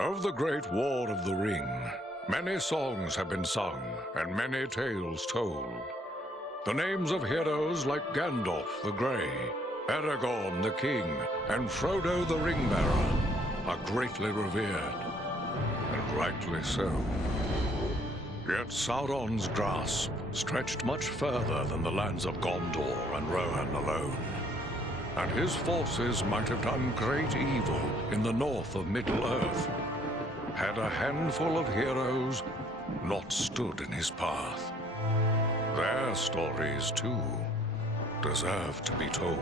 Of the Great War of the Ring, many songs have been sung and many tales told. The names of heroes like Gandalf the Grey, Aragorn the King, and Frodo the Ring-bearer are greatly revered, and rightly so. Yet Sauron's grasp stretched much further than the lands of Gondor and Rohan alone, and his forces might have done great evil in the north of Middle-earth, had a handful of heroes not stood in his path. Their stories, too, deserve to be told.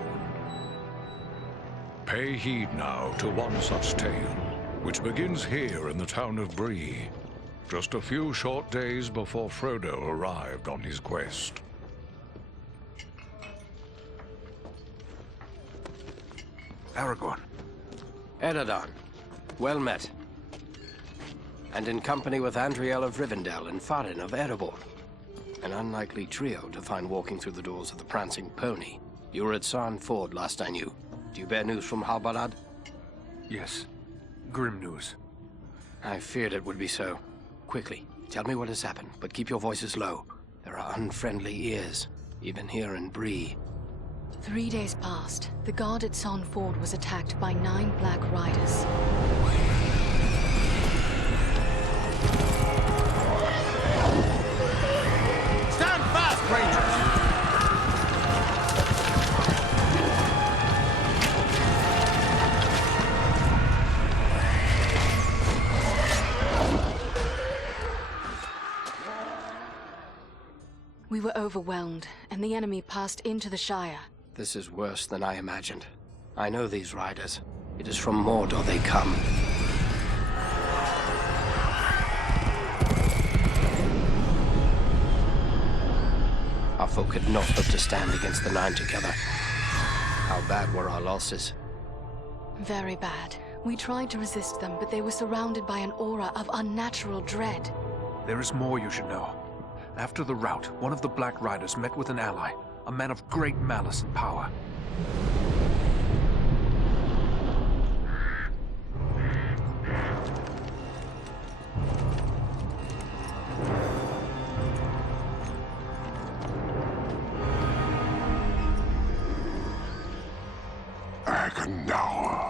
Pay heed now to one such tale, which begins here in the town of Bree, just a few short days before Frodo arrived on his quest. Aragorn. Eradan. Well met. And in company with Andriel of Rivendell and Farin of Erebor. An unlikely trio to find walking through the doors of the Prancing Pony. You were at Sarn Ford last I knew. Do you bear news from Halbarad? Yes. Grim news. I feared it would be so. Quickly, tell me what has happened, but keep your voices low. There are unfriendly ears, even here in Bree. 3 days passed. The guard at Sarn Ford was attacked by 9 Black Riders. Stand fast, Rangers! We were overwhelmed, and the enemy passed into the Shire. This is worse than I imagined. I know these riders. It is from Mordor they come. Our folk could not hope to stand against the 9 together. How bad were our losses? Very bad. We tried to resist them, but they were surrounded by an aura of unnatural dread. There is more you should know. After the rout, one of the Black Riders met with an ally, a man of great malice and power. Agandaûr.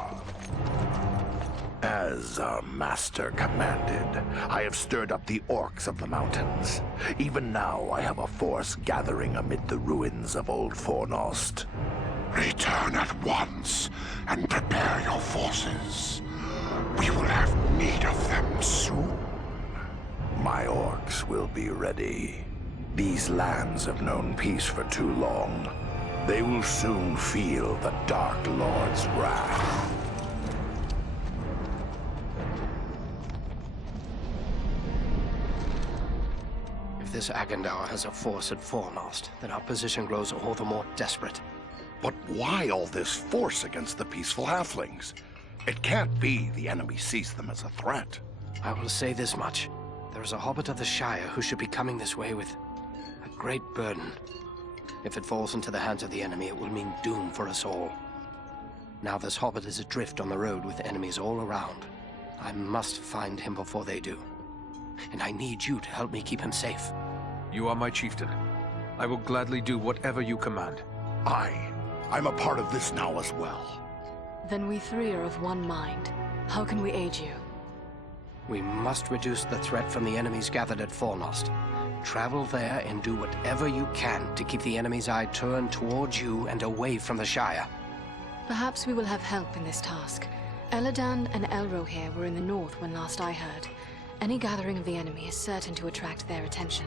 As our master commanded, I have stirred up the orcs of the mountains. Even now I have a force gathering amid the ruins of Old Fornost. Return at once and prepare your forces. We will have need of them soon. My orcs will be ready. These lands have known peace for too long. They will soon feel the Dark Lord's wrath. If this Agandaûr has a force at Fornost, then our position grows all the more desperate. But why all this force against the peaceful halflings? It can't be the enemy sees them as a threat. I will say this much. There is a hobbit of the Shire who should be coming this way with a great burden. If it falls into the hands of the enemy, it will mean doom for us all. Now this hobbit is adrift on the road with enemies all around. I must find him before they do. And I need you to help me keep him safe. You are my chieftain. I will gladly do whatever you command. I'm a part of this now as well. Then we 3 are of one mind. How can we aid you? We must reduce the threat from the enemies gathered at Fornost. Travel there and do whatever you can to keep the enemy's eye turned towards you and away from the Shire. Perhaps we will have help in this task. Eradan and Elrohir were in the north when last I heard. Any gathering of the enemy is certain to attract their attention.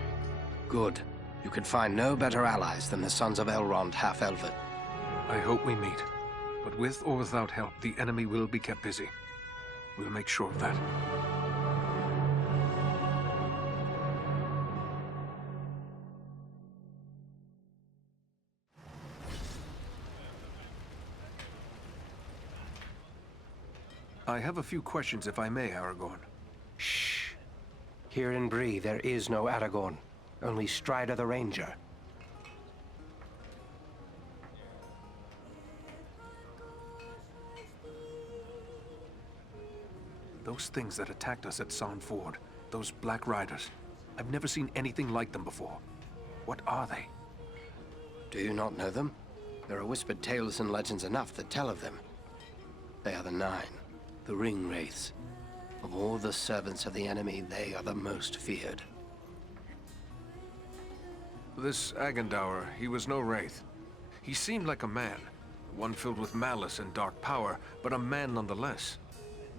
Good. You could find no better allies than the sons of Elrond half-elven. I hope we meet. But with or without help, the enemy will be kept busy. We'll make sure of that. I have a few questions, if I may, Aragorn. Shh. Here in Bree, there is no Aragorn. Only Strider the Ranger. Those things that attacked us at San Ford, those Black Riders, I've never seen anything like them before. What are they? Do you not know them? There are whispered tales and legends enough that tell of them. They are the Nine, the Ring Wraiths. Of all the servants of the enemy, they are the most feared. This Agandaûr, he was no wraith. He seemed like a man, one filled with malice and dark power, but a man nonetheless.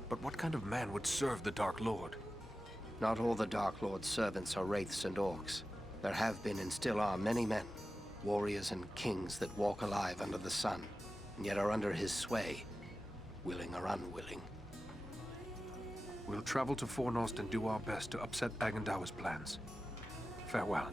But what kind of man would serve the Dark Lord? Not all the Dark Lord's servants are wraiths and orcs. There have been and still are many men, warriors and kings that walk alive under the sun, and yet are under his sway, willing or unwilling. We'll travel to Fornost and do our best to upset Agandaûr's plans. Farewell.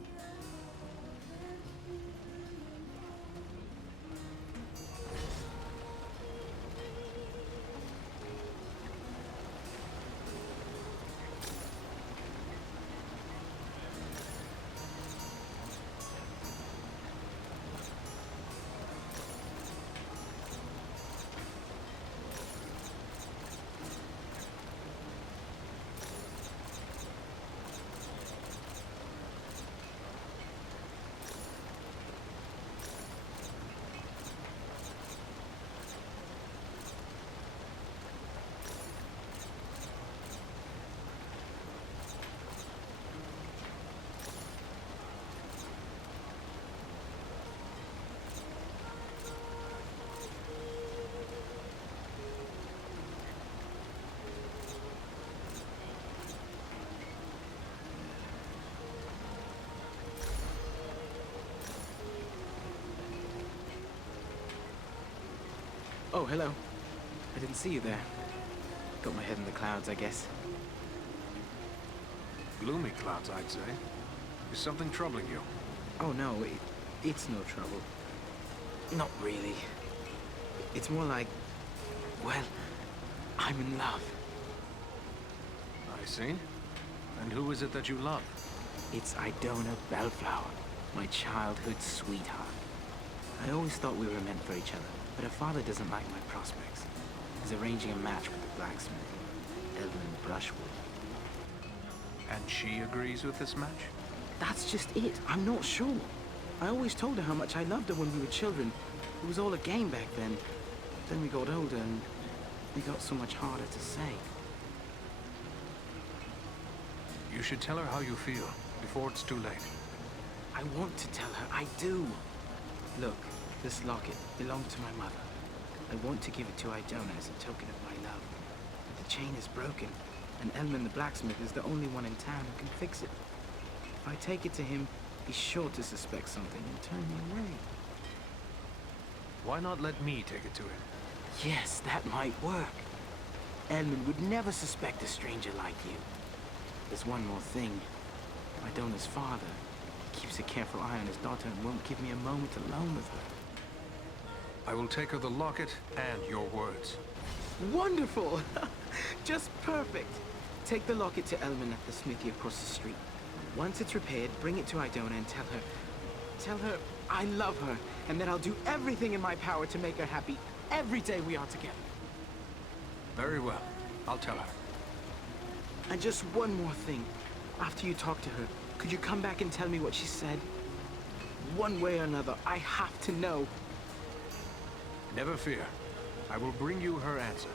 Oh, hello. I didn't see you there. Got my head in the clouds, I guess. Gloomy clouds, I'd say. Is something troubling you? Oh, no, it's no trouble. Not really. It's more like, well, I'm in love. I see. And who is it that you love? It's Idona Bellflower, my childhood sweetheart. I always thought we were meant for each other, but her father doesn't like my prospects. He's arranging a match with the blacksmith, Elven Brushwood. And she agrees with this match? That's just it. I'm not sure. I always told her how much I loved her when we were children. It was all a game back then. Then we got older and it got so much harder to say. You should tell her how you feel, before it's too late. I want to tell her. I do. Look, this locket belonged to my mother. I want to give it to Idona as a token of my love. But the chain is broken, and Elman the blacksmith is the only one in town who can fix it. If I take it to him, he's sure to suspect something and turn me away. Why not let me take it to him? Yes, that might work. Elman would never suspect a stranger like you. There's one more thing. Idona's father. He keeps a careful eye on his daughter and won't give me a moment alone with her. I will take her the locket and your words. Wonderful! Just perfect. Take the locket to Elman at the smithy across the street. Once it's repaired, bring it to Idona and tell her I love her, and that I'll do everything in my power to make her happy every day we are together. Very well. I'll tell her. And just one more thing. After you talk to her, could you come back and tell me what she said? One way or another, I have to know. Never fear. I will bring you her answer.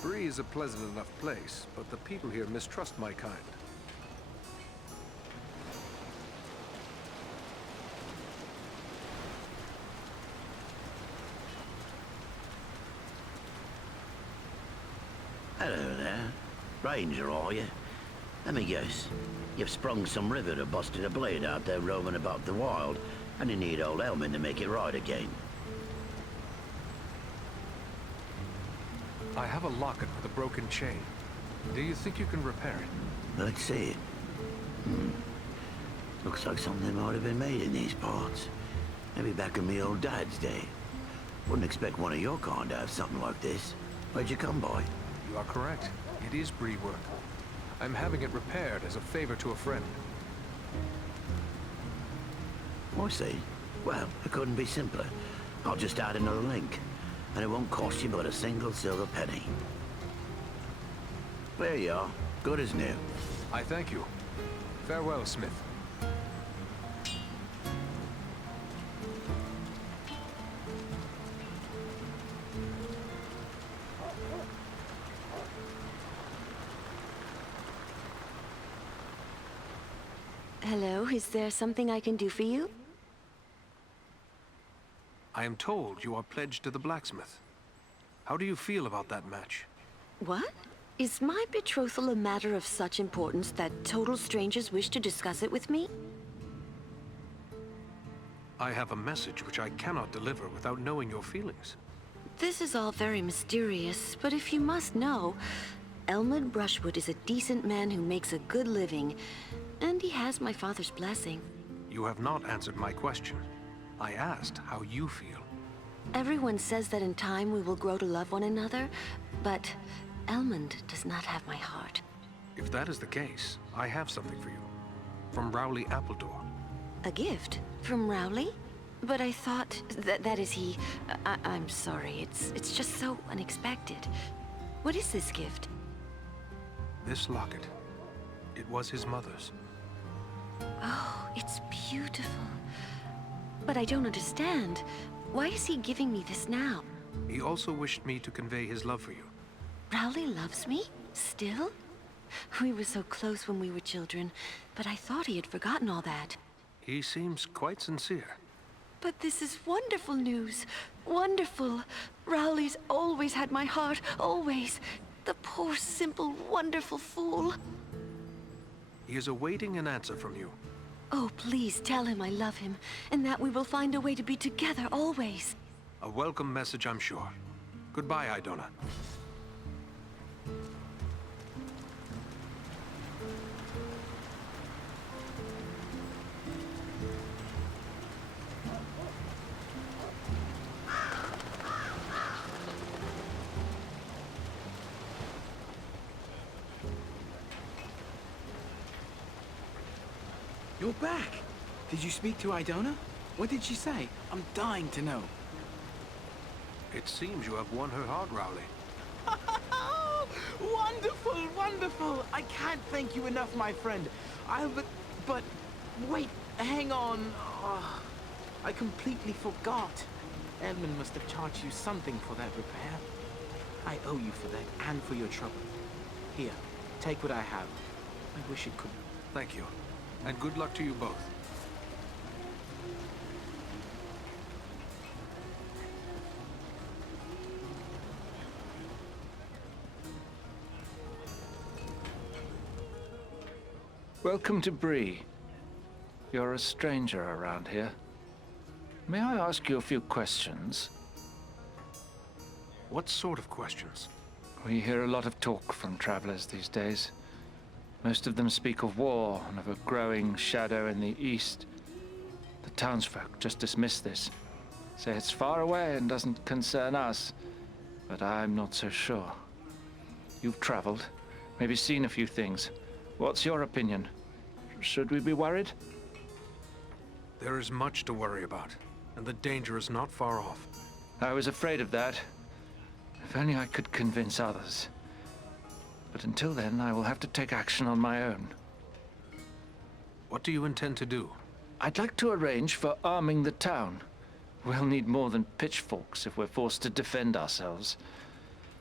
Bree is a pleasant enough place, but the people here mistrust my kind. Hello there. Ranger, are you? Let me guess. You've sprung some rivet or busted a blade out there roaming about the wild, and you need old Elman to make it right again. I have a locket with a broken chain. Do you think you can repair it? Let's see it. Looks like something might have been made in these parts. Maybe back in me old dad's day. Wouldn't expect one of your kind to have something like this. Where'd you come by? You are correct. It is Bree work. I'm having it repaired as a favor to a friend. I see. Well, it couldn't be simpler. I'll just add another link, and it won't cost you but a single silver penny. There you are. Good as new. I thank you. Farewell, Smith. Hello, is there something I can do for you? I am told you are pledged to the blacksmith. How do you feel about that match? What? Is my betrothal a matter of such importance that total strangers wish to discuss it with me? I have a message which I cannot deliver without knowing your feelings. This is all very mysterious, but if you must know, Elmwood Brushwood is a decent man who makes a good living, and he has my father's blessing. You have not answered my question. I asked how you feel. Everyone says that in time we will grow to love one another, but Elmond does not have my heart. If that is the case, I have something for you. From Rowley Appledore. A gift? From Rowley? But I thought that is he. I'm sorry, it's just so unexpected. What is this gift? This locket. It was his mother's. Oh, it's beautiful. But I don't understand. Why is he giving me this now? He also wished me to convey his love for you. Rowley loves me? Still? We were so close when we were children, but I thought he had forgotten all that. He seems quite sincere. But this is wonderful news. Wonderful. Rowley's always had my heart, always. The poor, simple, wonderful fool. He is awaiting an answer from you. Oh, please tell him I love him, and that we will find a way to be together always. A welcome message, I'm sure. Goodbye, Idona. You're back! Did you speak to Idona? What did she say? I'm dying to know. It seems you have won her heart, Rowley. Wonderful, wonderful! I can't thank you enough, my friend. But wait, hang on. Oh, I completely forgot. Edmund must have charged you something for that repair. I owe you for that and for your trouble. Here, take what I have. I wish it could... Thank you. And good luck to you both. Welcome to Bree. You're a stranger around here. May I ask you a few questions? What sort of questions? We hear a lot of talk from travelers these days. Most of them speak of war and of a growing shadow in the east. The townsfolk just dismiss this, say it's far away and doesn't concern us, but I'm not so sure. You've traveled, maybe seen a few things. What's your opinion? Should we be worried? There is much to worry about, and the danger is not far off. I was afraid of that. If only I could convince others. But until then, I will have to take action on my own. What do you intend to do? I'd like to arrange for arming the town. We'll need more than pitchforks if we're forced to defend ourselves.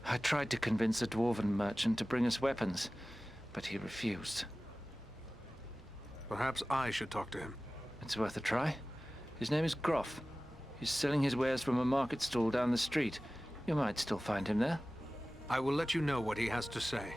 I tried to convince a dwarven merchant to bring us weapons, but he refused. Perhaps I should talk to him. It's worth a try. His name is Groff. He's selling his wares from a market stall down the street. You might still find him there. I will let you know what he has to say.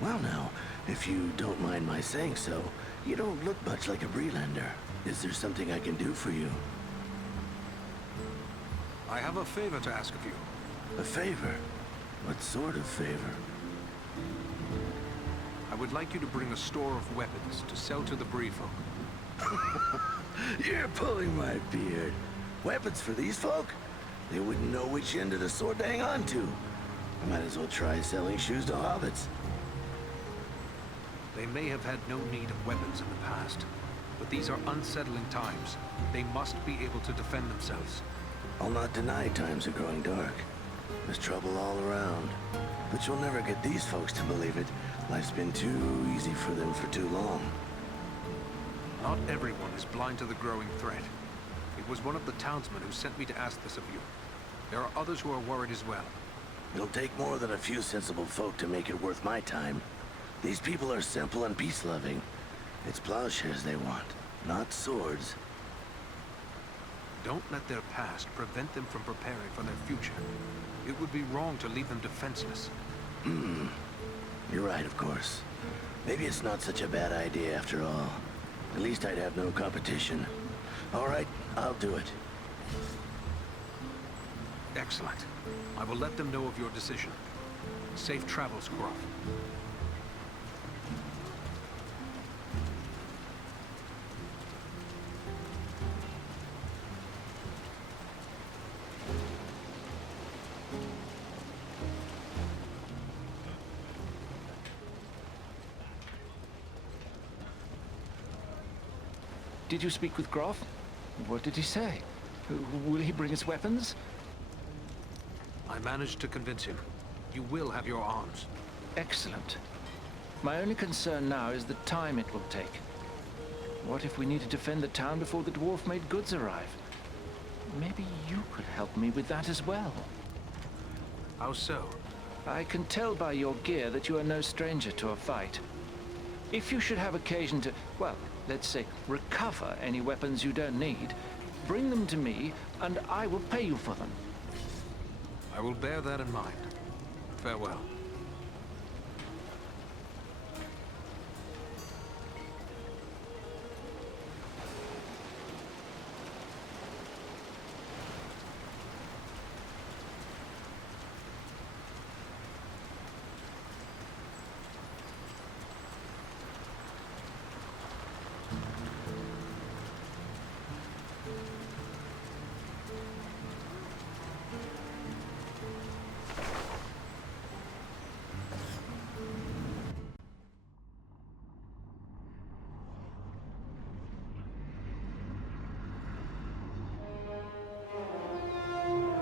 Well now, if you don't mind my saying so, you don't look much like a Breelander. Is there something I can do for you? I have a favor to ask of you. A favor? What sort of favor? I would like you to bring a store of weapons to sell to the Bree folk. You're pulling my beard. Weapons for these folk? They wouldn't know which end of the sword to hang on to. I might as well try selling shoes to hobbits. They may have had no need of weapons in the past, but these are unsettling times. They must be able to defend themselves. I'll not deny times are growing dark. There's trouble all around. But you'll never get these folks to believe it. Life's been too easy for them for too long. Not everyone is blind to the growing threat. It was one of the townsmen who sent me to ask this of you. There are others who are worried as well. It'll take more than a few sensible folk to make it worth my time. These people are simple and peace-loving. It's plowshares they want, not swords. Don't let their past prevent them from preparing for their future. It would be wrong to leave them defenseless. You're right, of course. Maybe it's not such a bad idea after all. At least I'd have no competition. All right, I'll do it. Excellent. I will let them know of your decision. Safe travels, Groff. Did you speak with Groff? What did he say? Will he bring us weapons? I managed to convince him. You will have your arms. Excellent. My only concern now is the time it will take. What if we need to defend the town before the dwarf-made goods arrive? Maybe you could help me with that as well. How so? I can tell by your gear that you are no stranger to a fight. If you should have occasion to, well, let's say, recover any weapons you don't need, bring them to me, and I will pay you for them. I will bear that in mind. Farewell.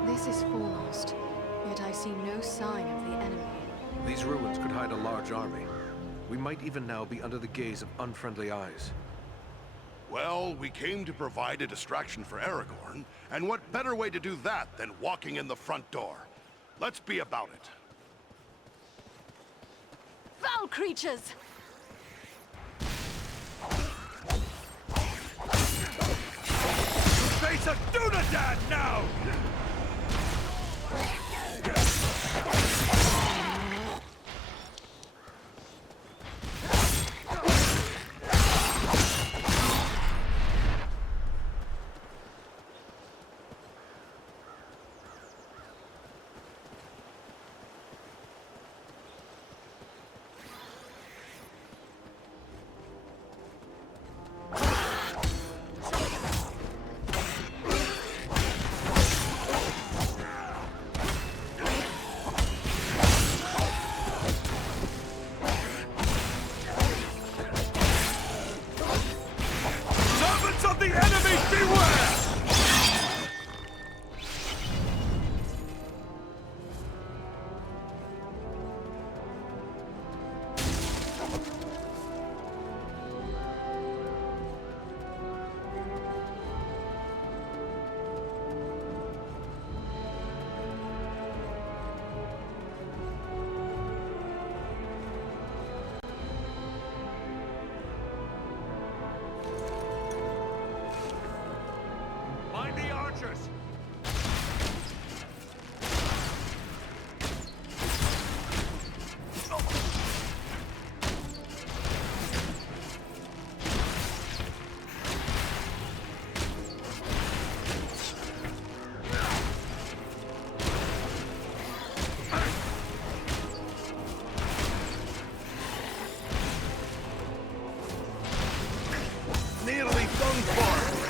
This is foremost, yet I see no sign of the enemy. These ruins could hide a large army. We might even now be under the gaze of unfriendly eyes. Well, we came to provide a distraction for Aragorn, and what better way to do that than walking in the front door? Let's be about it. Foul creatures! Face a Dúnedain now! Nearly done for!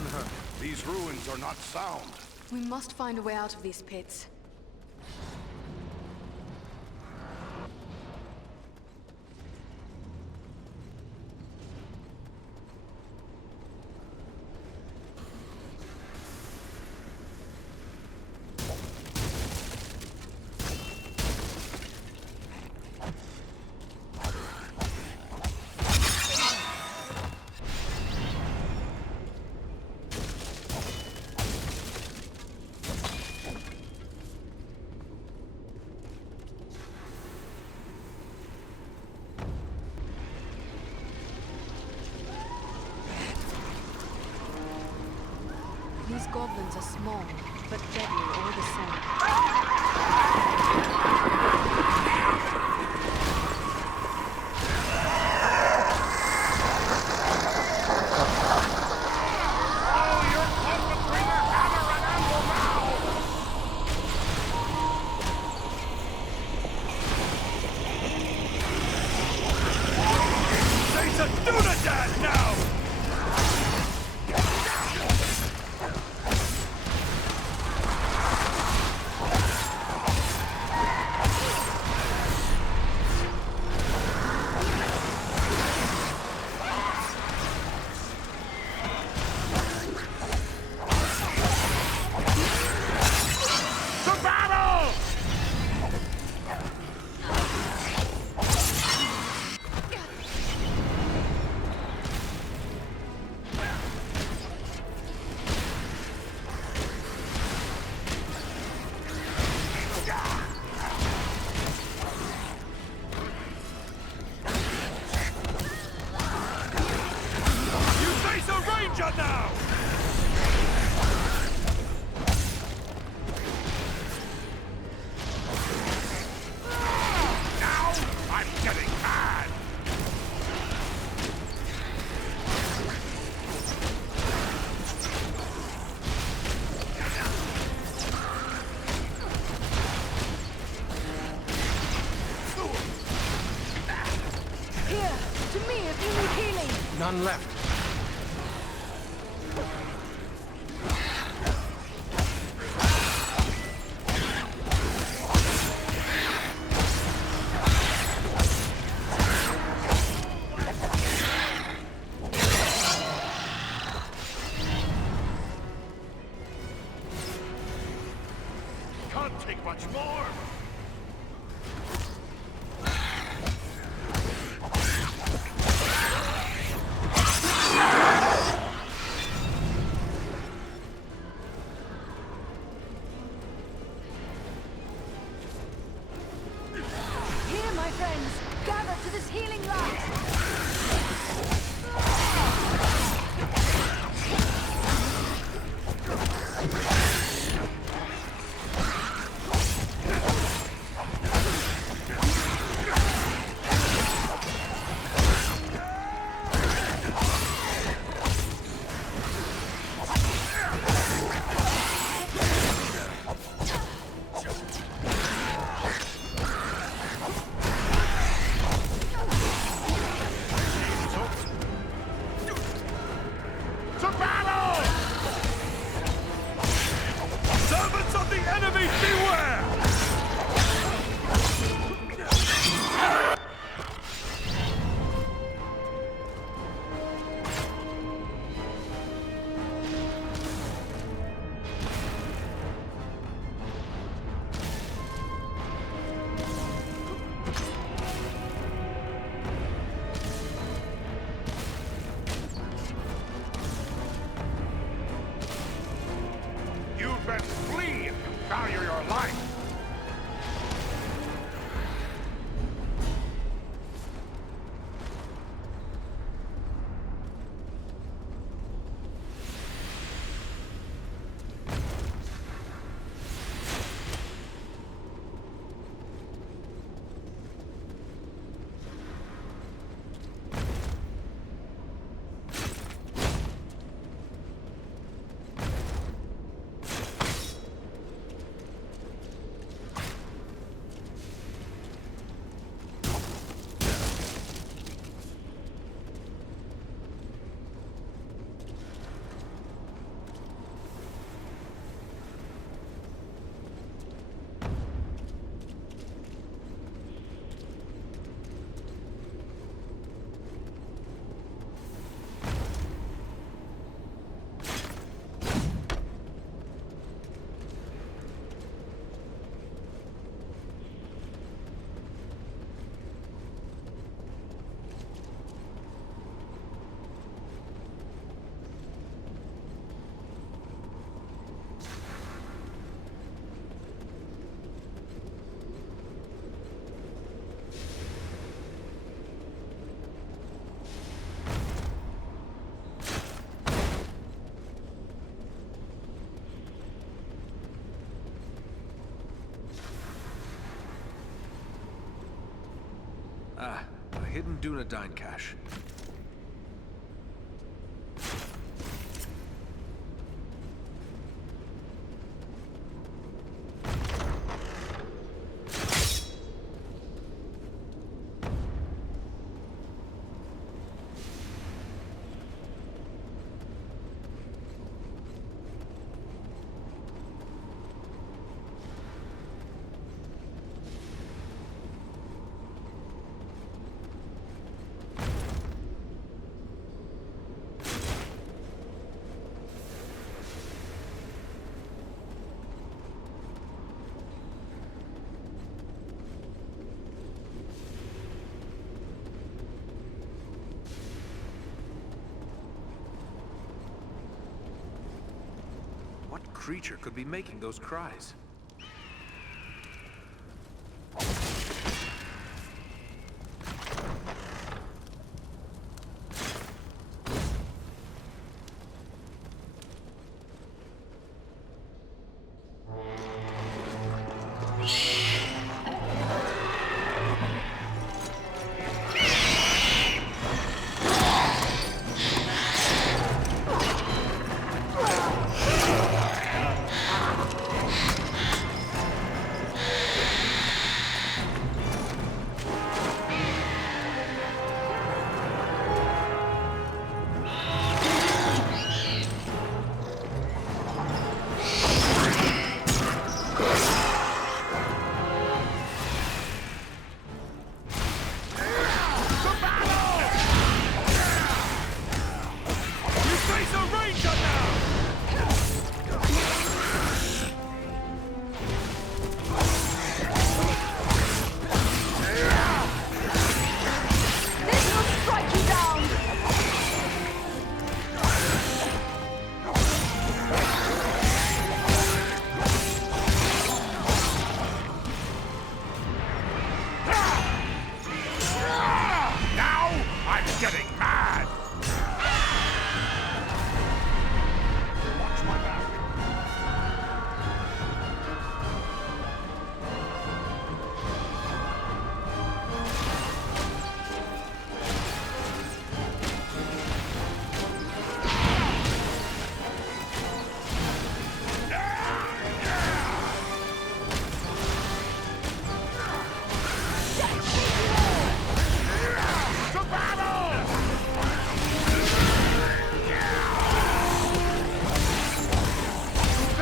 on her. These ruins are not sound. We must find a way out of these pits. These goblins are small, but deadly all the same. There's a Dúnedain now! Now! Now I'm getting mad! Here, to me if you need healing. None left. Can't take much more! Here, my friends, gather to this healing light. Dúnedain cache. What creature could be making those cries?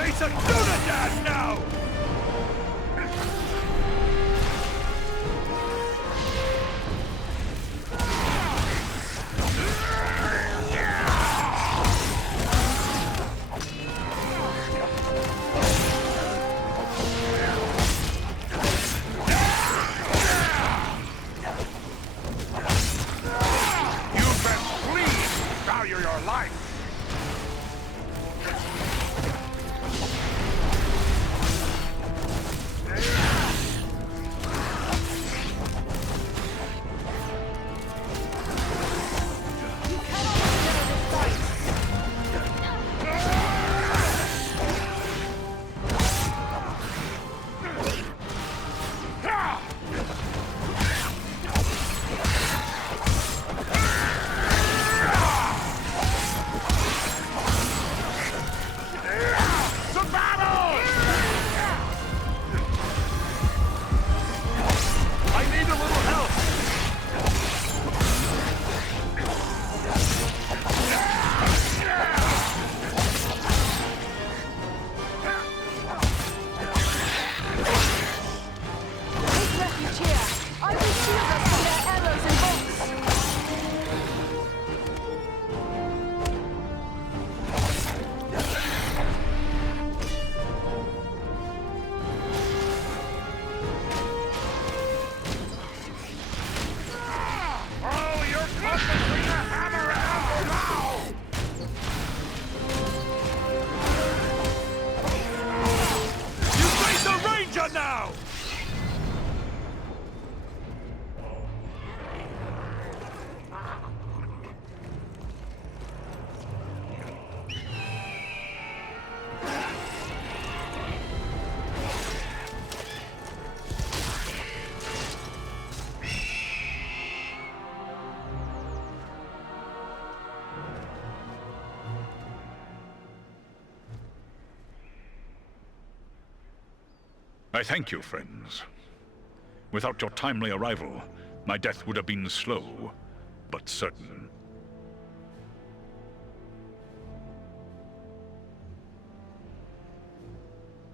It's a Dúnedain now! You've been pleased. Value your life. I thank you, friends. Without your timely arrival, my death would have been slow, but certain.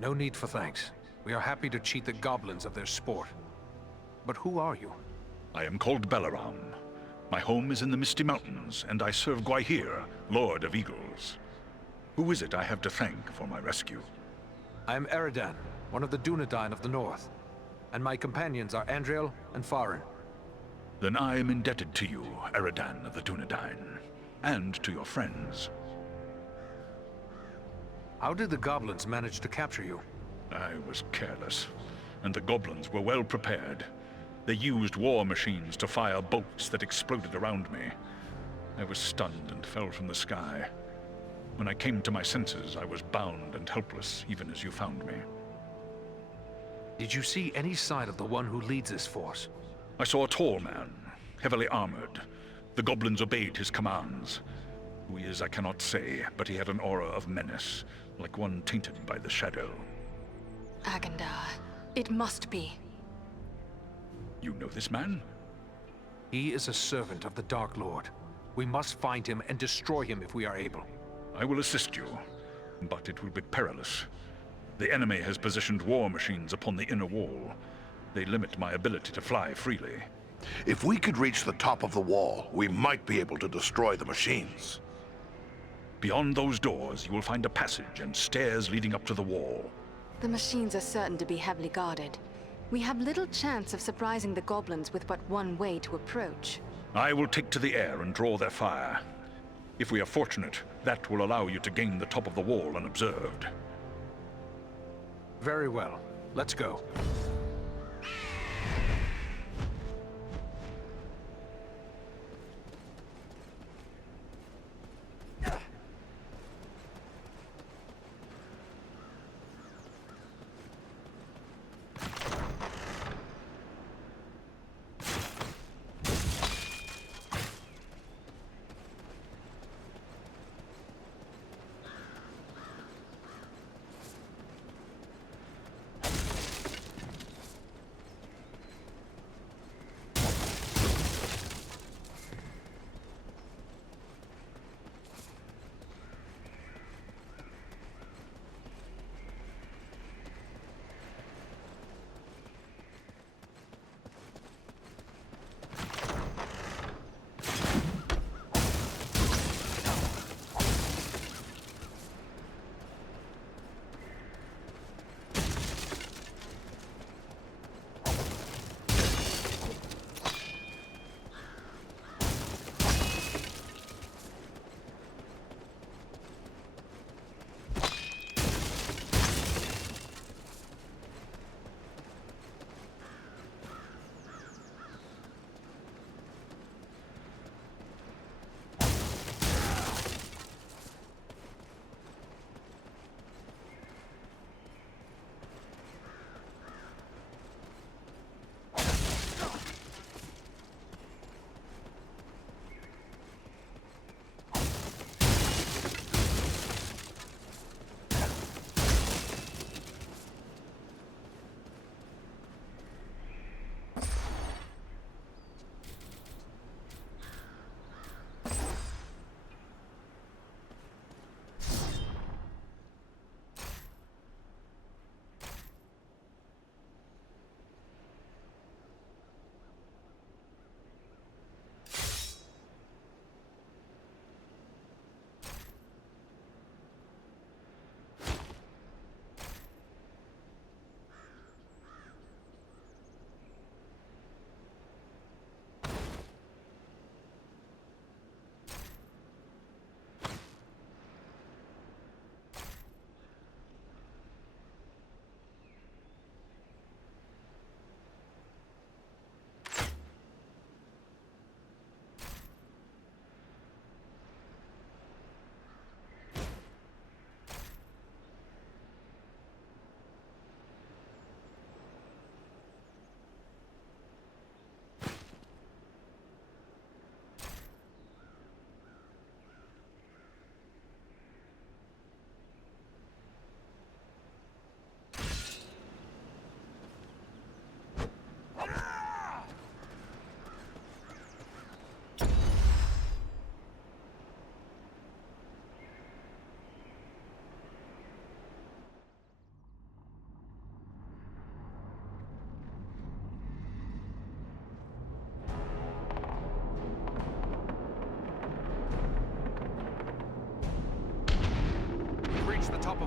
No need for thanks. We are happy to cheat the goblins of their sport. But who are you? I am called Balaram. My home is in the Misty Mountains, and I serve Guerreiro, Lord of Eagles. Who is it I have to thank for my rescue? I am Eradan, one of the Dúnedain of the North. And my companions are Andriel and Farin. Then I am indebted to you, Eradan of the Dúnedain, and to your friends. How did the goblins manage to capture you? I was careless, and the goblins were well prepared. They used war machines to fire bolts that exploded around me. I was stunned and fell from the sky. When I came to my senses, I was bound and helpless, even as you found me. Did you see any sign of the one who leads this force? I saw a tall man, heavily armored. The goblins obeyed his commands. Who he is, I cannot say, but he had an aura of menace, like one tainted by the shadow. Agandaûr. It must be. You know this man? He is a servant of the Dark Lord. We must find him and destroy him if we are able. I will assist you, but it will be perilous. The enemy has positioned war machines upon the inner wall. They limit my ability to fly freely. If we could reach the top of the wall, we might be able to destroy the machines. Beyond those doors, you will find a passage and stairs leading up to the wall. The machines are certain to be heavily guarded. We have little chance of surprising the goblins with but one way to approach. I will take to the air and draw their fire. If we are fortunate, that will allow you to gain the top of the wall unobserved. Very well. Let's go.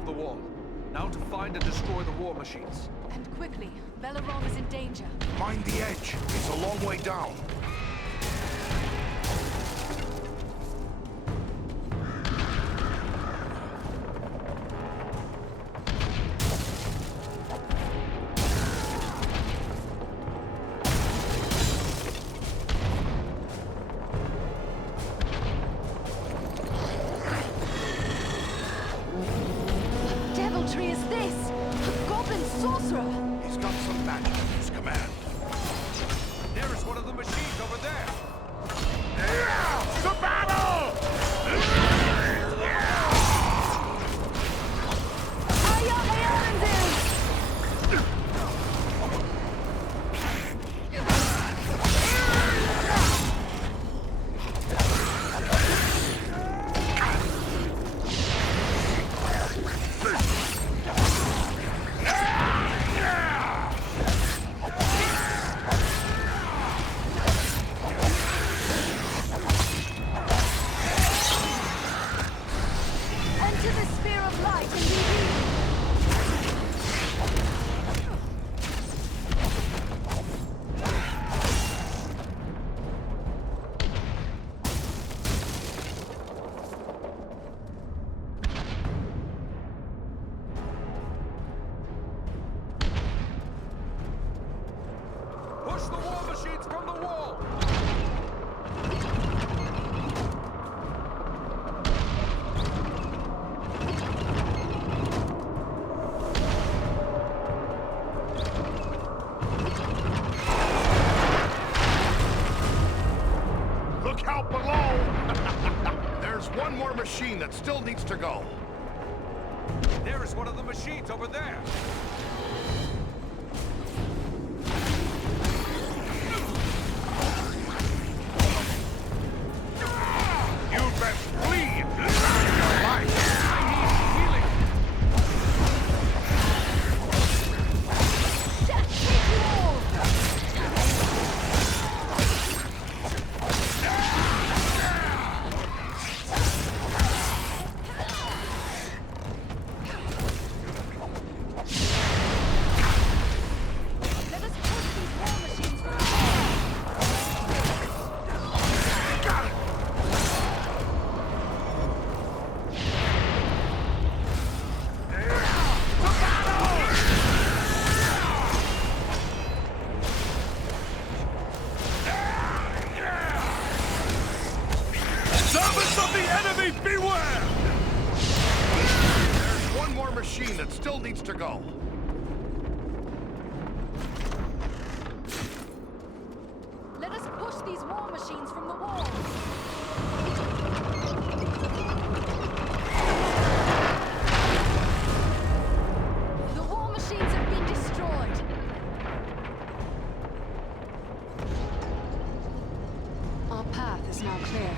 the wall. Now to find and destroy the war machines. And quickly. Velarom is in danger. Mind the edge. It's a long way down. That still needs to go. There is one of the machines over there. You best leave. That still needs to go. Let us push these war machines from the wall. The war machines have been destroyed. Our path is now clear.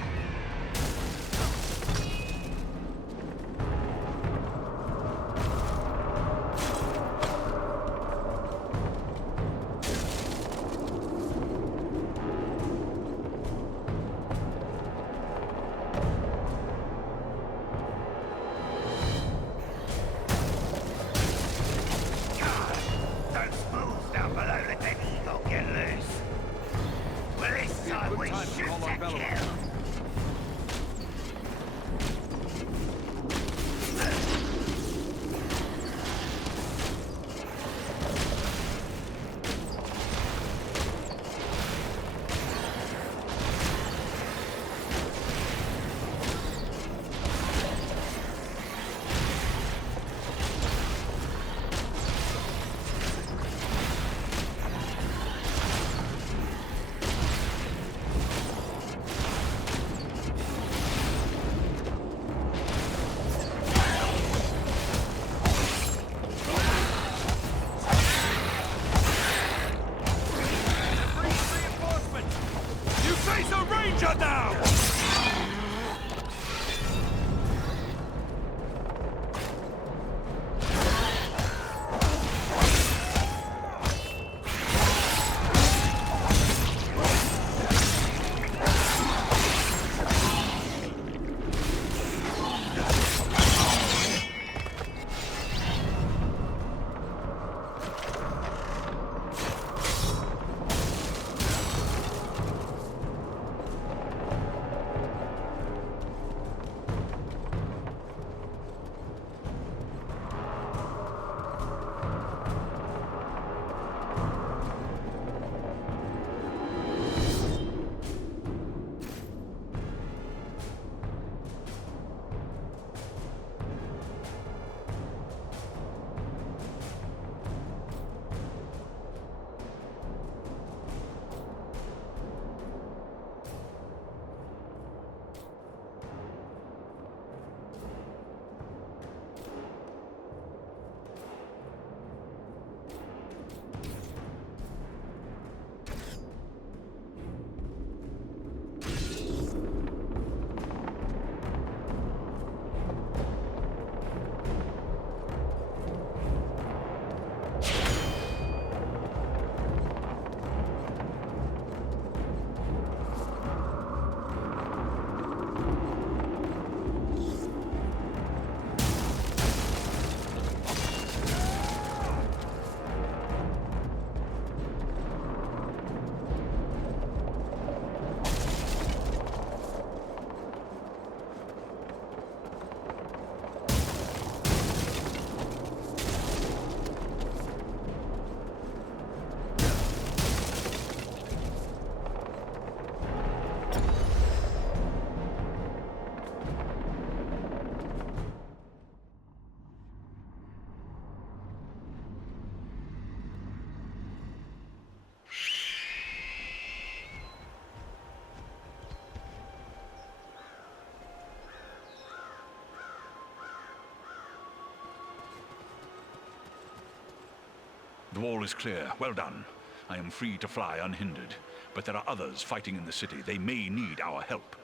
The wall is clear. Well done. I am free to fly unhindered. But there are others fighting in the city. They may need our help.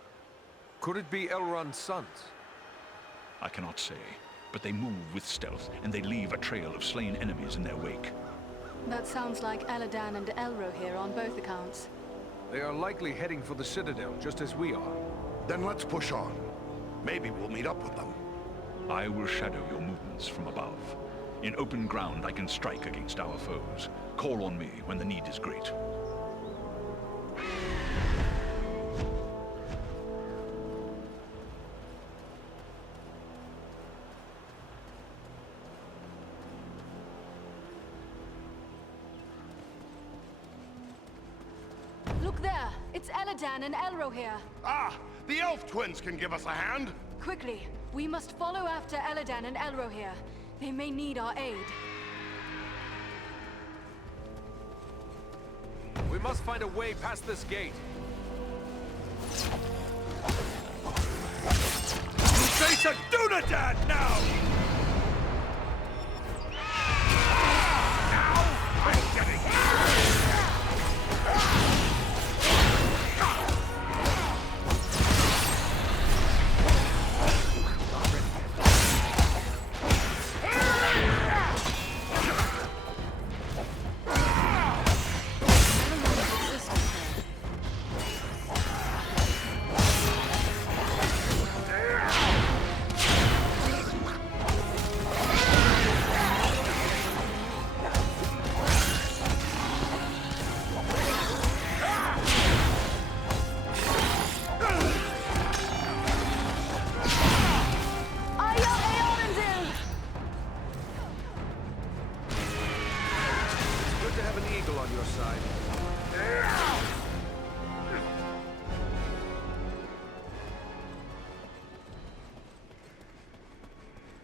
Could it be Elrond's sons? I cannot say, but they move with stealth, and they leave a trail of slain enemies in their wake. That sounds like Eradan and Elro here on both accounts. They are likely heading for the Citadel, just as we are. Then let's push on. Maybe we'll meet up with them. I will shadow your movements from above. In open ground, I can strike against our foes. Call on me when the need is great. Look there! It's Eradan and Elro here. Ah! The elf twins can give us a hand! Quickly, we must follow after Eradan and Elro here. They may need our aid. We must find a way past this gate. Face a Dúnedain now! Now I'm getting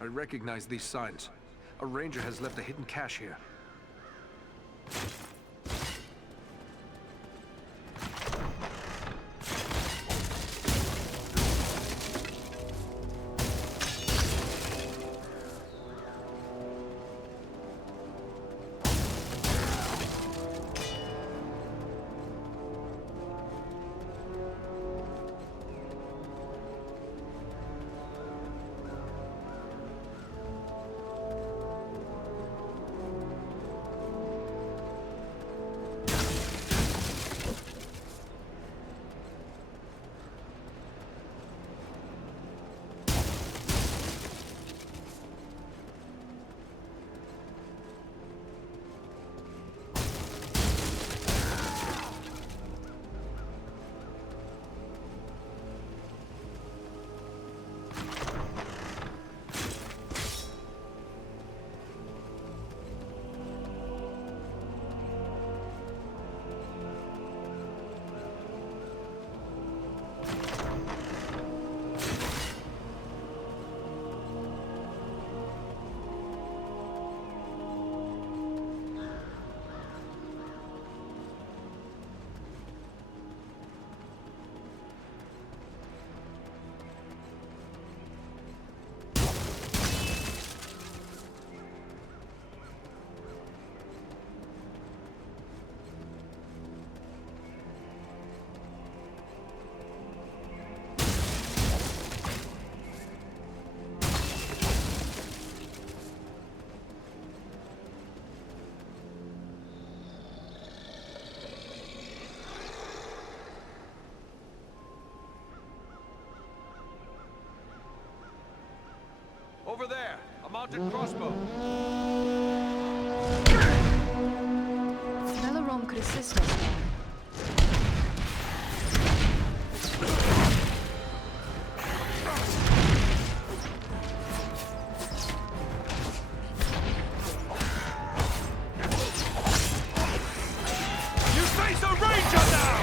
I recognize these signs. A ranger has left a hidden cache here. Over there, a mounted crossbow. Melarom could assist us here. You face a ranger now!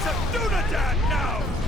face of Dúnedain now!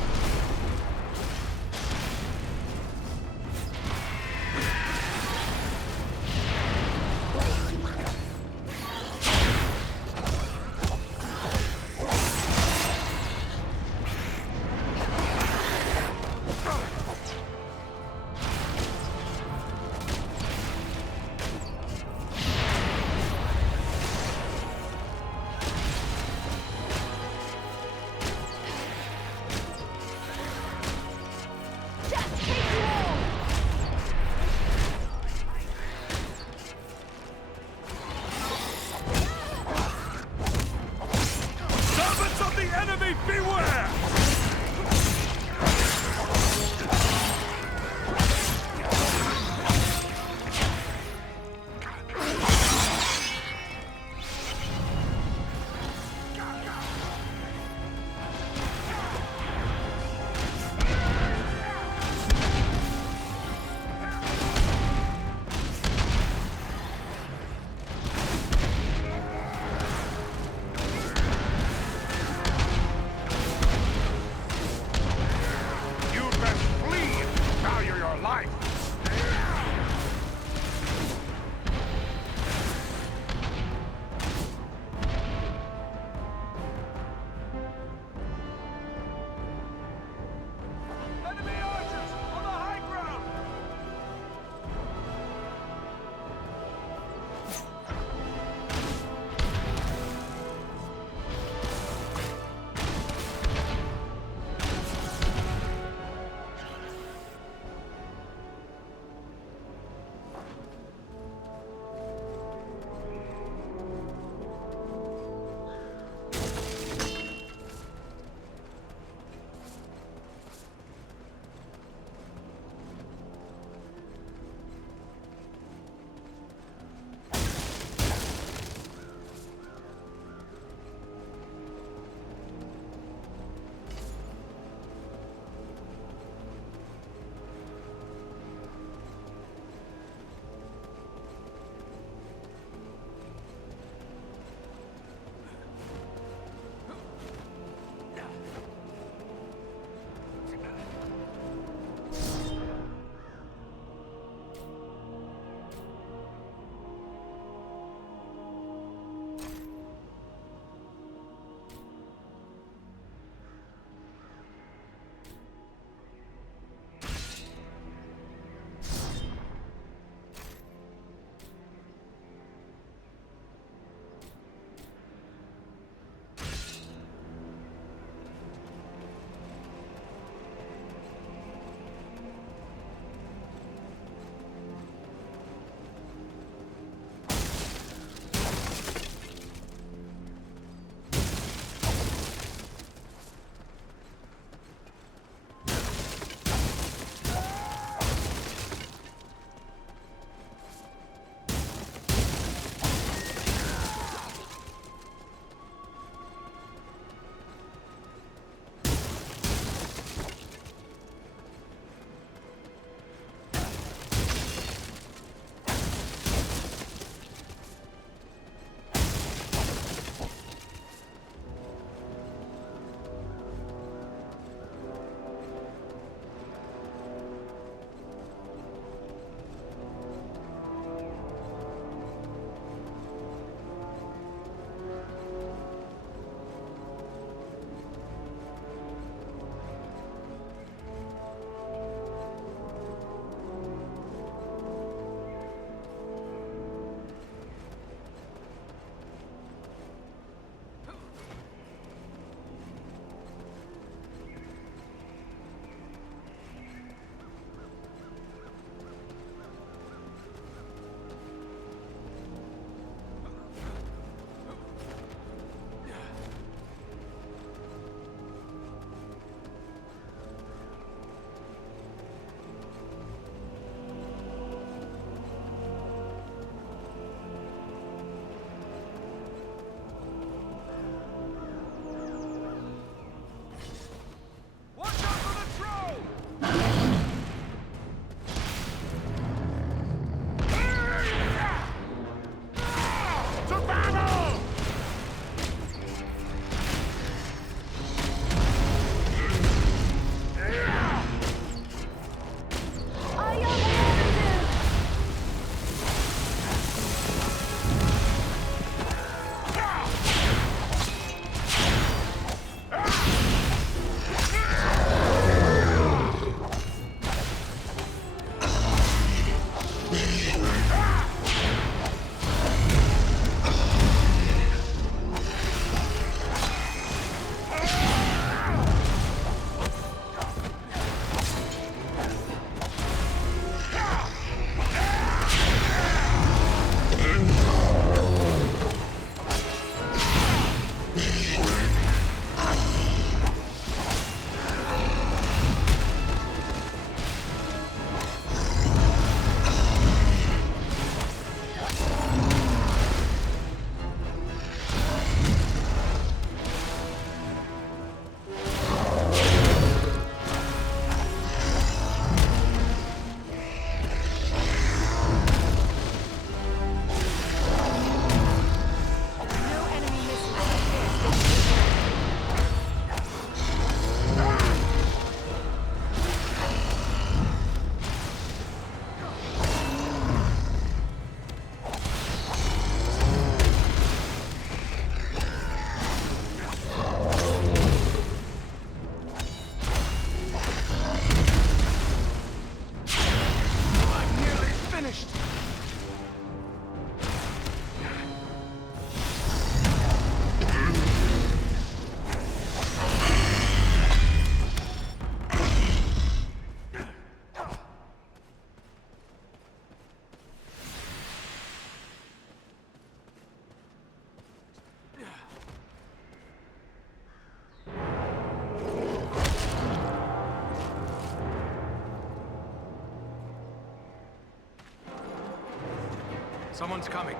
Someone's coming.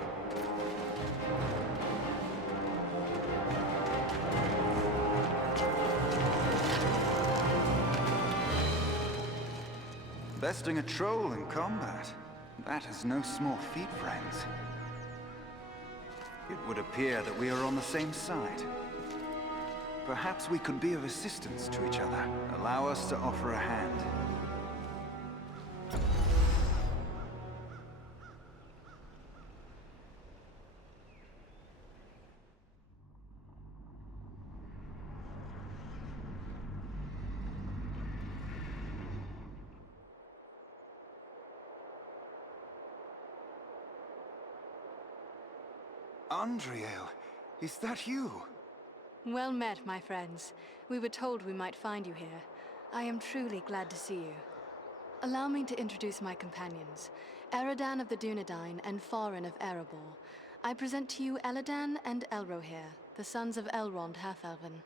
Besting a troll in combat. That is no small feat, friends. It would appear that we are on the same side. Perhaps we could be of assistance to each other. Allow us to offer a hand. Andriel, is that you? Well met, my friends. We were told we might find you here. I am truly glad to see you. Allow me to introduce my companions, Eradan of the Dúnedain and Farin of Erebor. I present to you Eradan and Elrohir, the sons of Elrond Half-Elven.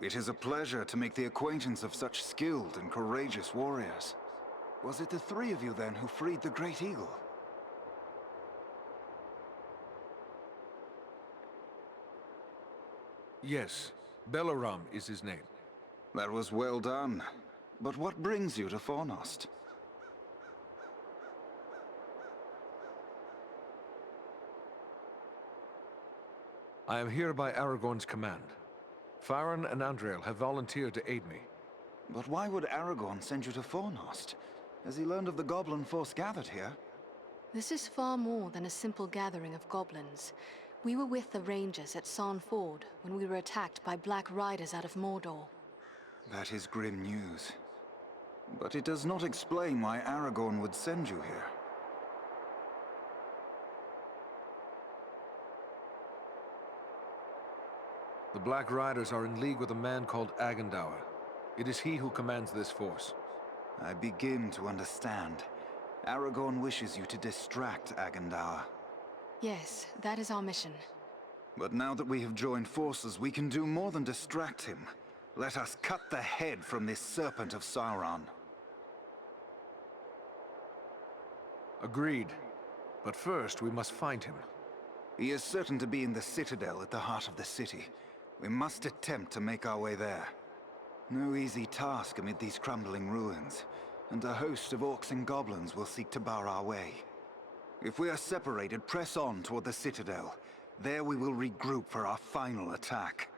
It is a pleasure to make the acquaintance of such skilled and courageous warriors. Was it the three of you then who freed the Great Eagle? Yes, Belaram is his name. That was well done. But what brings you to Fornost? I am here by Aragorn's command. Farin and Andriel have volunteered to aid me. But why would Aragorn send you to Fornost? Has he learned of the goblin force gathered here? This is far more than a simple gathering of goblins. We were with the Rangers at Sarn Ford when we were attacked by Black Riders out of Mordor. That is grim news. But it does not explain why Aragorn would send you here. The Black Riders are in league with a man called Agandaûr. It is he who commands this force. I begin to understand. Aragorn wishes you to distract Agandaûr. Yes, that is our mission. But now that we have joined forces, we can do more than distract him. Let us cut the head from this serpent of Sauron. Agreed. But first, we must find him. He is certain to be in the Citadel at the heart of the city. We must attempt to make our way there. No easy task amid these crumbling ruins, and a host of orcs and goblins will seek to bar our way. If we are separated, press on toward the Citadel. There we will regroup for our final attack.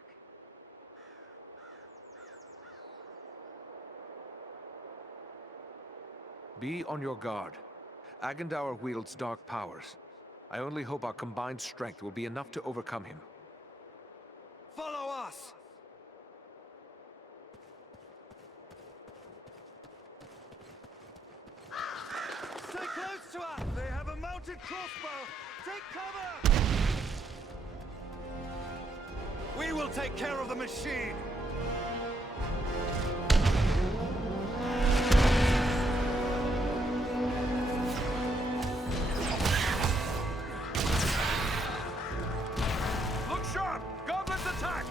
Be on your guard. Agandaûr wields dark powers. I only hope our combined strength will be enough to overcome him. Follow us! Stay close to us! They have a mounted crossbow! Take cover! We will take care of the machine! Look sharp! Goblins attack!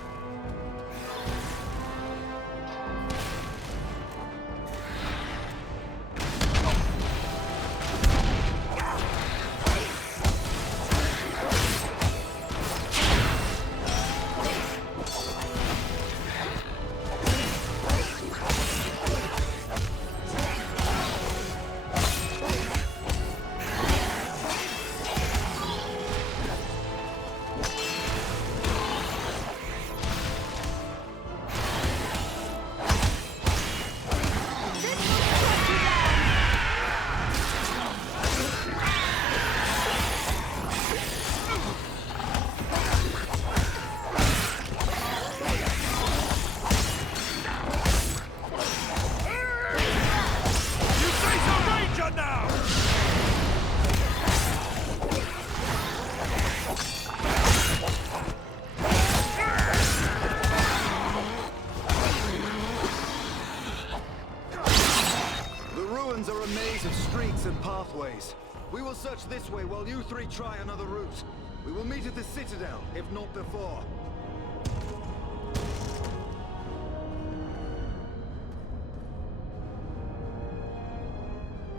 And pathways. We will search this way while you three try another route. We will meet at the Citadel, if not before.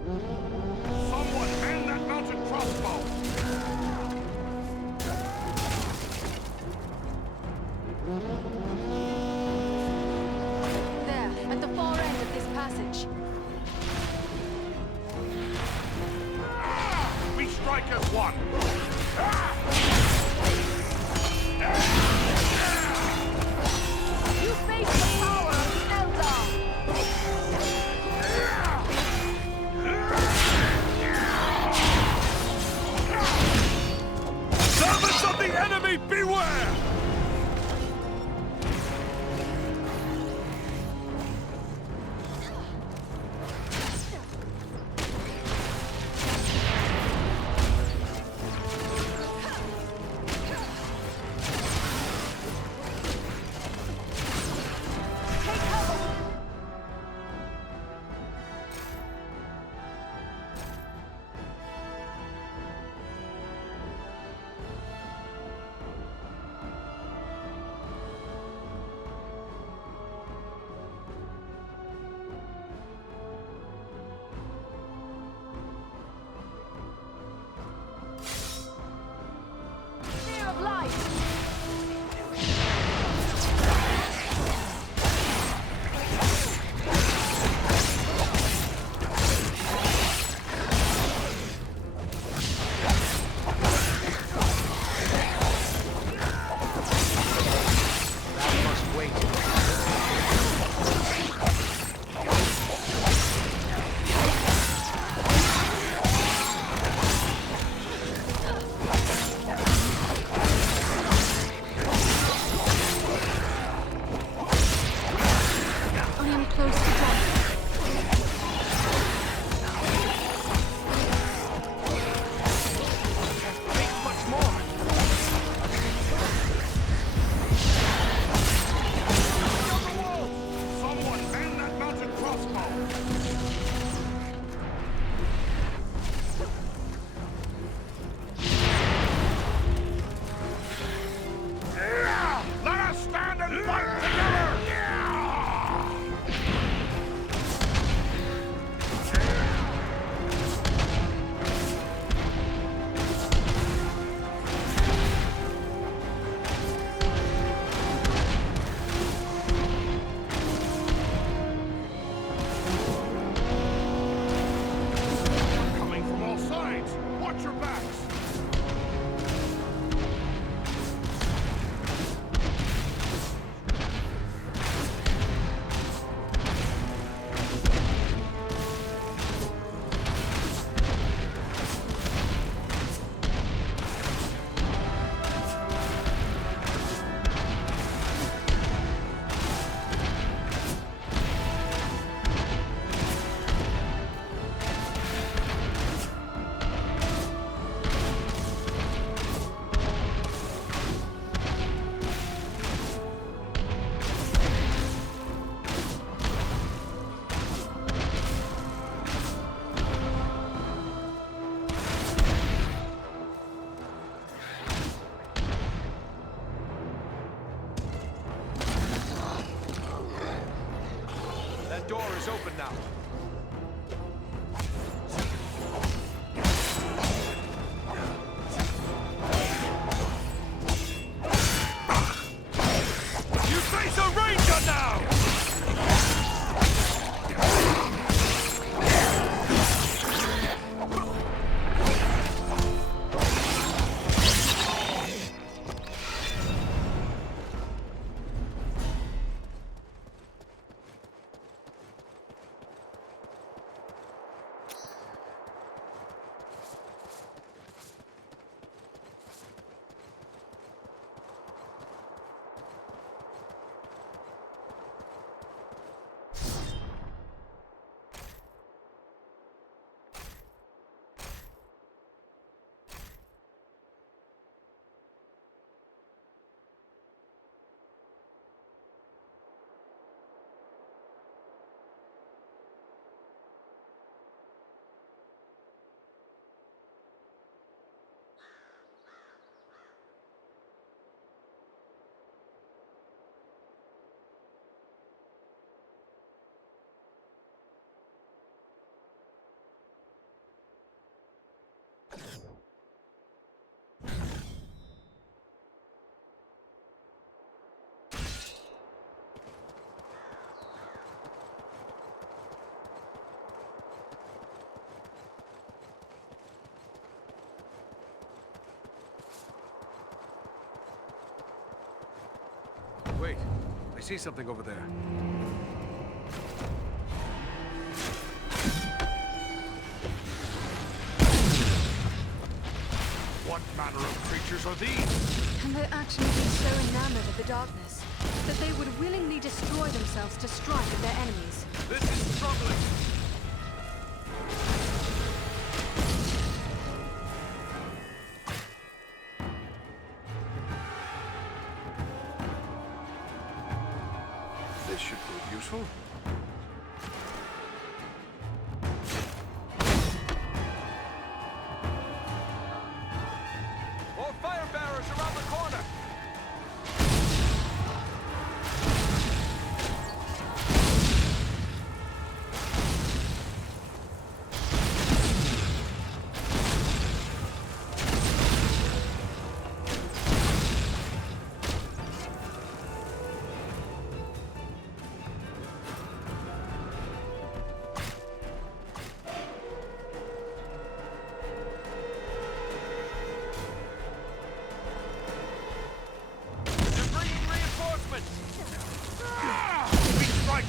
Someone man that mounted crossbow! passage. We strike as one! You face the power of the Eldar! Servants of the enemy, beware! Fear of light! That must wait. I am close to death. Think much more. Someone man that mounted crossbow! Let us stand and fight together! Coming from all sides! Watch your backs! That door is open now. You face a ranger now! Wait, I see something over there. What manner of creatures are these? Can they actually be so enamored of the darkness that they would willingly destroy themselves to strike at their enemies? This is troubling! This should prove useful. More fire bearers around the corner!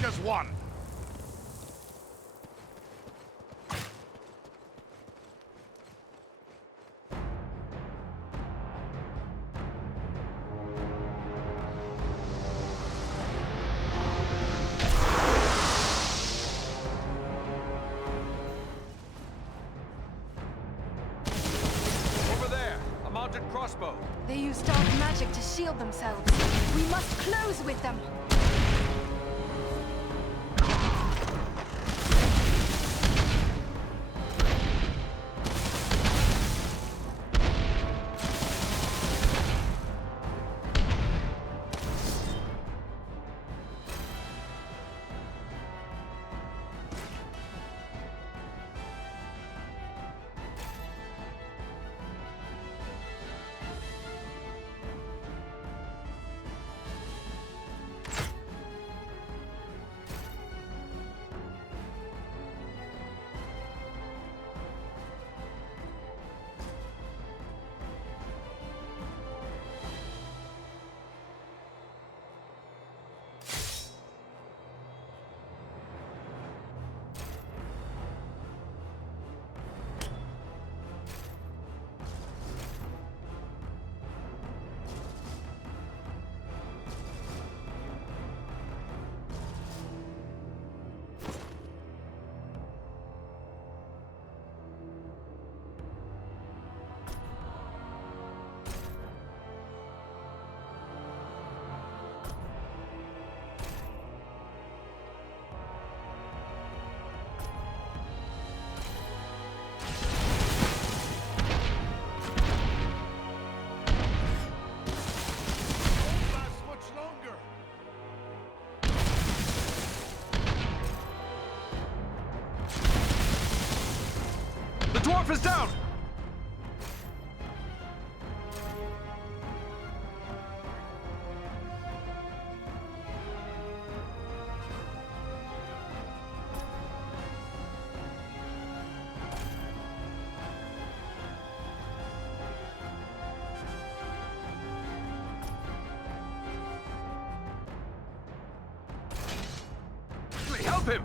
As one. Over there, a mounted crossbow. They use dark magic to shield themselves. We must close with them. The dwarf is down! Help him!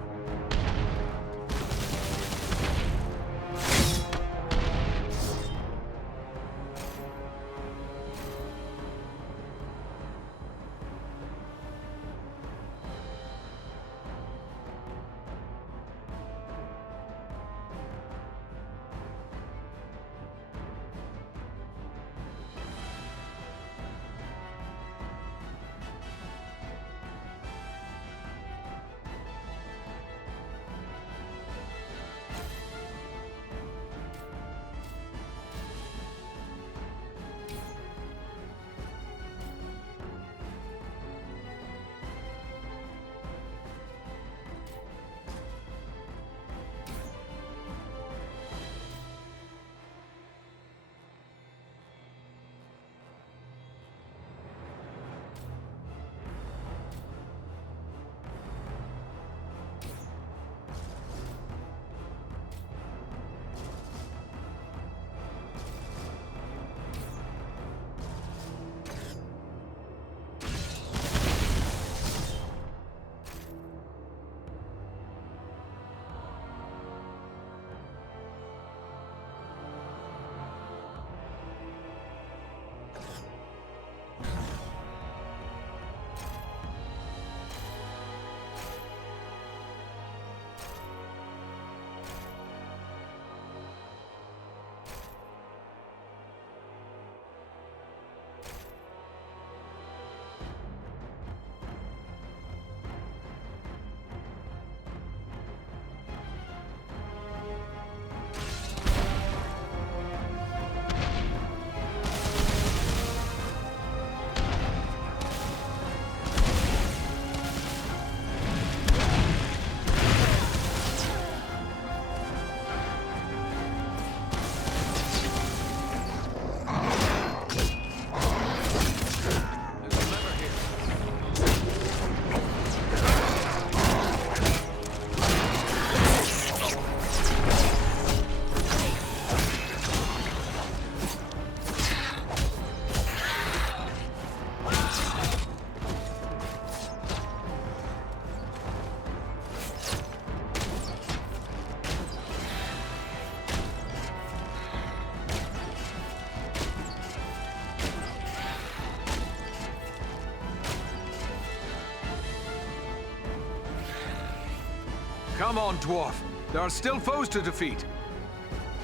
Come on, dwarf. There are still foes to defeat.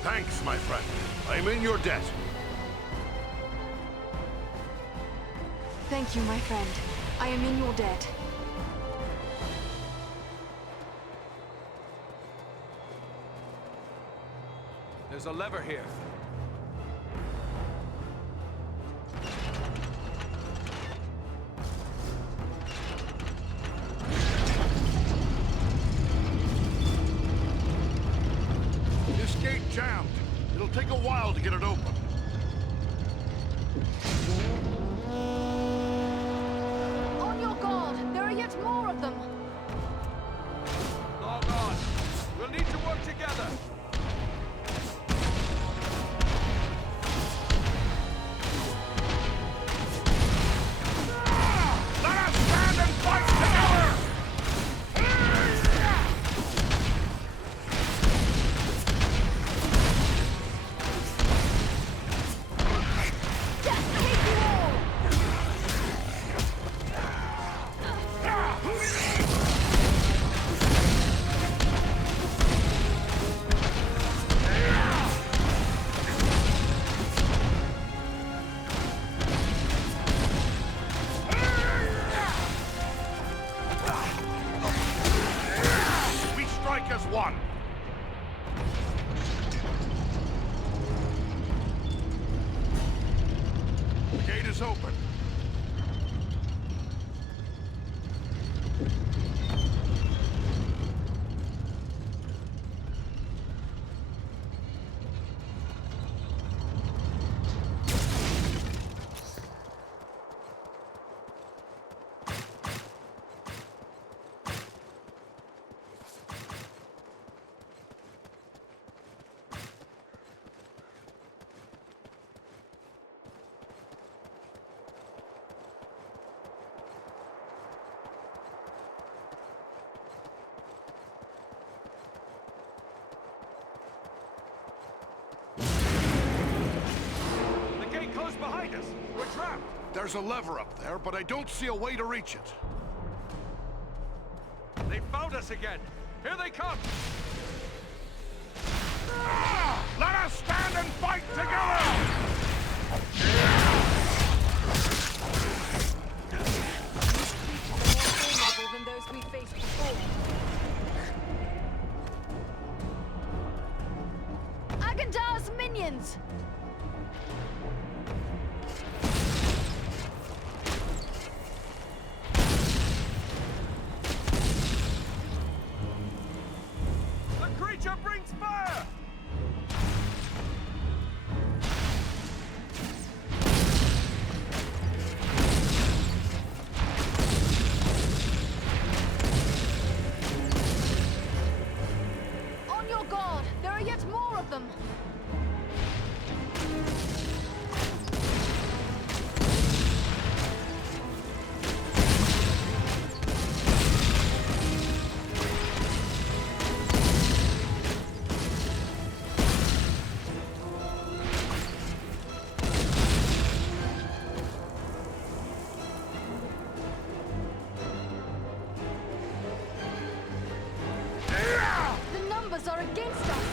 Thanks, my friend. I'm in your debt. Thank you, my friend. I am in your debt. There's a lever here. This gate jammed. It'll take a while to get it open. On your guard! There are yet more of them! Log on. We'll need to work together. Let us stand and fight together! Death take you all! We strike as one. The gate is open. The gate closed behind us. We're trapped. There's a lever up there, but I don't see a way to reach it. They found us again. Here they come. Let us stand and fight together! More formidable than those we faced before. Agandaûr's minions! The creature brings fire! On your guard! There are yet more of them! The numbers are against us!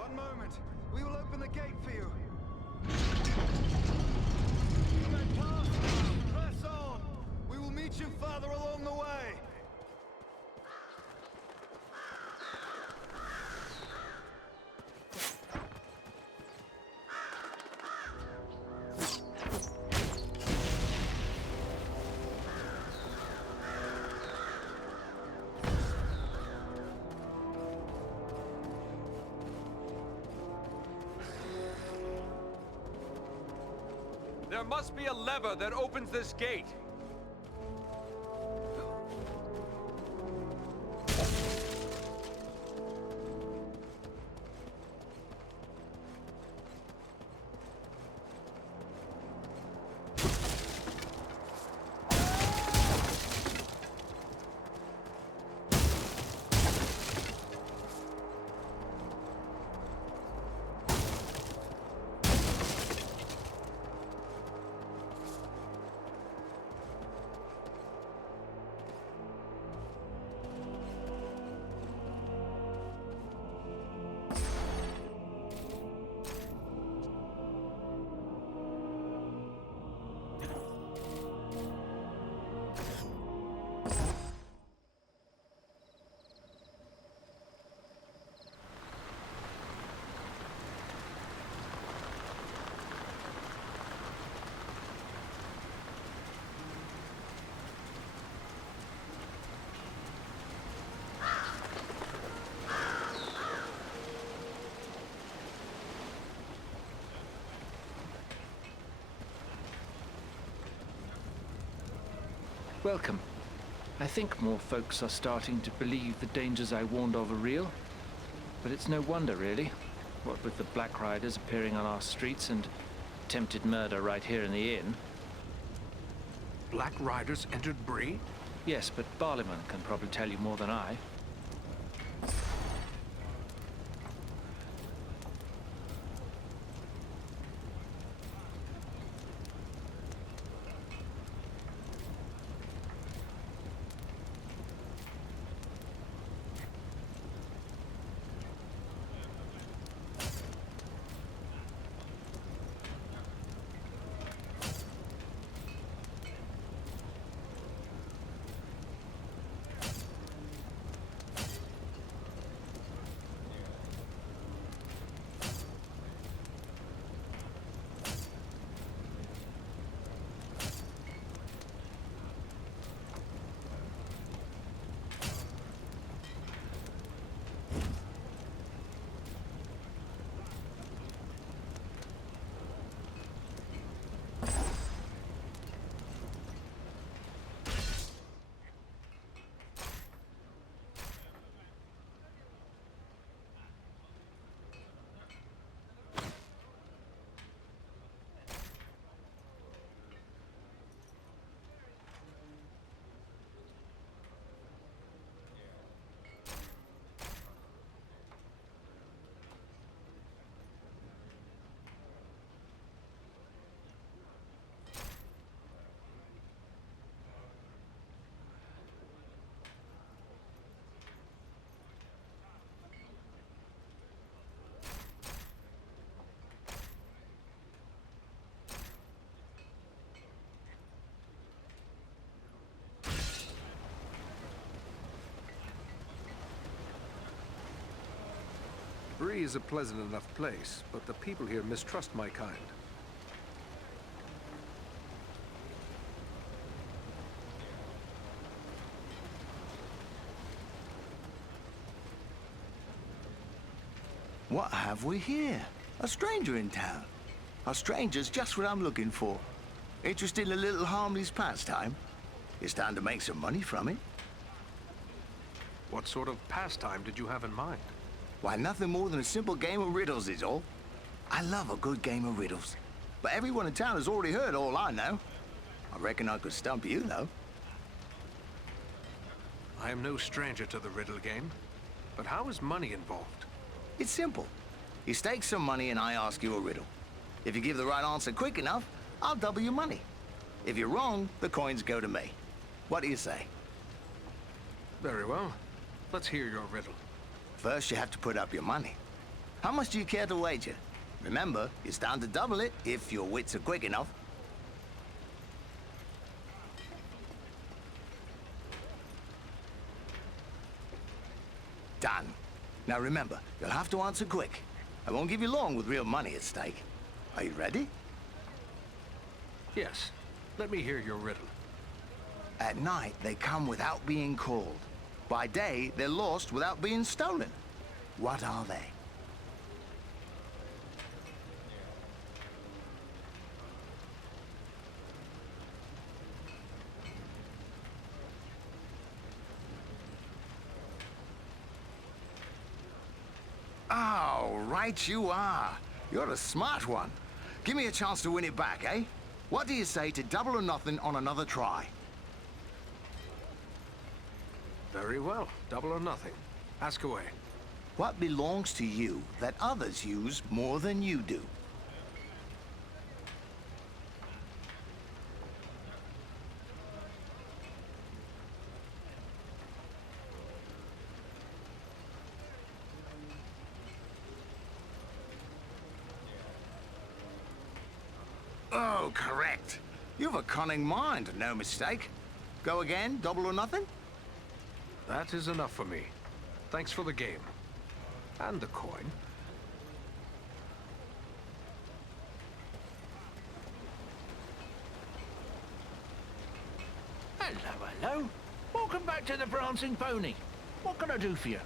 One moment. We will open the gate for you. Men pass now. Press on. We will meet you farther along the way. There must be a lever that opens this gate. Welcome. I think more folks are starting to believe the dangers I warned of are real. But it's no wonder, really. What with the Black Riders appearing on our streets and attempted murder right here in the inn. Black Riders entered Bree? Yes, but Barliman can probably tell you more than I. Bree is a pleasant enough place, but the people here mistrust my kind. What have we here? A stranger in town. A stranger's just what I'm looking for. Interested in a little harmless pastime? It's time to make some money from it. What sort of pastime did you have in mind? Why, nothing more than a simple game of riddles is all. I love a good game of riddles. But everyone in town has already heard all I know. I reckon I could stump you, though. I am no stranger to the riddle game. But how is money involved? It's simple. You stake some money and I ask you a riddle. If you give the right answer quick enough, I'll double your money. If you're wrong, the coins go to me. What do you say? Very well. Let's hear your riddle. First, you have to put up your money. How much do you care to wager? Remember, you stand to double it if your wits are quick enough. Done. Now remember, you'll have to answer quick. I won't give you long with real money at stake. Are you ready? Yes. Let me hear your riddle. At night, they come without being called. By day, they're lost without being stolen. What are they? Oh, right you are. You're a smart one. Give me a chance to win it back, eh? What do you say to double or nothing on another try? Very well. Double or nothing. Ask away. What belongs to you that others use more than you do? Oh, correct. You've a cunning mind, no mistake. Go again, double or nothing? That is enough for me. Thanks for the game. And the coin. Hello, hello. Welcome back to the Prancing Pony. What can I do for you?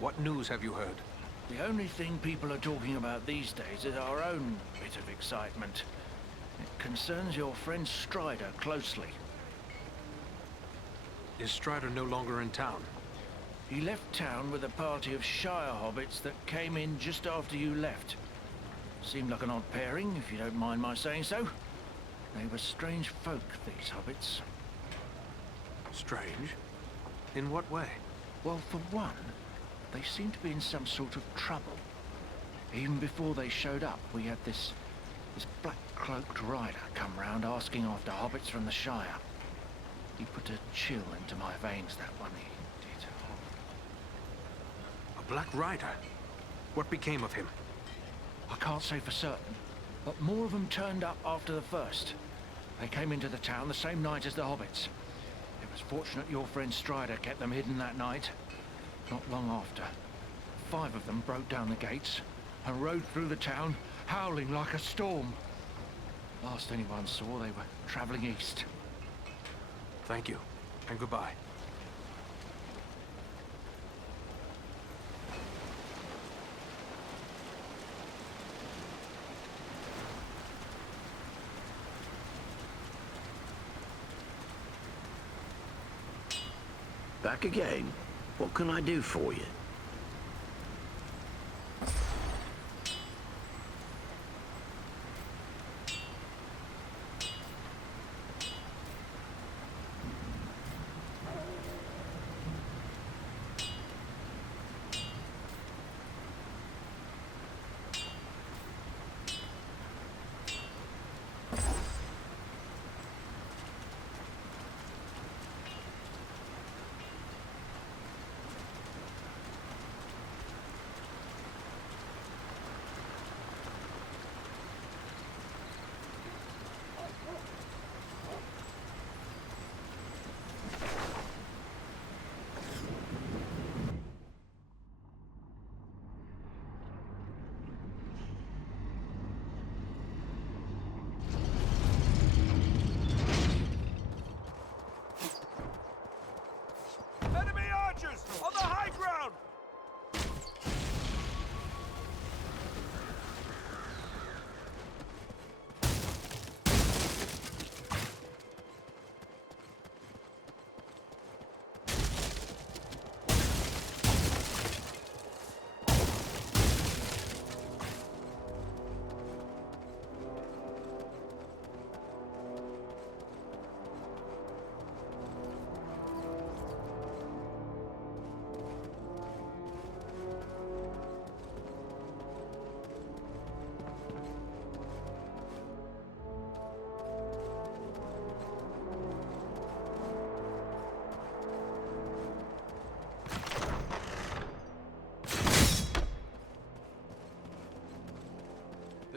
What news have you heard? The only thing people are talking about these days is our own bit of excitement. It concerns your friend Strider closely. Is Strider no longer in town? He left town with a party of Shire hobbits that came in just after you left. Seemed like an odd pairing, if you don't mind my saying so. They were strange folk, these hobbits. Strange? In what way? Well, for one, they seemed to be in some sort of trouble. Even before they showed up, we had this black-cloaked rider come round asking after hobbits from the Shire. He put a chill into my veins, that one, he did. A black rider? What became of him? I can't say for certain, but more of them turned up after the first. They came into the town the same night as the hobbits. It was fortunate your friend Strider kept them hidden that night. Not long after, 5 of them broke down the gates and rode through the town, howling like a storm. Last anyone saw, they were traveling east. Thank you, and goodbye. Back again? What can I do for you?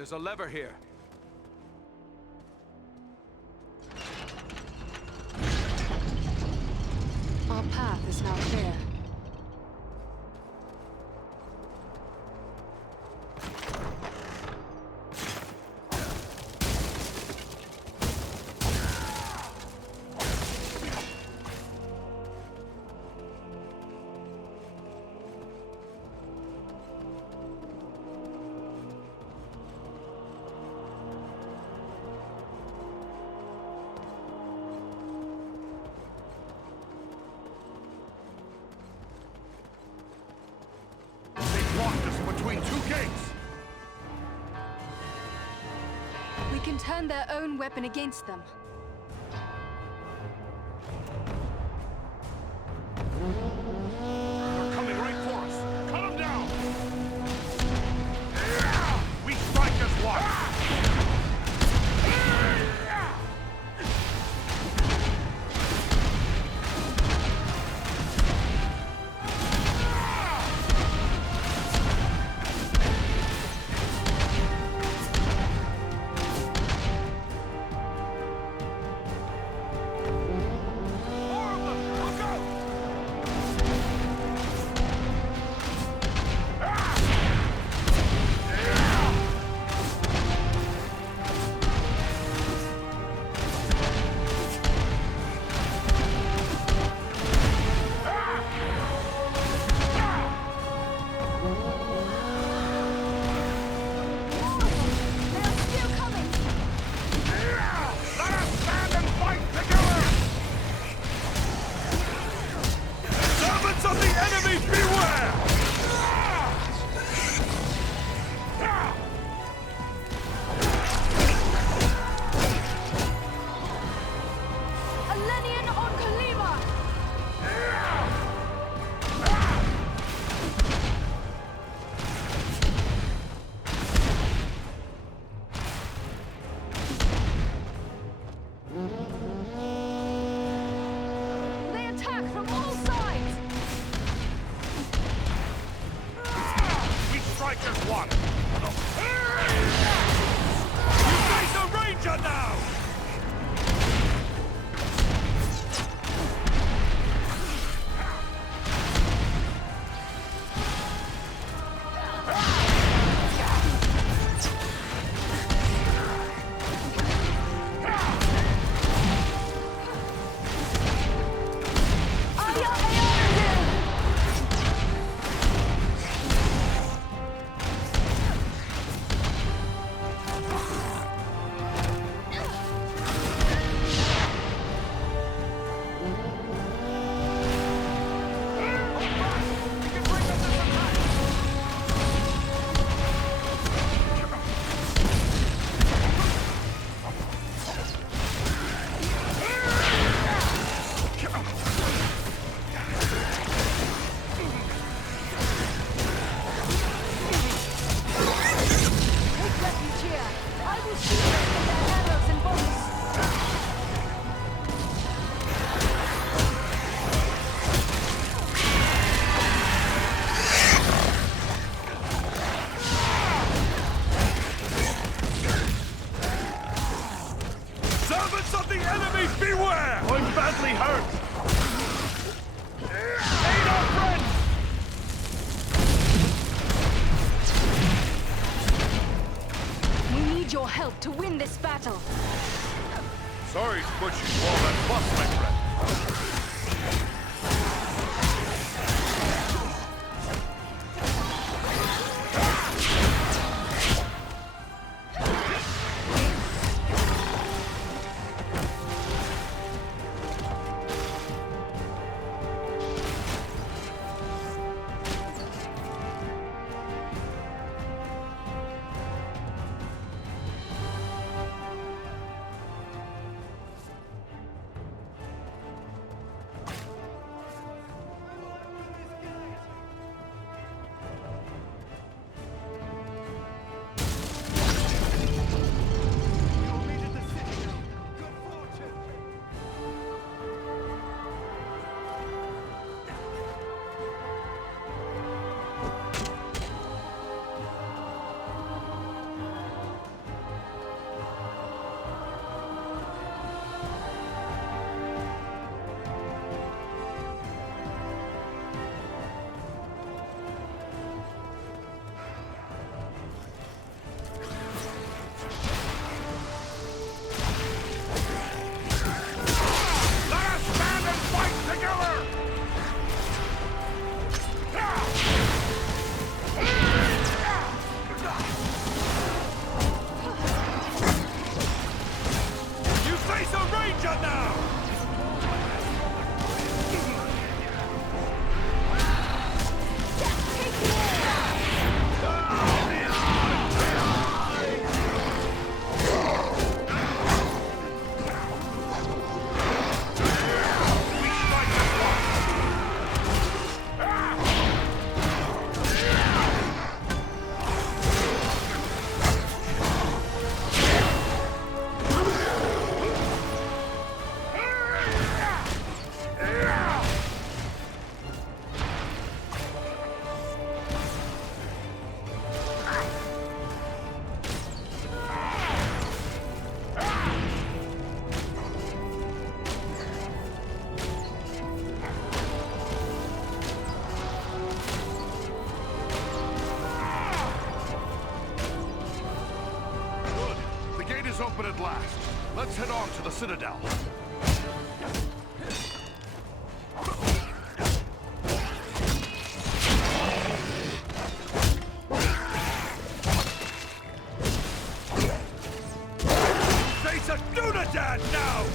There's a lever here. Our path is now clear. Between two gates! We can turn their own weapon against them. They're coming right for us! Cut them down! We strike as one! To win this battle. Sorry to put you through all that fuss, my friend. Let's head on to the Citadel. Face a Dúnedain now!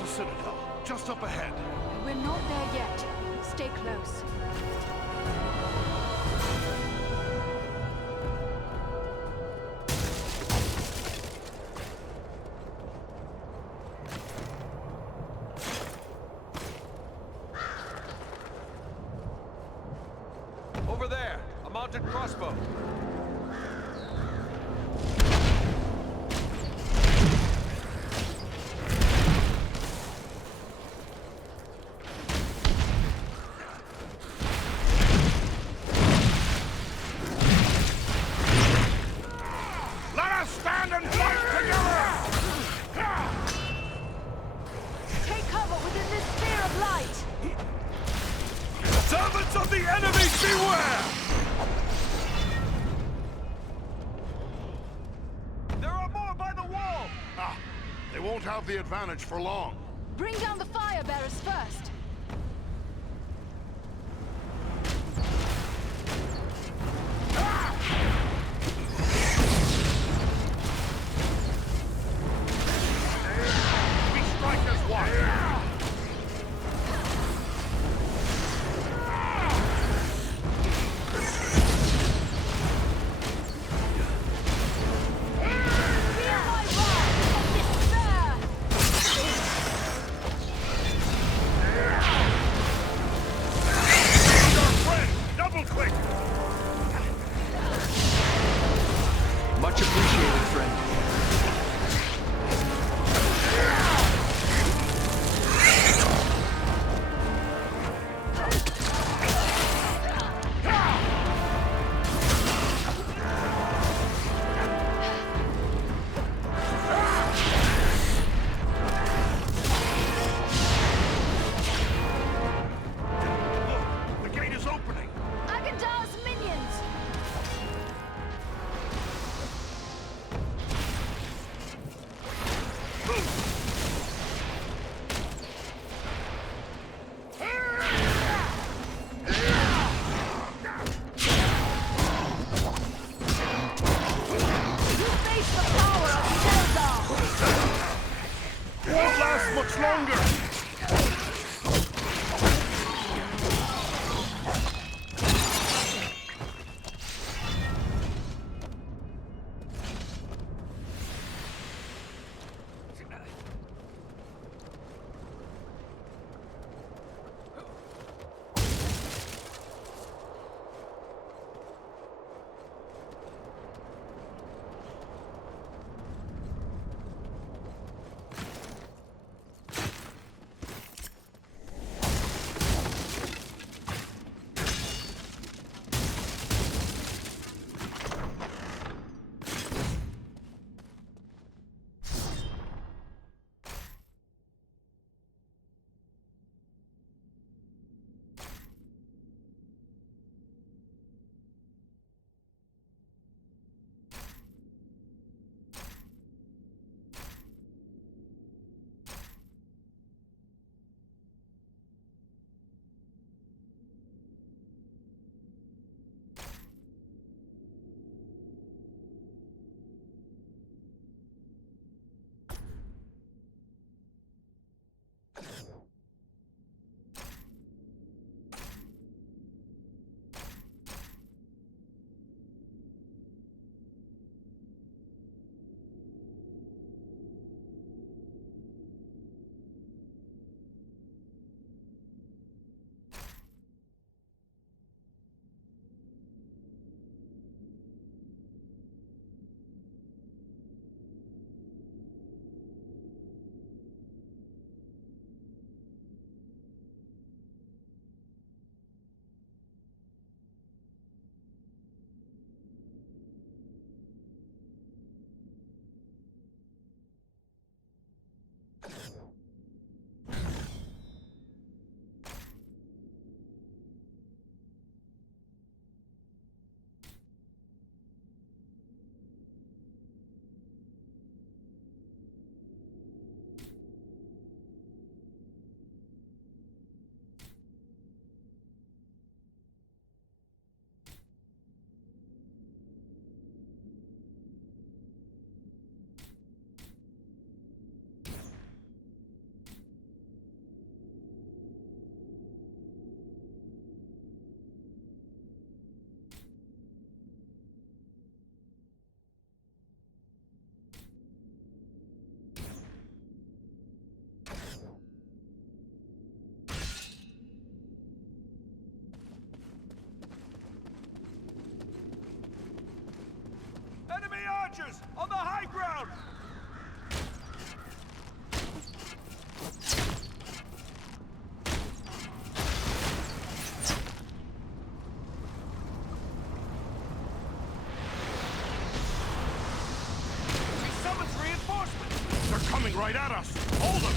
The Citadel, just up ahead. We're not there yet. Stay close. Over there, a mounted crossbow. Servants of the enemy, beware! There are more by the wall! Ah, they won't have the advantage for long. Bring down the fire bearers first. We strike as one. Much appreciated, friend. The gate is opening. Agandaûr's minions! Won't last much longer. archers! On the high ground! He summons reinforcements! They're coming right at us! Hold them!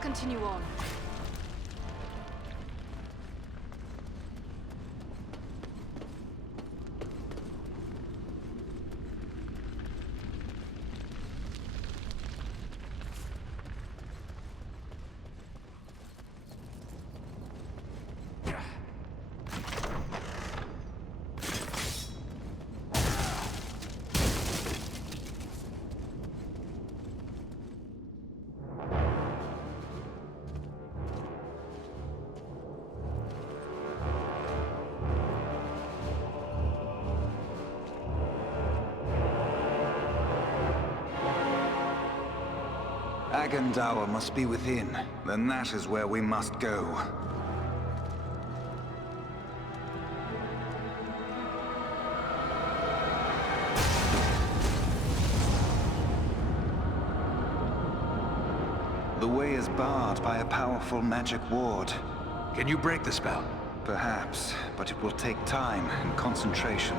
Continue on. Agandaûr must be within. Then that is where we must go. The way is barred by a powerful magic ward. Can you break the spell? Perhaps, but it will take time and concentration.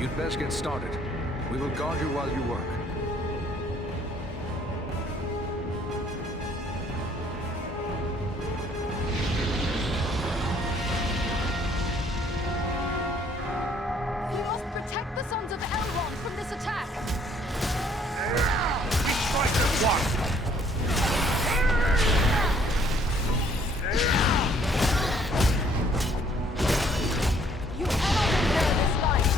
You'd best get started. We will guard you while you work. We must protect the sons of Elrond from this attack! We strike at once! You cannot endure this life!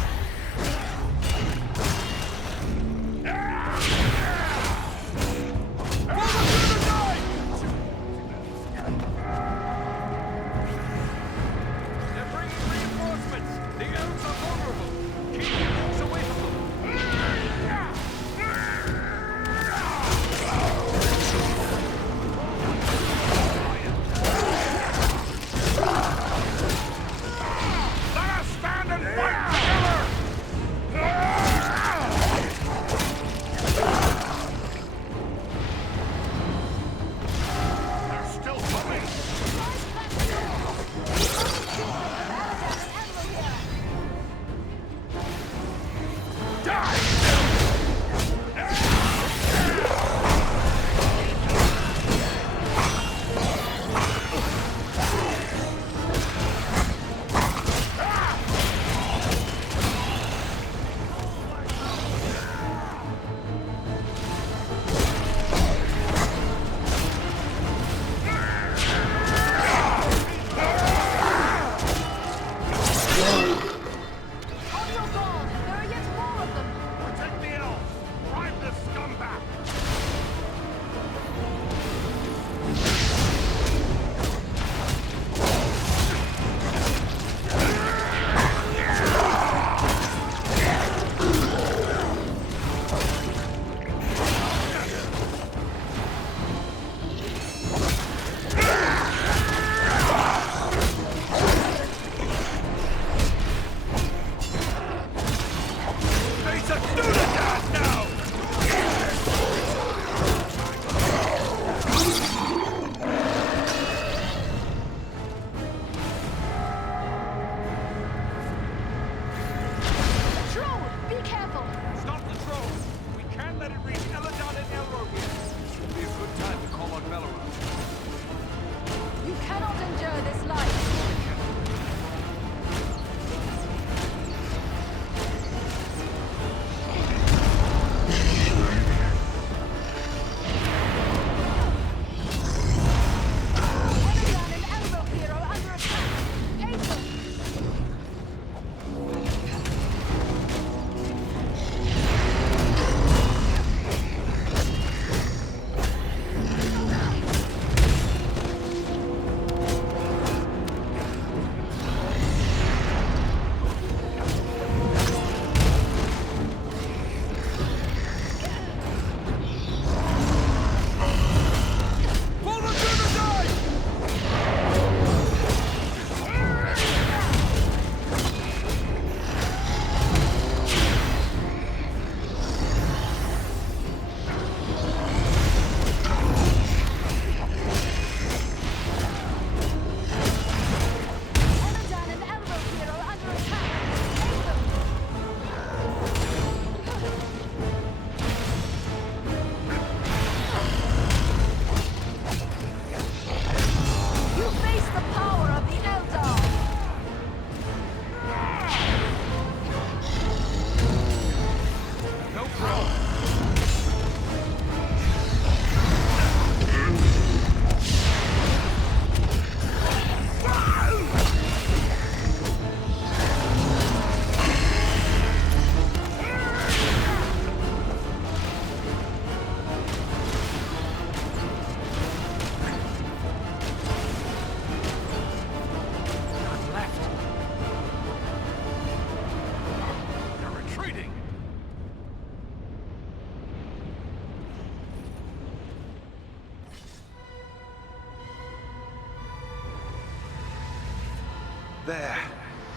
There.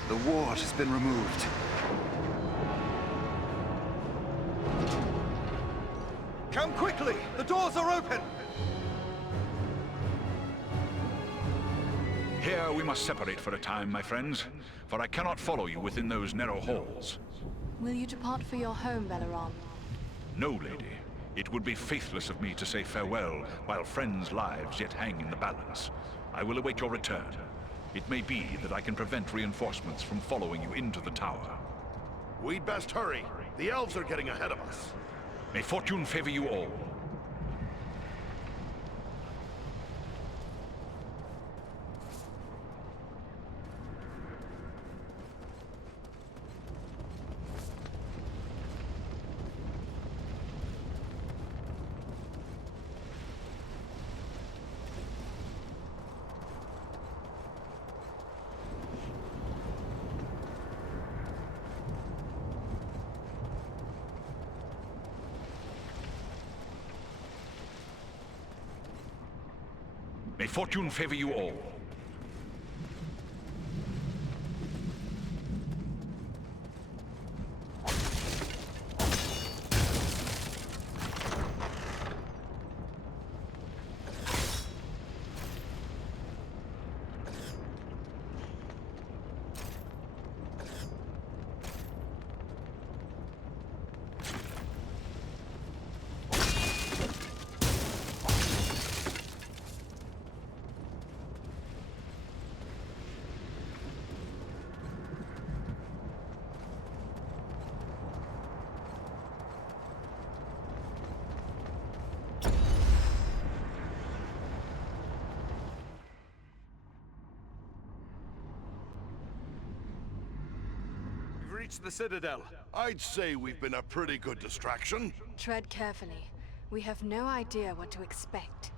The ward has been removed. Come quickly! The doors are open! Here we must separate for a time, my friends, for I cannot follow you within those narrow halls. Will you depart for your home, Veleron? No, lady. It would be faithless of me to say farewell while friends' lives yet hang in the balance. I will await your return. It may be that I can prevent reinforcements from following you into the tower. We'd best hurry. The elves are getting ahead of us. May fortune favor you all. May fortune favor you all. The Citadel. I'd say we've been a pretty good distraction. Tread carefully. We have no idea what to expect.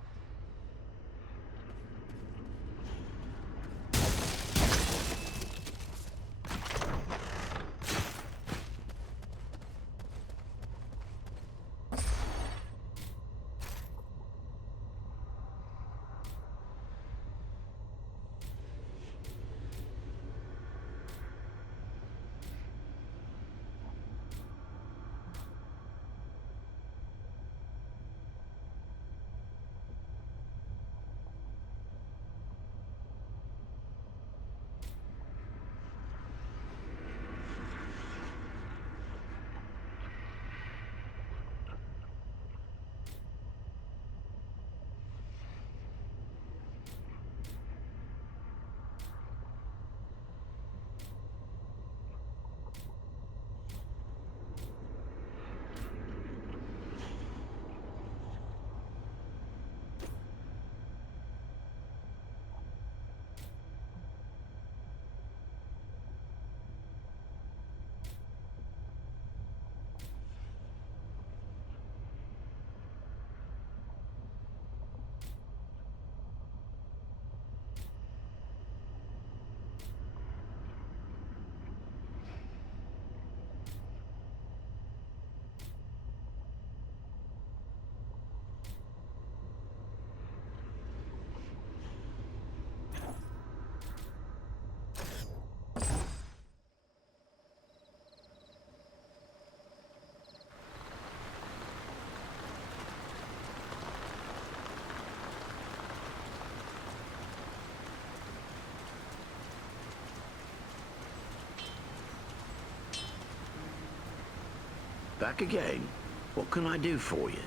Back again? What can I do for you?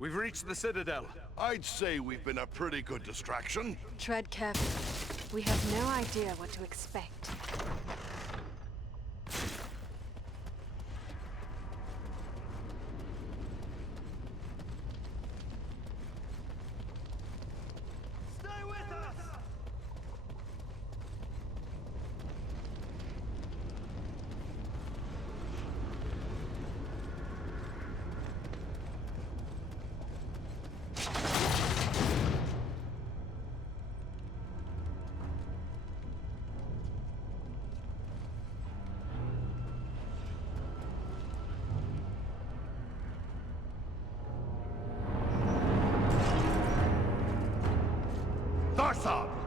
We've reached the Citadel. I'd say we've been a pretty good distraction. Tread carefully. We have no idea what to expect. Stay with us!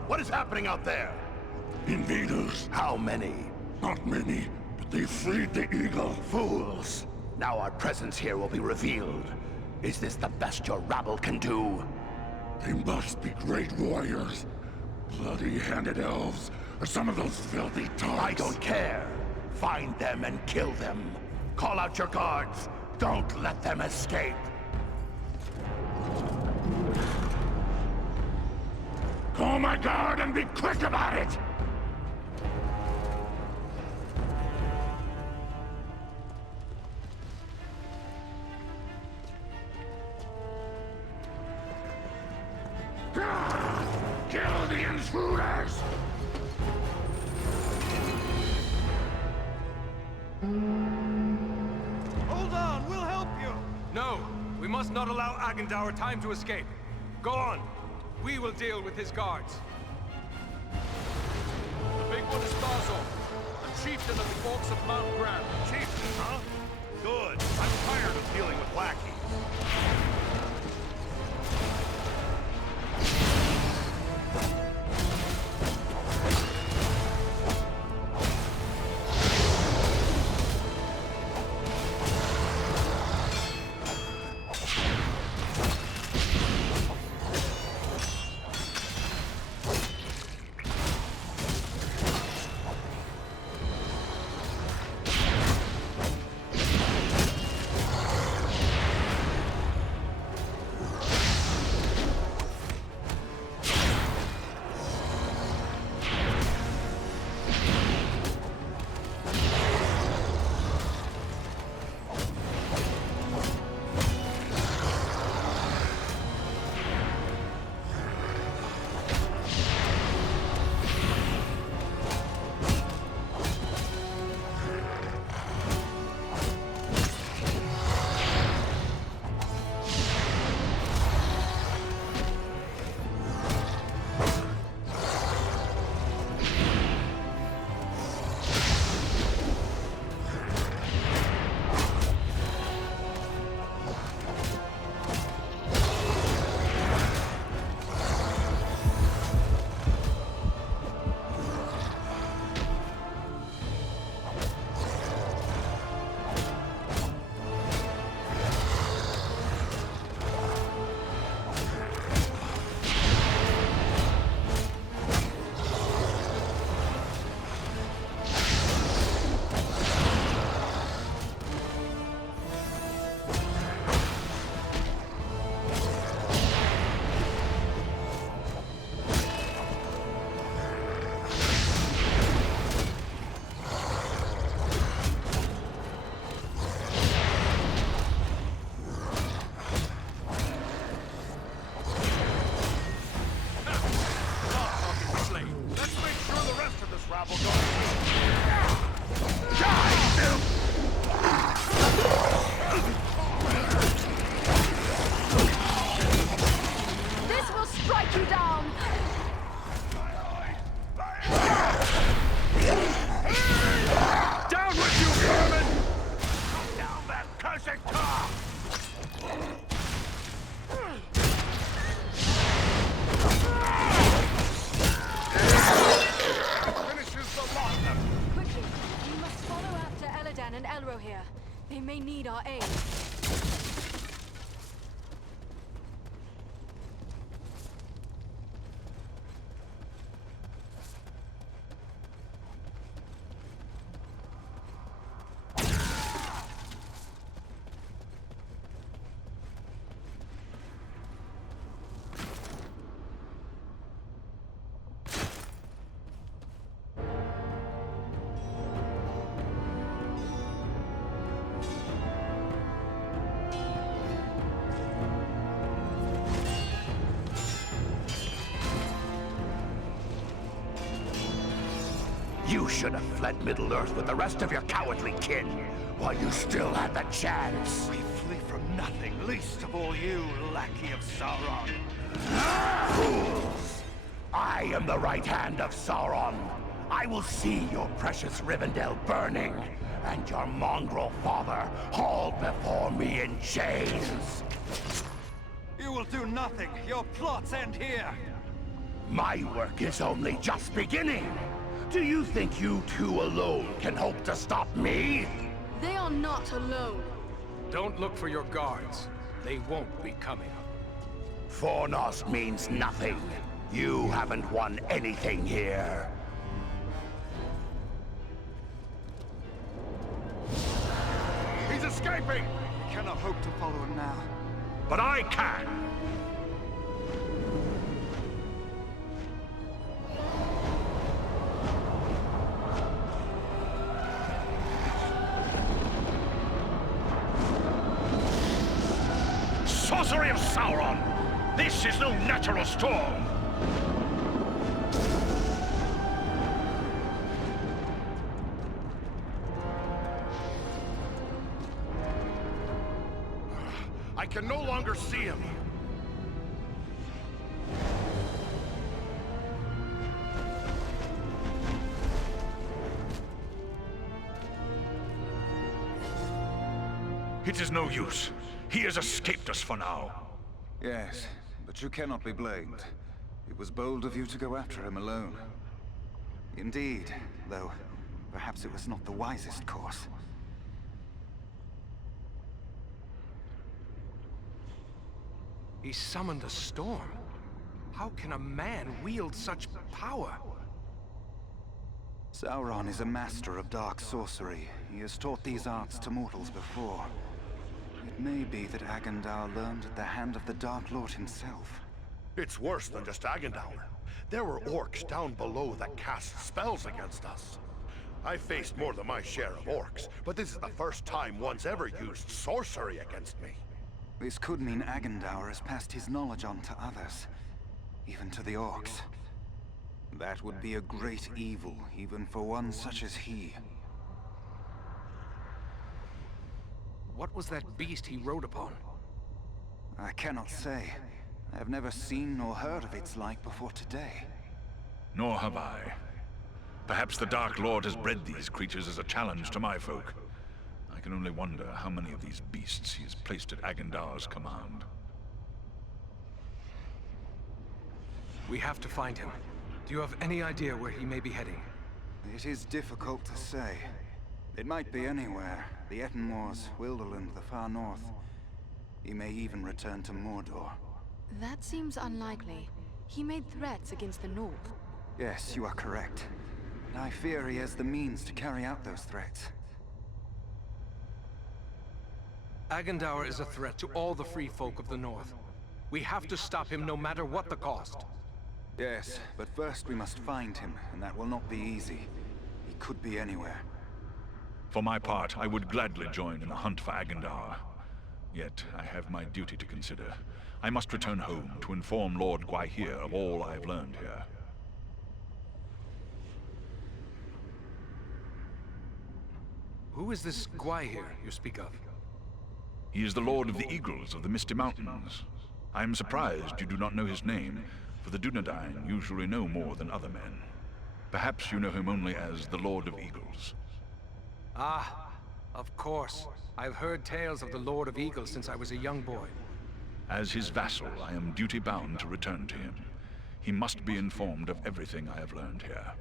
What is happening out there? Invaders. How many? Not many, but they freed the eagle. Fools! Now our presence here will be revealed. Is this the best your rabble can do? They must be great warriors. Bloody-handed elves, or some of those filthy dogs. I don't care. Find them and kill them. Call out your guards. Don't let them escape. Call my guard and be quick about it! Kill the intruders! Hold on, we'll help you! No, we must not allow Agandaûr time to escape. Go on. We will deal with his guards. The big one is Basil, the chieftain of the Orcs of Mount Graham. Chieftain, huh? Good. I'm tired of dealing with lackeys. They may need our aid. You should have fled Middle-earth with the rest of your cowardly kin, while you still had the chance. We flee from nothing, least of all you, lackey of Sauron. Fools! I am the right hand of Sauron. I will see your precious Rivendell burning, and your mongrel father hauled before me in chains. You will do nothing. Your plots end here. My work is only just beginning. Do you think you two alone can hope to stop me? They are not alone. Don't look for your guards. They won't be coming. Fornost means nothing. You haven't won anything here. He's escaping! We cannot hope to follow him now. But I can! Sorcery of Sauron! This is no natural storm! I can no longer see him. It is no use. He has escaped us for now. Yes, but you cannot be blamed. It was bold of you to go after him alone. Indeed, though perhaps it was not the wisest course. He summoned a storm. How can a man wield such power? Sauron is a master of dark sorcery. He has taught these arts to mortals before. It may be that Agandaûr learned at the hand of the Dark Lord himself. It's worse than just Agandaûr. There were orcs down below that cast spells against us. I faced more than my share of orcs, but this is the first time one's ever used sorcery against me. This could mean Agandaûr has passed his knowledge on to others, even to the orcs. That would be a great evil, even for one such as he. What was that beast he rode upon? I cannot say. I have never seen nor heard of its like before today. Nor have I. Perhaps the Dark Lord has bred these creatures as a challenge to my folk. I can only wonder how many of these beasts he has placed at Agandaur's command. We have to find him. Do you have any idea where he may be heading? It is difficult to say. It might be anywhere. The Ettenmoors, Wilderland, the far north. He may even return to Mordor. That seems unlikely. He made threats against the North. Yes, you are correct. I fear he has the means to carry out those threats. Agandaûr is a threat to all the free folk of the North. We have to stop him no matter what the cost. Yes, but first we must find him, and that will not be easy. He could be anywhere. For my part, I would gladly join in the hunt for Agandaûr. Yet, I have my duty to consider. I must return home to inform Lord Guerreiro of all I have learned here. Who is this Guerreiro you speak of? He is the Lord of the Eagles of the Misty Mountains. I am surprised you do not know his name, for the Dúnedain usually know more than other men. Perhaps you know him only as the Lord of Eagles. Ah, of course. I've heard tales of the Lord of Eagles since I was a young boy. As his vassal, I am duty-bound to return to him. He must be informed of everything I have learned here.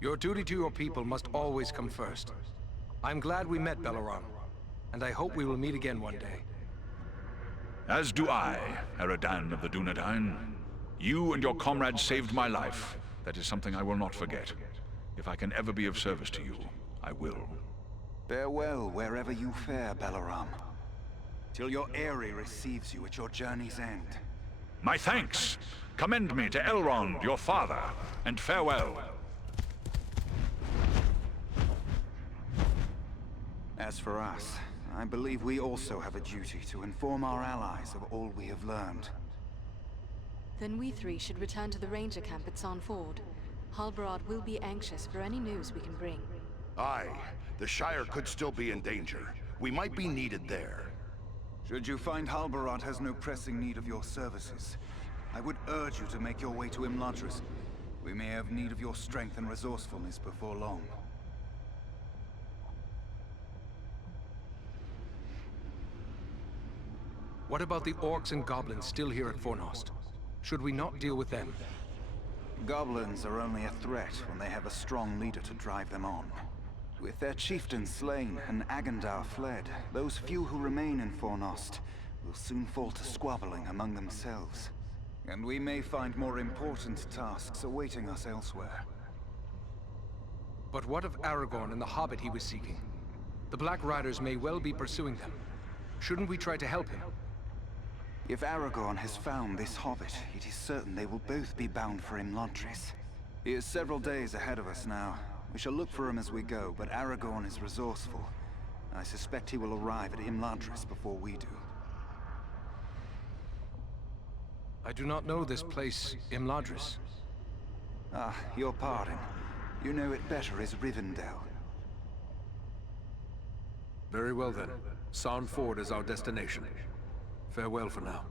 Your duty to your people must always come first. I'm glad we met, Belleron, and I hope we will meet again one day. As do I, Eradan of the Dúnedain. You and your comrades saved my life. That is something I will not forget. If I can ever be of service to you, I will. Farewell wherever you fare, Belleron. Till your Eyrie receives you at your journey's end. My thanks! Commend me to Elrond, your father, and farewell. As for us, I believe we also have a duty to inform our allies of all we have learned. Then we three should return to the ranger camp at Sarn Ford. Halbarad will be anxious for any news we can bring. Aye, the Shire could still be in danger. We might be needed there. Should you find Halbarad has no pressing need of your services, I would urge you to make your way to Imladris. We may have need of your strength and resourcefulness before long. What about the orcs and goblins still here at Fornost? Should we not deal with them? Goblins are only a threat when they have a strong leader to drive them on. With their chieftain slain and Agandaûr fled, those few who remain in Fornost will soon fall to squabbling among themselves. And we may find more important tasks awaiting us elsewhere. But what of Aragorn and the hobbit he was seeking? The Black Riders may well be pursuing them. Shouldn't we try to help him? If Aragorn has found this hobbit, it is certain they will both be bound for Imladris. He is several days ahead of us now. We shall look for him as we go, but Aragorn is resourceful. I suspect he will arrive at Imladris before we do. I do not know this place, Imladris. Ah, your pardon. You know it better as Rivendell. Very well then. Sarn Ford is our destination. Farewell for now.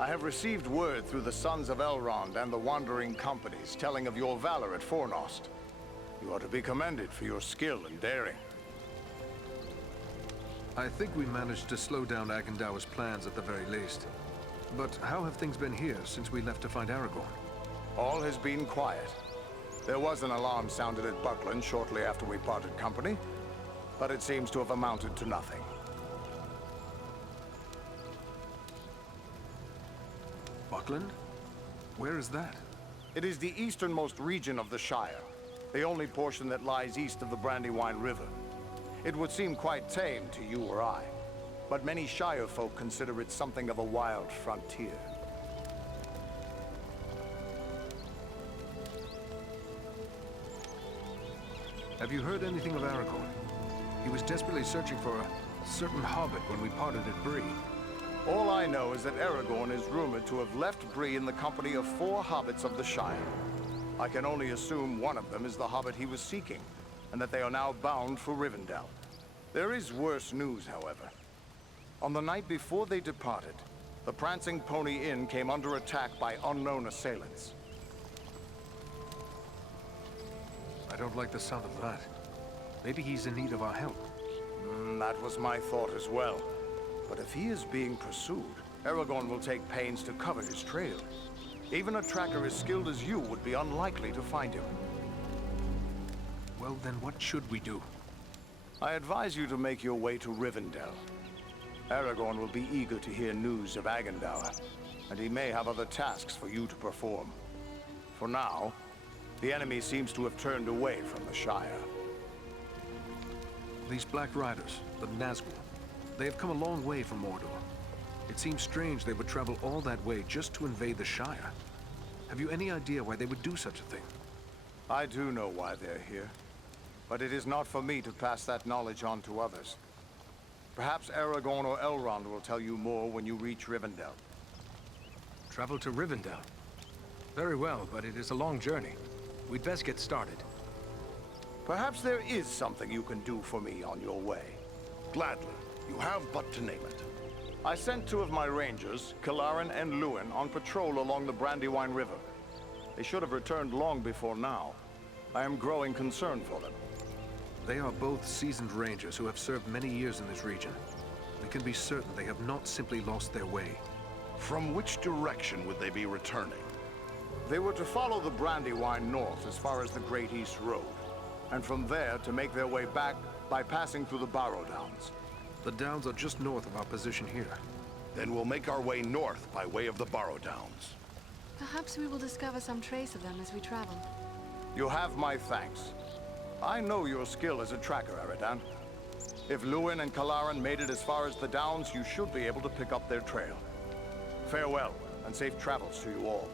I have received word through the Sons of Elrond and the Wandering Companies telling of your valor at Fornost. You are to be commended for your skill and daring. I think we managed to slow down Agandaur's plans at the very least. But how have things been here since we left to find Aragorn? All has been quiet. There was an alarm sounded at Buckland shortly after we parted company, but it seems to have amounted to nothing. Buckland? Where is that? It is the easternmost region of the Shire, the only portion that lies east of the Brandywine River. It would seem quite tame to you or I, but many Shire folk consider it something of a wild frontier. Have you heard anything of Aragorn? He was desperately searching for a certain hobbit when we parted at Bree. All I know is that Aragorn is rumored to have left Bree in the company of 4 hobbits of the Shire. I can only assume one of them is the hobbit he was seeking, and that they are now bound for Rivendell. There is worse news, however. On the night before they departed, the Prancing Pony Inn came under attack by unknown assailants. I don't like the sound of that. Maybe he's in need of our help. That was my thought as well. But if he is being pursued, Aragorn will take pains to cover his trail. Even a tracker as skilled as you would be unlikely to find him. Well, then what should we do? I advise you to make your way to Rivendell. Aragorn will be eager to hear news of Agandaûr, and he may have other tasks for you to perform. For now, the enemy seems to have turned away from the Shire. These Black Riders, the Nazgûl, they have come a long way from Mordor. It seems strange they would travel all that way just to invade the Shire. Have you any idea why they would do such a thing? I do know why they're here, but it is not for me to pass that knowledge on to others. Perhaps Aragorn or Elrond will tell you more when you reach Rivendell. Travel to Rivendell? Very well, but it is a long journey. We'd best get started. Perhaps there is something you can do for me on your way. Gladly. You have but to name it. I sent 2 of my rangers, Kilaran and Luin, on patrol along the Brandywine River. They should have returned long before now. I am growing concerned for them. They are both seasoned rangers who have served many years in this region. We can be certain they have not simply lost their way. From which direction would they be returning? They were to follow the Brandywine north as far as the Great East Road, and from there to make their way back by passing through the Barrow Downs. The Downs are just north of our position here. Then we'll make our way north by way of the Barrow Downs. Perhaps we will discover some trace of them as we travel. You have my thanks. I know your skill as a tracker, Eradan. If Lewin and Kalaran made it as far as the Downs, you should be able to pick up their trail. Farewell, and safe travels to you all.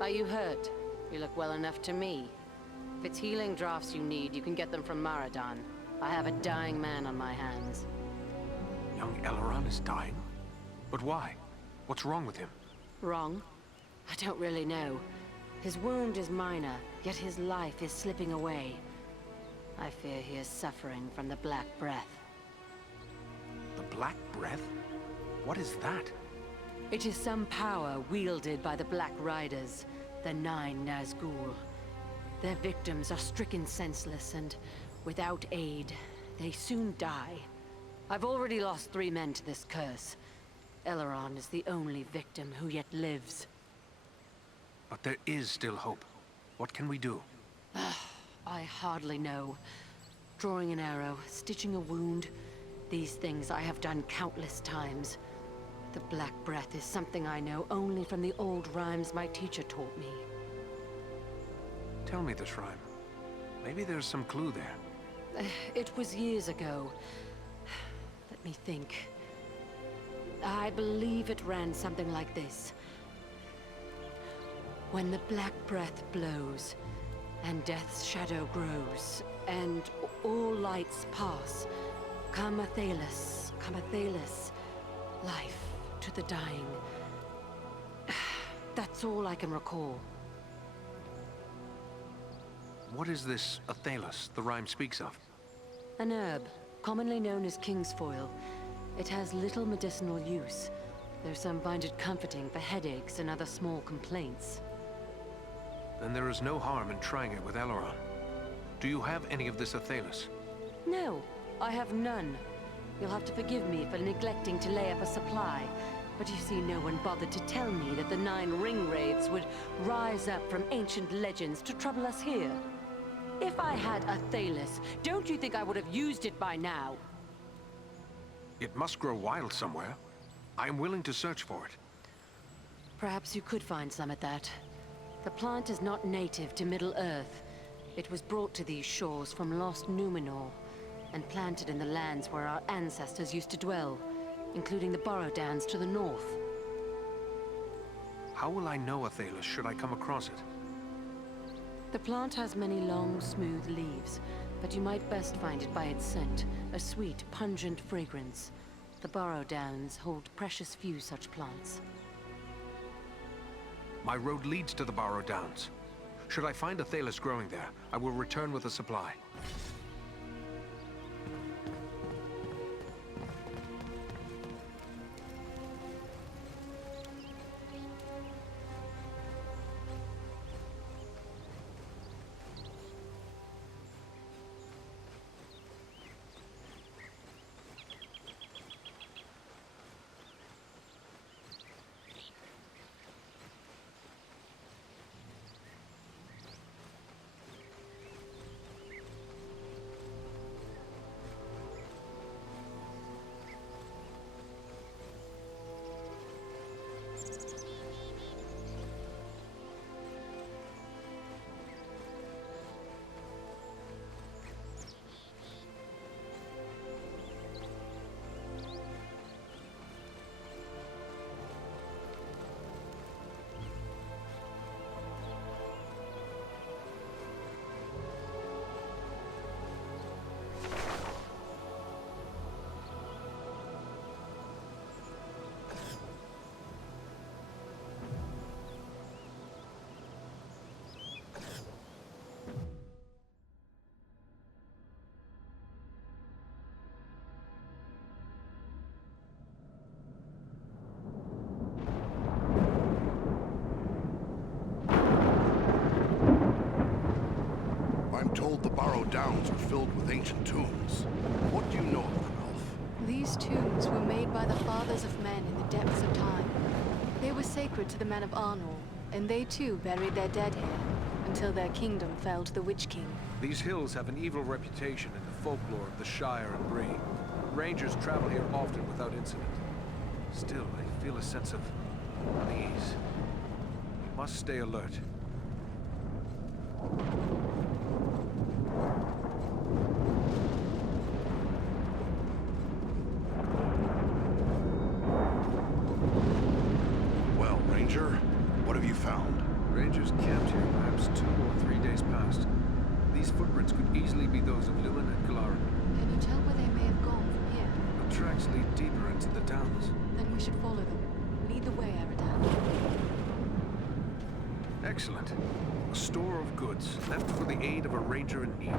Are you hurt? You look well enough to me. If it's healing drafts you need, you can get them from Maradan. I have a dying man on my hands. Young Eleron is dying? But why? What's wrong with him? Wrong? I don't really know. His wound is minor, yet his life is slipping away. I fear he is suffering from the Black Breath. The Black Breath? What is that? It is some power wielded by the Black Riders, the 9 Nazgul. Their victims are stricken senseless, and without aid, they soon die. I've already lost 3 men to this curse. Eleron is the only victim who yet lives. But there is still hope. What can we do? I hardly know. Drawing an arrow, stitching a wound. These things I have done countless times. The Black Breath is something I know only from the old rhymes my teacher taught me. Tell me this rhyme. Maybe there's some clue there. It was years ago. Let me think. I believe it ran something like this. When the Black Breath blows, and death's shadow grows, and all lights pass, come Athelas, life to the dying. That's all I can recall. What is this Athelas the rhyme speaks of? An herb, commonly known as king's foil. It has little medicinal use, though some find it comforting for headaches and other small complaints. Then there is no harm in trying it with Eleron. Do you have any of this Athelas? No, I have none. You'll have to forgive me for neglecting to lay up a supply. But you see, no one bothered to tell me that the 9 ring wraiths would rise up from ancient legends to trouble us here. If I had Athelas, don't you think I would have used it by now? It must grow wild somewhere. I am willing to search for it. Perhaps you could find some at that. The plant is not native to Middle-earth. It was brought to these shores from lost Numenor, and planted in the lands where our ancestors used to dwell, including the Borrowdowns to the north. How will I know Athelas should I come across it? The plant has many long, smooth leaves, but you might best find it by its scent, a sweet, pungent fragrance. The Borrowdowns hold precious few such plants. My road leads to the Borrowdowns. Should I find Athelas growing there, I will return with a supply. told the Barrow Downs are filled with ancient tombs. What do you know of them, Elf? These tombs were made by the fathers of men in the depths of time. They were sacred to the men of Arnor, and they too buried their dead here, until their kingdom fell to the Witch King. These hills have an evil reputation in the folklore of the Shire and Bree. Rangers travel here often without incident. Still, I feel a sense of unease. We must stay alert. Well, Ranger, what have you found? Rangers camped here perhaps 2 or 3 days past. These footprints could easily be those of Lumen and Galarin. Can you tell where they may have gone from here? The tracks lead deeper into the downs. Then we should follow them. Lead the way, Eradan. Excellent. A store of goods, left for the aid of a ranger in need.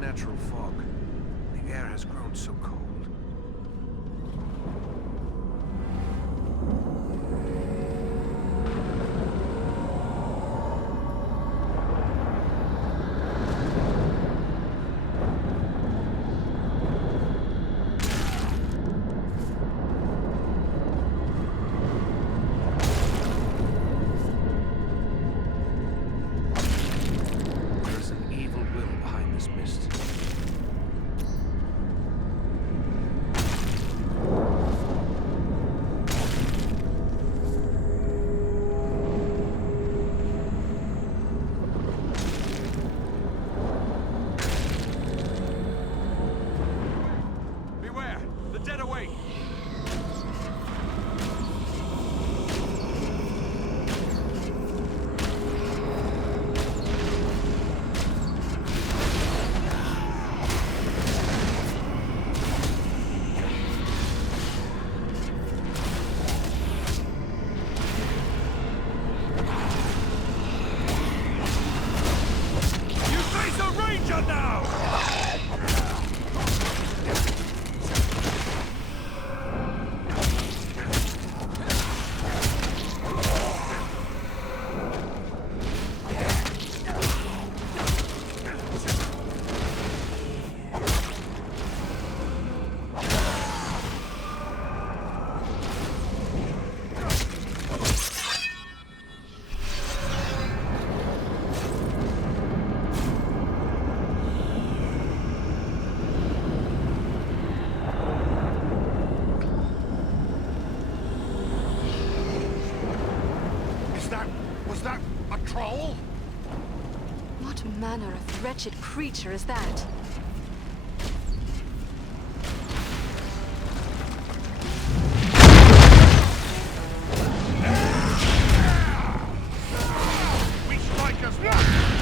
Natural fog. The air has grown so cold. There's an evil will behind this mist. A troll? What manner of wretched creature is that? We strike as one!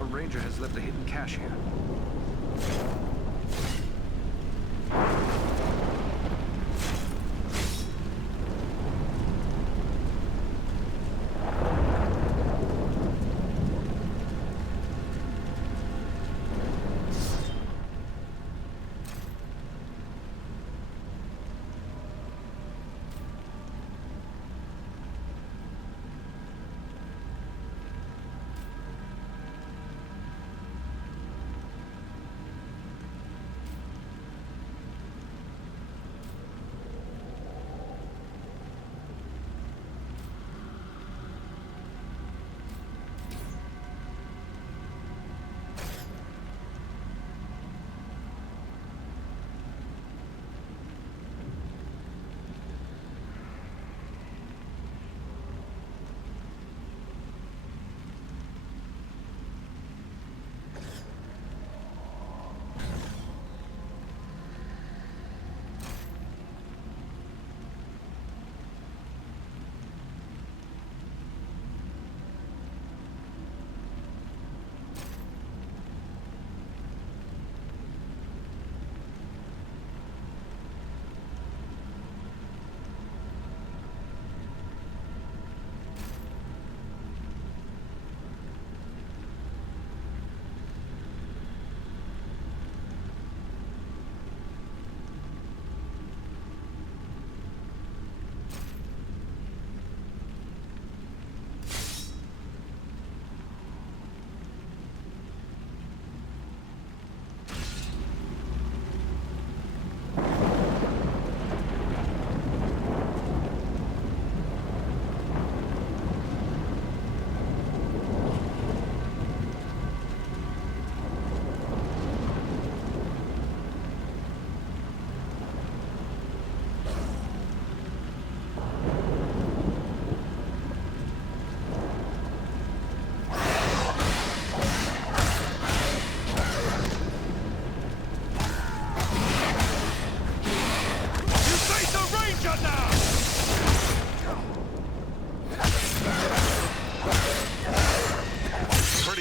A ranger has left a hidden cache here.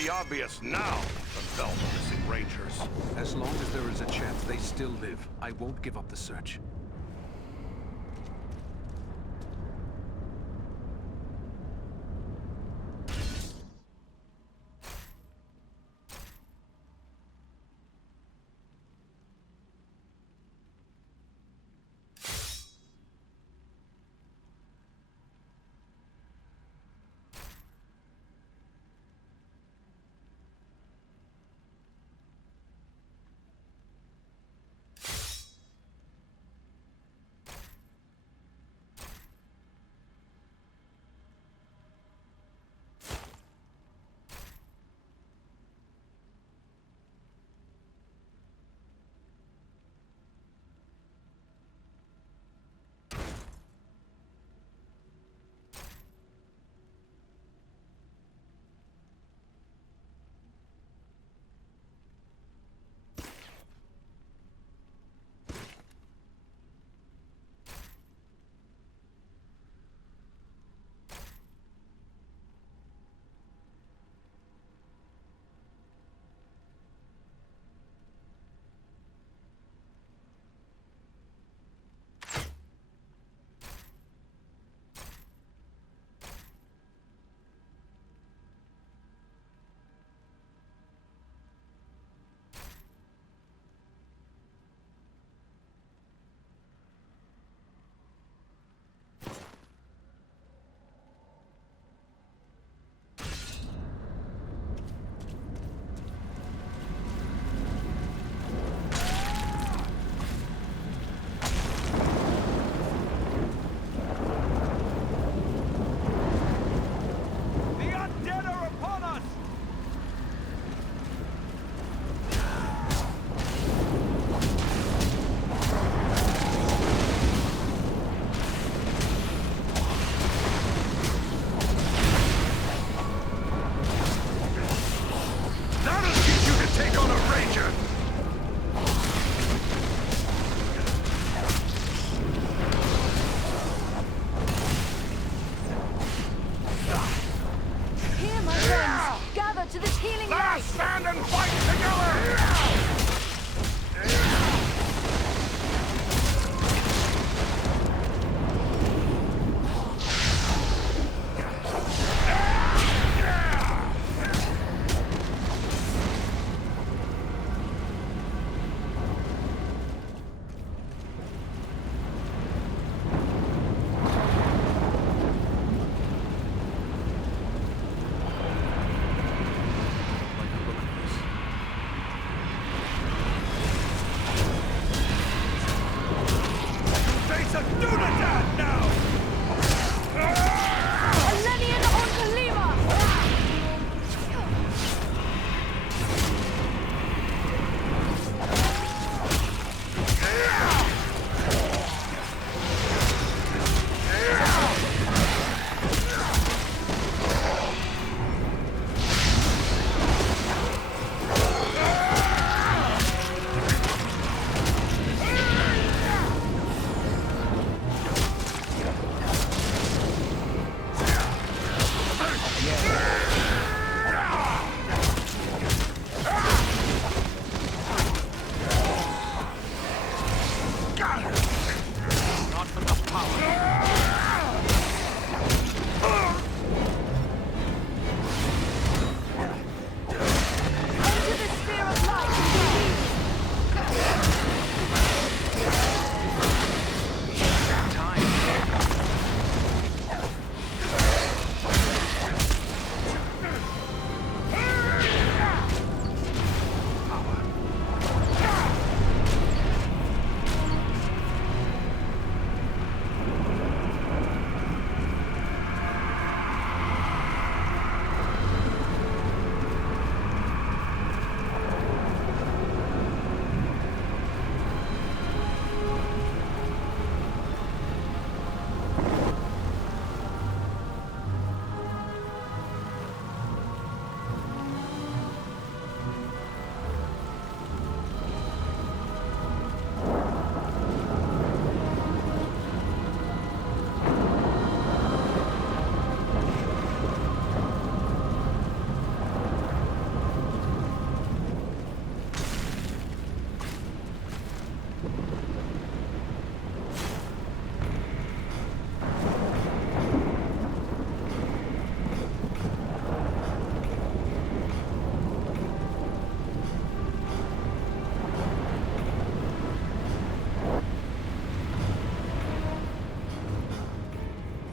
Obvious now the fell missing rangers. As long as there is a chance. if they still live, I won't give up the search.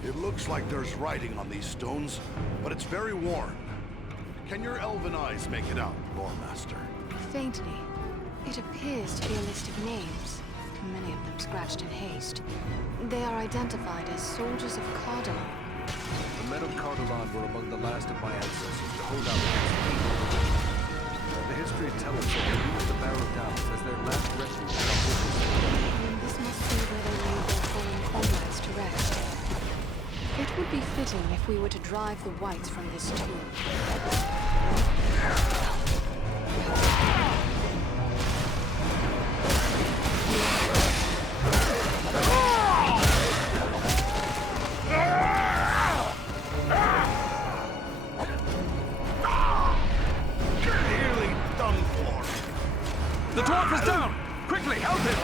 It looks like there's writing on these stones, but it's very worn. Can your elven eyes make it out, Lore Master? Faintly. It appears to be a list of names, many of them scratched in haste. They are identified as soldiers of Cardinal. The men of Cardolan were among the last of my ancestors to hold out against the evil. The history tells us that they used the Barrow Downs as their last refuge from wickedness. This must be where they laid their fallen comrades to rest. It would be fitting if we were to drive the whites from this tomb. Nearly done for. The dwarf is down! Quickly, help him!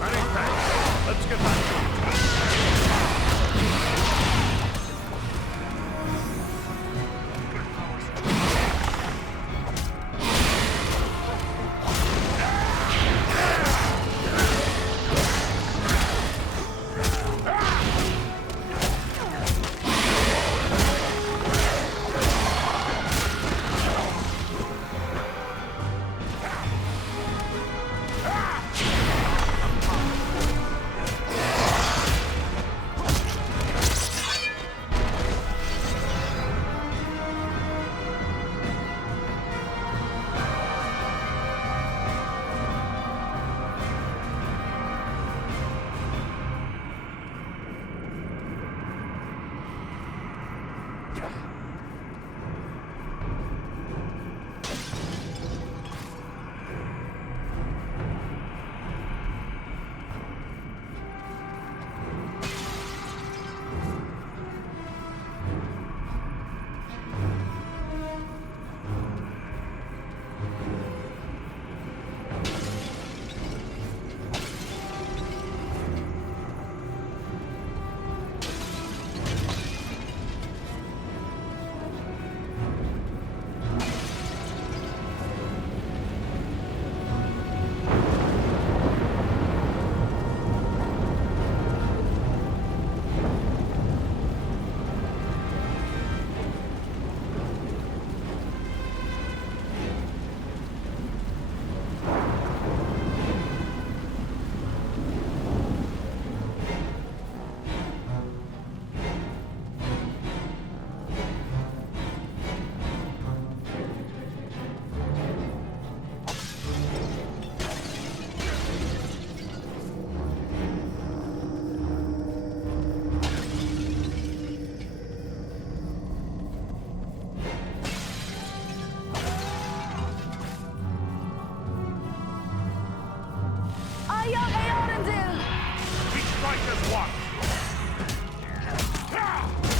Running back. Let's get back to it.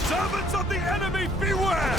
Servants of the enemy, beware!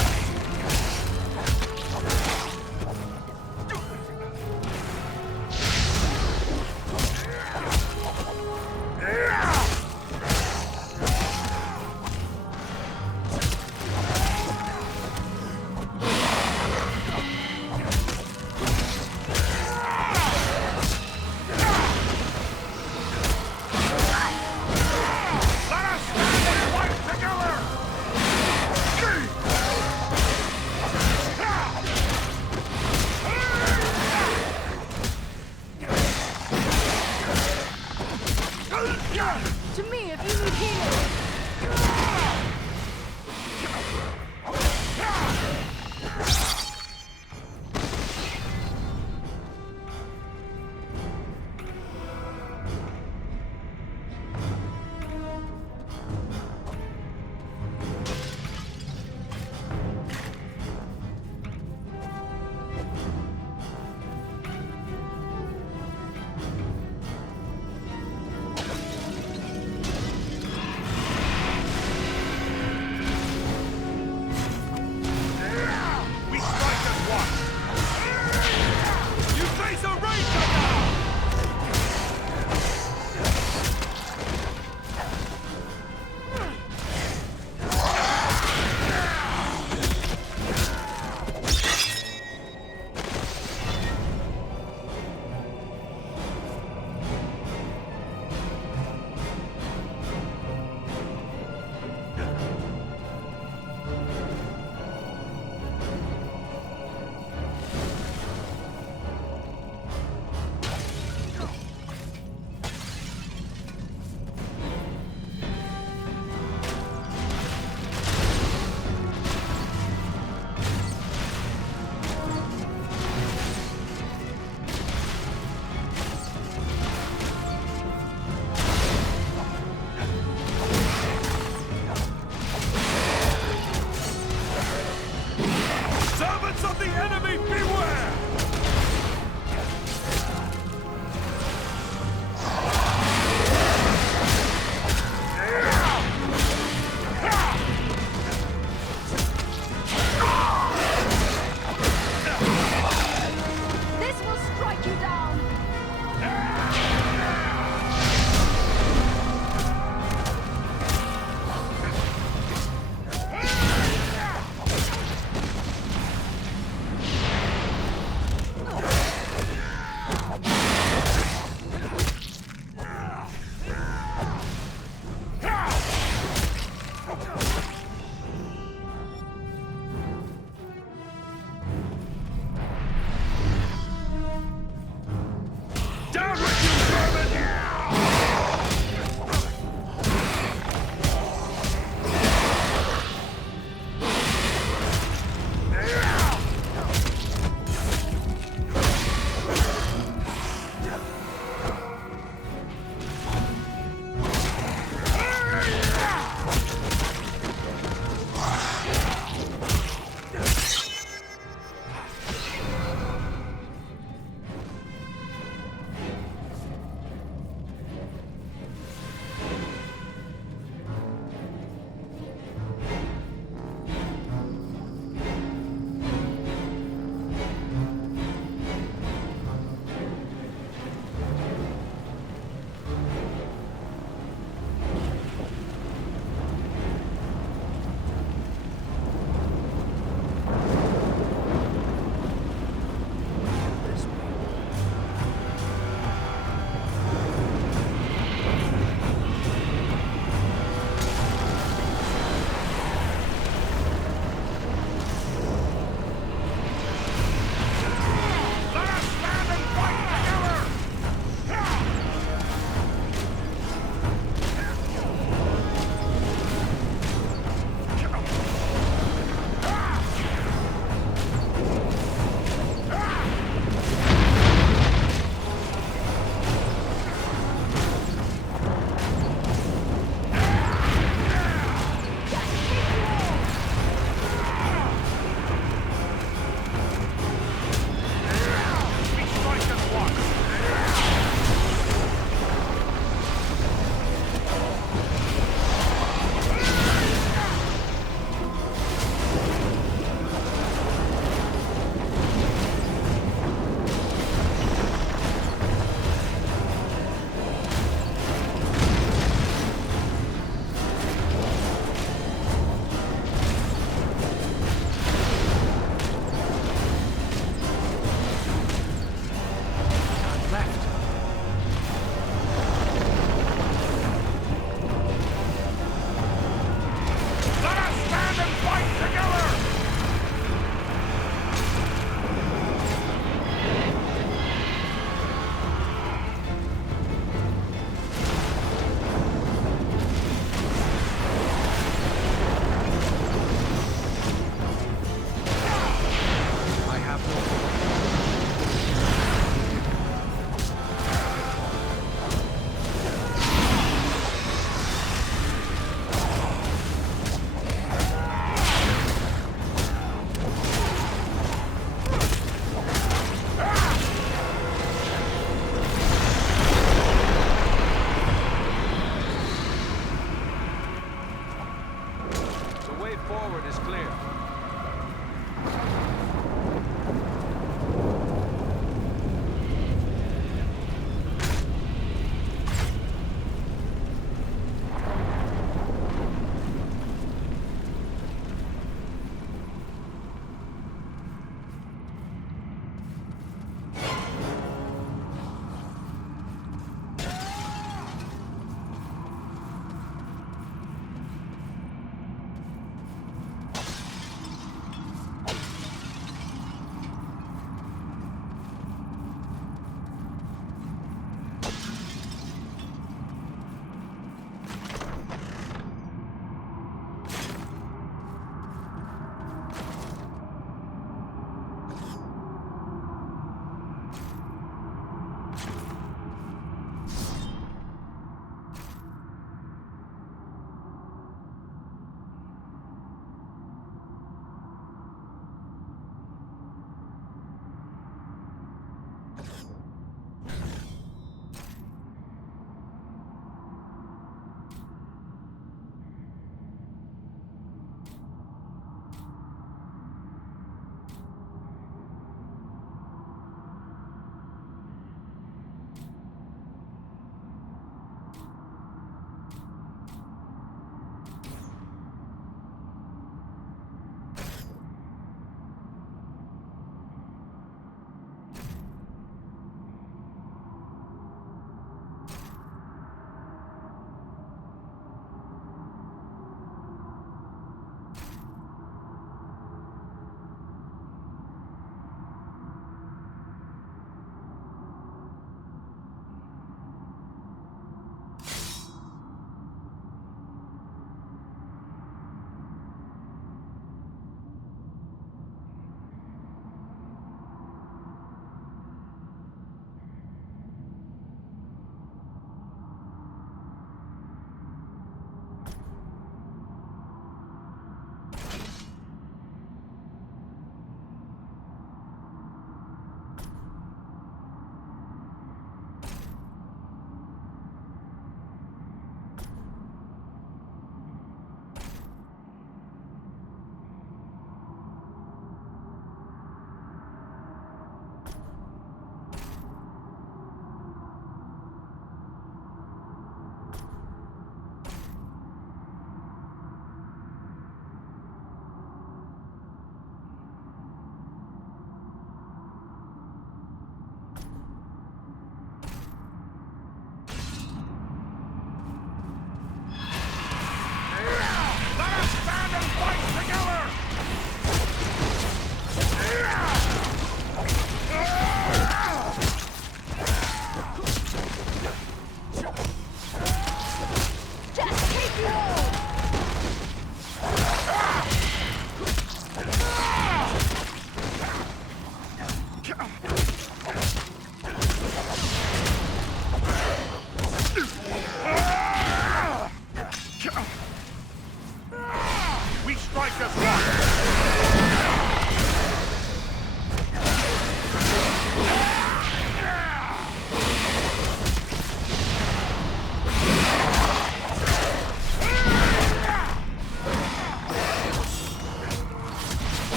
hunt you down!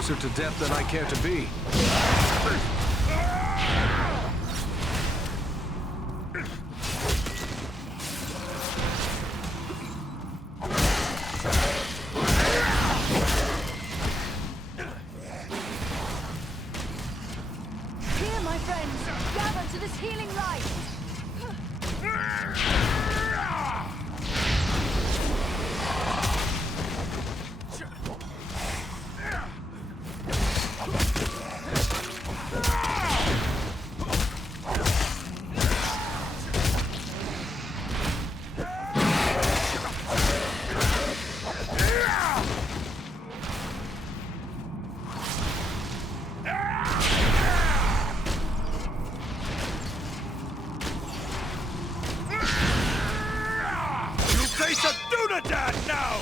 closer to death than I care to be. Here, my friends! Gather to this healing light! Face a Dúnedain now!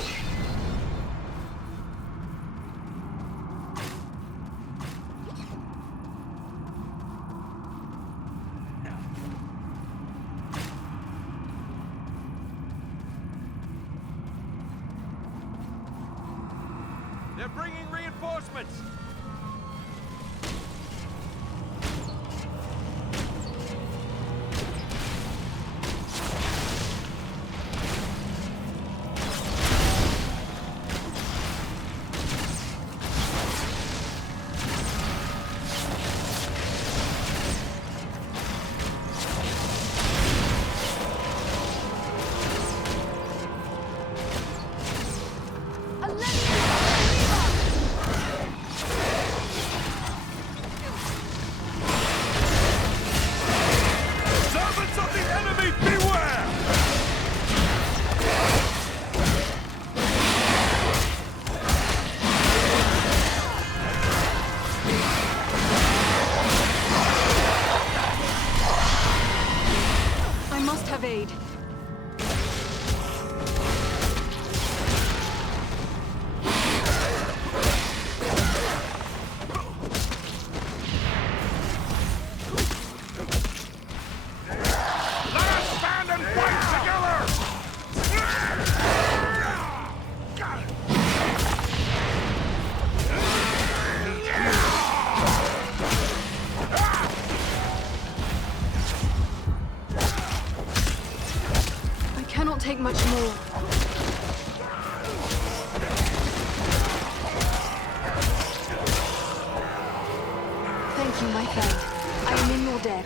They're bringing reinforcements! Aid. Take much more. Thank you, my friend. I am in your debt.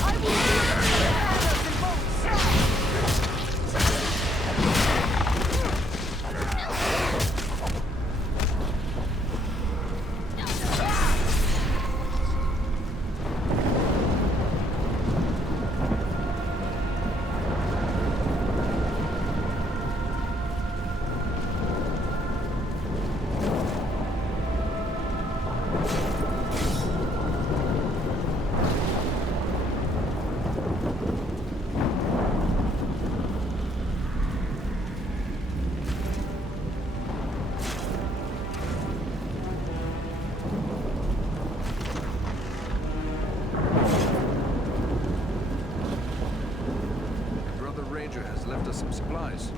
I us some supplies.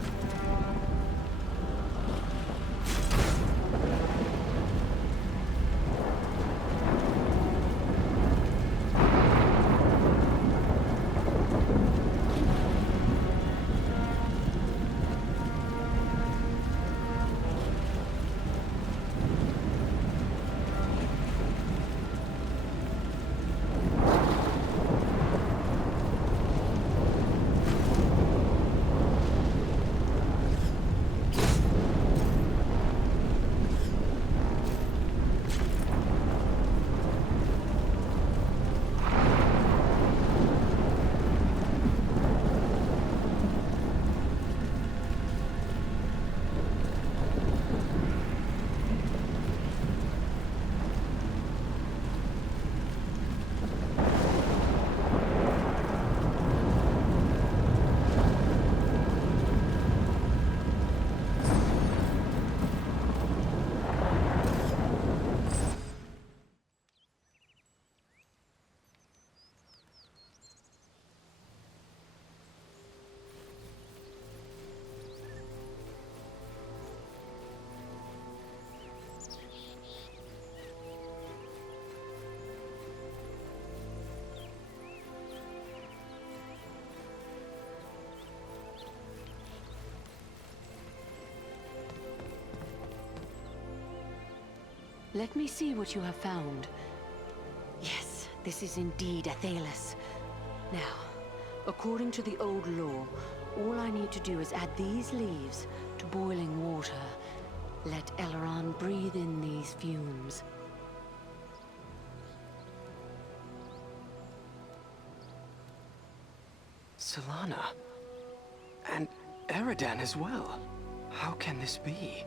Let me see what you have found. Yes, this is indeed Eles. Now, according to the old law, all I need to do is add these leaves to boiling water. Let Eradan breathe in these fumes. Solana. And Eradan as well. How can this be?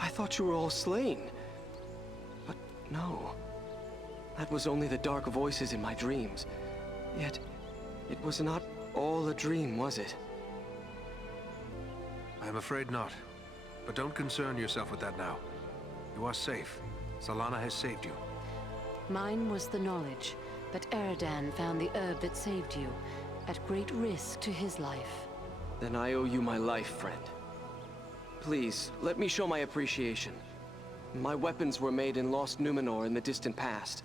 I thought you were all slain. But no. That was only the dark voices in my dreams. Yet, it was not all a dream, was it? I am afraid not. But don't concern yourself with that now. You are safe. Solana has saved you. Mine was the knowledge, but Eradan found the herb that saved you, at great risk to his life. Then I owe you my life, friend. Please, let me show my appreciation. My weapons were made in Lost Numenor in the distant past.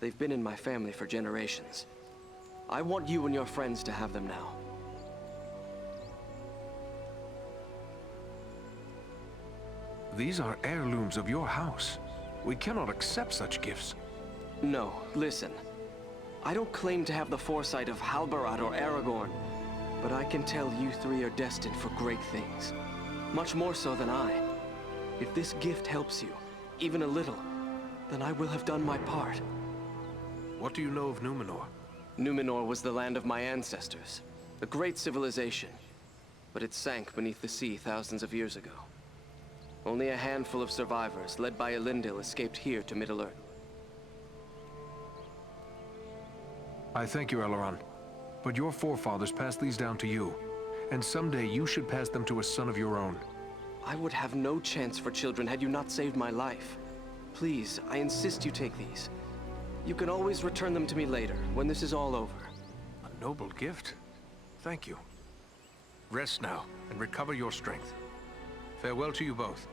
They've been in my family for generations. I want you and your friends to have them now. These are heirlooms of your house. We cannot accept such gifts. No, listen. I don't claim to have the foresight of Halbarad or Aragorn, but I can tell you three are destined for great things. Much more so than I. If this gift helps you, even a little, then I will have done my part. What do you know of Numenor? Numenor was the land of my ancestors, a great civilization, but it sank beneath the sea thousands of years ago. Only a handful of survivors, led by Elendil, escaped here to Middle-earth. I thank you, Eradan. But your forefathers passed these down to you, and someday you should pass them to a son of your own. I would have no chance for children had you not saved my life. Please, I insist you take these. You can always return them to me later, when this is all over. A noble gift. Thank you. Rest now, and recover your strength. Farewell to you both.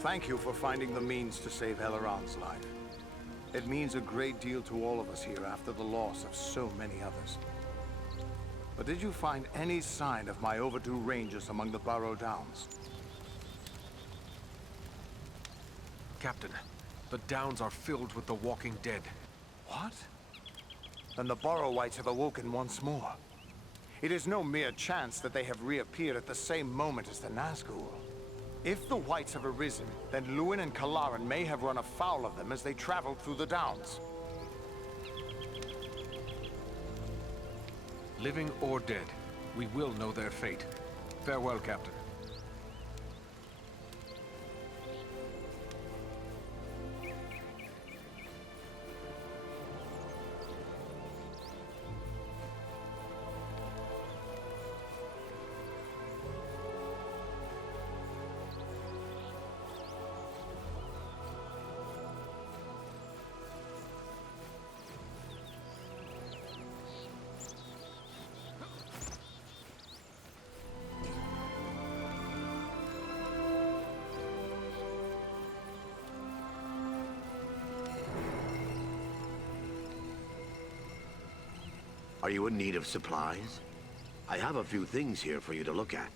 Thank you for finding the means to save Eradan's life. It means a great deal to all of us here after the loss of so many others. But did you find any sign of my overdue rangers among the Burrow Downs? Captain, the Downs are filled with the walking dead. What? Then the Borrowites have awoken once more. It is no mere chance that they have reappeared at the same moment as the Nazgul. If the Whites have arisen, then Lewin and Kalaran may have run afoul of them as they traveled through the Downs. Living or dead, we will know their fate. Farewell, Captain. Are you in need of supplies? I have a few things here for you to look at.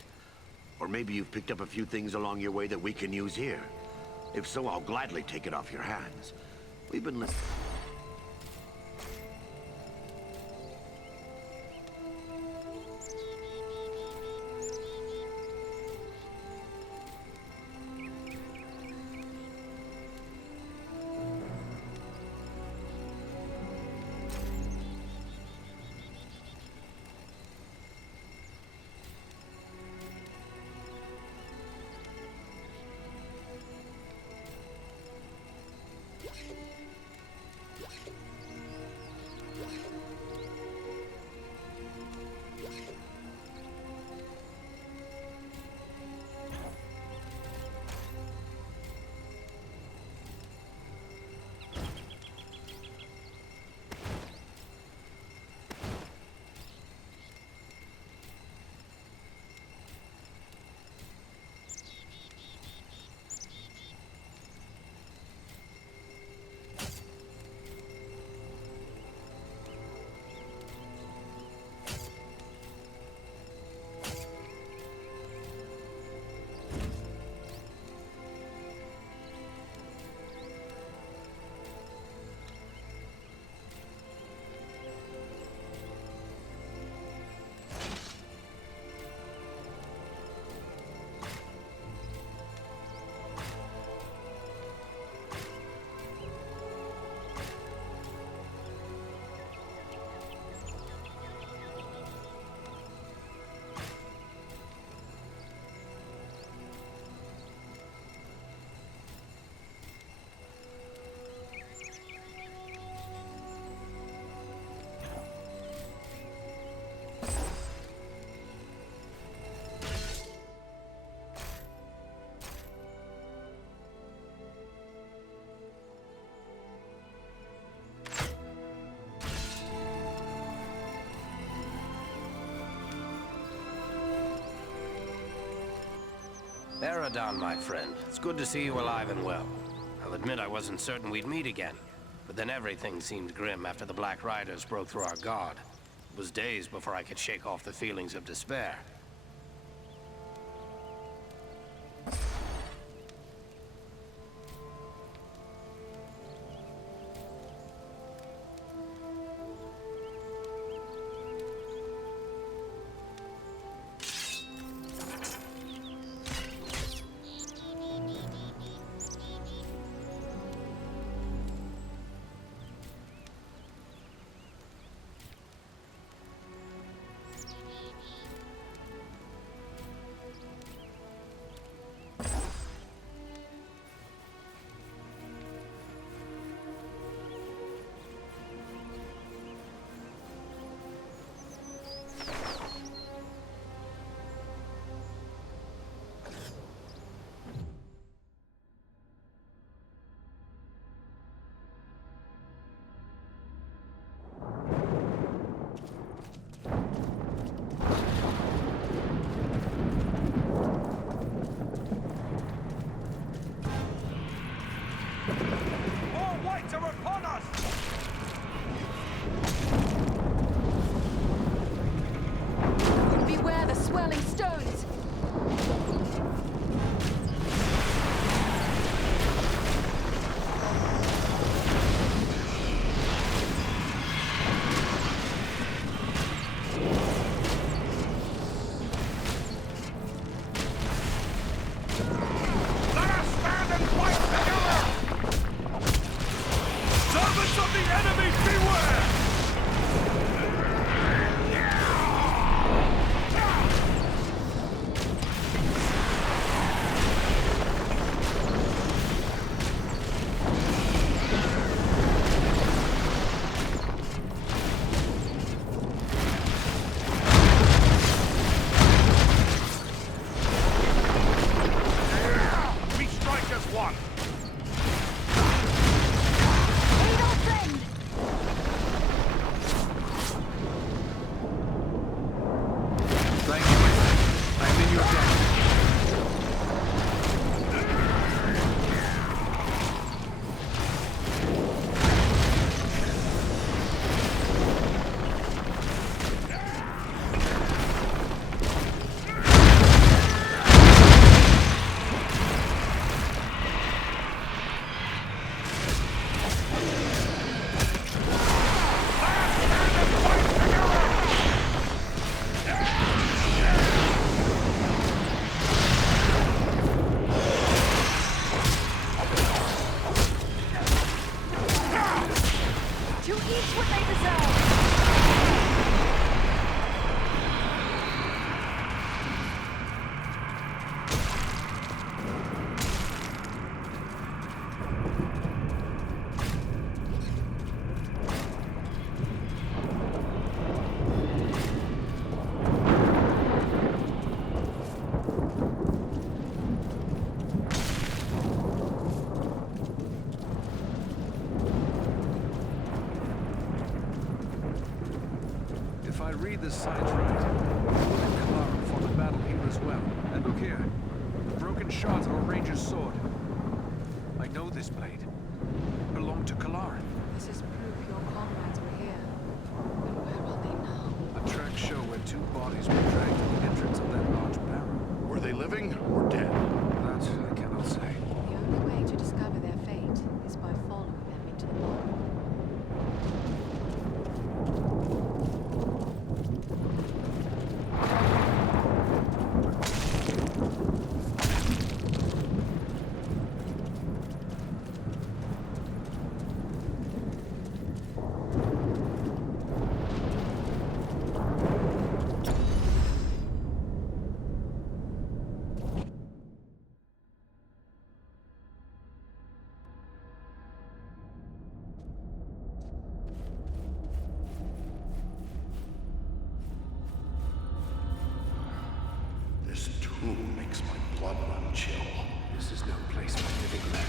Or maybe you've picked up a few things along your way that we can use here. If so, I'll gladly take it off your hands. We've been listening. Eradan, my friend. It's good to see you alive and well. I'll admit I wasn't certain we'd meet again, but then everything seemed grim after the Black Riders broke through our guard. It was days before I could shake off the feelings of despair. read the signs right, Kalara fought a battle here as well. And look here, the broken shard of a ranger's sword. I know this blade. It belonged to Kalara. This is proof your comrades were here. And where are they now? The tracks show where two bodies were dragged to the entrance of that large barrow. Were they living or dead? That I cannot say. The only way to discover their fate is by following them into the morgue. This tomb makes my blood run chill. This is no place for living men.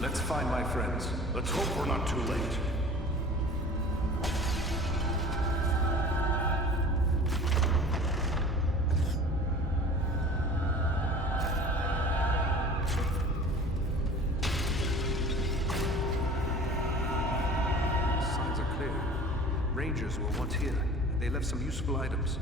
Let's find my friends. Let's hope we're not too late. Signs are clear. Rangers were once here. They left some useful items.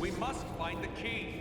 We must find the key.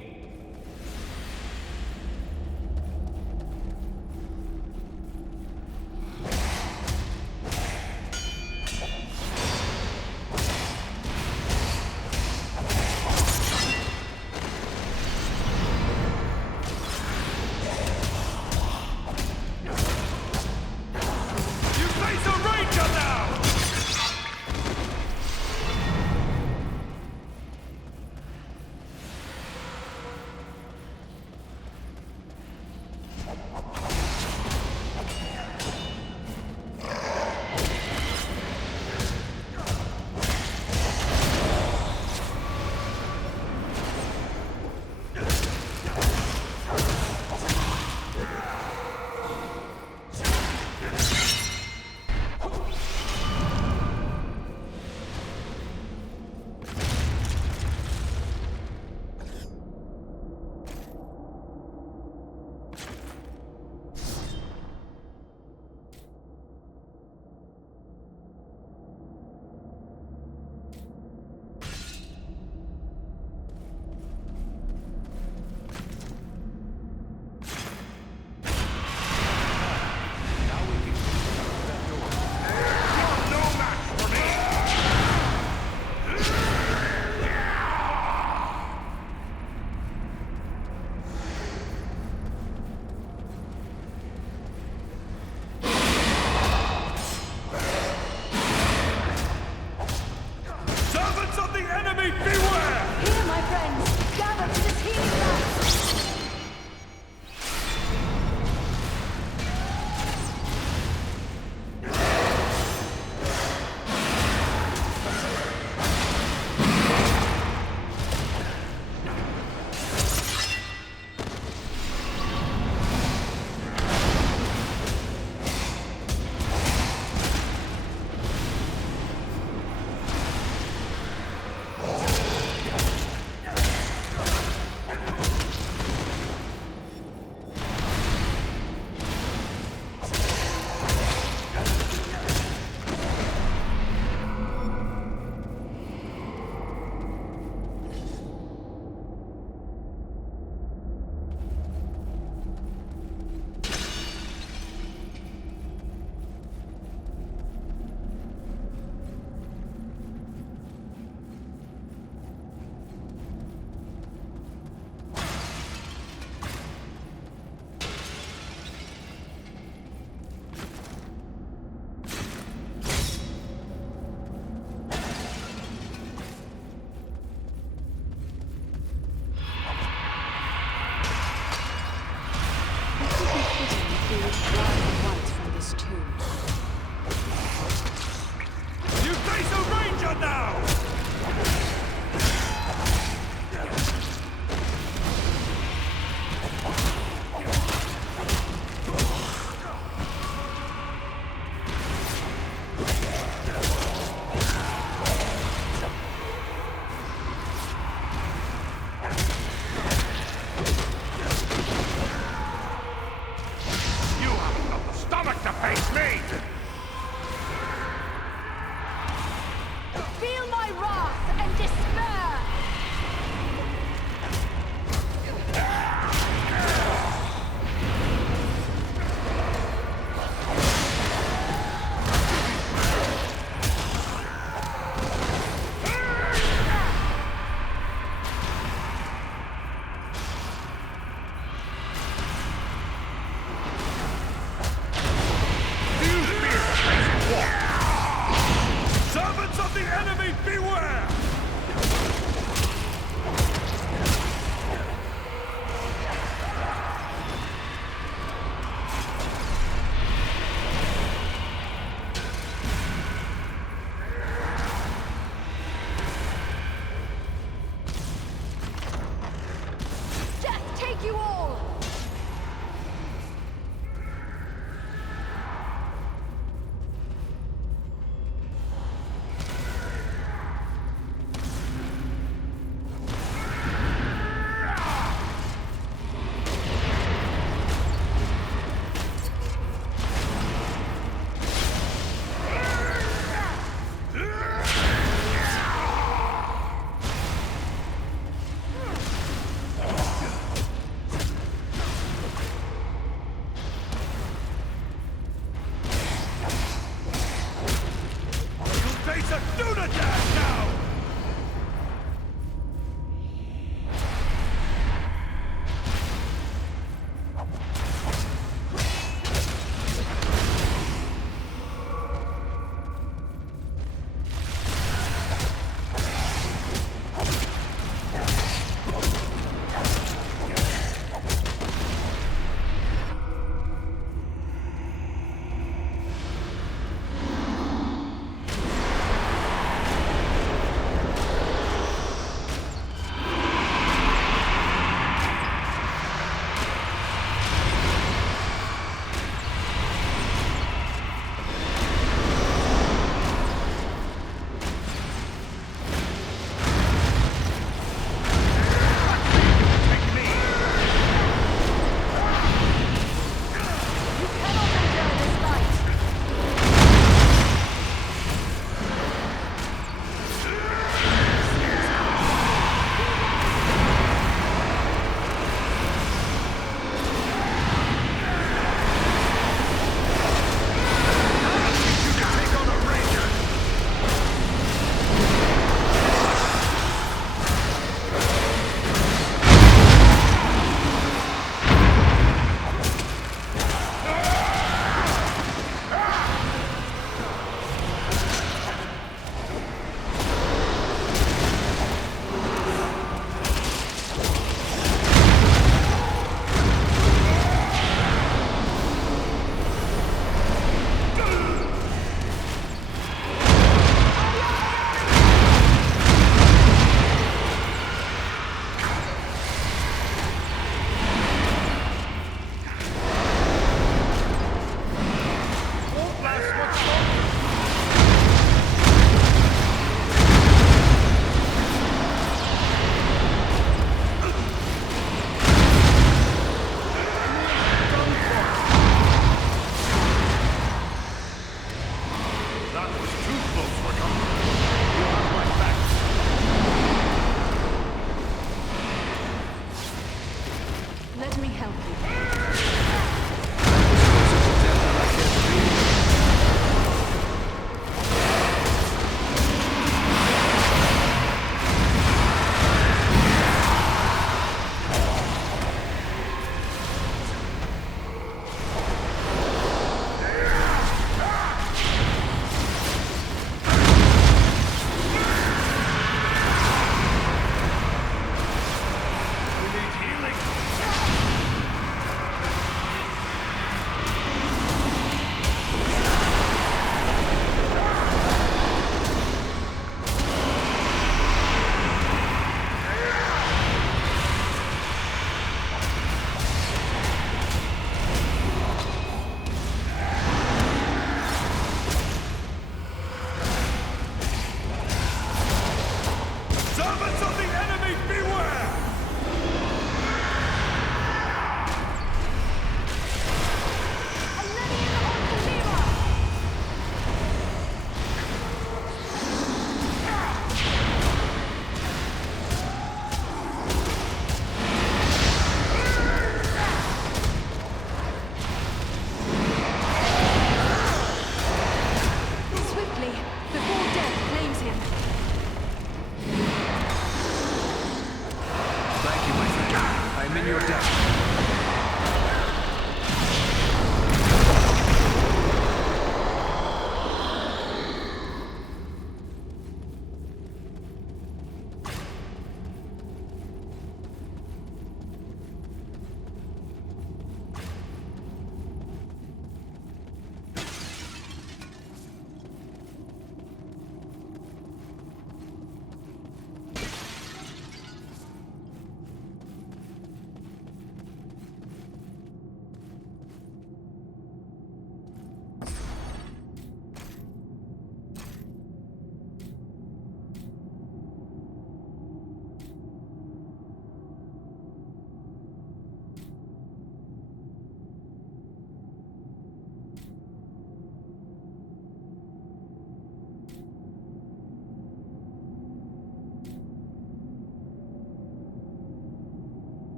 plague beware!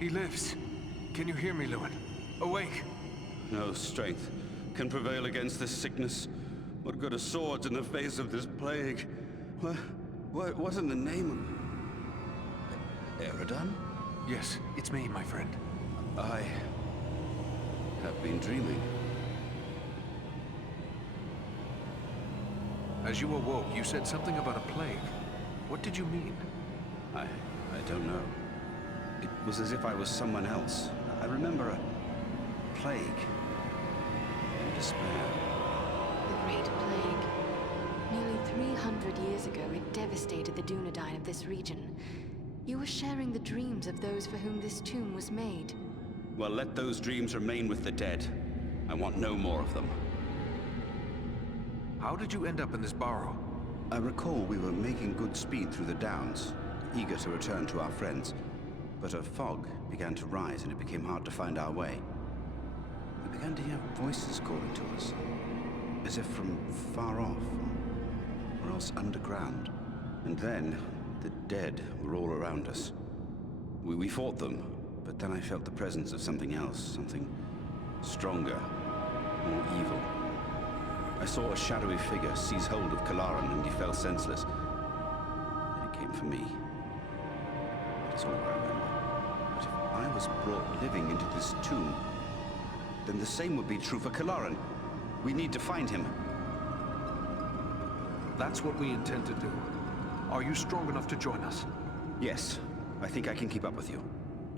He lives. Can you hear me, Lewin? Awake! No strength can prevail against this sickness. What good are swords in the face of this plague? What in the name of... Eradan? Yes, it's me, my friend. I have been dreaming. As you awoke, you said something about a plague. What did you mean? I don't know. It was as if I was someone else. I remember a plague. And despair. The Great Plague. Nearly 300 years ago, it devastated the Dúnedain of this region. You were sharing the dreams of those for whom this tomb was made. Well, let those dreams remain with the dead. I want no more of them. How did you end up in this burrow? I recall we were making good speed through the downs, eager to return to our friends. But a fog began to rise and it became hard to find our way. We began to hear voices calling to us, as if from far off, or else underground. And then, the dead were all around us. We fought them, but then I felt the presence of something else, something stronger, more evil. I saw a shadowy figure seize hold of Kalaran and he fell senseless. Then it came for me. That's all I remember. But if I was brought living into this tomb, then the same would be true for Kalaran. We need to find him. That's what we intend to do. Are you strong enough to join us? Yes. I think I can keep up with you.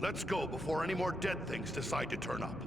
Let's go before any more dead things decide to turn up.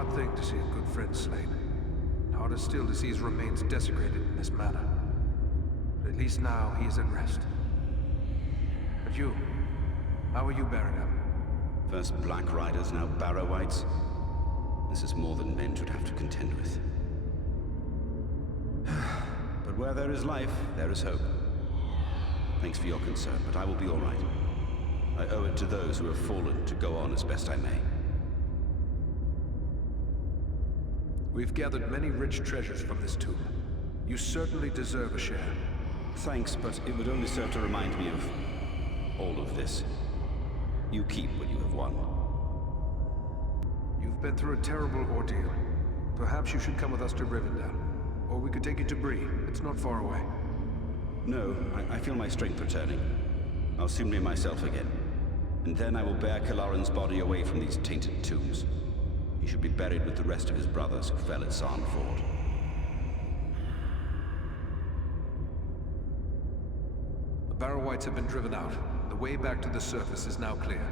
hard thing to see a good friend slain. Harder still to see his remains desecrated in this manner. But at least now he is at rest. But you, how are you bearing up? First Black Riders, now Barrow-wights. This is more than men should have to contend with. But where there is life, there is hope. Thanks for your concern, but I will be all right. I owe it to those who have fallen to go on as best I may. We've gathered many rich treasures from this tomb. You certainly deserve a share. Thanks, but it would only serve to remind me of all of this. You keep what you have won. You've been through a terrible ordeal. Perhaps you should come with us to Rivendell. Or we could take you to Bree. It's not far away. No, I feel my strength returning. I'll soon be myself again. And then I will bear Kalaran's body away from these tainted tombs. He should be buried with the rest of his brothers who fell at Sarn Ford. The Barrow-wights have been driven out. The way back to the surface is now clear.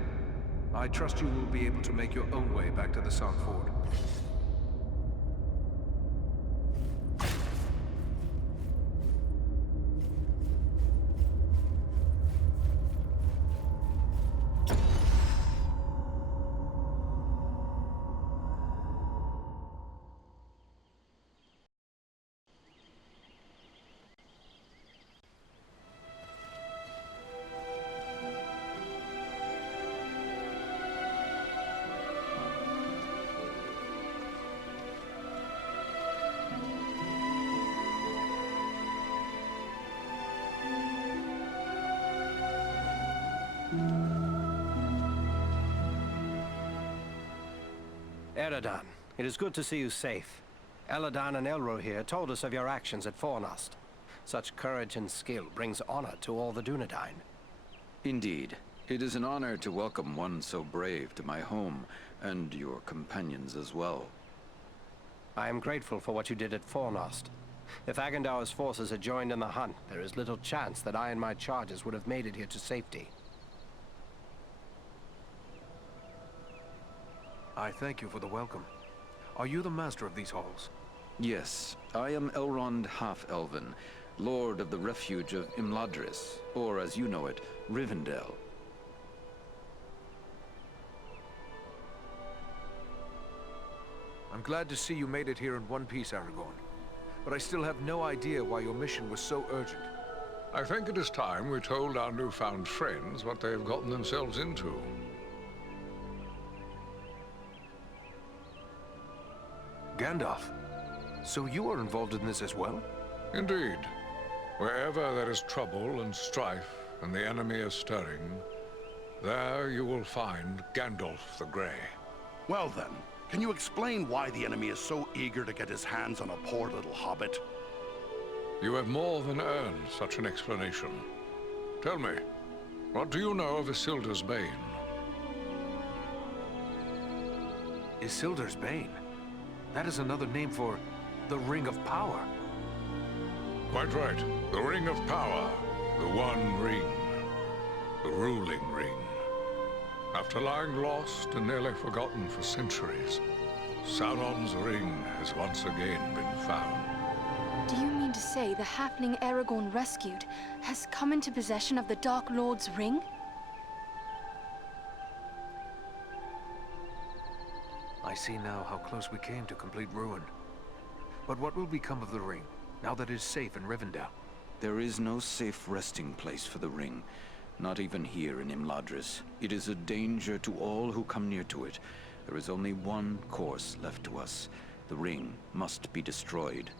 I trust you will be able to make your own way back to the Sarn Ford. Eradan, it is good to see you safe. Eradan and Elro here told us of your actions at Fornost. Such courage and skill brings honor to all the Dúnedain. Indeed. It is an honor to welcome one so brave to my home, and your companions as well. I am grateful for what you did at Fornost. If Agandaur's forces had joined in the hunt, there is little chance that I and my charges would have made it here to safety. I thank you for the welcome. Are you the master of these halls? Yes, I am Elrond Half-Elven, Lord of the Refuge of Imladris, or as you know it, Rivendell. I'm glad to see you made it here in one piece, Aragorn. But I still have no idea why your mission was so urgent. I think it is time we told our newfound friends what they have gotten themselves into. Gandalf, so you are involved in this as well? Indeed. Wherever there is trouble and strife, and the enemy is stirring, there you will find Gandalf the Grey. Well then, can you explain why the enemy is so eager to get his hands on a poor little hobbit? You have more than earned such an explanation. Tell me, what do you know of Isildur's Bane? Isildur's Bane? That is another name for the Ring of Power. Quite right. The Ring of Power. The One Ring. The ruling ring. After lying lost and nearly forgotten for centuries, Sauron's ring has once again been found. Do you mean to say the halfling Aragorn rescued has come into possession of the Dark Lord's ring? I see now how close we came to complete ruin. But what will become of the ring, now that it is safe in Rivendell? There is no safe resting place for the ring, not even here in Imladris. It is a danger to all who come near to it. There is only one course left to us. The ring must be destroyed.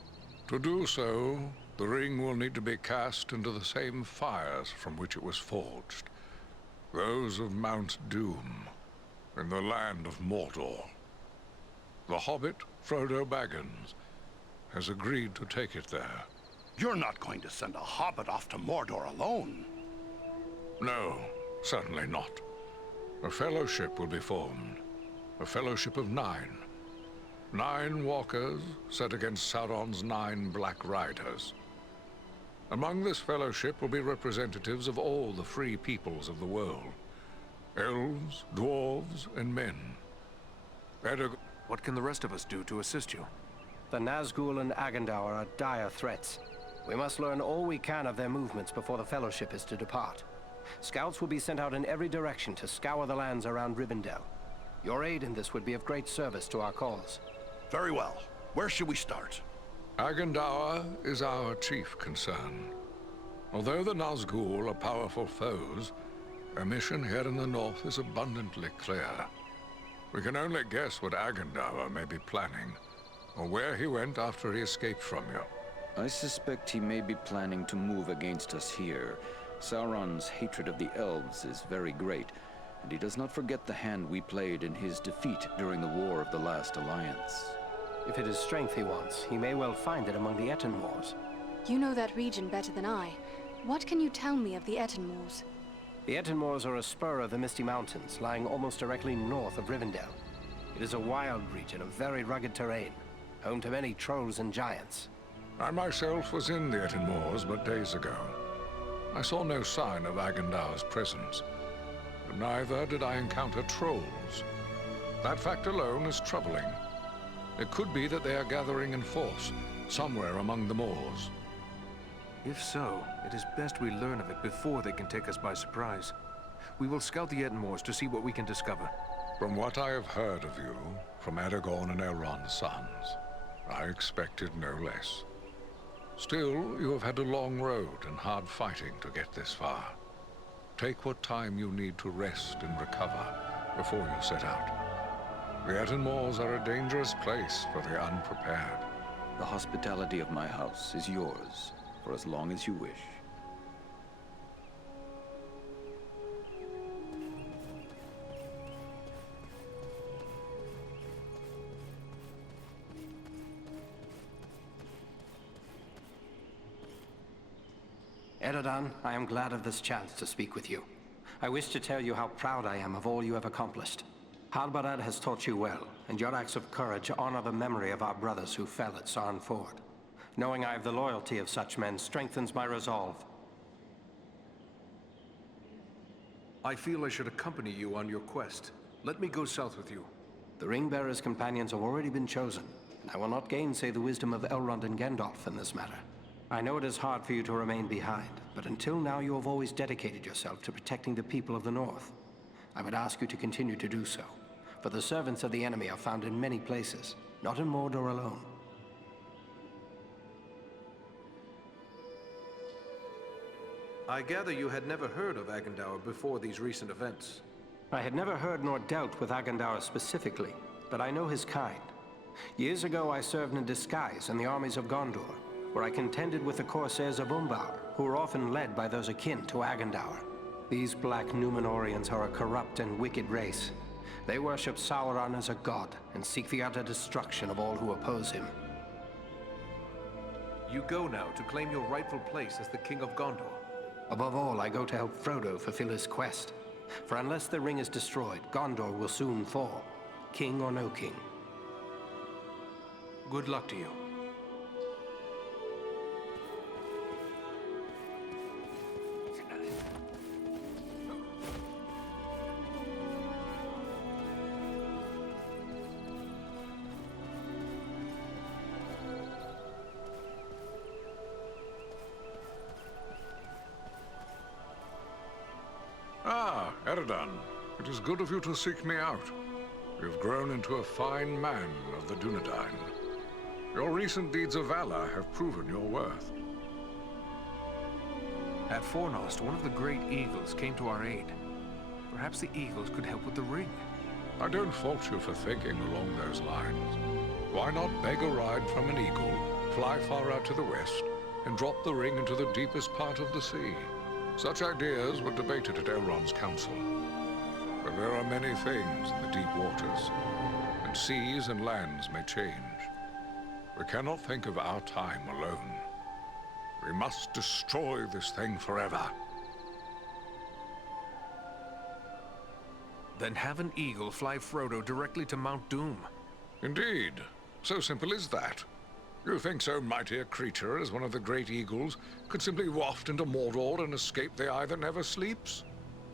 To do so, the ring will need to be cast into the same fires from which it was forged. Those of Mount Doom, in the land of Mordor. The hobbit, Frodo Baggins, has agreed to take it there. You're not going to send a hobbit off to Mordor alone. No, certainly not. A fellowship will be formed. A fellowship of 9. 9 walkers set against Sauron's 9 Black Riders. Among this fellowship will be representatives of all the free peoples of the world. Elves, dwarves, and men. What can the rest of us do to assist you? The Nazgul and Agandaûr are dire threats. We must learn all we can of their movements before the Fellowship is to depart. Scouts will be sent out in every direction to scour the lands around Rivendell. Your aid in this would be of great service to our cause. Very well. Where should we start? Agandaûr is our chief concern. Although the Nazgul are powerful foes, their mission here in the north is abundantly clear. We can only guess what Agandaûr may be planning, or where he went after he escaped from you. I suspect he may be planning to move against us here. Sauron's hatred of the elves is very great, and he does not forget the hand we played in his defeat during the War of the Last Alliance. If it is strength he wants, he may well find it among the Etenmoors. You know that region better than I. What can you tell me of the Etenmoors? The Etenmoors are a spur of the Misty Mountains, lying almost directly north of Rivendell. It is a wild region of very rugged terrain, home to many trolls and giants. I myself was in the Etenmoors but days ago. I saw no sign of Agandaur's presence, but neither did I encounter trolls. That fact alone is troubling. It could be that they are gathering in force, somewhere among the moors. If so, it is best we learn of it before they can take us by surprise. We will scout the Etenmoors to see what we can discover. From what I have heard of you, from Aragorn and Elrond's sons, I expected no less. Still, you have had a long road and hard fighting to get this far. Take what time you need to rest and recover before you set out. The Etenmoors are a dangerous place for the unprepared. The hospitality of my house is yours, for as long as you wish. Eradan, I am glad of this chance to speak with you. I wish to tell you how proud I am of all you have accomplished. Halbarad has taught you well, and your acts of courage honor the memory of our brothers who fell at Sarn Ford. Knowing I have the loyalty of such men strengthens my resolve. I feel I should accompany you on your quest. Let me go south with you. The Ring-Bearer's companions have already been chosen, and I will not gainsay the wisdom of Elrond and Gandalf in this matter. I know it is hard for you to remain behind, but until now you have always dedicated yourself to protecting the people of the North. I would ask you to continue to do so, for the servants of the enemy are found in many places, not in Mordor alone. I gather you had never heard of Agandaûr before these recent events. I had never heard nor dealt with Agandaûr specifically, but I know his kind. Years ago I served in disguise in the armies of Gondor, where I contended with the corsairs of Umbar, who were often led by those akin to Agandaûr. These black Númenóreans are a corrupt and wicked race. They worship Sauron as a god and seek the utter destruction of all who oppose him. You go now to claim your rightful place as the King of Gondor. Above all, I go to help Frodo fulfill his quest. For unless the ring is destroyed, Gondor will soon fall, king or no king. Good luck to you. Ah, Eradan, it is good of you to seek me out. You have grown into a fine man of the Dúnedain. Your recent deeds of valor have proven your worth. At Fornost, one of the great eagles came to our aid. Perhaps the eagles could help with the ring. I don't fault you for thinking along those lines. Why not beg a ride from an eagle, fly far out to the west, and drop the ring into the deepest part of the sea? Such ideas were debated at Elrond's council. But there are many things in the deep waters, and seas and lands may change. We cannot think of our time alone. We must destroy this thing forever. Then have an eagle fly Frodo directly to Mount Doom. Indeed. So simple is that. You think so mighty a creature as one of the great eagles could simply waft into Mordor and escape the eye that never sleeps?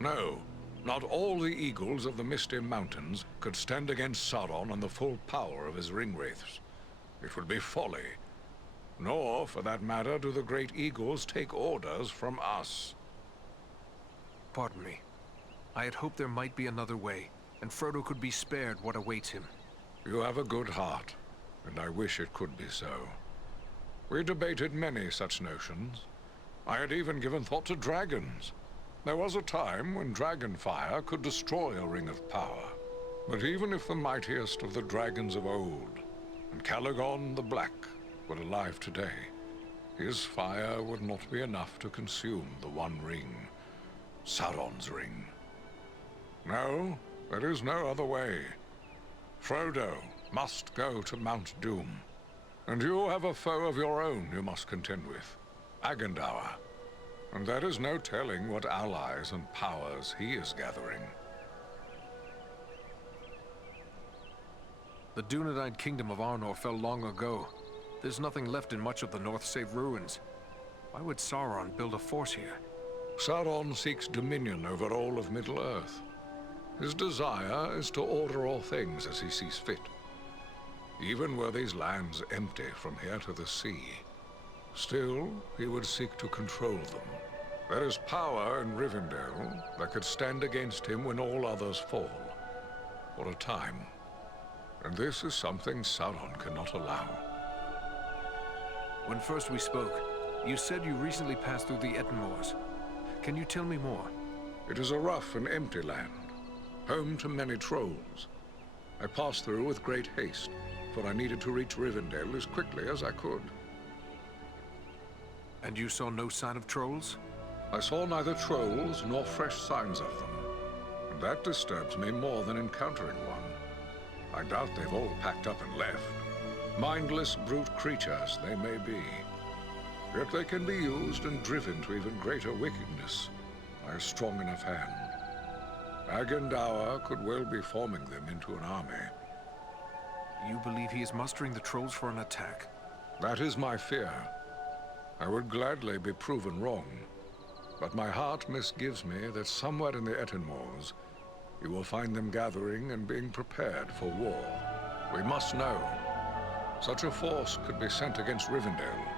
No. Not all the eagles of the Misty Mountains could stand against Sauron and the full power of his ringwraiths. It would be folly. Nor, for that matter, do the great eagles take orders from us. Pardon me. I had hoped there might be another way, and Frodo could be spared what awaits him. You have a good heart, and I wish it could be so. We debated many such notions. I had even given thought to dragons. There was a time when dragonfire could destroy a ring of power. But even if the mightiest of the dragons of old, and Calagon the Black, were alive today, his fire would not be enough to consume the One Ring, Sauron's ring. No, there is no other way. Frodo must go to Mount Doom. And you have a foe of your own you must contend with, Agandaûr. And there is no telling what allies and powers he is gathering. The Dúnedain kingdom of Arnor fell long ago. There's nothing left in much of the north save ruins. Why would Sauron build a force here? Sauron seeks dominion over all of Middle-earth. His desire is to order all things as he sees fit. Even were these lands empty from here to the sea, still he would seek to control them. There is power in Rivendell that could stand against him when all others fall, for a time. And this is something Sauron cannot allow. When first we spoke, you said you recently passed through the Etenmoors. Can you tell me more? It is a rough and empty land, home to many trolls. I passed through with great haste, for I needed to reach Rivendell as quickly as I could. And you saw no sign of trolls? I saw neither trolls nor fresh signs of them. And that disturbs me more than encountering one. I doubt they've all packed up and left. Mindless brute creatures they may be. Yet they can be used and driven to even greater wickedness by a strong enough hand. Agandaûr could well be forming them into an army. You believe he is mustering the trolls for an attack? That is my fear. I would gladly be proven wrong, but my heart misgives me that somewhere in the Etenmoors, you will find them gathering and being prepared for war. We must know. Such a force could be sent against Rivendell,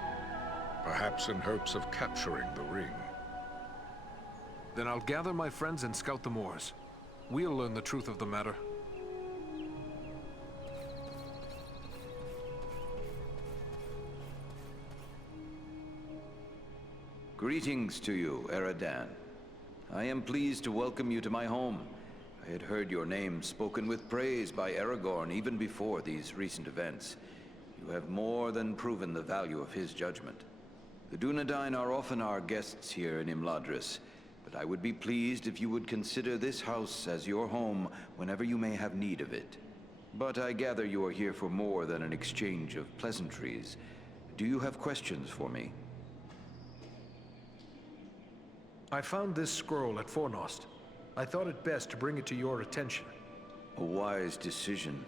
perhaps in hopes of capturing the ring. Then I'll gather my friends and scout the moors. We'll learn the truth of the matter. Greetings to you, Eradan. I am pleased to welcome you to my home. I had heard your name spoken with praise by Aragorn even before these recent events. You have more than proven the value of his judgment. The Dúnedain are often our guests here in Imladris, but I would be pleased if you would consider this house as your home whenever you may have need of it. But I gather you are here for more than an exchange of pleasantries. Do you have questions for me? I found this scroll at Fornost. I thought it best to bring it to your attention. A wise decision.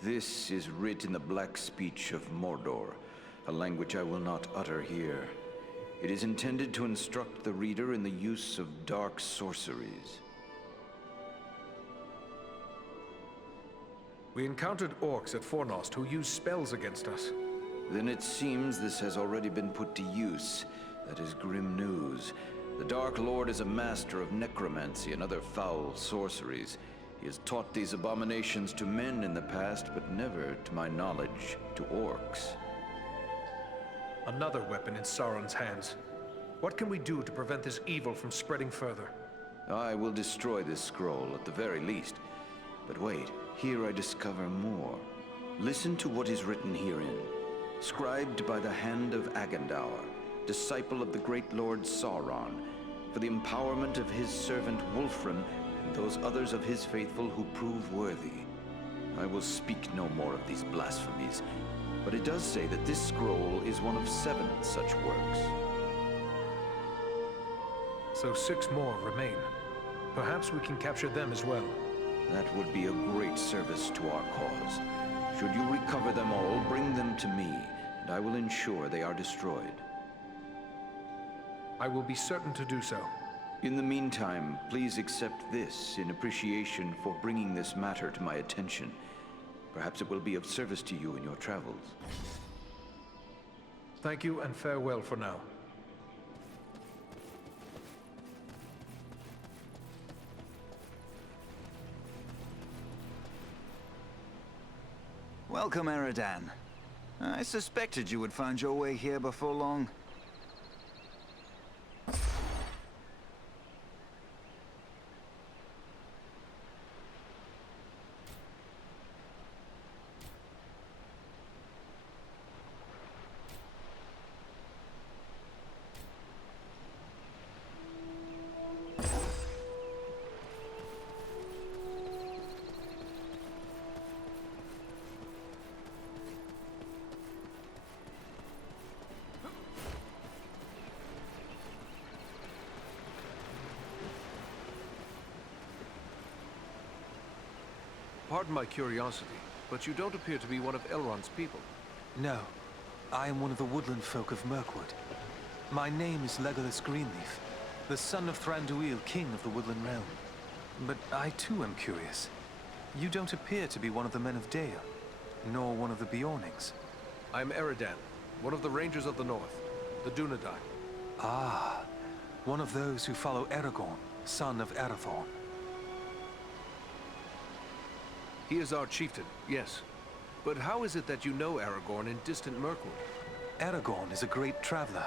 This is writ in the black speech of Mordor, a language I will not utter here. It is intended to instruct the reader in the use of dark sorceries. We encountered orcs at Fornost who used spells against us. Then it seems this has already been put to use. That is grim news. The Dark Lord is a master of necromancy and other foul sorceries. He has taught these abominations to men in the past, but never, to my knowledge, to orcs. Another weapon in Sauron's hands. What can we do to prevent this evil from spreading further? I will destroy this scroll, at the very least. But wait, here I discover more. Listen to what is written herein. Scribed by the hand of Agandaûr, disciple of the great Lord Sauron, for the empowerment of his servant Wulfrun and those others of his faithful who prove worthy. I will speak no more of these blasphemies, but it does say that this scroll is one of 7 such works. So 6 more remain. Perhaps we can capture them as well. That would be a great service to our cause. Should you recover them all, bring them to me, and I will ensure they are destroyed. I will be certain to do so. In the meantime, please accept this in appreciation for bringing this matter to my attention. Perhaps it will be of service to you in your travels. Thank you and farewell for now. Welcome, Eradan. I suspected you would find your way here before long. Pardon my curiosity, but you don't appear to be one of Elrond's people. No. I am one of the woodland folk of Mirkwood. My name is Legolas Greenleaf, the son of Thranduil, king of the woodland realm. But I too am curious. You don't appear to be one of the men of Dale, nor one of the Beornings. I am Eradan, one of the Rangers of the North, the Dúnedain. Ah, one of those who follow Aragorn, son of Arathorn. He is our chieftain, yes. But how is it that you know Aragorn in distant Mirkwood? Aragorn is a great traveler.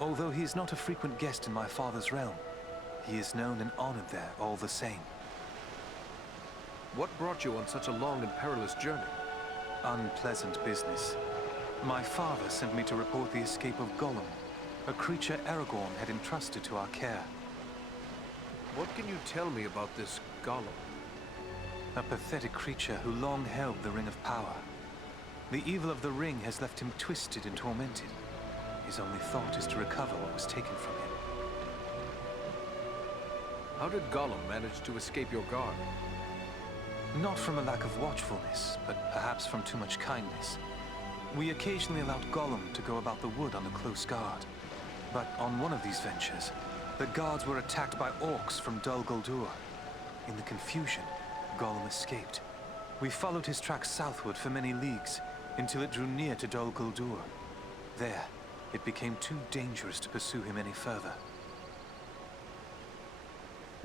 Although he is not a frequent guest in my father's realm, he is known and honored there all the same. What brought you on such a long and perilous journey? Unpleasant business. My father sent me to report the escape of Gollum, a creature Aragorn had entrusted to our care. What can you tell me about this Gollum? A pathetic creature who long held the Ring of Power. The evil of the ring has left him twisted and tormented. His only thought is to recover what was taken from him. How did Gollum manage to escape your guard? Not from a lack of watchfulness, but perhaps from too much kindness. We occasionally allowed Gollum to go about the wood under close guard. But on one of these ventures, the guards were attacked by orcs from Dol Guldur. In the confusion, Gollum escaped. We followed his tracks southward for many leagues, until it drew near to Dol Guldur. There, it became too dangerous to pursue him any further.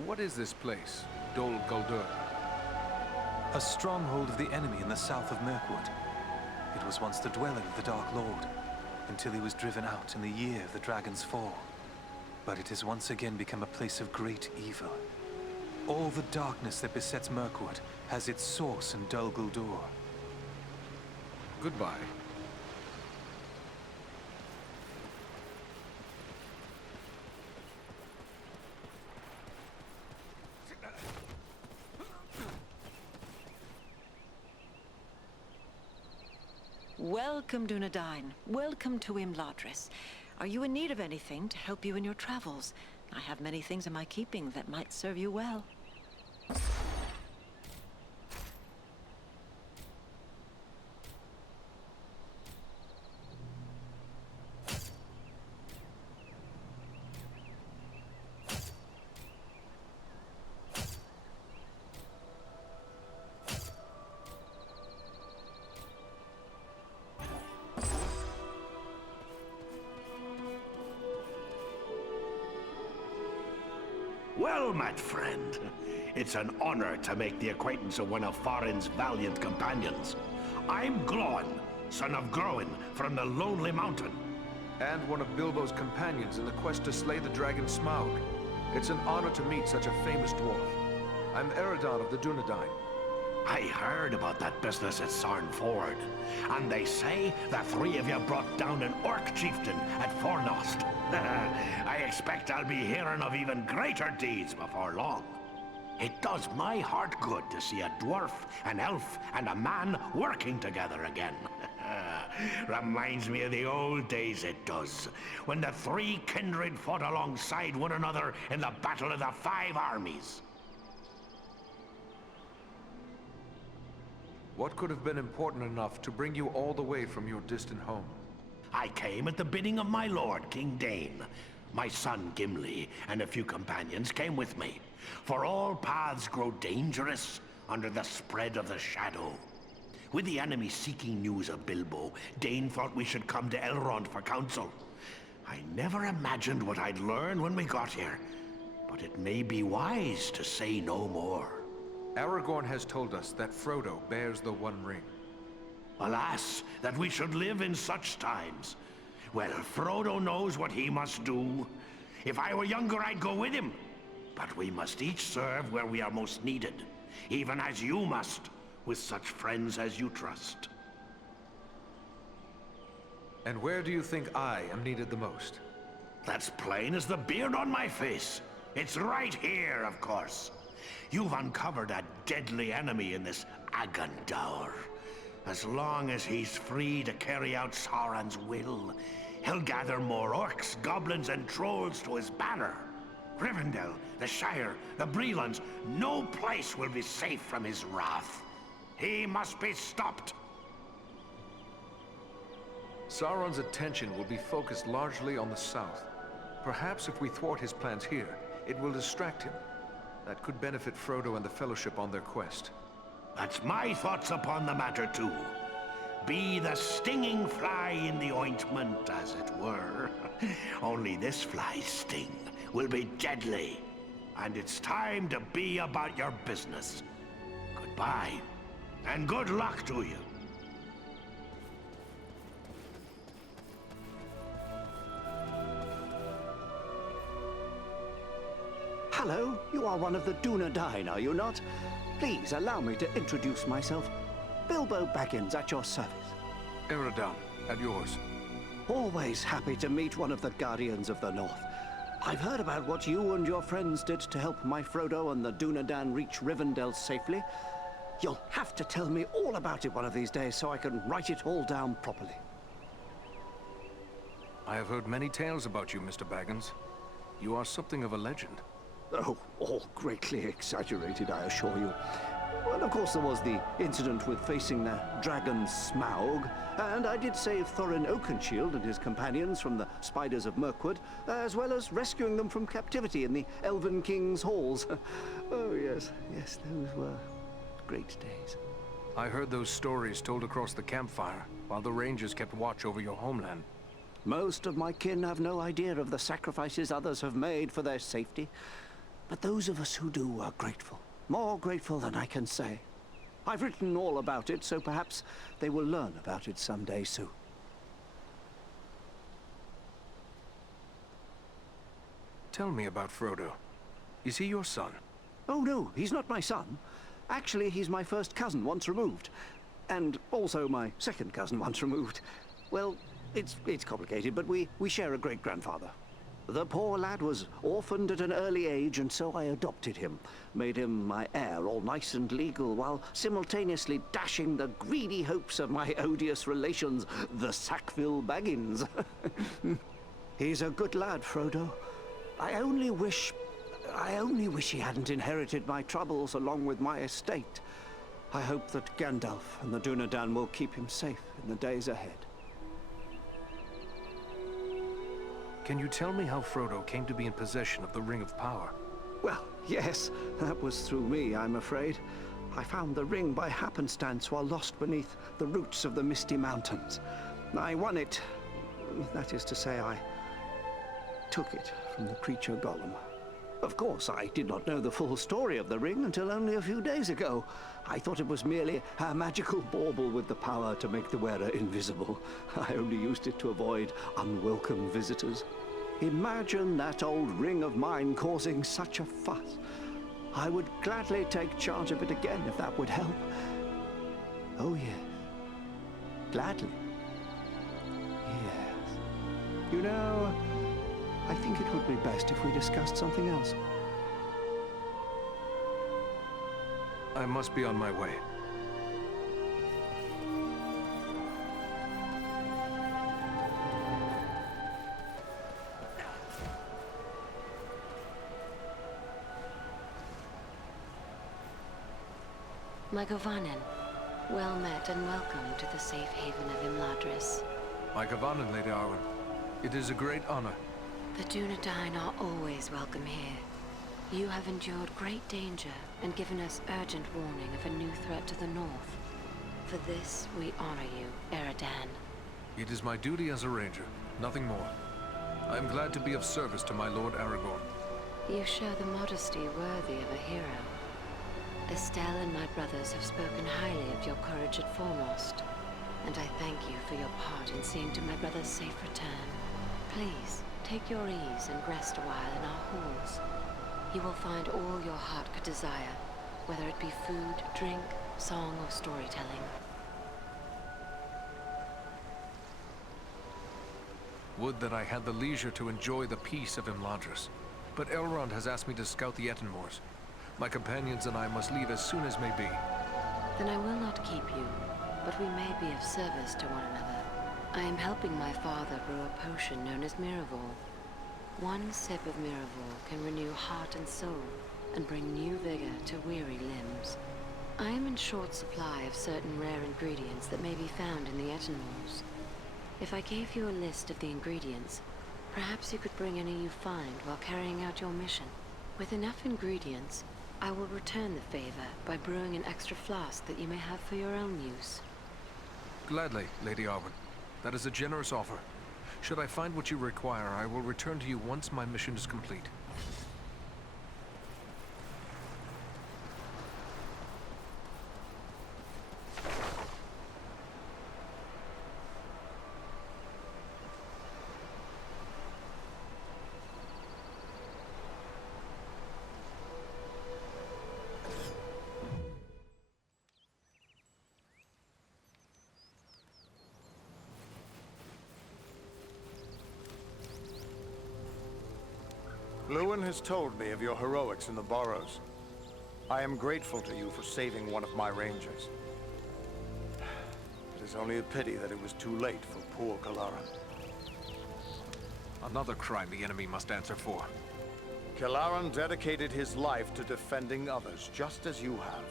What is this place, Dol Guldur? A stronghold of the enemy in the south of Mirkwood. It was once the dwelling of the Dark Lord, until he was driven out in the year of the Dragon's Fall. But it has once again become a place of great evil. All the darkness that besets Mirkwood has its source in Dol Guldur. Goodbye. Welcome, Dúnedain. Welcome to Imladris. Are you in need of anything to help you in your travels? I have many things in my keeping that might serve you well. Well met, friend. It's an honor to make the acquaintance of one of Farin's valiant companions. I'm Glóin, son of Groin, from the Lonely Mountain. And one of Bilbo's companions in the quest to slay the dragon Smaug. It's an honor to meet such a famous dwarf. I'm Eradan of the Dúnedain. I heard about that business at Sarn Ford, and they say the three of you brought down an orc chieftain at Fornost. I expect I'll be hearing of even greater deeds before long. It does my heart good to see a dwarf, an elf, and a man working together again. Reminds me of the old days, it does, when the three kindred fought alongside one another in the Battle of the Five Armies. What could have been important enough to bring you all the way from your distant home? I came at the bidding of my lord, King Dain. My son Gimli and a few companions came with me. For all paths grow dangerous under the spread of the shadow. With the enemy seeking news of Bilbo, Dane thought we should come to Elrond for counsel. I never imagined what I'd learn when we got here, but it may be wise to say no more. Aragorn has told us that Frodo bears the One Ring. Alas, that we should live in such times. Well, Frodo knows what he must do. If I were younger, I'd go with him. But we must each serve where we are most needed, even as you must, with such friends as you trust. And where do you think I am needed the most? That's plain as the beard on my face. It's right here, of course. You've uncovered a deadly enemy in this Agandaûr. As long as he's free to carry out Sauron's will, he'll gather more orcs, goblins, and trolls to his banner. Rivendell, the Shire, the Brelons, no place will be safe from his wrath. He must be stopped. Sauron's attention will be focused largely on the south. Perhaps if we thwart his plans here, it will distract him. That could benefit Frodo and the Fellowship on their quest. That's my thoughts upon the matter, too. Be the stinging fly in the ointment, as it were. Only this fly's sting will be deadly. And it's time to be about your business. Goodbye, and good luck to you. Hello, you are one of the Dúnedain, are you not? Please allow me to introduce myself. Bilbo Baggins at your service. Eradan, at yours. Always happy to meet one of the Guardians of the North. I've heard about what you and your friends did to help my Frodo and the Dúnedain reach Rivendell safely. You'll have to tell me all about it one of these days so I can write it all down properly. I have heard many tales about you, Mr. Baggins. You are something of a legend. Oh, all greatly exaggerated, I assure you. Well, of course, there was the incident with facing the dragon Smaug, and I did save Thorin Oakenshield and his companions from the spiders of Mirkwood, as well as rescuing them from captivity in the Elven King's halls. Oh, yes, yes, those were great days. I heard those stories told across the campfire, while the Rangers kept watch over your homeland. Most of my kin have no idea of the sacrifices others have made for their safety. But those of us who do are grateful. More grateful than I can say. I've written all about it, so perhaps they will learn about it someday soon. Tell me about Frodo. Is he your son? Oh no, he's not my son. Actually, he's my first cousin once removed. And also my second cousin once removed. Well, it's complicated, but we share a great-grandfather. The poor lad was orphaned at an early age, and so I adopted him. Made him my heir, all nice and legal, while simultaneously dashing the greedy hopes of my odious relations, the Sackville Baggins. He's a good lad, Frodo. I only wish he hadn't inherited my troubles along with my estate. I hope that Gandalf and the Dúnedain will keep him safe in the days ahead. Can you tell me how Frodo came to be in possession of the Ring of Power? Well, yes, that was through me, I'm afraid. I found the ring by happenstance while lost beneath the roots of the Misty Mountains. I won it. That is to say, I took it from the creature Gollum. Of course, I did not know the full story of the ring until only a few days ago. I thought it was merely a magical bauble with the power to make the wearer invisible. I only used it to avoid unwelcome visitors. Imagine that old ring of mine causing such a fuss. I would gladly take charge of it again if that would help. Oh, yes. Gladly. Yes. You know, I think it would be best if we discussed something else. I must be on my way. My Govannen, well met and welcome to the safe haven of Imladris. My Govannen, Lady Arwen. It is a great honor. The Dúnedain are always welcome here. You have endured great danger and given us urgent warning of a new threat to the north. For this, we honor you, Eradan. It is my duty as a ranger, nothing more. I am glad to be of service to my lord Aragorn. You show the modesty worthy of a hero. Estelle and my brothers have spoken highly of your courage at Foremost, and I thank you for your part in seeing to my brother's safe return. Please, take your ease and rest a while in our halls. You will find all your heart could desire, whether it be food, drink, song, or storytelling. Would that I had the leisure to enjoy the peace of Imladris. But Elrond has asked me to scout the Ettenmoors. My companions and I must leave as soon as may be. Then I will not keep you, but we may be of service to one another. I am helping my father brew a potion known as Miraval. One sip of Miraval can renew heart and soul, and bring new vigor to weary limbs. I am in short supply of certain rare ingredients that may be found in the Ettenmoors. If I gave you a list of the ingredients, perhaps you could bring any you find while carrying out your mission. With enough ingredients, I will return the favor by brewing an extra flask that you may have for your own use. Gladly, Lady Arwen. That is a generous offer. Should I find what you require, I will return to you once my mission is complete. Lewin has told me of your heroics in the Burrows. I am grateful to you for saving one of my rangers. It is only a pity that it was too late for poor Kalaran. Another crime the enemy must answer for. Kalaran dedicated his life to defending others, just as you have.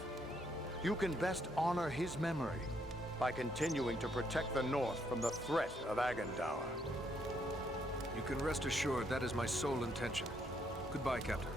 You can best honor his memory by continuing to protect the North from the threat of Agandaûr. You can rest assured that is my sole intention. Goodbye, Captain.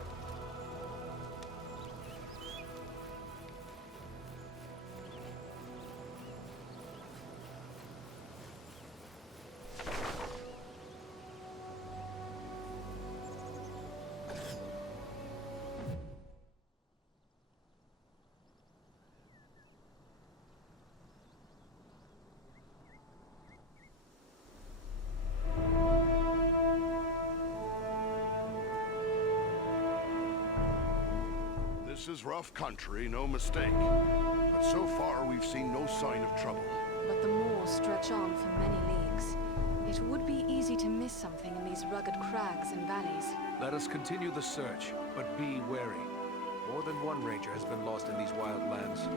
This is rough country, no mistake. But so far, we've seen no sign of trouble. But the moors stretch on for many leagues. It would be easy to miss something in these rugged crags and valleys. Let us continue the search, but be wary. More than one ranger has been lost in these wild lands.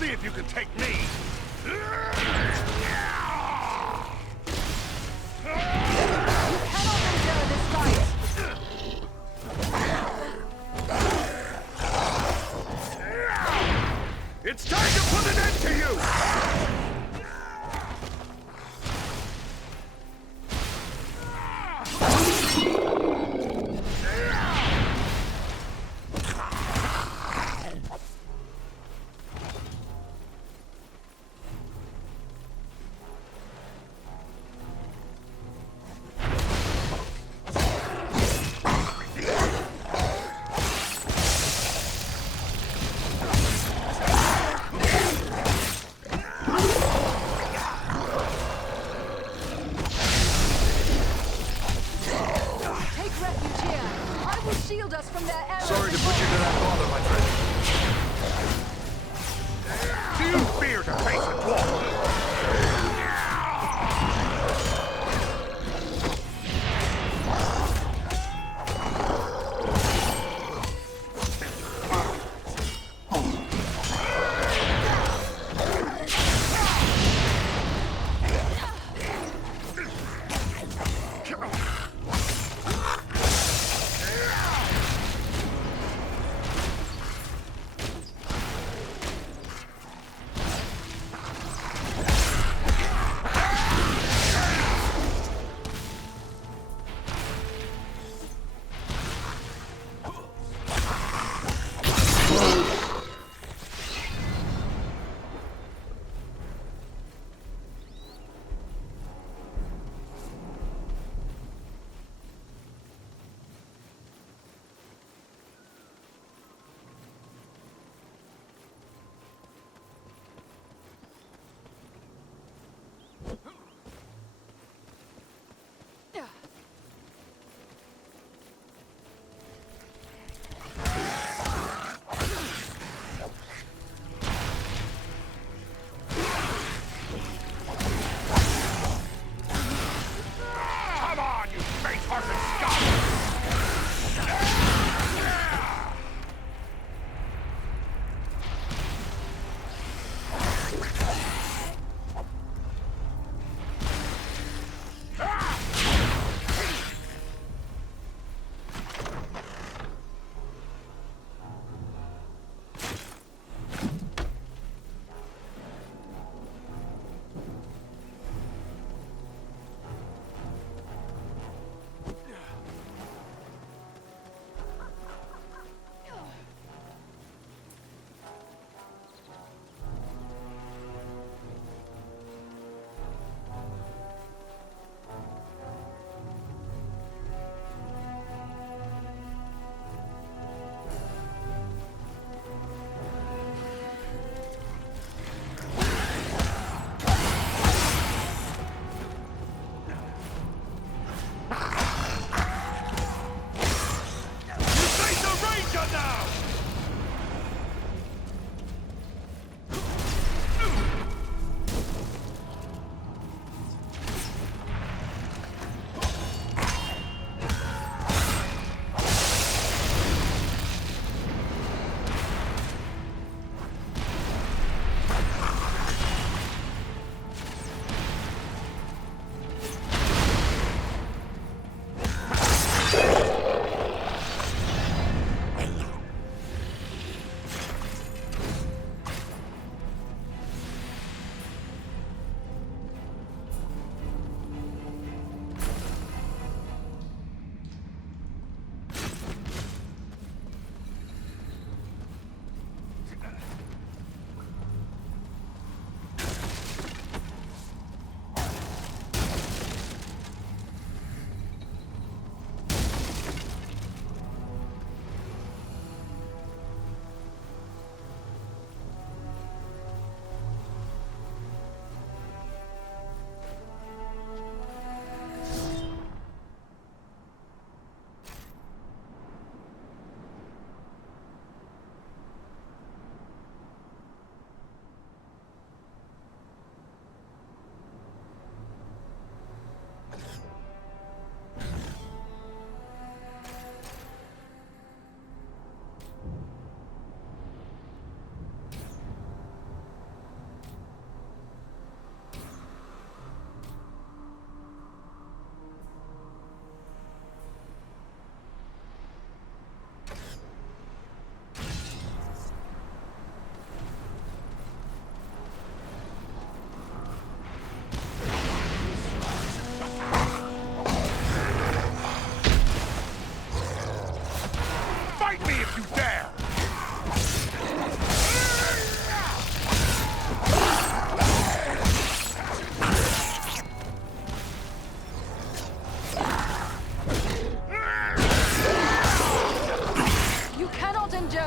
See if you can take me! You cannot endure this fight! It's time to put an end to you! shield us from their arrows. Sorry to put you to that bother, my friend. Do you fear to face a dwarf?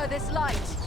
this light.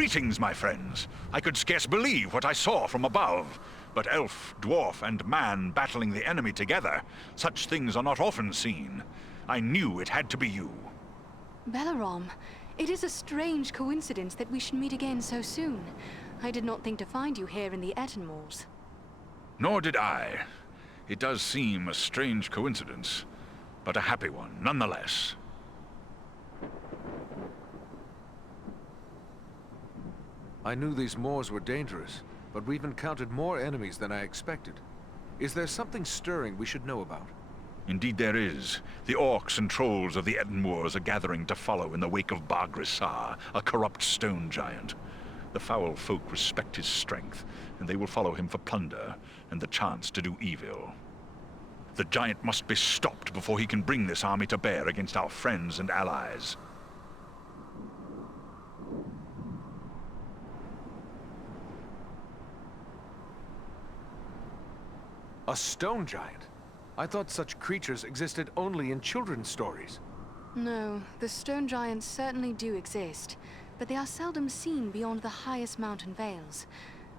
Greetings, my friends. I could scarce believe what I saw from above. But elf, dwarf, and man battling the enemy together, such things are not often seen. I knew it had to be you. Belarom, it is a strange coincidence that we should meet again so soon. I did not think to find you here in the Etten-Moors. Nor did I. It does seem a strange coincidence, but a happy one nonetheless. I knew these moors were dangerous, but we've encountered more enemies than I expected. Is there something stirring we should know about? Indeed there is. The orcs and trolls of the Etten-Moors are gathering to follow in the wake of Bar-Grisar, a corrupt stone giant. The foul folk respect his strength, and they will follow him for plunder and the chance to do evil. The giant must be stopped before he can bring this army to bear against our friends and allies. A stone giant? I thought such creatures existed only in children's stories. No, the stone giants certainly do exist, but they are seldom seen beyond the highest mountain vales.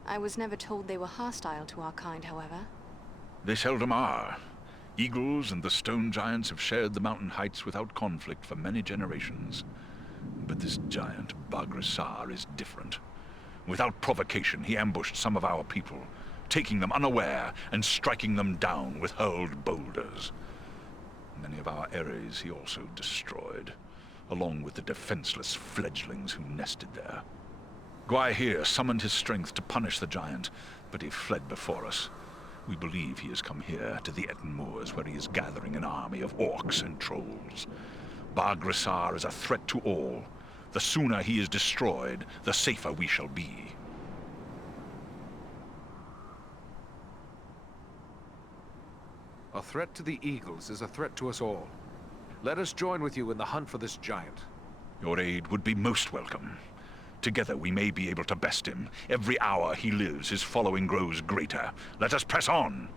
I was never told they were hostile to our kind, however. They seldom are. Eagles and the stone giants have shared the mountain heights without conflict for many generations. But this giant, Bar-Grisar, is different. Without provocation, he ambushed some of our people, taking them unaware and striking them down with hurled boulders. Many of our Eres he also destroyed, along with the defenseless fledglings who nested there. Guerra summoned his strength to punish the giant, but he fled before us. We believe he has come here to the Etten-Moors, where he is gathering an army of orcs and trolls. Bar-Grisar is a threat to all. The sooner he is destroyed, the safer we shall be. A threat to the Eagles is a threat to us all. Let us join with you in the hunt for this giant. Your aid would be most welcome. Together we may be able to best him. Every hour he lives, his following grows greater. Let us press on!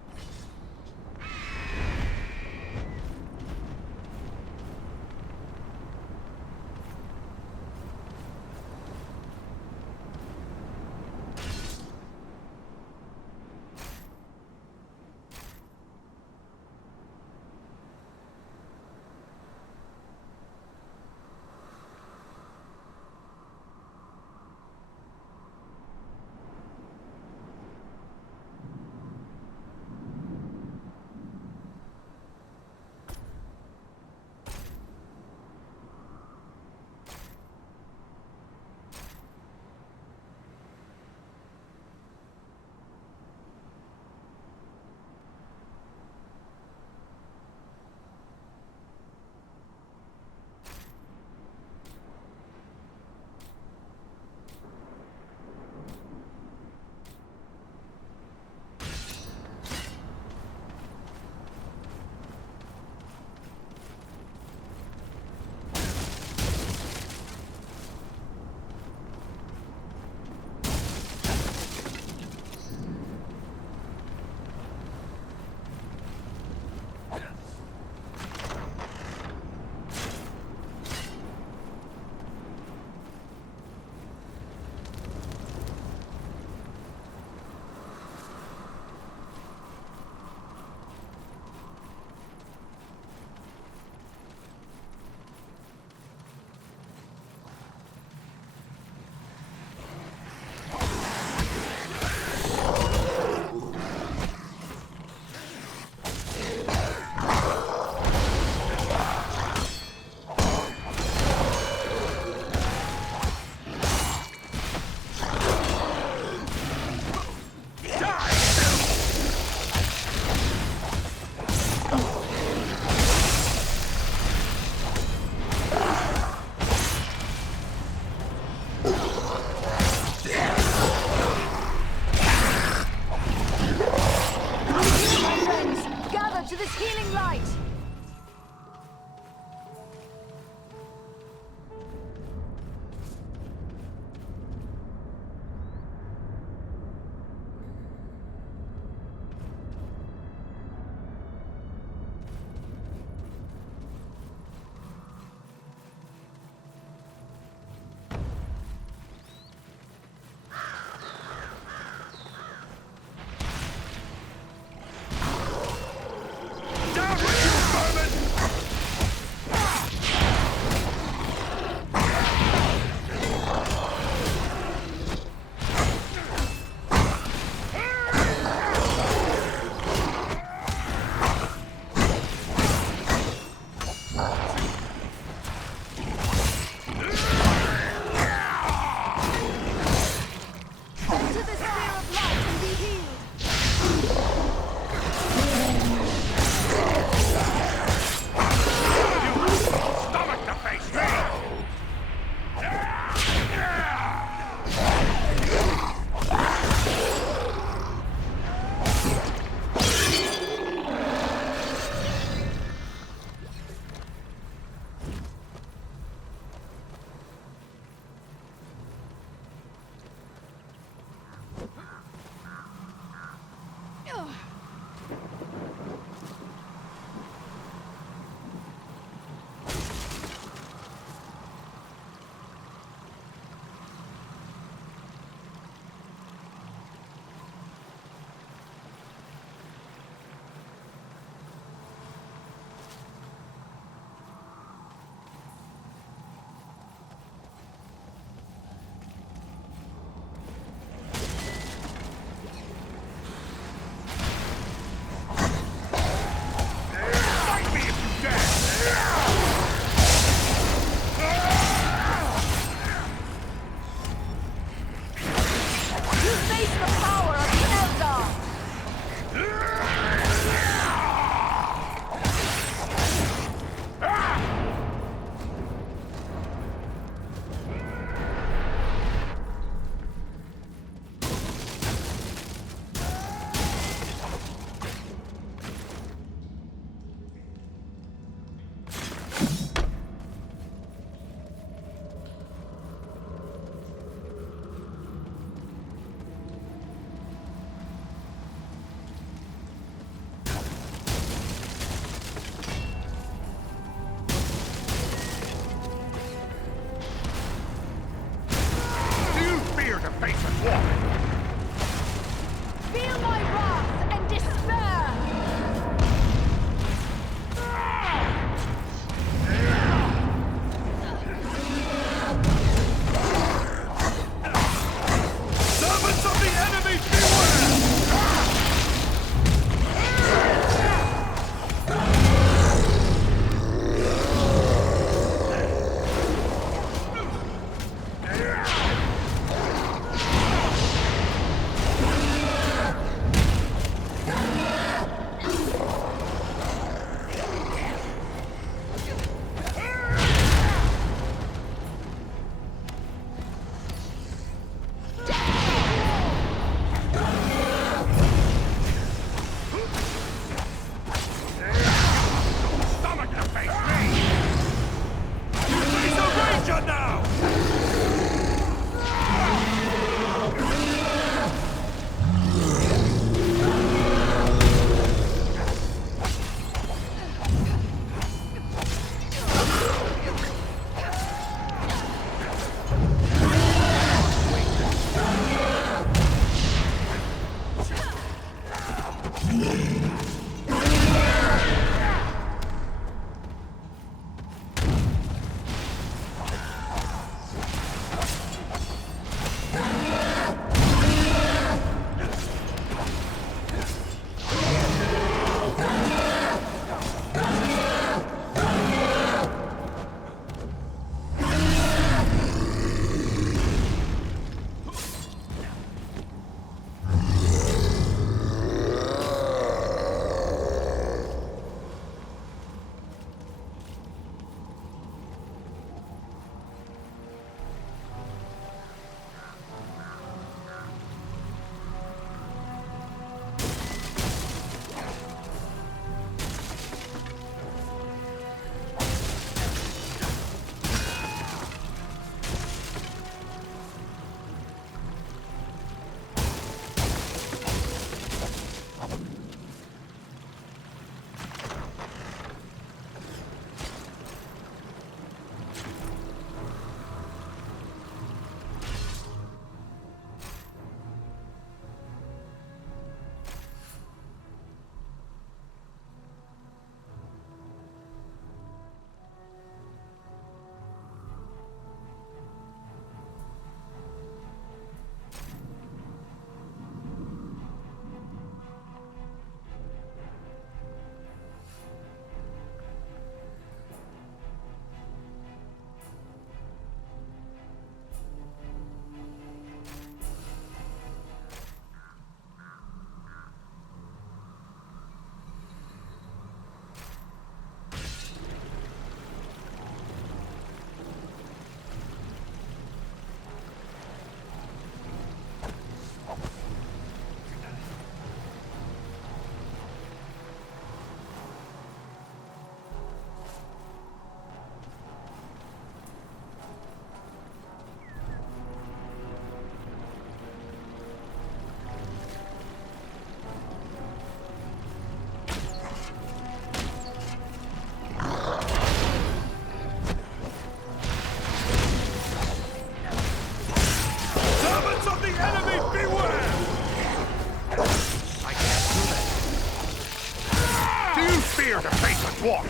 spear to face a dwarf!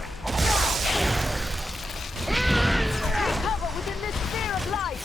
Take cover within this sphere of light!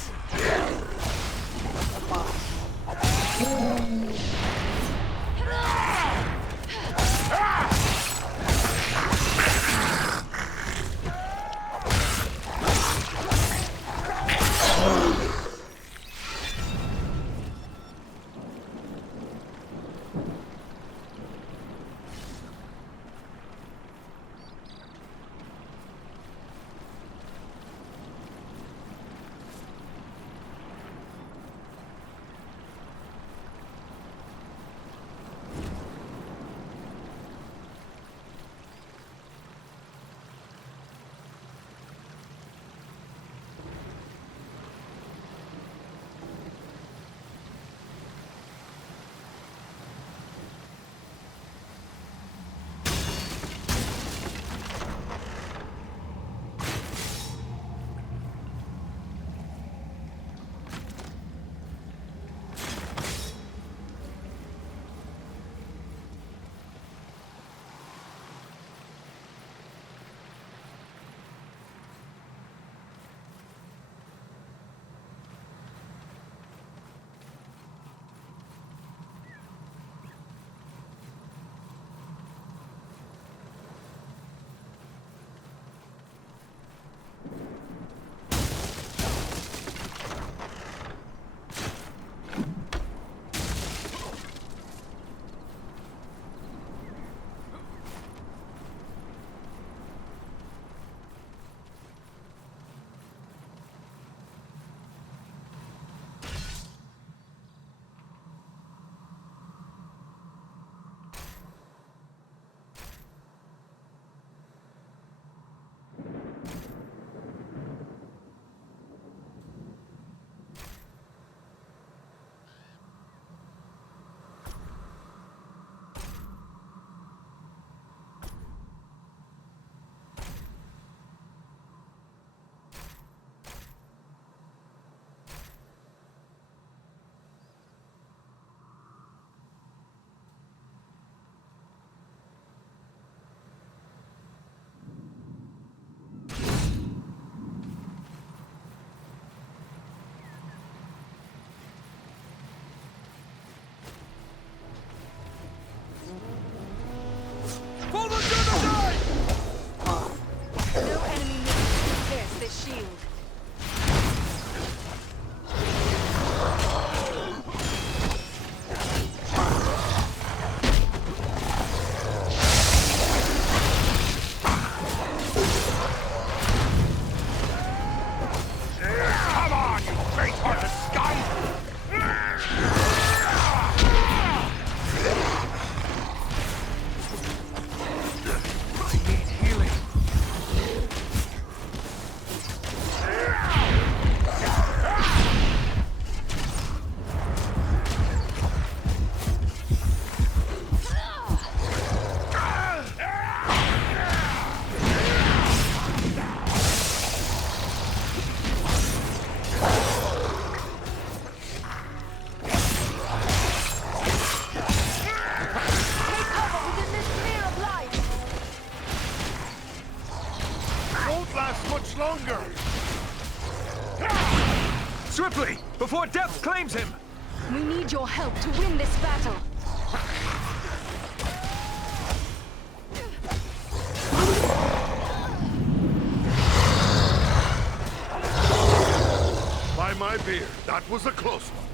Before death claims him! We need your help to win this battle. By my beard, that was a close one.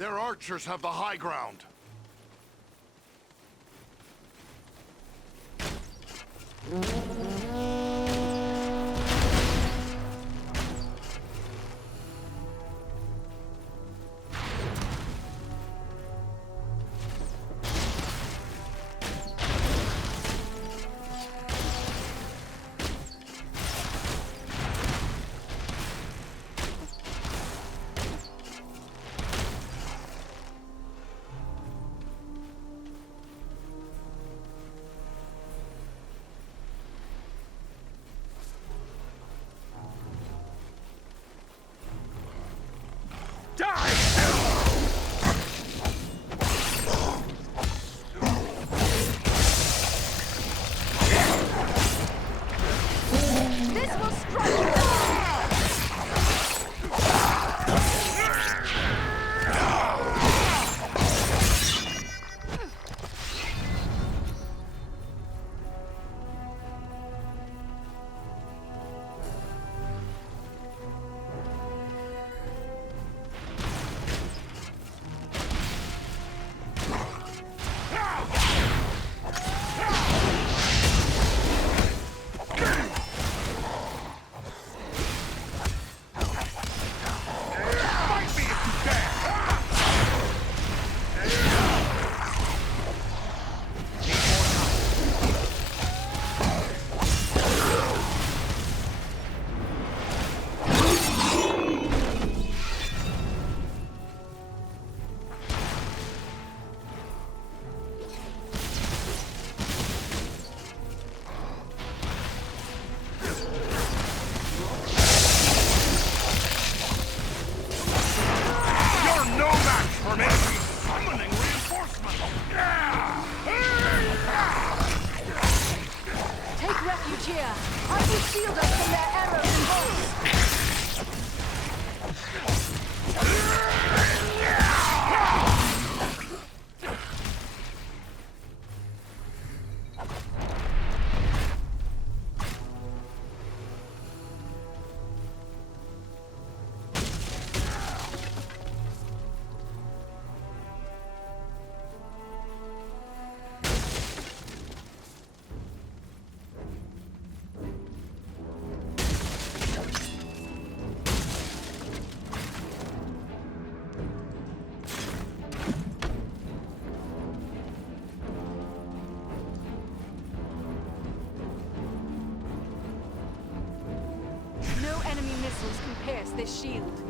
Their archers have the high ground. This shield.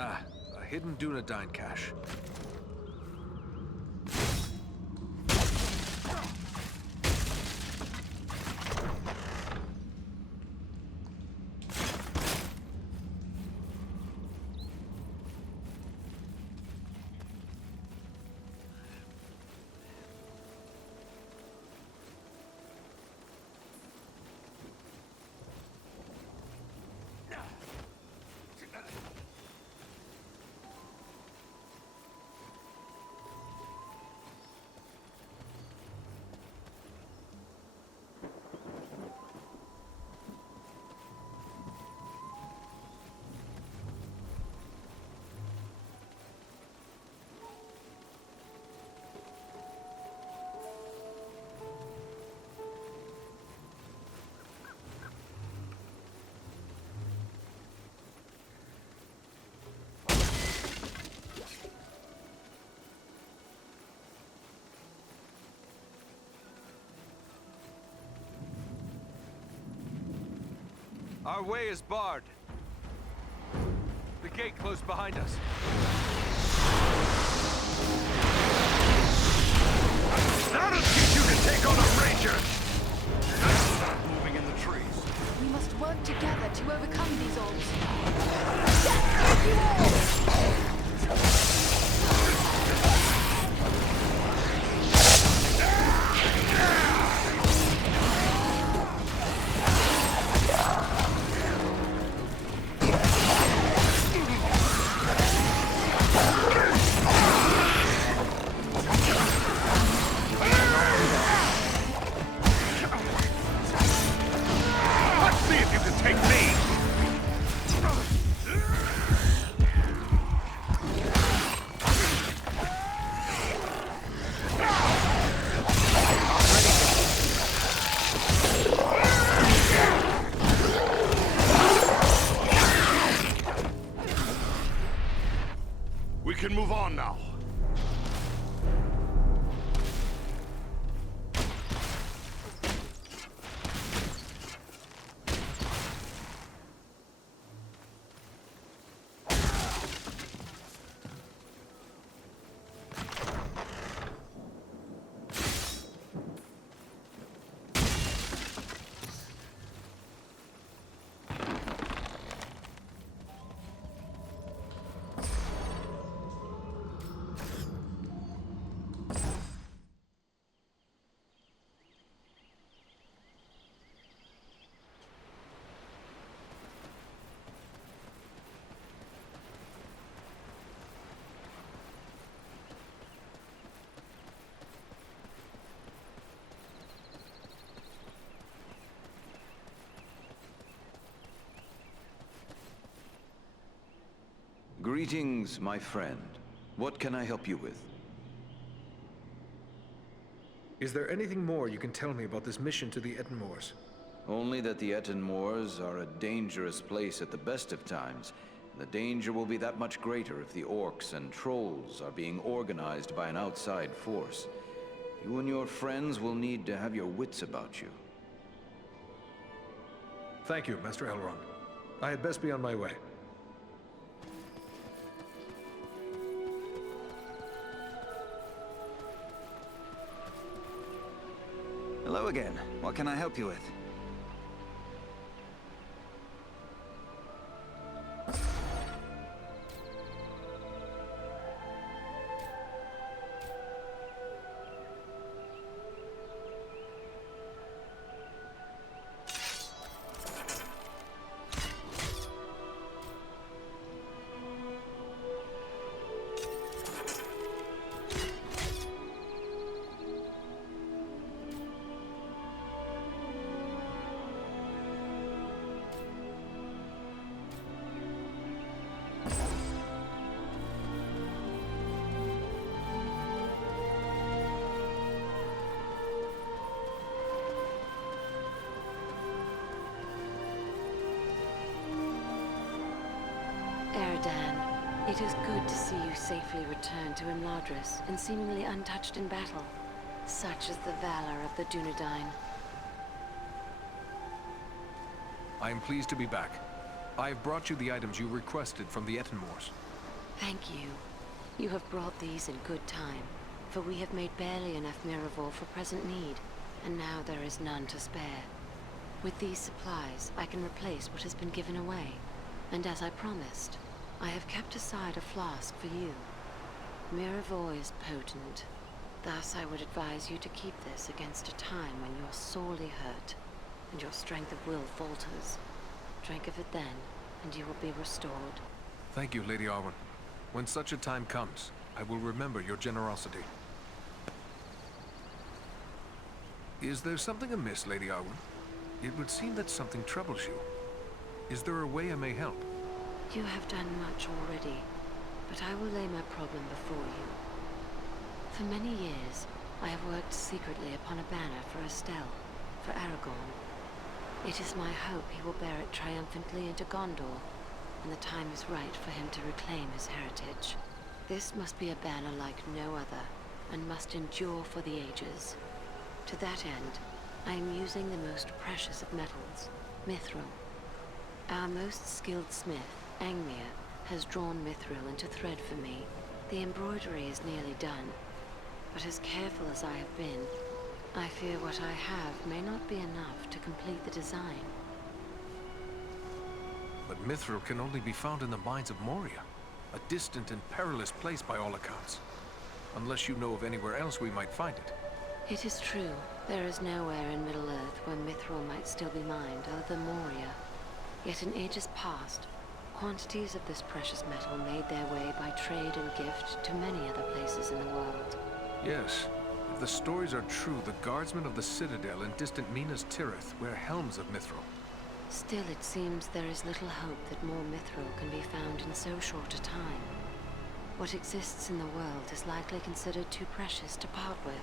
Ah, a hidden Dúnedain cache. Our way is barred. The gate closed behind us. That'll teach you to take on a ranger! Stop moving in the trees. We must work together to overcome these odds. We can move on now. Greetings, my friend. What can I help you with? Is there anything more you can tell me about this mission to the Etten Moors? Only that the Etten Moors are a dangerous place at the best of times. The danger will be that much greater if the orcs and trolls are being organized by an outside force. You and your friends will need to have your wits about you. Thank you, Master Elrond. I had best be on my way. Hello again. What can I help you with? Eradan, it is good to see you safely return to Imladris and seemingly untouched in battle. Such is the valor of the Dúnedain. I am pleased to be back. I have brought you the items you requested from the Etten Moors. Thank you. You have brought these in good time, for we have made barely enough Miraval for present need, and now there is none to spare. With these supplies, I can replace what has been given away. And as I promised, I have kept aside a flask for you. Miraval is potent. Thus I would advise you to keep this against a time when you're sorely hurt, and your strength of will falters. Drink of it then, and you will be restored. Thank you, Lady Arwen. When such a time comes, I will remember your generosity. Is there something amiss, Lady Arwen? It would seem that something troubles you. Is there a way I may help? You have done much already, but I will lay my problem before you. For many years, I have worked secretly upon a banner for Estelle, for Aragorn. It is my hope he will bear it triumphantly into Gondor, and the time is right for him to reclaim his heritage. This must be a banner like no other, and must endure for the ages. To that end, I am using the most precious of metals, mithril. Our most skilled smith, Angmir, has drawn mithril into thread for me. The embroidery is nearly done, but as careful as I have been, I fear what I have may not be enough to complete the design. But mithril can only be found in the mines of Moria, a distant and perilous place by all accounts. Unless you know of anywhere else we might find it. It is true. There is nowhere in Middle-earth where mithril might still be mined other than Moria. Yet in ages past, quantities of this precious metal made their way by trade and gift to many other places in the world. Yes. If the stories are true, the guardsmen of the Citadel in distant Minas Tirith wear helms of mithril. Still, it seems there is little hope that more mithril can be found in so short a time. What exists in the world is likely considered too precious to part with.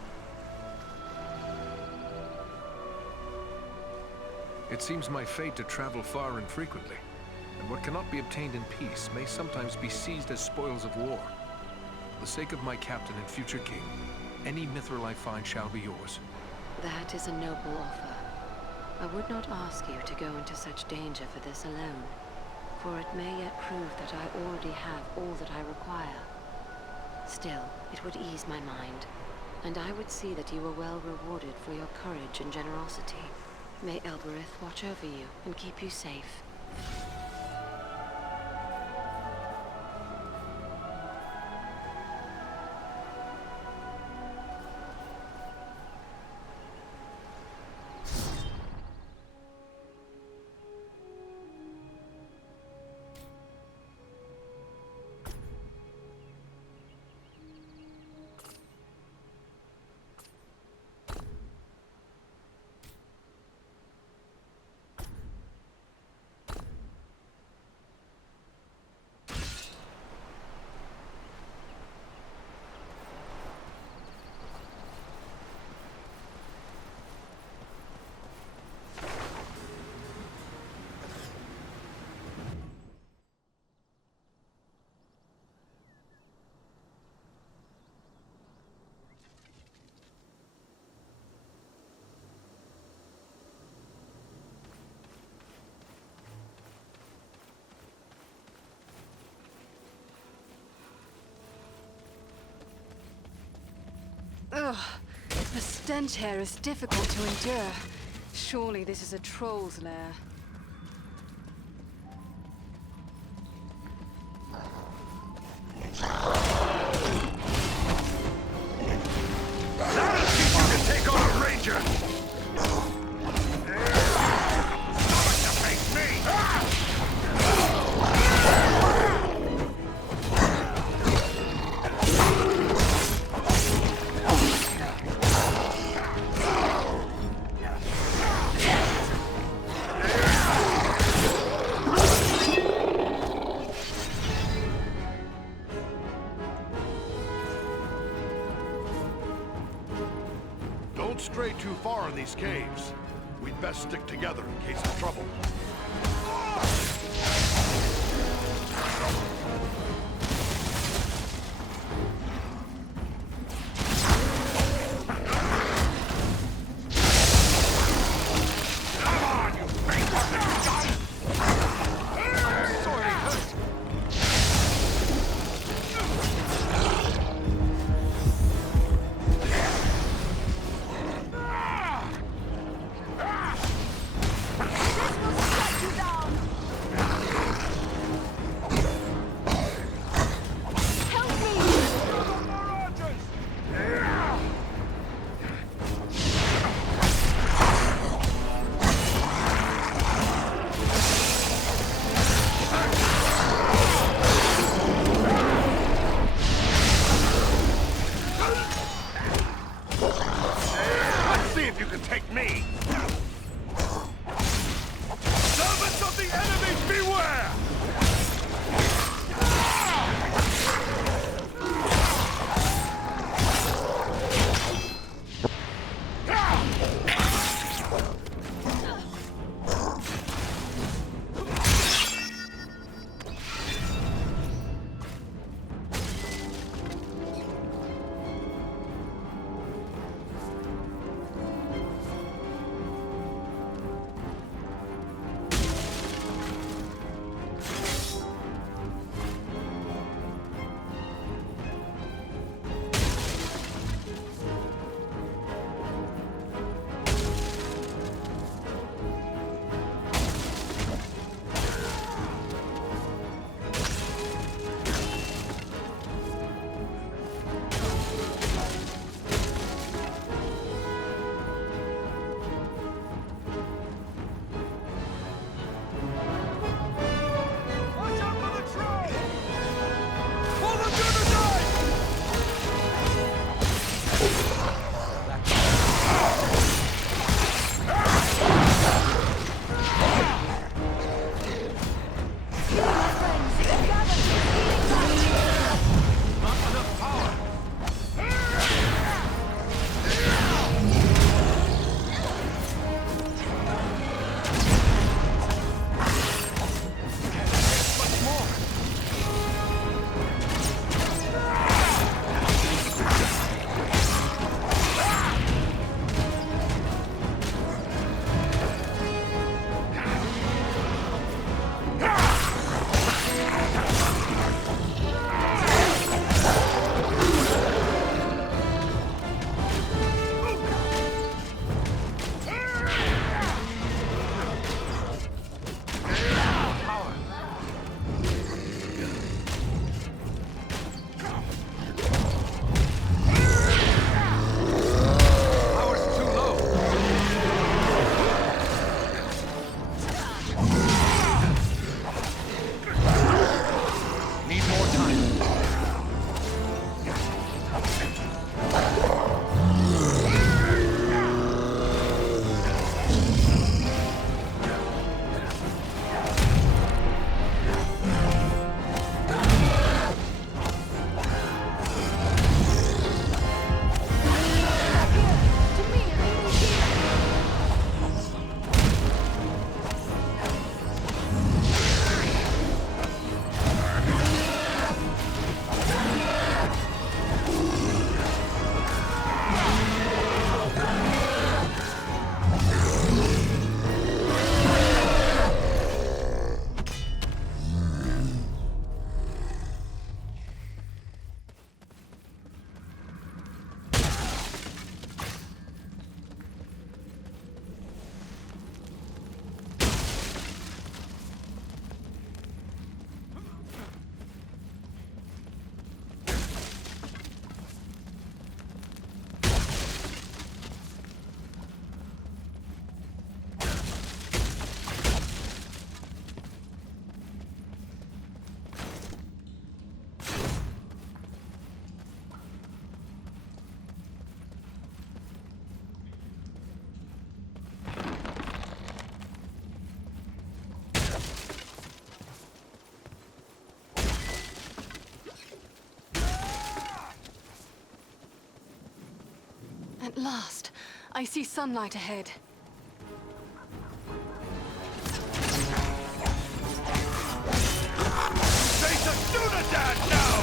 It seems my fate to travel far and frequently, and what cannot be obtained in peace may sometimes be seized as spoils of war. For the sake of my captain and future king, any mithril I find shall be yours. That is a noble offer. I would not ask you to go into such danger for this alone, for it may yet prove that I already have all that I require. Still, it would ease my mind, and I would see that you were well rewarded for your courage and generosity. May Elbereth watch over you and keep you safe. Ugh, the stench here is difficult to endure. Surely this is a troll's lair. Now let's see if you can take on a ranger! Stop to face me! Don't stray too far in these caves. We'd best stick together in case of trouble. At last, I see sunlight ahead. Face a Dúnedain now!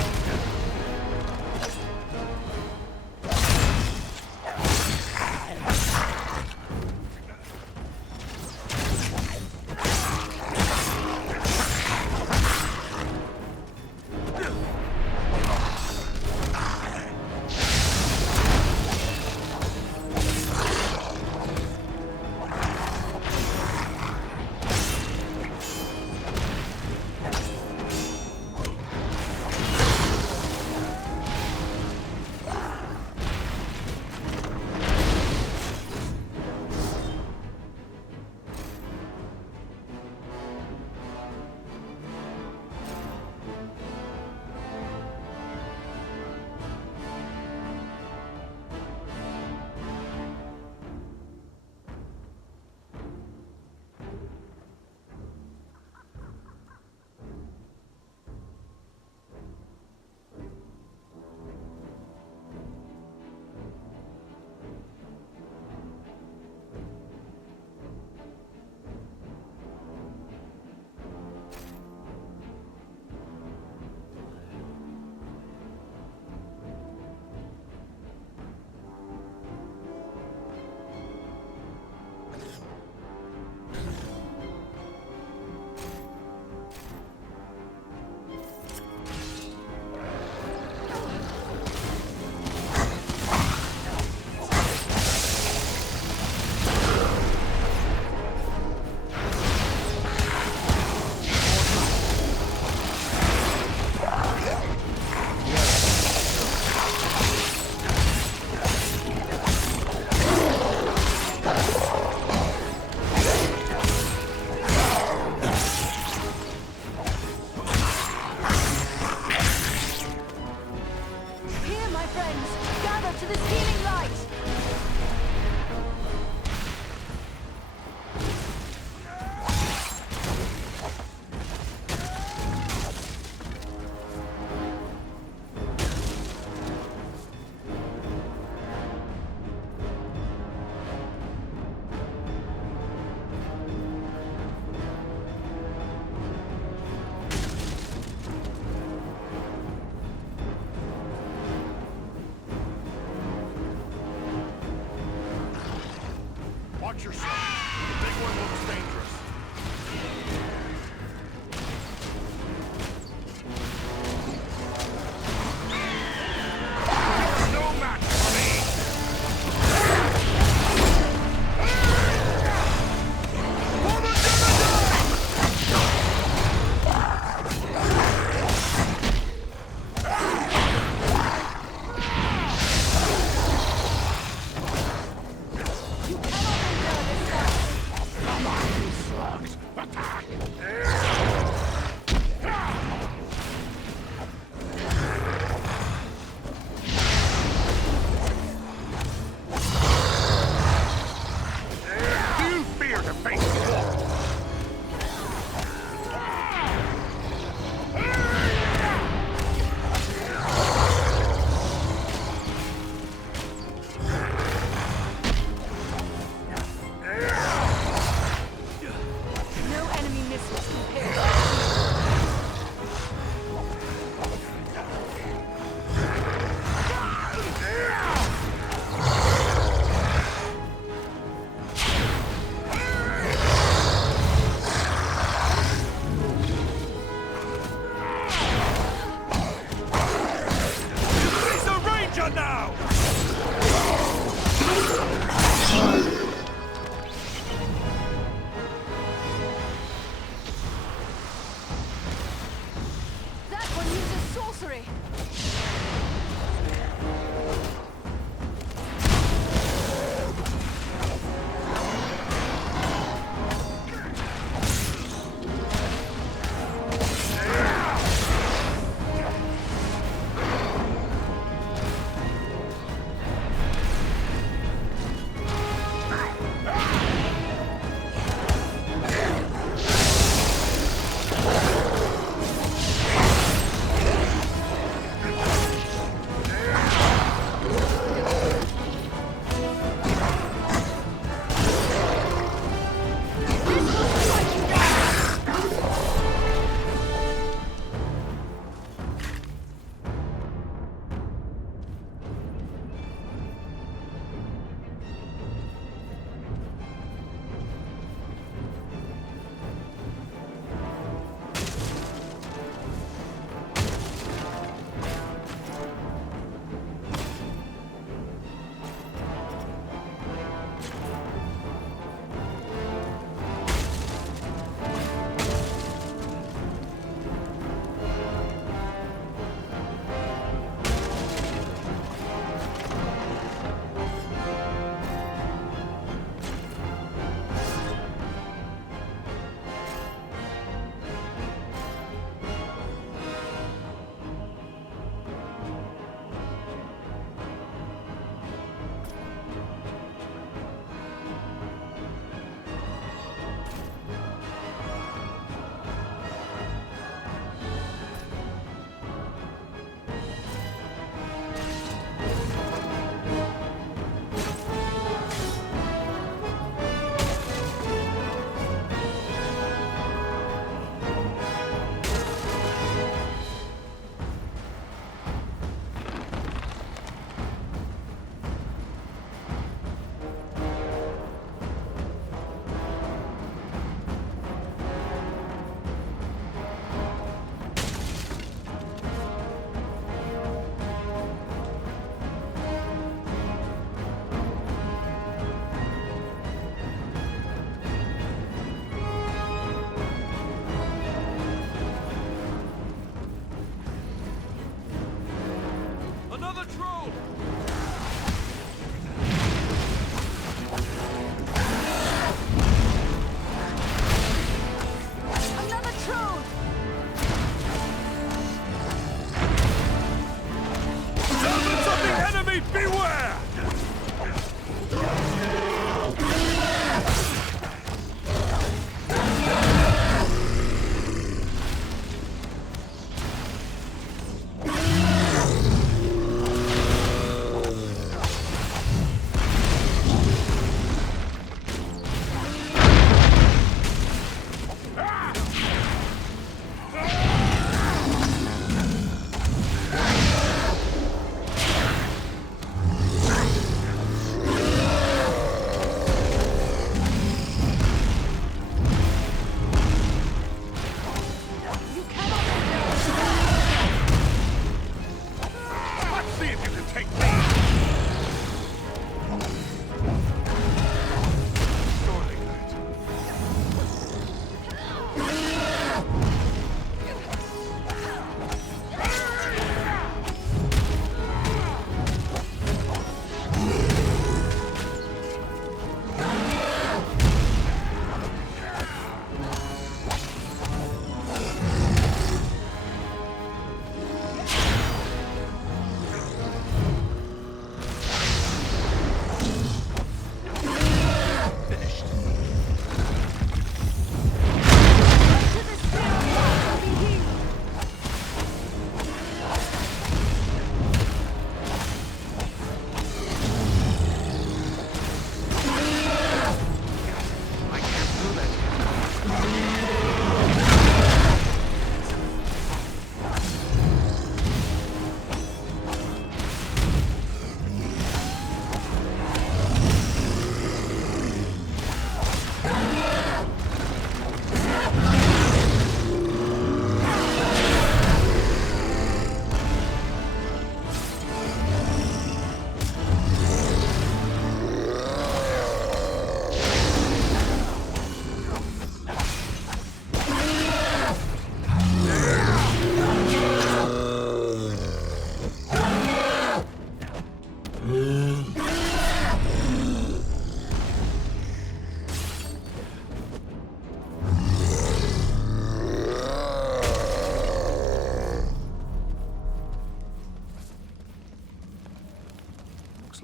Watch yourself. The big one looks dangerous. No match for me! You cannot endure this.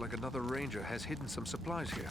like another ranger has hidden some supplies here.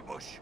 Ambush!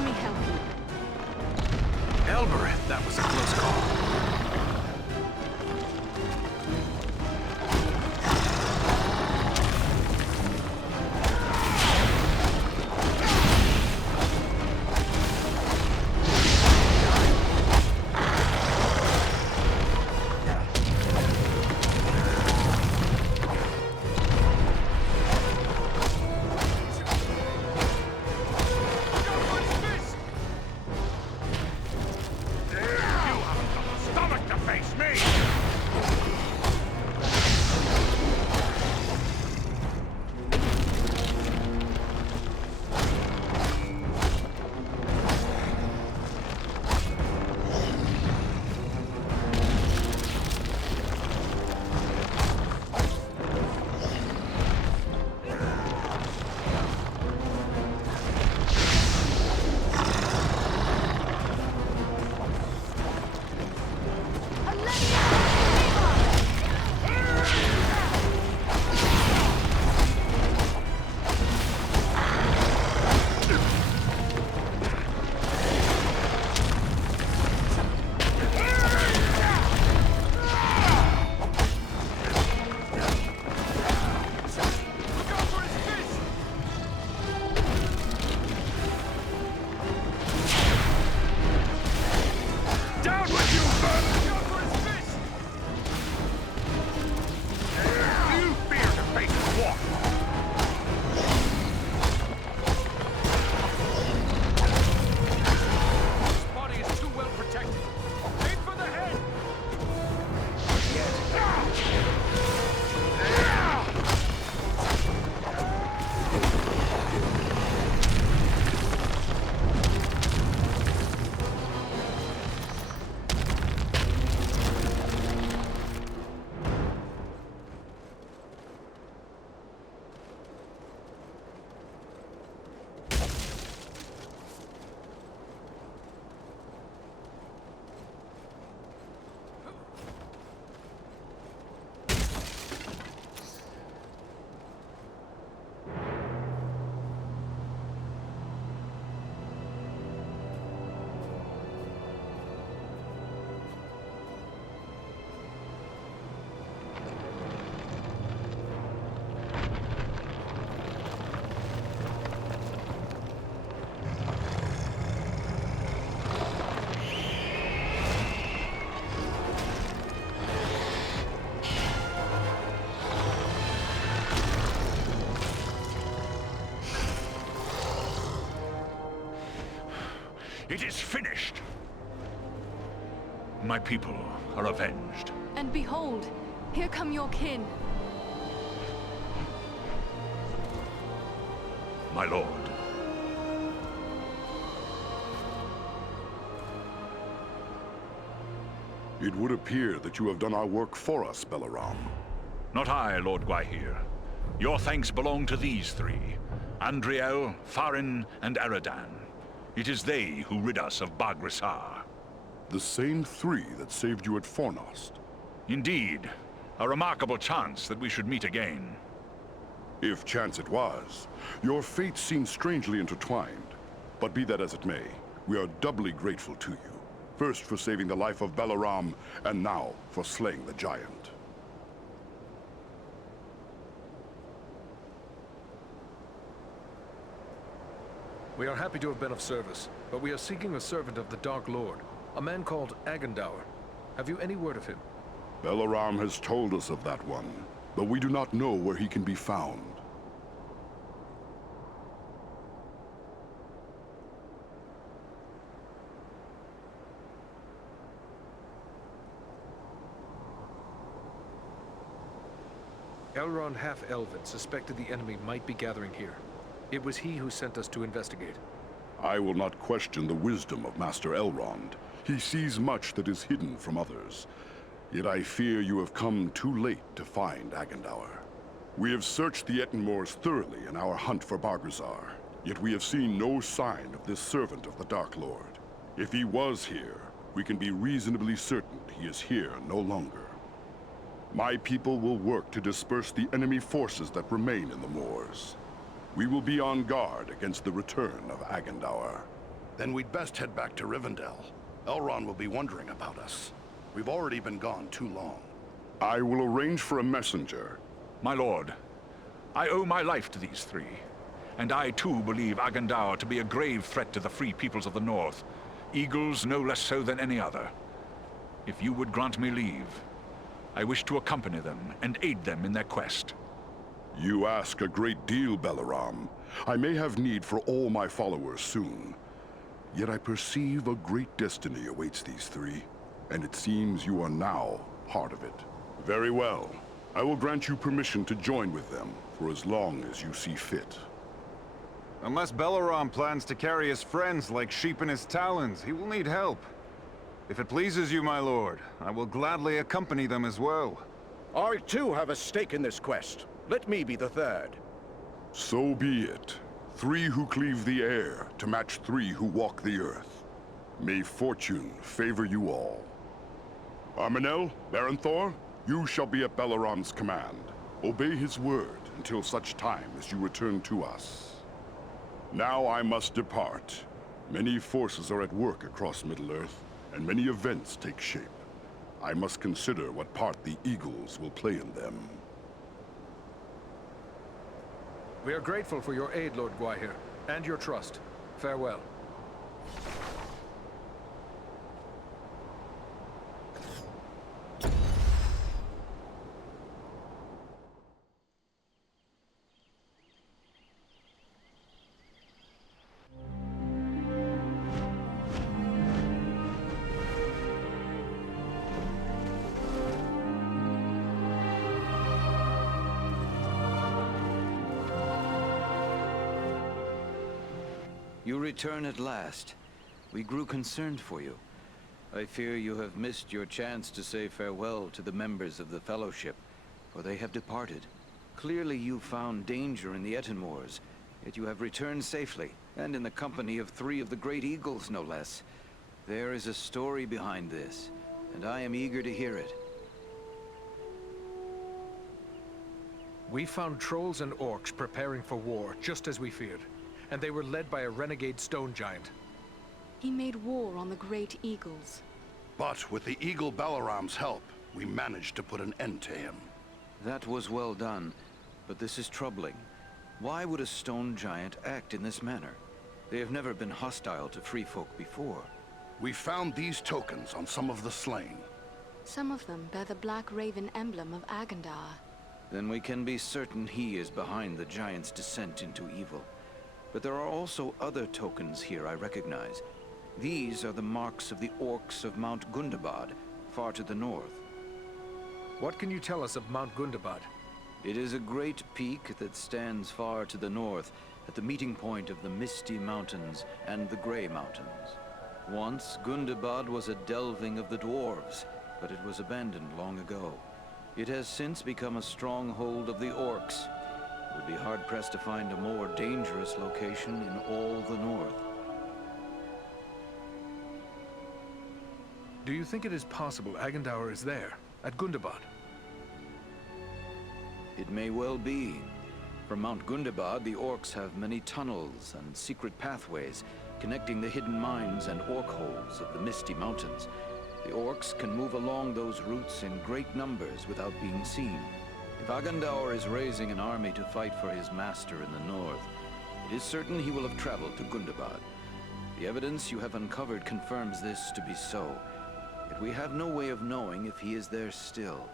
Let me help you. Elbereth, that was a close call. It is finished! My people are avenged. And behold, here come your kin. My lord. It would appear that you have done our work for us, Balaram. Not I, Lord Guahir. Your thanks belong to these three. Andriel, Farin, and Eradan. It is they who rid us of Baghrissar. The same three that saved you at Fornost. Indeed. A remarkable chance that we should meet again. If chance it was, your fates seem strangely intertwined. But be that as it may, we are doubly grateful to you. First for saving the life of Balaram, and now for slaying the giant. We are happy to have been of service, but we are seeking a servant of the Dark Lord, a man called Agandaûr. Have you any word of him? Balaram has told us of that one, but we do not know where he can be found. Elrond Half-Elven suspected the enemy might be gathering here. It was he who sent us to investigate. I will not question the wisdom of Master Elrond. He sees much that is hidden from others. Yet I fear you have come too late to find Agandaûr. We have searched the Ettenmoors thoroughly in our hunt for Bargazar, yet we have seen no sign of this servant of the Dark Lord. If he was here, we can be reasonably certain he is here no longer. My people will work to disperse the enemy forces that remain in the moors. We will be on guard against the return of Agandaûr. Then we'd best head back to Rivendell. Elrond will be wondering about us. We've already been gone too long. I will arrange for a messenger. My lord, I owe my life to these three. And I too believe Agandaûr to be a grave threat to the free peoples of the North. Eagles no less so than any other. If you would grant me leave, I wish to accompany them and aid them in their quest. You ask a great deal, Balaram. I may have need for all my followers soon. Yet I perceive a great destiny awaits these three, and it seems you are now part of it. Very well. I will grant you permission to join with them for as long as you see fit. Unless Balaram plans to carry his friends like sheep in his talons, he will need help. If it pleases you, my lord, I will gladly accompany them as well. I too have a stake in this quest. Let me be the third. So be it. 3 who cleave the air to match 3 who walk the earth. May fortune favor you all. Armanel, Baranthor, you shall be at Balaram's command. Obey his word until such time as you return to us. Now I must depart. Many forces are at work across Middle-earth, and many events take shape. I must consider what part the Eagles will play in them. We are grateful for your aid, Lord Guerreiro, and your trust. Farewell. You return at last. We grew concerned for you. I fear you have missed your chance to say farewell to the members of the Fellowship, for they have departed. Clearly you found danger in the Etenmoors, yet you have returned safely, and in the company of 3 of the Great Eagles, no less. There is a story behind this, and I am eager to hear it. We found trolls and orcs preparing for war, just as we feared. And they were led by a renegade stone giant. He made war on the Great Eagles. But with the Eagle Balaram's help, we managed to put an end to him. That was well done, but this is troubling. Why would a stone giant act in this manner? They have never been hostile to free folk before. We found these tokens on some of the slain. Some of them bear the Black Raven emblem of Agandaûr. Then we can be certain he is behind the giant's descent into evil. But there are also other tokens here I recognize. These are the marks of the orcs of Mount Gundabad, far to the north. What can you tell us of Mount Gundabad? It is a great peak that stands far to the north, at the meeting point of the Misty Mountains and the Grey Mountains. Once, Gundabad was a delving of the dwarves, but it was abandoned long ago. It has since become a stronghold of the orcs. It would be hard-pressed to find a more dangerous location in all the north. Do you think it is possible Agandaûr is there, at Gundabad? It may well be. From Mount Gundabad, the orcs have many tunnels and secret pathways connecting the hidden mines and orc holes of the Misty Mountains. The orcs can move along those routes in great numbers without being seen. If Agandaûr is raising an army to fight for his master in the north, it is certain he will have traveled to Gundabad. The evidence you have uncovered confirms this to be so. Yet we have no way of knowing if he is there still.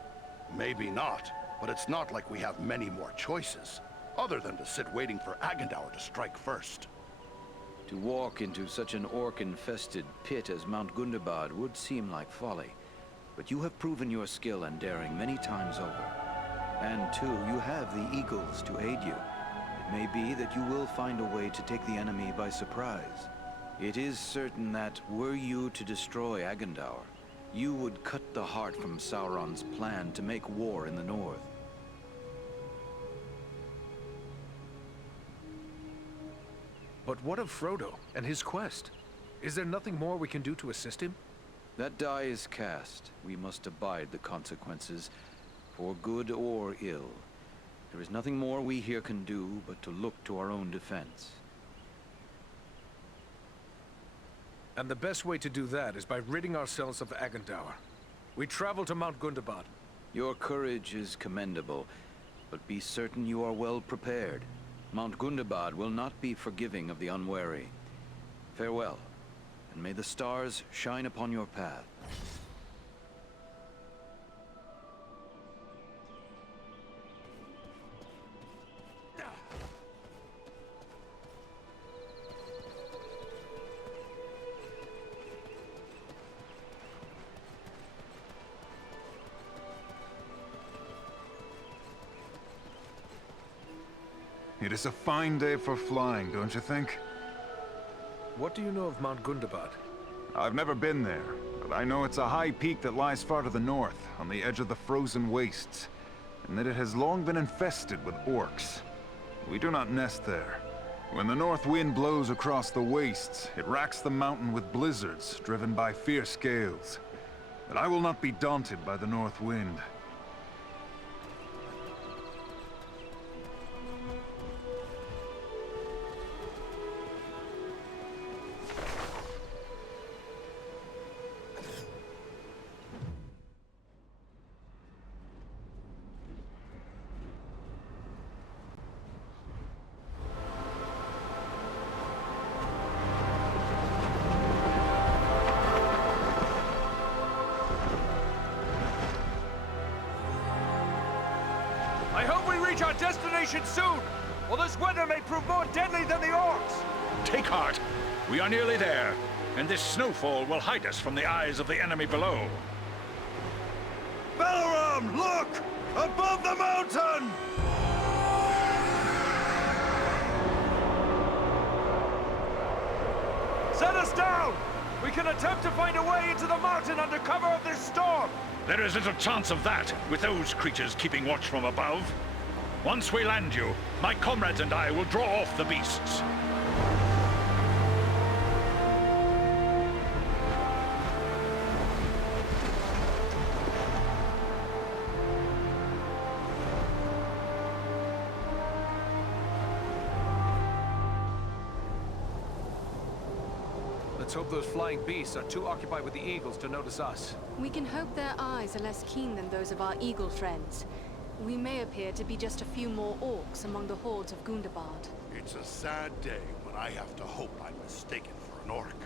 Maybe not, but it's not like we have many more choices, other than to sit waiting for Agandaûr to strike first. To walk into such an orc-infested pit as Mount Gundabad would seem like folly, but you have proven your skill and daring many times over. And too, you have the Eagles to aid you. It may be that you will find a way to take the enemy by surprise. It is certain that, were you to destroy Agandaûr, you would cut the heart from Sauron's plan to make war in the north. But what of Frodo and his quest? Is there nothing more we can do to assist him? That die is cast. We must abide the consequences, for good or ill. There is nothing more we here can do but to look to our own defense. And the best way to do that is by ridding ourselves of Agandaûr. We travel to Mount Gundabad. Your courage is commendable, but be certain you are well prepared. Mount Gundabad will not be forgiving of the unwary. Farewell, and may the stars shine upon your path. It is a fine day for flying, don't you think? What do you know of Mount Gundabad? I've never been there, but I know it's a high peak that lies far to the north, on the edge of the frozen wastes, and that it has long been infested with orcs. We do not nest there. When the north wind blows across the wastes, it racks the mountain with blizzards, driven by fierce gales. But I will not be daunted by the north wind. I hope we reach our destination soon, or this weather may prove more deadly than the orcs! Take heart. We are nearly there, and this snowfall will hide us from the eyes of the enemy below. Balaram, look! Above the mountain! Set us down! We can attempt to find a way into the mountain under cover of this storm! There is little chance of that, with those creatures keeping watch from above. Once we land you, my comrades and I will draw off the beasts. Let's hope those flying beasts are too occupied with the eagles to notice us. We can hope their eyes are less keen than those of our eagle friends. We may appear to be just a few more orcs among the hordes of Gundabad. It's a sad day when I have to hope I'm mistaken for an orc.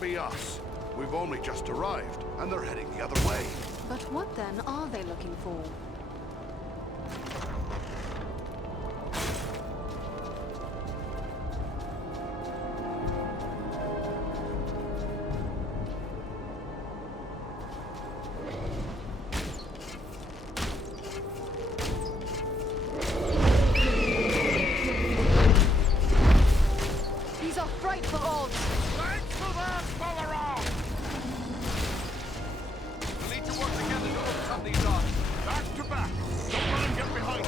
Be us. We've only just arrived, and they're heading the other way. But what then are they looking for? These are frightful odds. We'll need to work together to overcome these odds. Back to back. Don't let them get behind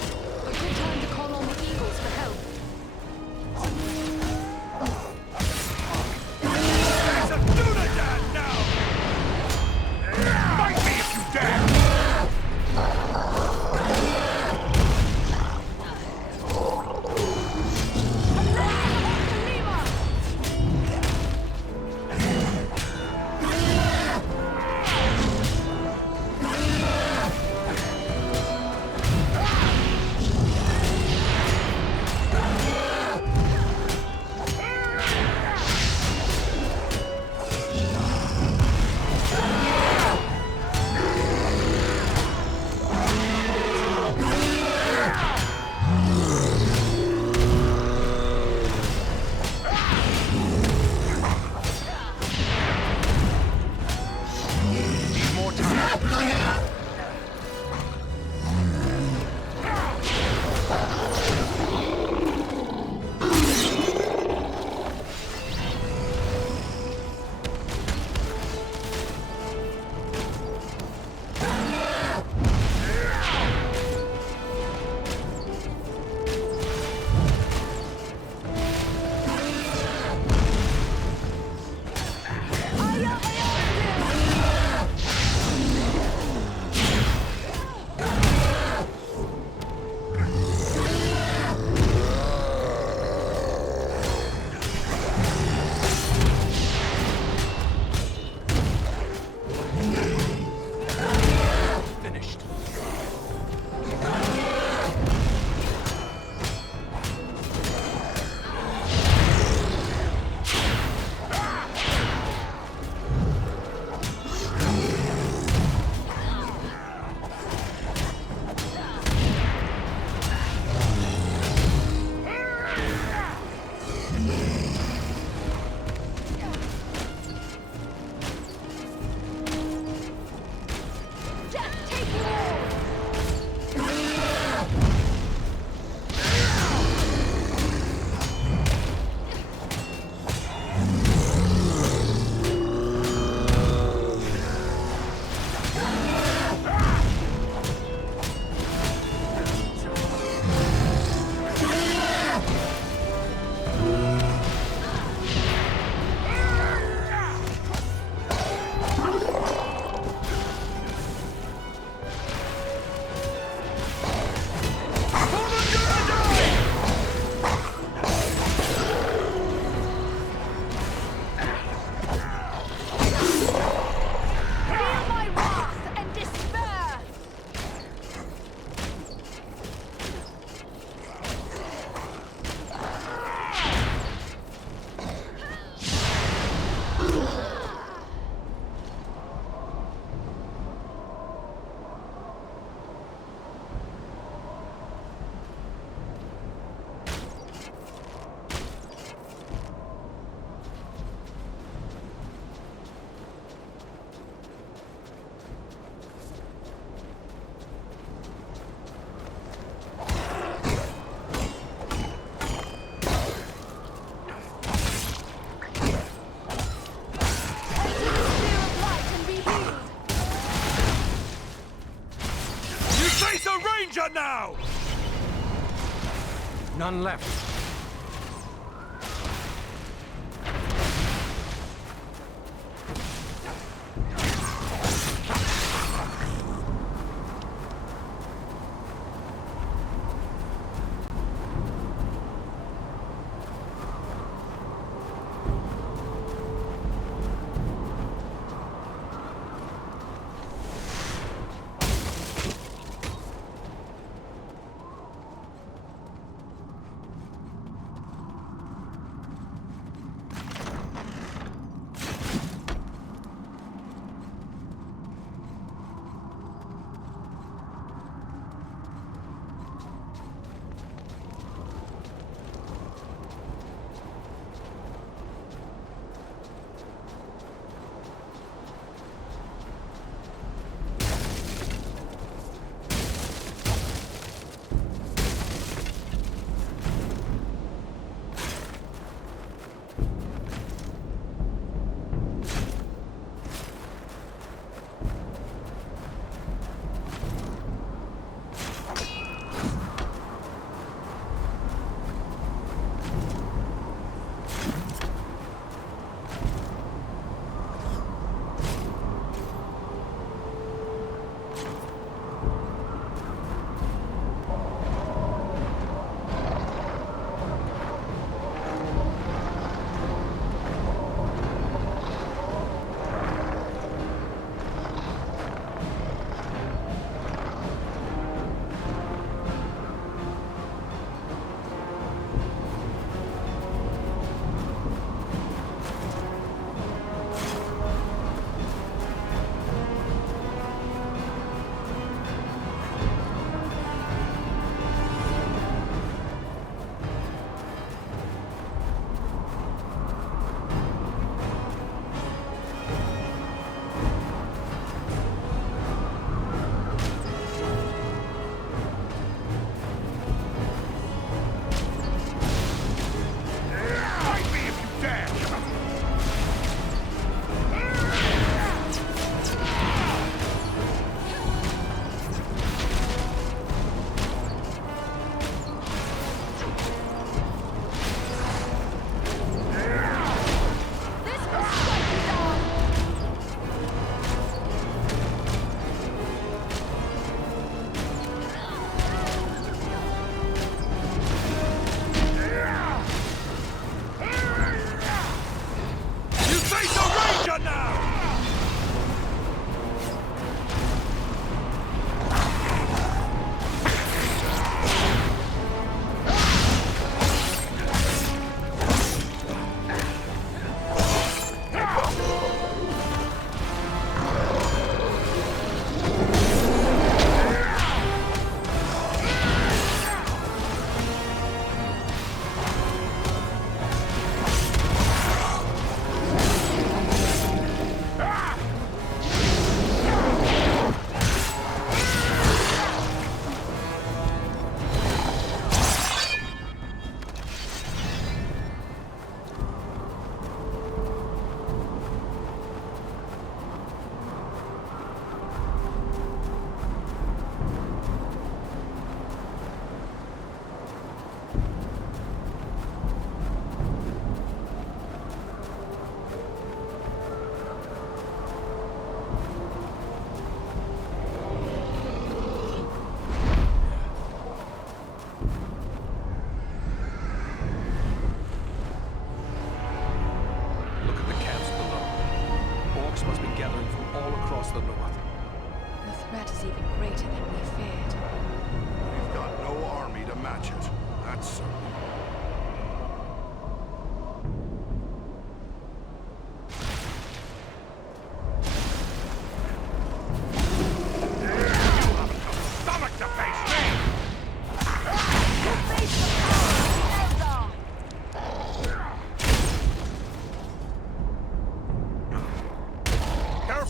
None left.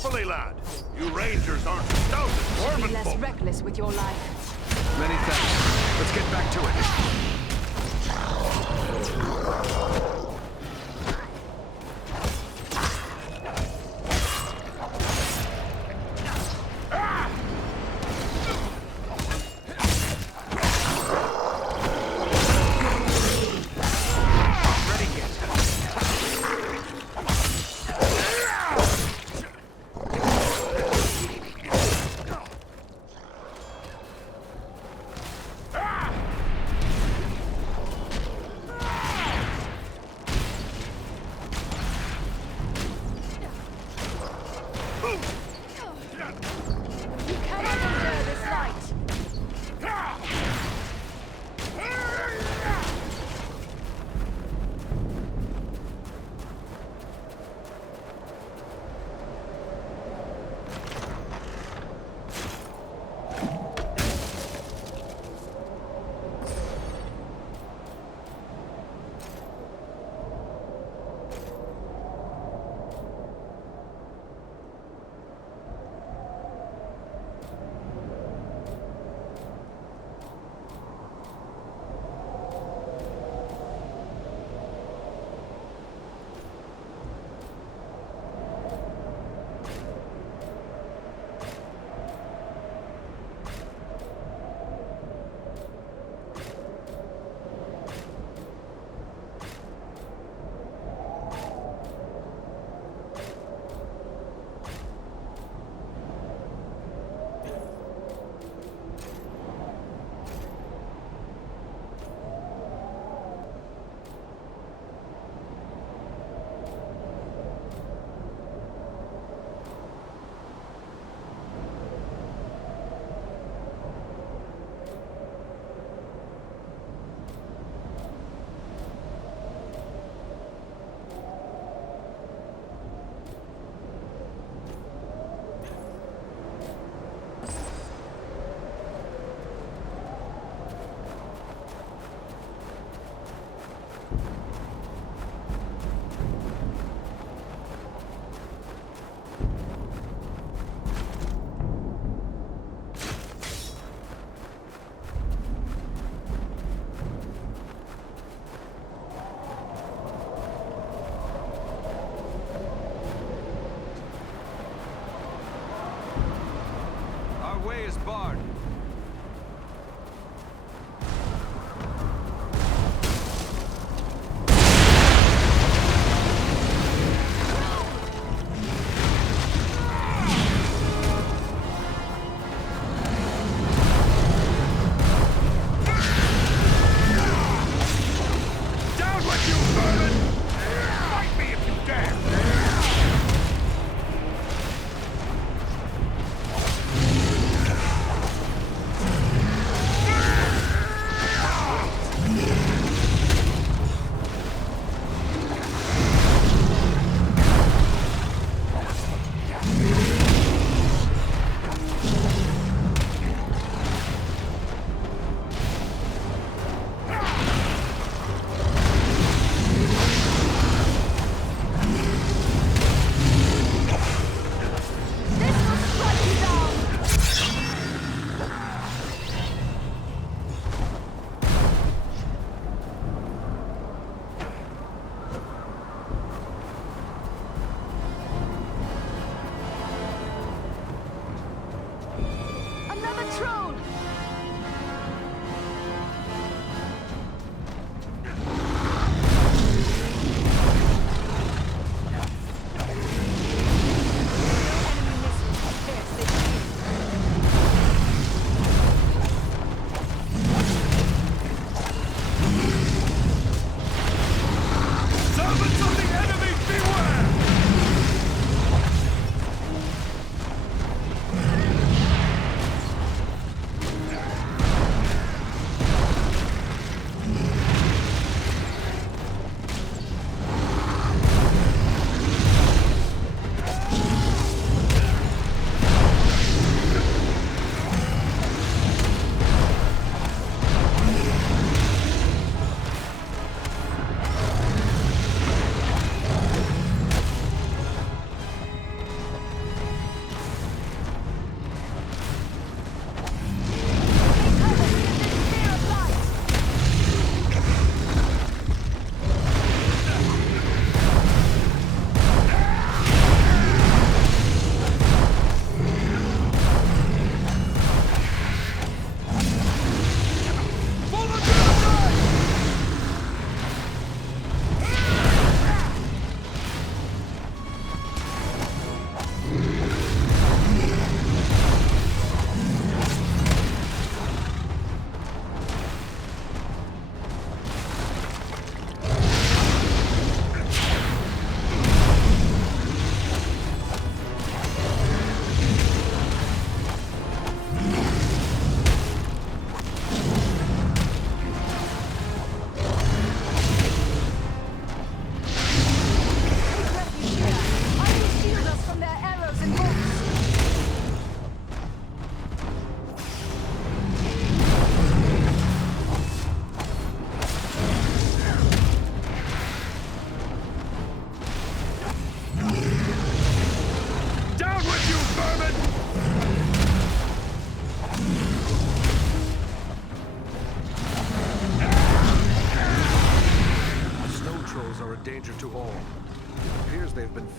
Carefully, lad. You rangers aren't stout and Be less tormentful. reckless with your life. Many thanks. Let's get back to it. barred.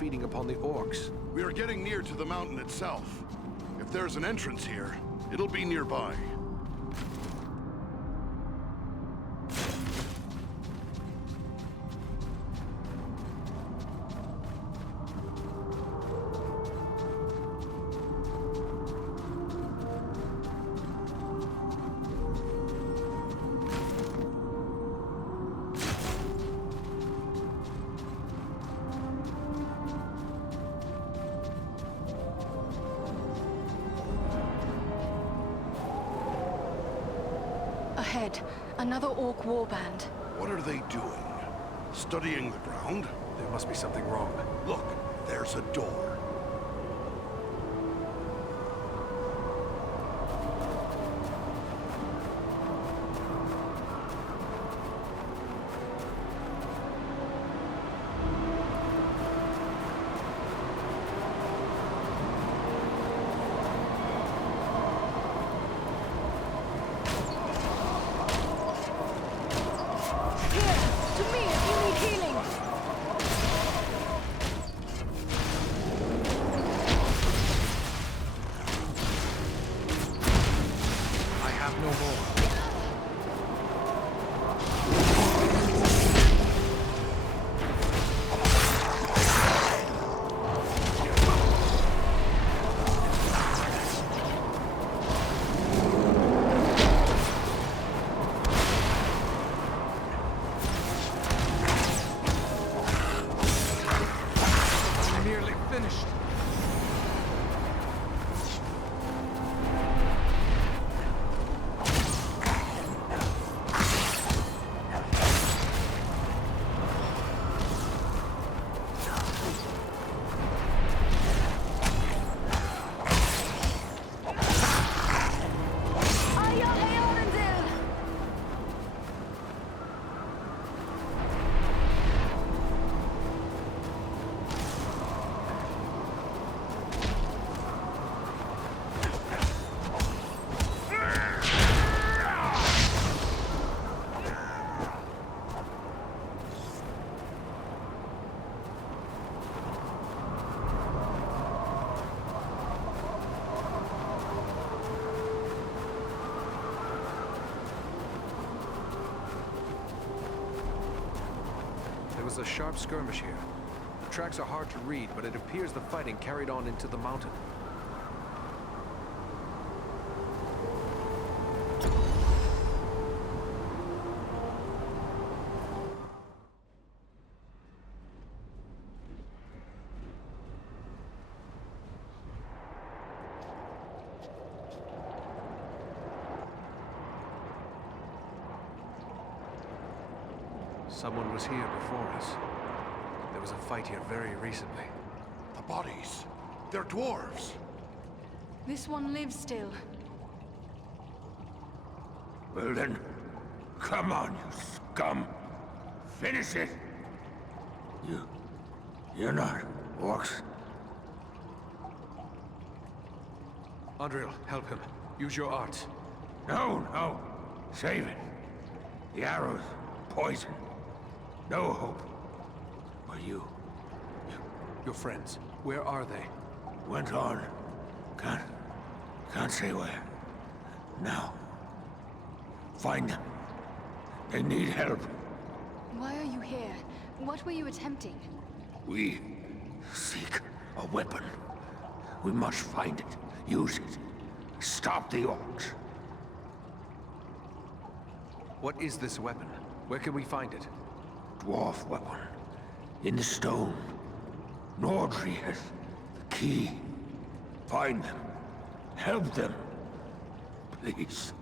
feeding upon the orcs. We are getting near to the mountain itself. If there's an entrance here, it'll be nearby. Ahead, another orc warband. What are they doing? Studying the ground? There must be something wrong. Look, there's a door. was a sharp skirmish here. The tracks are hard to read, but it appears the fighting carried on into the mountain. Someone was here before us. There was a fight here very recently. The bodies. They're dwarves. This one lives still. Well then, come on, you scum. Finish it. You're not orcs. Andriel, help him. Use your arts. No. Save it. The arrows, poison. No hope. But your friends, where are they? Went on. Can't say where. Now. Find them. They need help. Why are you here? What were you attempting? We seek a weapon. We must find it. Use it. Stop the orcs. What is this weapon? Where can we find it? Dwarf weapon. In the stone. Nordri has the key. Find them. Help them. Please.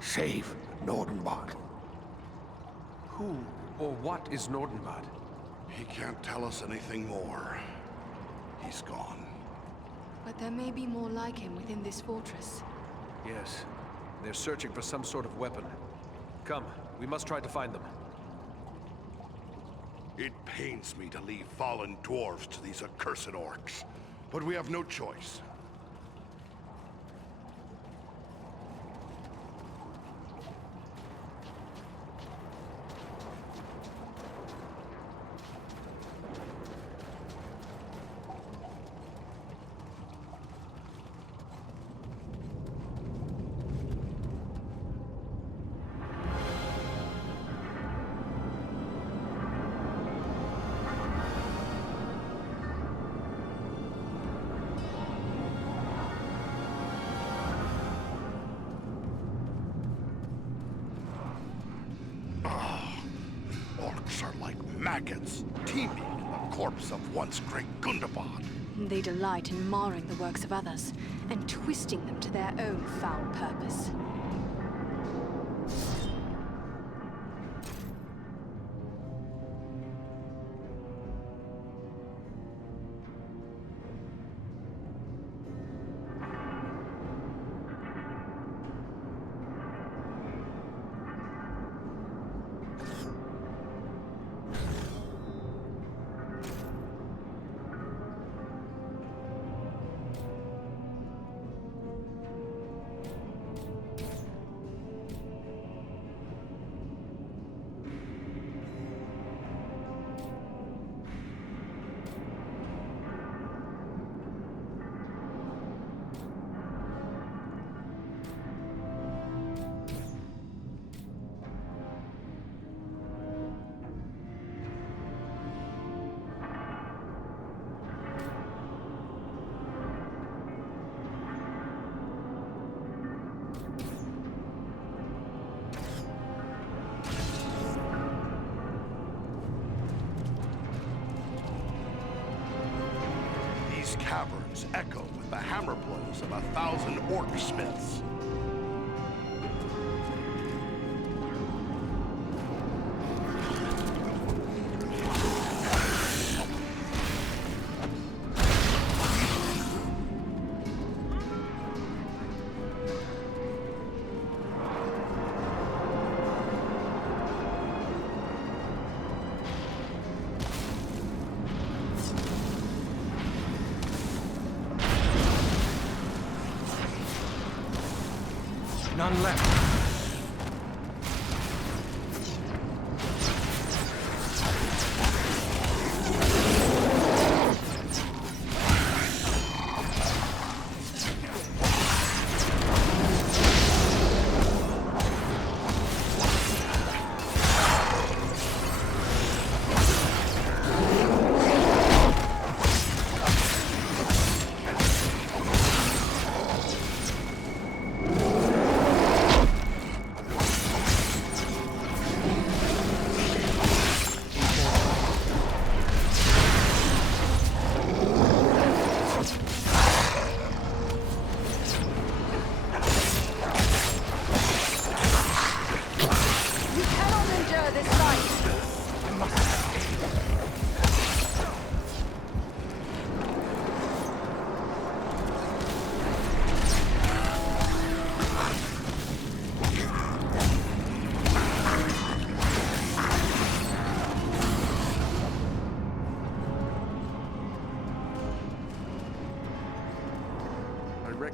Save Nordenbad. Who or what is Nordenbad? He can't tell us anything more. He's gone. But there may be more like him within this fortress. Yes. They're searching for some sort of weapon. Come, we must try to find them. It pains me to leave fallen dwarves to these accursed orcs, but we have no choice. Maggots, teeming in the corpse of once great Gundabad. They delight in marring the works of others, and twisting them to their own foul purpose. Caverns echo with the hammer blows of 1,000 orc smiths. None left.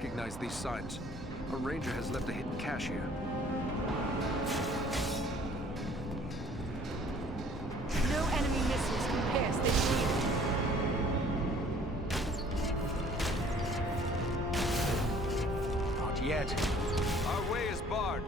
recognize these signs. A ranger has left a hidden cache here. No enemy missiles can pierce this shield. Not yet. Our way is barred.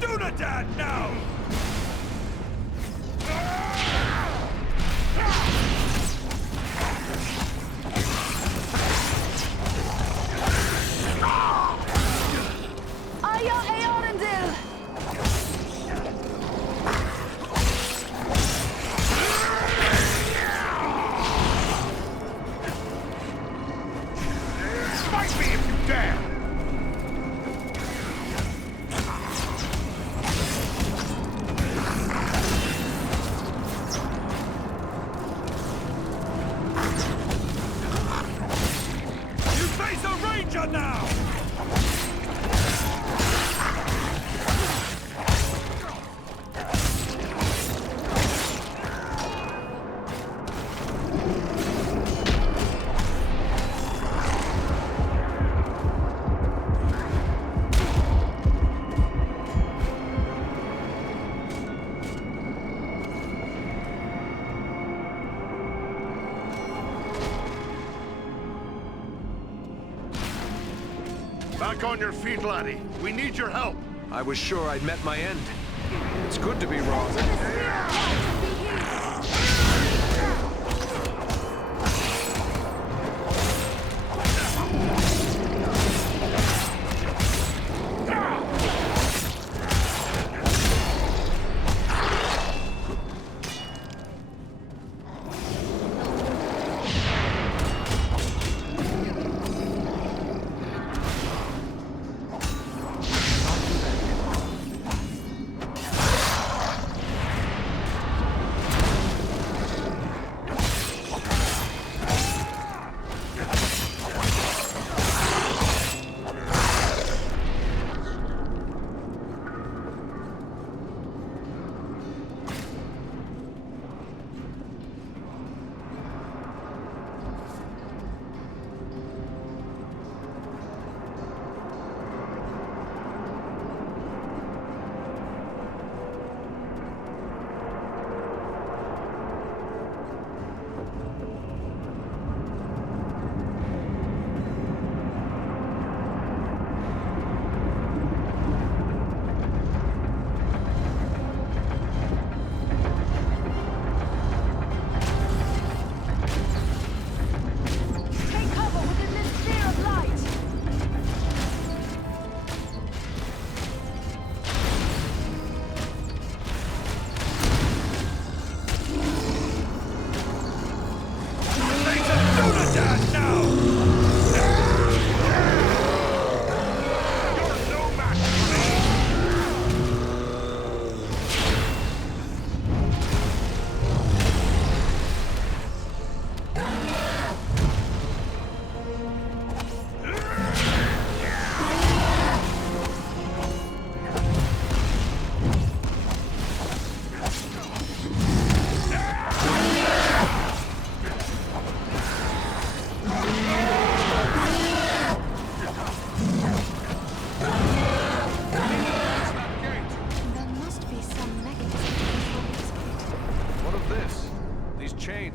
Dúnedain now! Fight me if you dare! Now! Back on your feet, laddie. We need your help. I was sure I'd met my end. It's good to be wrong.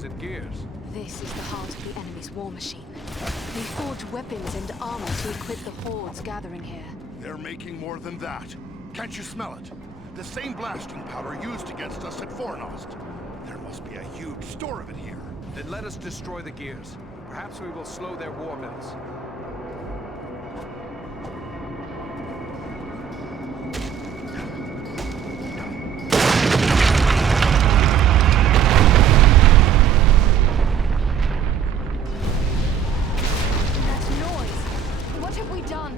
And gears. This is the heart of the enemy's war machine. They forge weapons and armor to equip the hordes gathering here. They're making more than that. Can't you smell it? The same blasting powder used against us at Fornost. There must be a huge store of it here. Then let us destroy the gears. Perhaps we will slow their war mills. That noise! What have we done?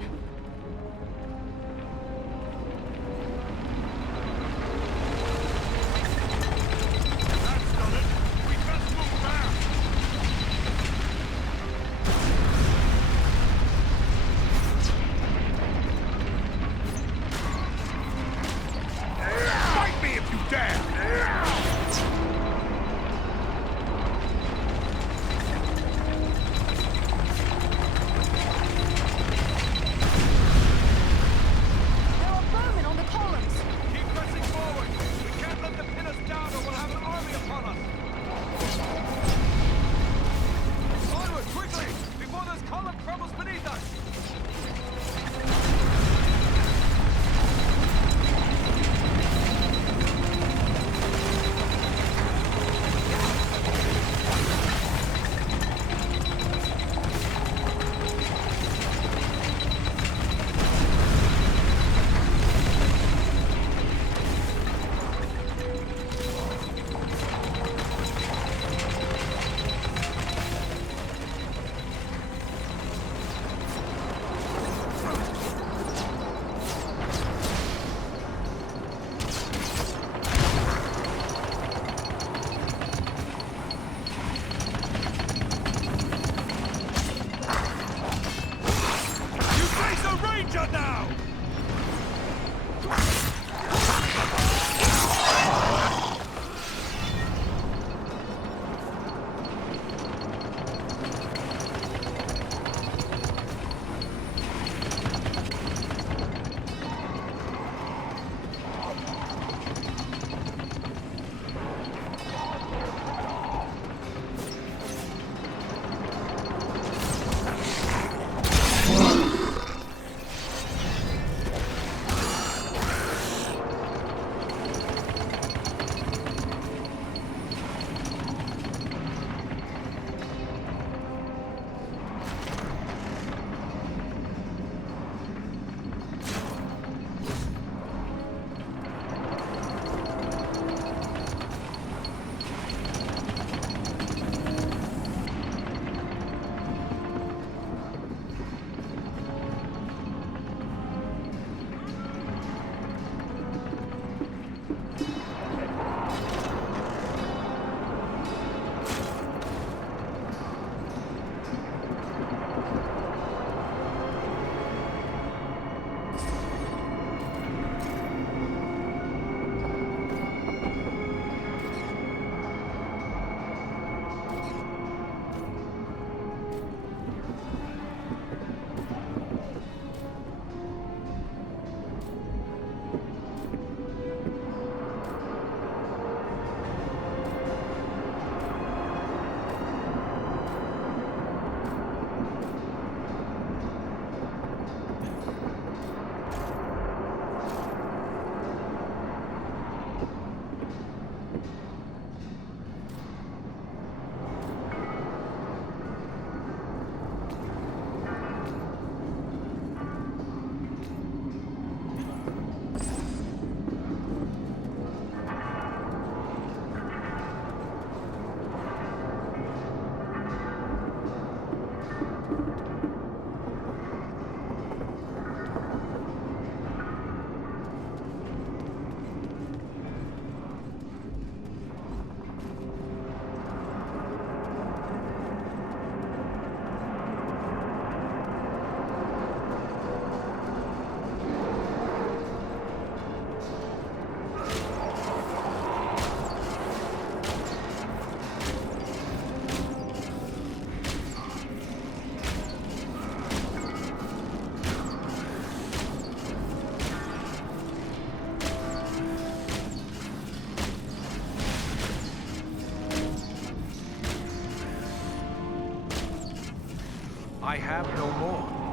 I have no more.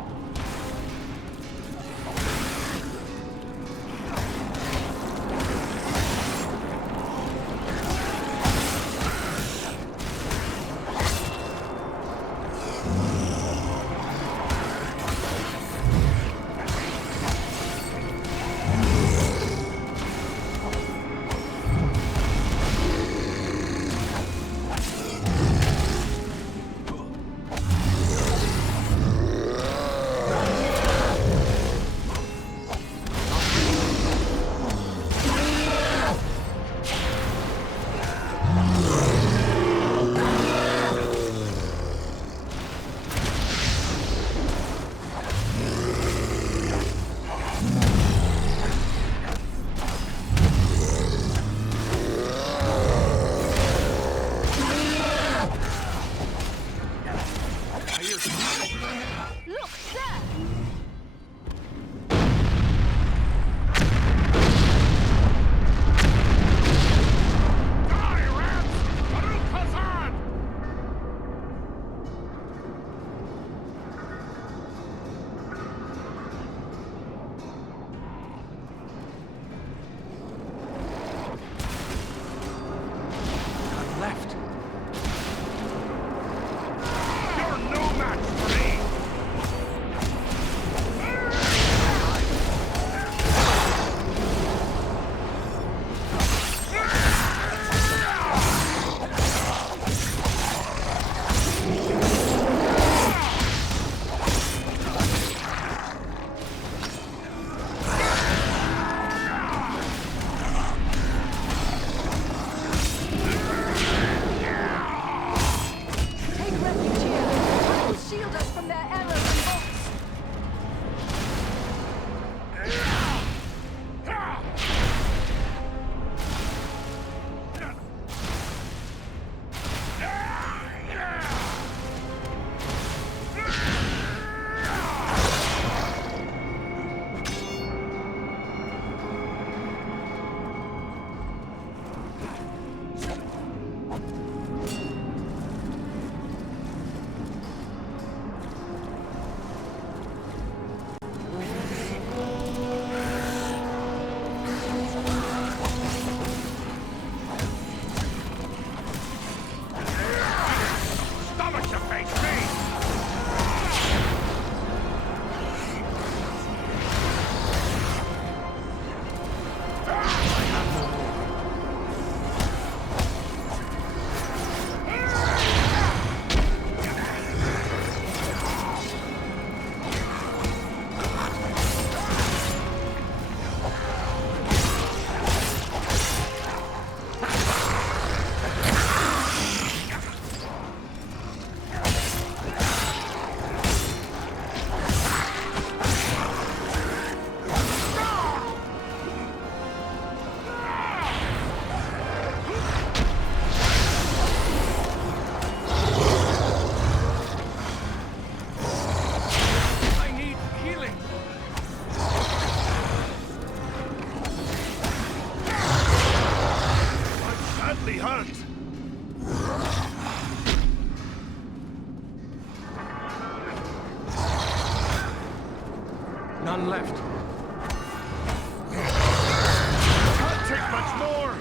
Covenant! None left. Can't take much more!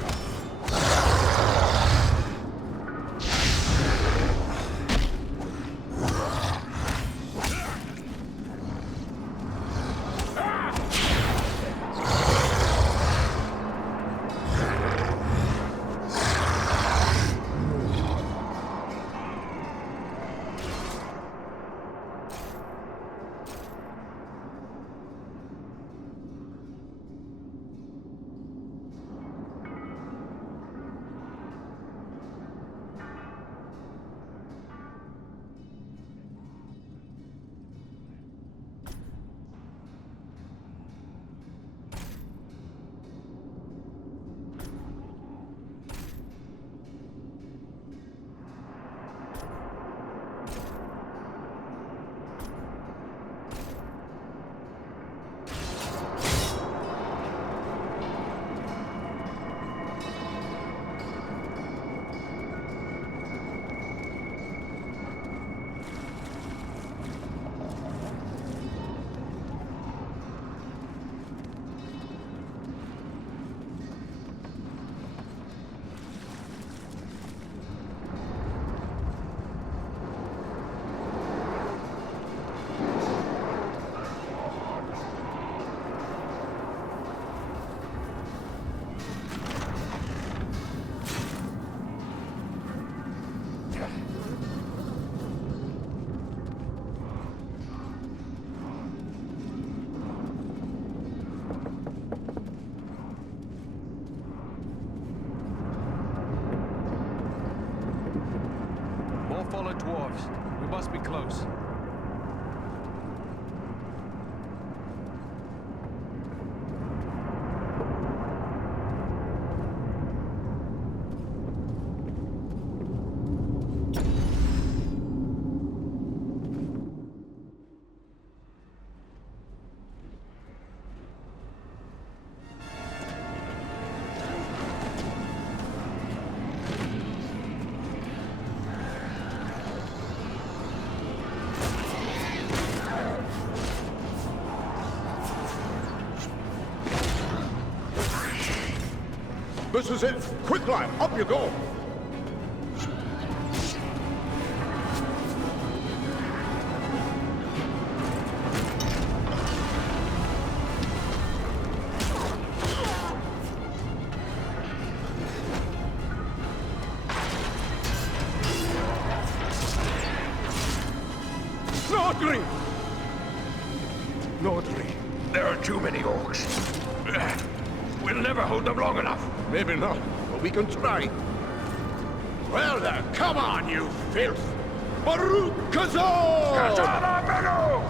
Fallen dwarves. We must be close. This is it! Quick climb! Up you go! Nordri! Nordri, there are too many orcs. We'll never hold them long enough. Maybe not, but we can try. Well then, come on, you filth! Baruch Kazar! Katana Menu!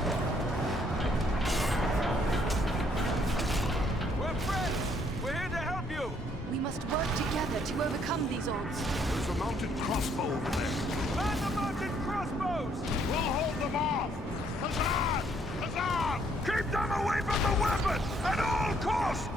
We're friends! We're here to help you! We must work together to overcome these odds. There's a mounted crossbow over there. Man the mounted crossbows! We'll hold them off! Huzzah! Huzzah! Keep them away from the weapon! At all costs!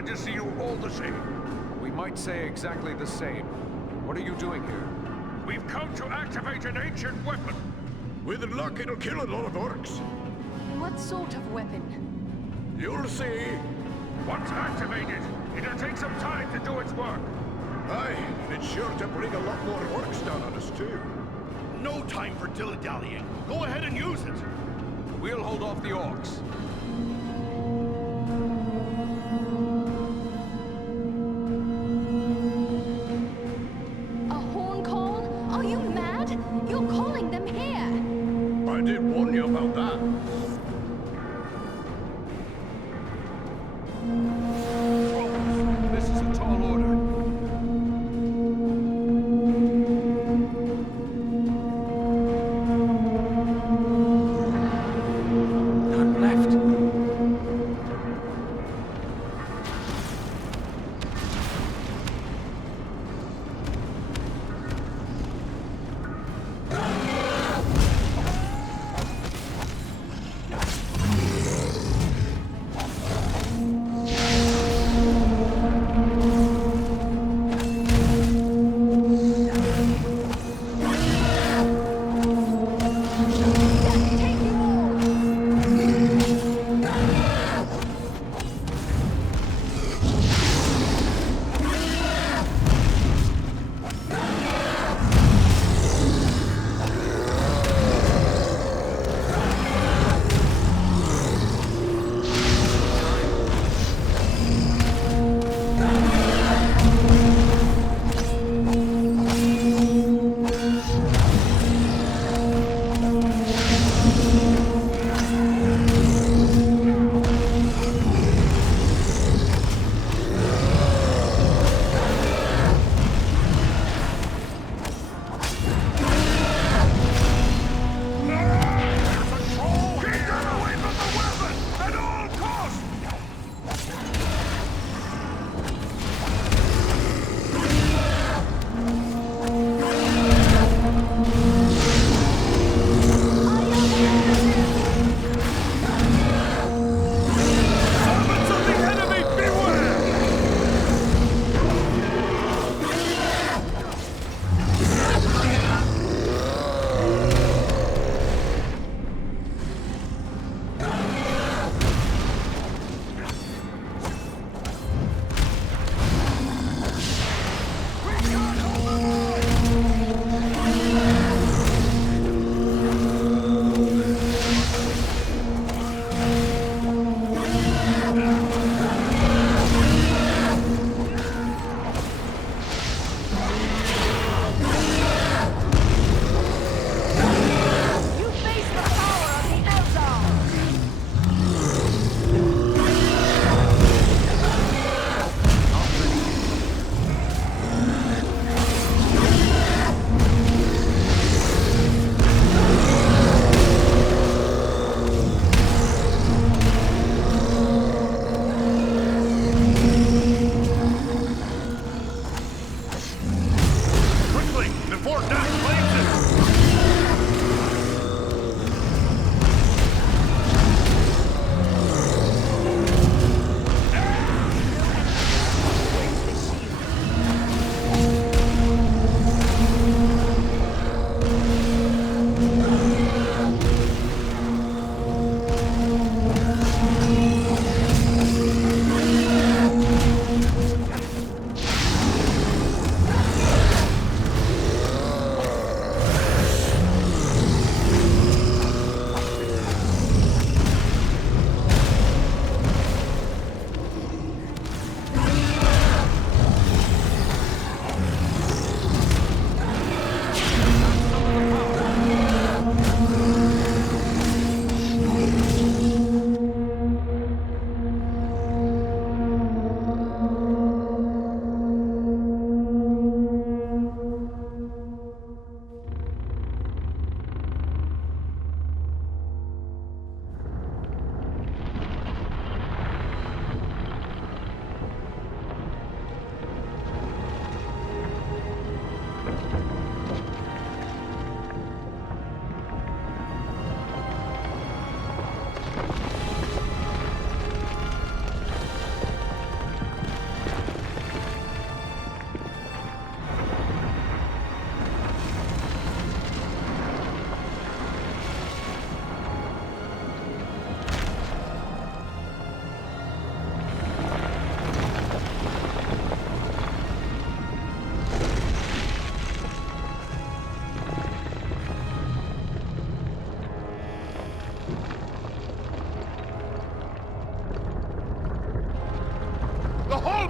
glad to see you all the same. We might say exactly the same. What are you doing here? We've come to activate an ancient weapon. With luck, it'll kill a lot of orcs. What sort of weapon? You'll see. Once activated, it'll take some time to do its work. Aye, and it's sure to bring a lot more orcs down on us, too. No time for dilly-dallying. Go ahead and use it. We'll hold off the orcs. A horn call? Are you mad? You're calling them here! I did warn you about that. This is a tall order. None left.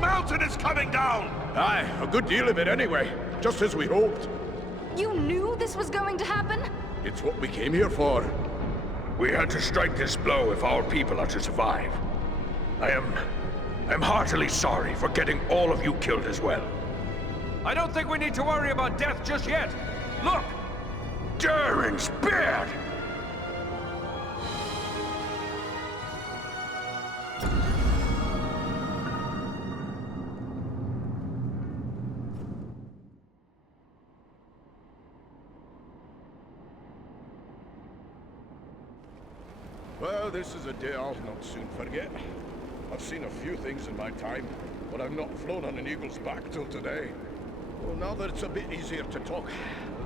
mountain is coming down! Aye, a good deal of it anyway. Just as we hoped. You knew this was going to happen? It's what we came here for. We had to strike this blow if our people are to survive. I'm heartily sorry for getting all of you killed as well. I don't think we need to worry about death just yet. Look! Durin's beard! Well, this is a day I'll not soon forget. I've seen a few things in my time, but I've not flown on an eagle's back till today. Well, now that it's a bit easier to talk,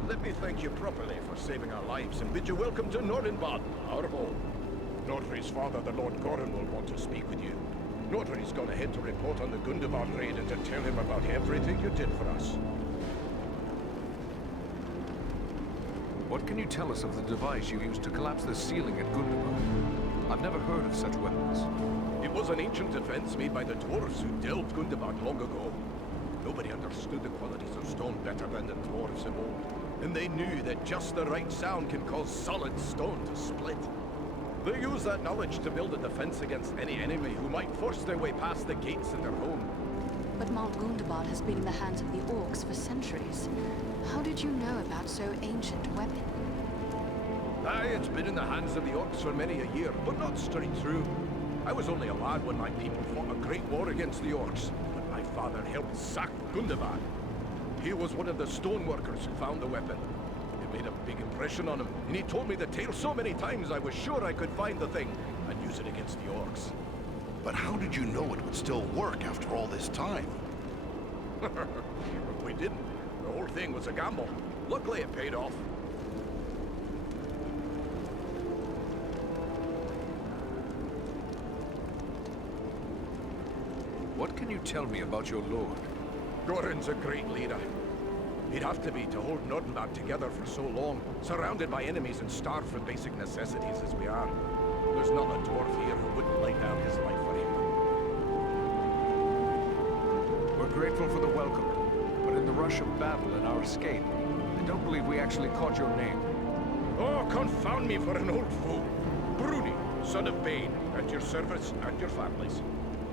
let me thank you properly for saving our lives and bid you welcome to Nordinbad, our home. Nordri's father, the Lord Gorin, will want to speak with you. Nordri's gone ahead to report on the Gundabad raid and to tell him about everything you did for us. What can you tell us of the device you used to collapse the ceiling at Gundabad? I've never heard of such weapons. It was an ancient defense made by the dwarves who delved Gundabad long ago. Nobody understood the qualities of stone better than the dwarves of old, and they knew that just the right sound can cause solid stone to split. They used that knowledge to build a defense against any enemy who might force their way past the gates of their home. But Mount Gundabad has been in the hands of the orcs for centuries. How did you know about so ancient a weapon? Aye, it's been in the hands of the orcs for many a year, but not straight through. I was only a lad when my people fought a great war against the orcs, but my father helped sack Gundabad. He was one of the stoneworkers who found the weapon. It made a big impression on him, and he told me the tale so many times I was sure I could find the thing and use it against the orcs. But how did you know it would still work after all this time? We didn't. The whole thing was a gamble. Luckily it paid off. What can you tell me about your lord? Gorin's a great leader. He'd have to be to hold Nordinbad together for so long, surrounded by enemies and starved for basic necessities as we are. There's not a dwarf here who wouldn't lay down his life for him. We're grateful for the welcome, but in the rush of battle and our escape, I don't believe we actually caught your name. Oh, confound me for an old fool. Bruni, son of Bane, at your service and your families.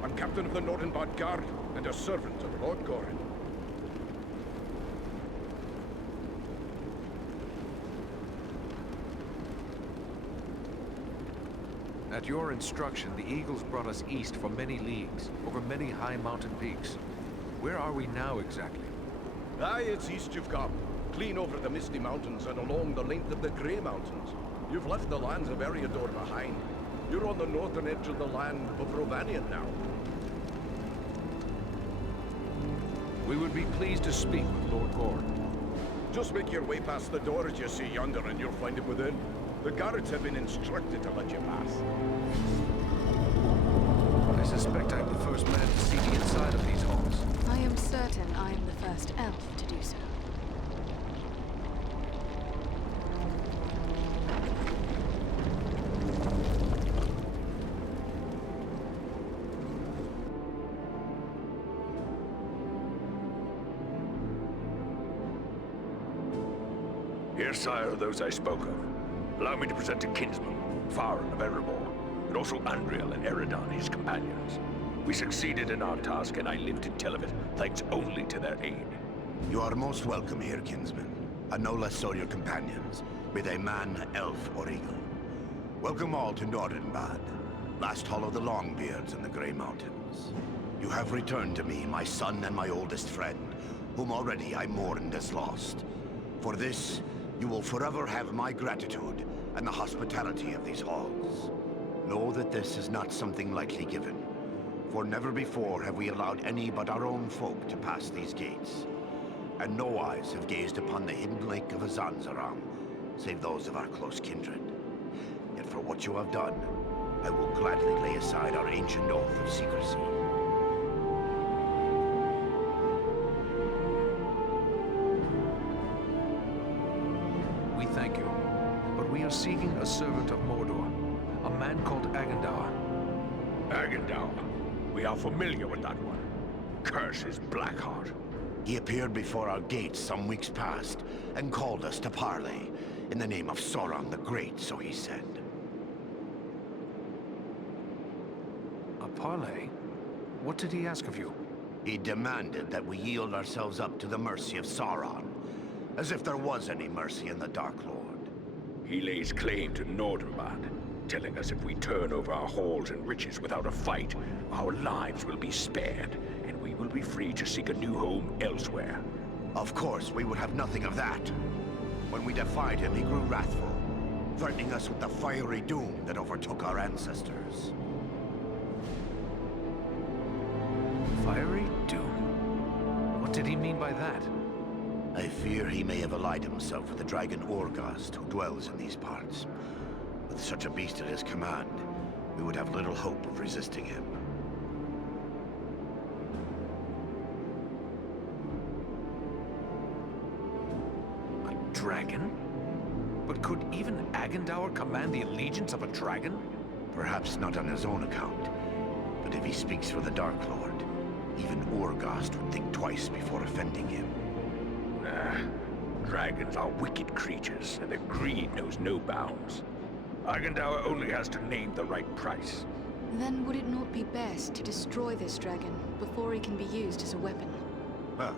I'm captain of the Nordinbad Guard and a servant of Lord Gorin. At your instruction, the Eagles brought us east for many leagues, over many high mountain peaks. Where are we now exactly? Aye, it's east you've come. Clean over the Misty Mountains and along the length of the Grey Mountains. You've left the lands of Eriador behind. You're on the northern edge of the land of Rovanion now. We would be pleased to speak with Lord Gorin. Just make your way past the doors you see yonder and you'll find him within. The guards have been instructed to let you pass. I suspect I'm the first man to see the inside of these halls. I am certain I am the first elf to do so. Here, sire, are those I spoke of. Allow me to present a kinsman, Farin of Erebor, and also Andriel and Eradan, his companions. We succeeded in our task, and I live to tell of it, thanks only to their aid. You are most welcome here, kinsman, and no less so your companions, be they man, elf, or eagle. Welcome all to Nordinbad, last hall of the Longbeards in the Grey Mountains. You have returned to me, my son and my oldest friend, whom already I mourned as lost. For this, you will forever have my gratitude and the hospitality of these halls. Know that this is not something lightly given, for never before have we allowed any but our own folk to pass these gates, and no eyes have gazed upon the hidden lake of Azanzaram, save those of our close kindred. Yet for what you have done, I will gladly lay aside our ancient oath of secrecy. We thank you, but we are seeking a servant of Mordor, a man called Agandaûr. Agandaûr. We are familiar with that one. Curse his Blackheart. He appeared before our gates some weeks past, and called us to parley, in the name of Sauron the Great, so he said. A parley? What did he ask of you? He demanded that we yield ourselves up to the mercy of Sauron, as if there was any mercy in the Dark Lord. He lays claim to Nordenbad, telling us if we turn over our halls and riches without a fight, our lives will be spared, and we will be free to seek a new home elsewhere. Of course, we would have nothing of that. When we defied him, he grew wrathful, threatening us with the fiery doom that overtook our ancestors. Fiery doom? What did he mean by that? I fear he may have allied himself with the dragon Orgast, who dwells in these parts. With such a beast at his command, we would have little hope of resisting him. A dragon? But could even Agandaûr command the allegiance of a dragon? Perhaps not on his own account, but if he speaks for the Dark Lord, even Orgast would think twice before offending him. Dragons are wicked creatures, and their greed knows no bounds. Agandaûr only has to name the right price. Then would it not be best to destroy this dragon before he can be used as a weapon? Huh.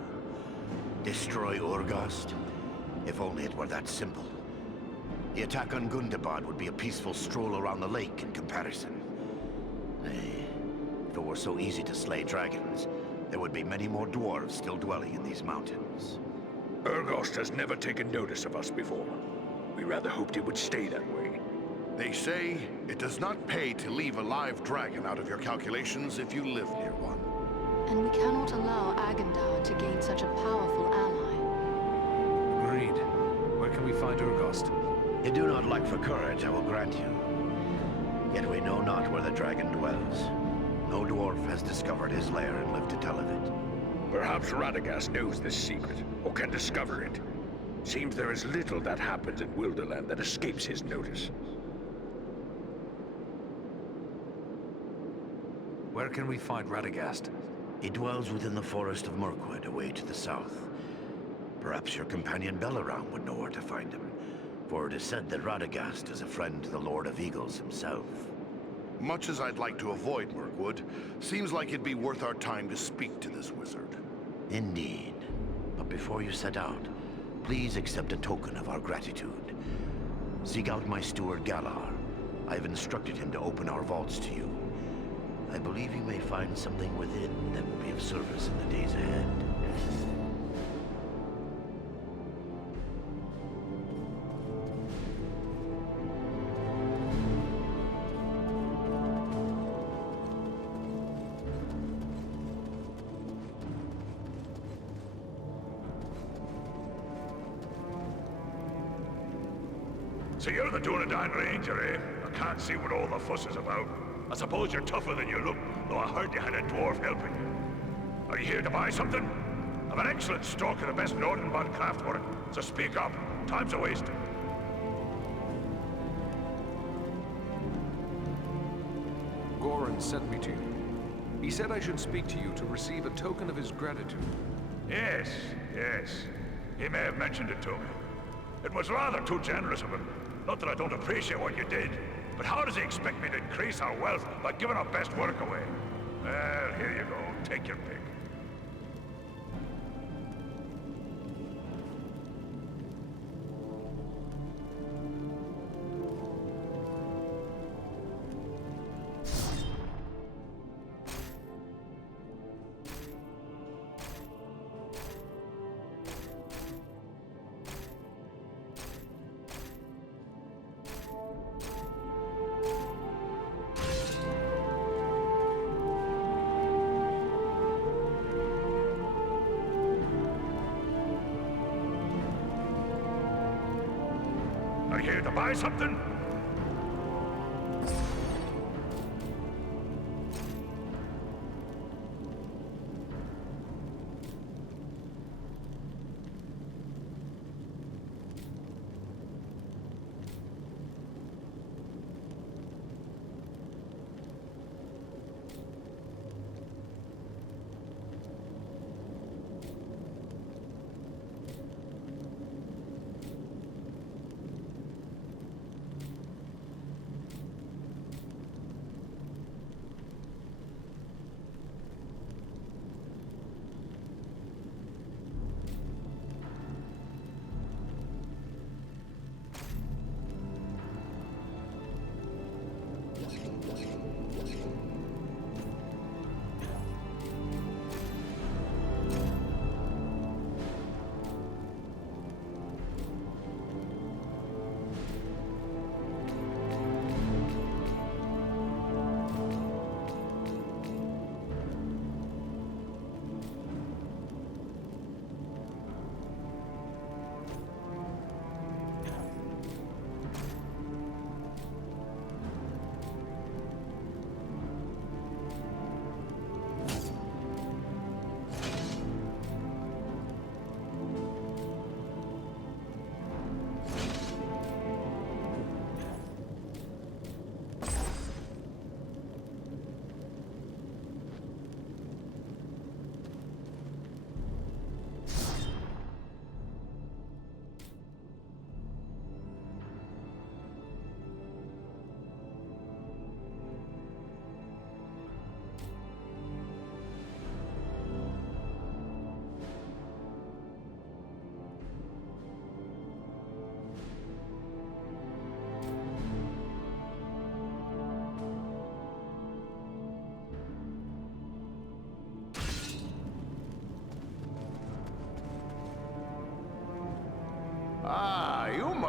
Destroy Orgast? If only it were that simple. The attack on Gundabad would be a peaceful stroll around the lake in comparison. Nay, if it were so easy to slay dragons, there would be many more dwarves still dwelling in these mountains. Orgast has never taken notice of us before. We rather hoped it would stay that way. They say it does not pay to leave a live dragon out of your calculations if you live near one. And we cannot allow Agandaûr to gain such a powerful ally. Agreed. Where can we find Orgast? You do not lack for courage, I will grant you. Yet we know not where the dragon dwells. No dwarf has discovered his lair and lived to tell of it. Perhaps Radagast knows this secret, or can discover it. Seems there is little that happens in Wilderland that escapes his notice. Where can we find Radagast? He dwells within the forest of Mirkwood, away to the south. Perhaps your companion Belaram would know where to find him, for it is said that Radagast is a friend to the Lord of Eagles himself. Much as I'd like to avoid Mirkwood, seems like it'd be worth our time to speak to this wizard. Indeed. But before you set out, please accept a token of our gratitude. Seek out my steward Galar. I've instructed him to open our vaults to you. I believe you may find something within that will be of service in the days ahead. So you're the Dúnedain Ranger, eh? I can't see what all the fuss is about. I suppose you're tougher than you look, though I heard you had a dwarf helping you. Are you here to buy something? I've an excellent stock of the best Nordenbad craftwork, so speak up. Time's a wasting. Goran sent me to you. He said I should speak to you to receive a token of his gratitude. Yes, yes. He may have mentioned it to me. It was rather too generous of him. Not that I don't appreciate what you did, but how does he expect me to increase our wealth by giving our best work away? Well, here you go. Take your pick. Are you here to buy something?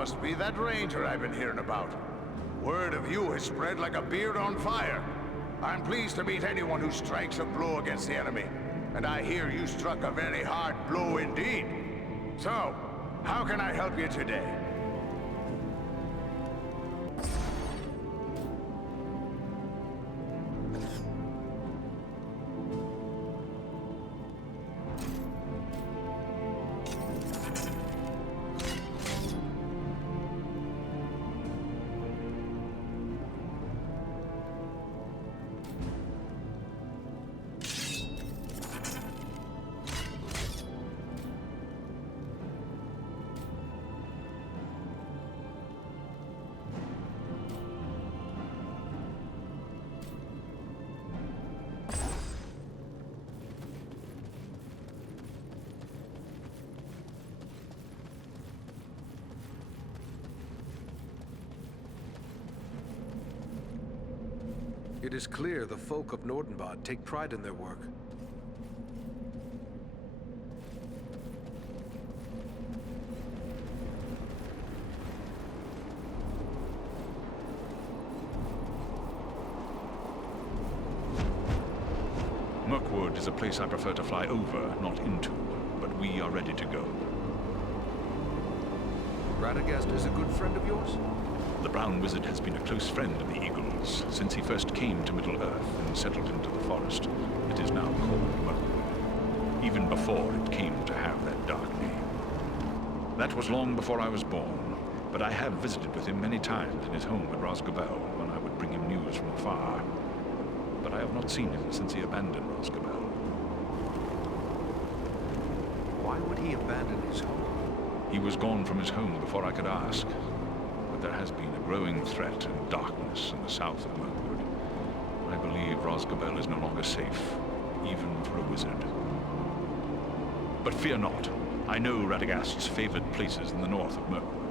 must be that ranger I've been hearing about. Word of you has spread like a beard on fire. I'm pleased to meet anyone who strikes a blow against the enemy. And I hear you struck a very hard blow indeed. So, how can I help you today? It is clear the folk of Nordensbad take pride in their work. Mirkwood is a place I prefer to fly over, not into, but we are ready to go. Radagast is a good friend of yours? The Brown Wizard has been a close friend of the Eagles since he first came to Middle-earth and settled into the forest. It is now called Mirkwood, even before it came to have that dark name. That was long before I was born, but I have visited with him many times in his home at Rosgobel when I would bring him news from afar. But I have not seen him since he abandoned Rosgobel. Why would he abandon his home? He was gone from his home before I could ask. But there has been a growing threat and darkness in the south of Mirkwood. I believe Rosgobel is no longer safe, even for a wizard. But fear not. I know Radagast's favored places in the north of Mirkwood.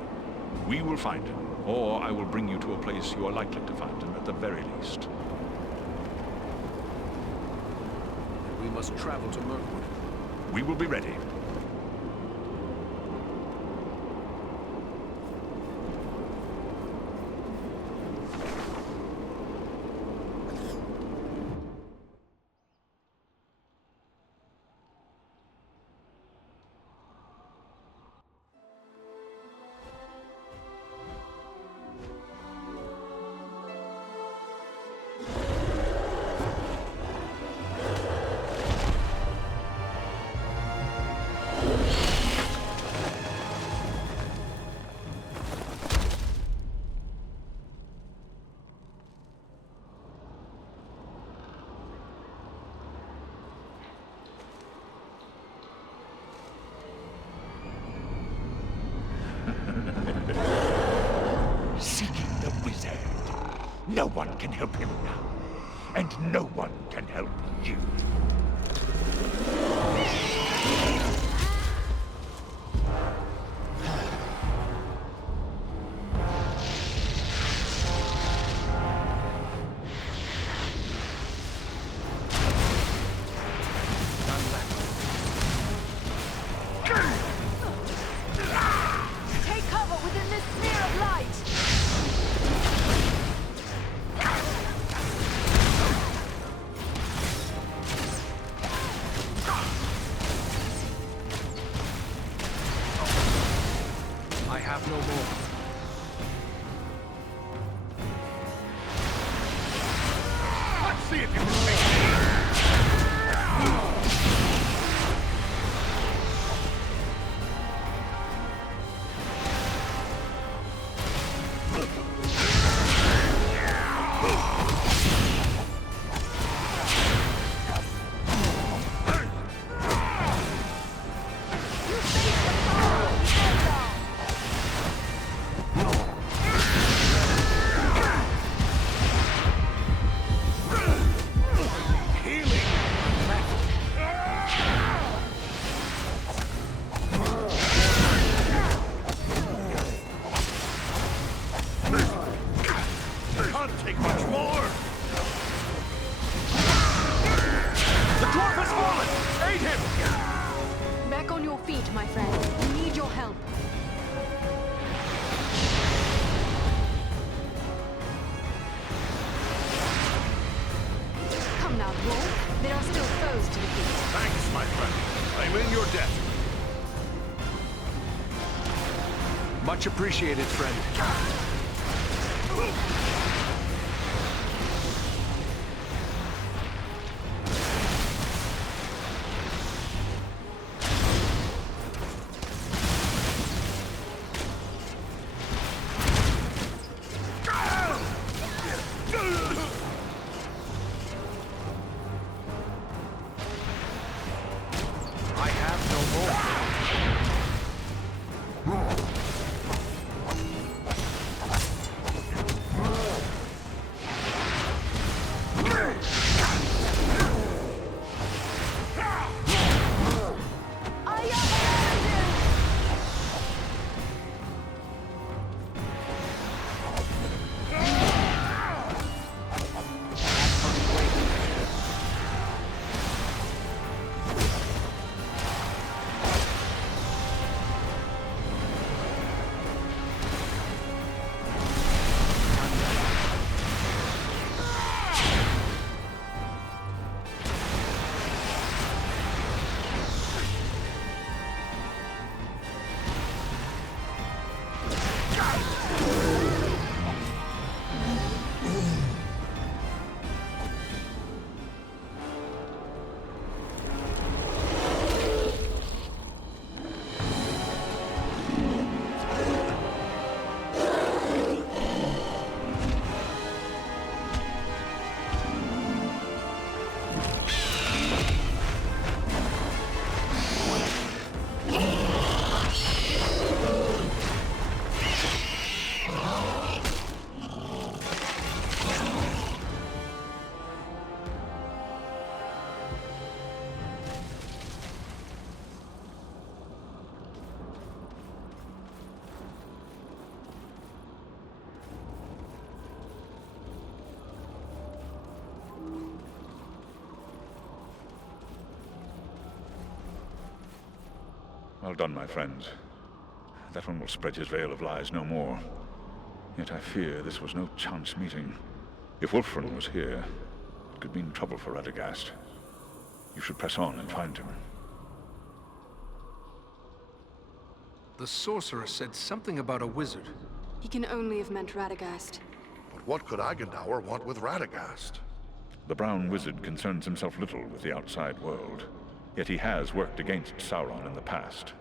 We will find him, or I will bring you to a place you are likely to find him at the very least. We must travel to Mirkwood. We will be ready. Seeking the wizard. No one can help him now, and no one can help you. Take cover within this sphere of light! There are still foes to defeat. Thanks, my friend. I'm in your debt. Much appreciated, friend. Well done, my friends. That one will spread his veil of lies no more. Yet I fear this was no chance meeting. If Wulfrun was here, it could mean trouble for Radagast. You should press on and find him. The sorcerer said something about a wizard. He can only have meant Radagast. But what could Agandaûr want with Radagast? The Brown Wizard concerns himself little with the outside world. Yet he has worked against Sauron in the past.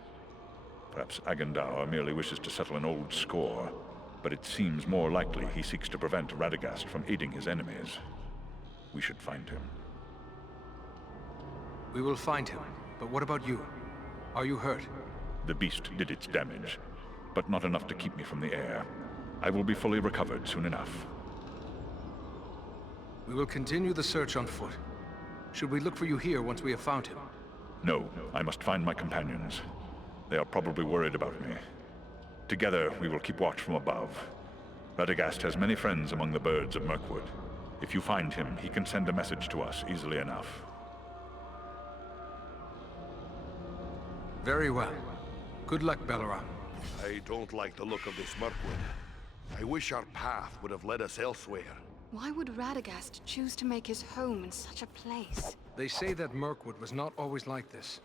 Perhaps Agandaûr merely wishes to settle an old score, but it seems more likely he seeks to prevent Radagast from aiding his enemies. We should find him. We will find him, but what about you? Are you hurt? The beast did its damage, but not enough to keep me from the air. I will be fully recovered soon enough. We will continue the search on foot. Should we look for you here once we have found him? No, I must find my companions. They are probably worried about me. Together, we will keep watch from above. Radagast has many friends among the birds of Mirkwood. If you find him, he can send a message to us easily enough. Very well. Good luck, Balaram. I don't like the look of this Mirkwood. I wish our path would have led us elsewhere. Why would Radagast choose to make his home in such a place? They say that Mirkwood was not always like this.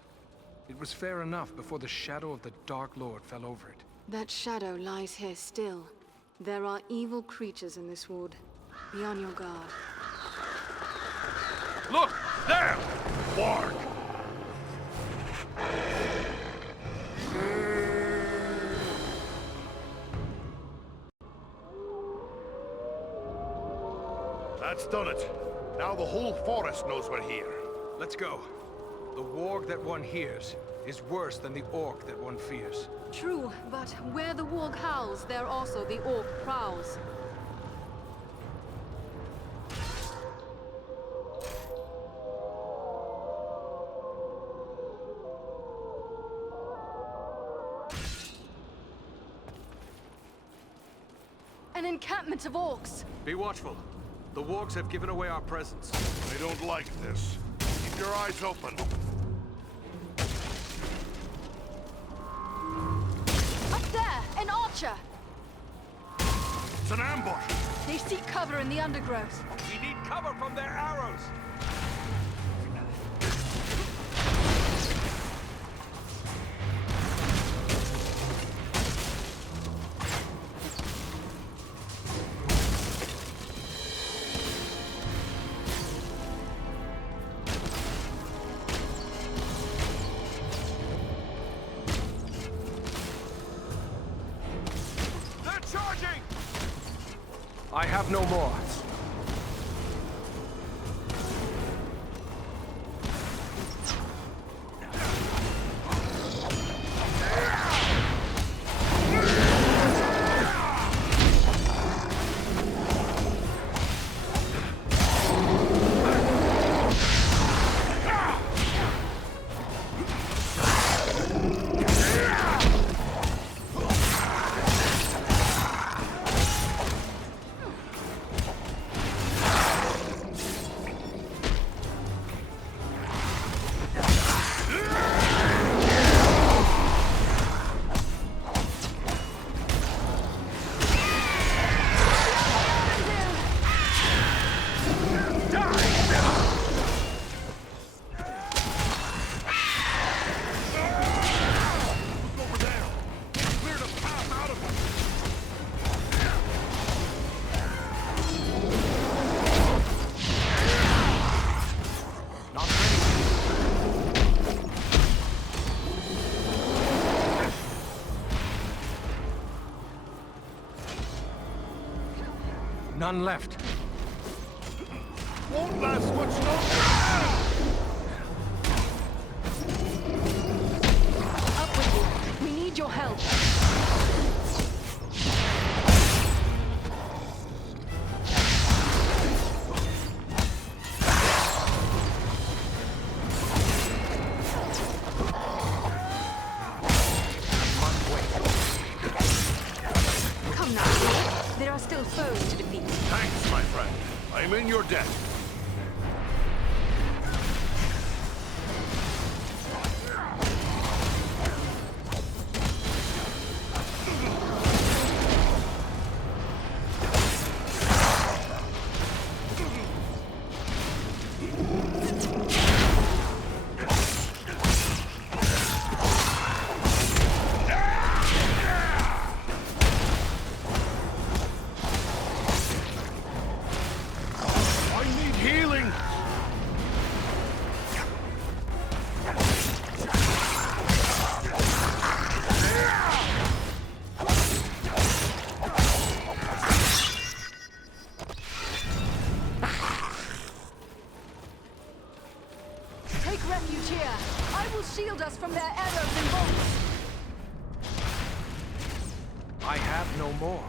It was fair enough before the shadow of the Dark Lord fell over it. That shadow lies here still. There are evil creatures in this wood. Be on your guard. Look! There! Warg! That's done it. Now the whole forest knows we're here. Let's go. The warg that one hears is worse than the orc that one fears. True, but where the warg howls, there also the orc prowls. An encampment of orcs! Be watchful. The wargs have given away our presence. I don't like this. Keep your eyes open. Up there! An archer! It's an ambush! They seek cover in the undergrowth. We need cover from their arrows! I have no more. None left. Won't last much longer. Up with you. We need your help. Come now. There are still foes to defeat. Thanks, my friend. I'm in your debt. Shield us from their arrows and bolts. I have no more.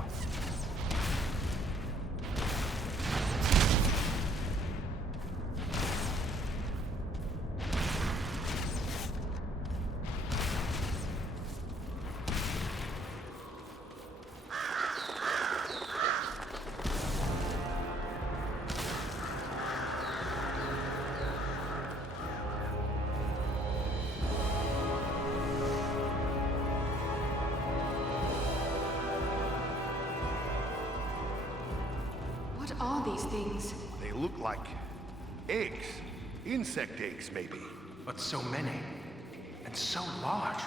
What are these things? They look like eggs. Insect eggs, maybe. But so many. And so large.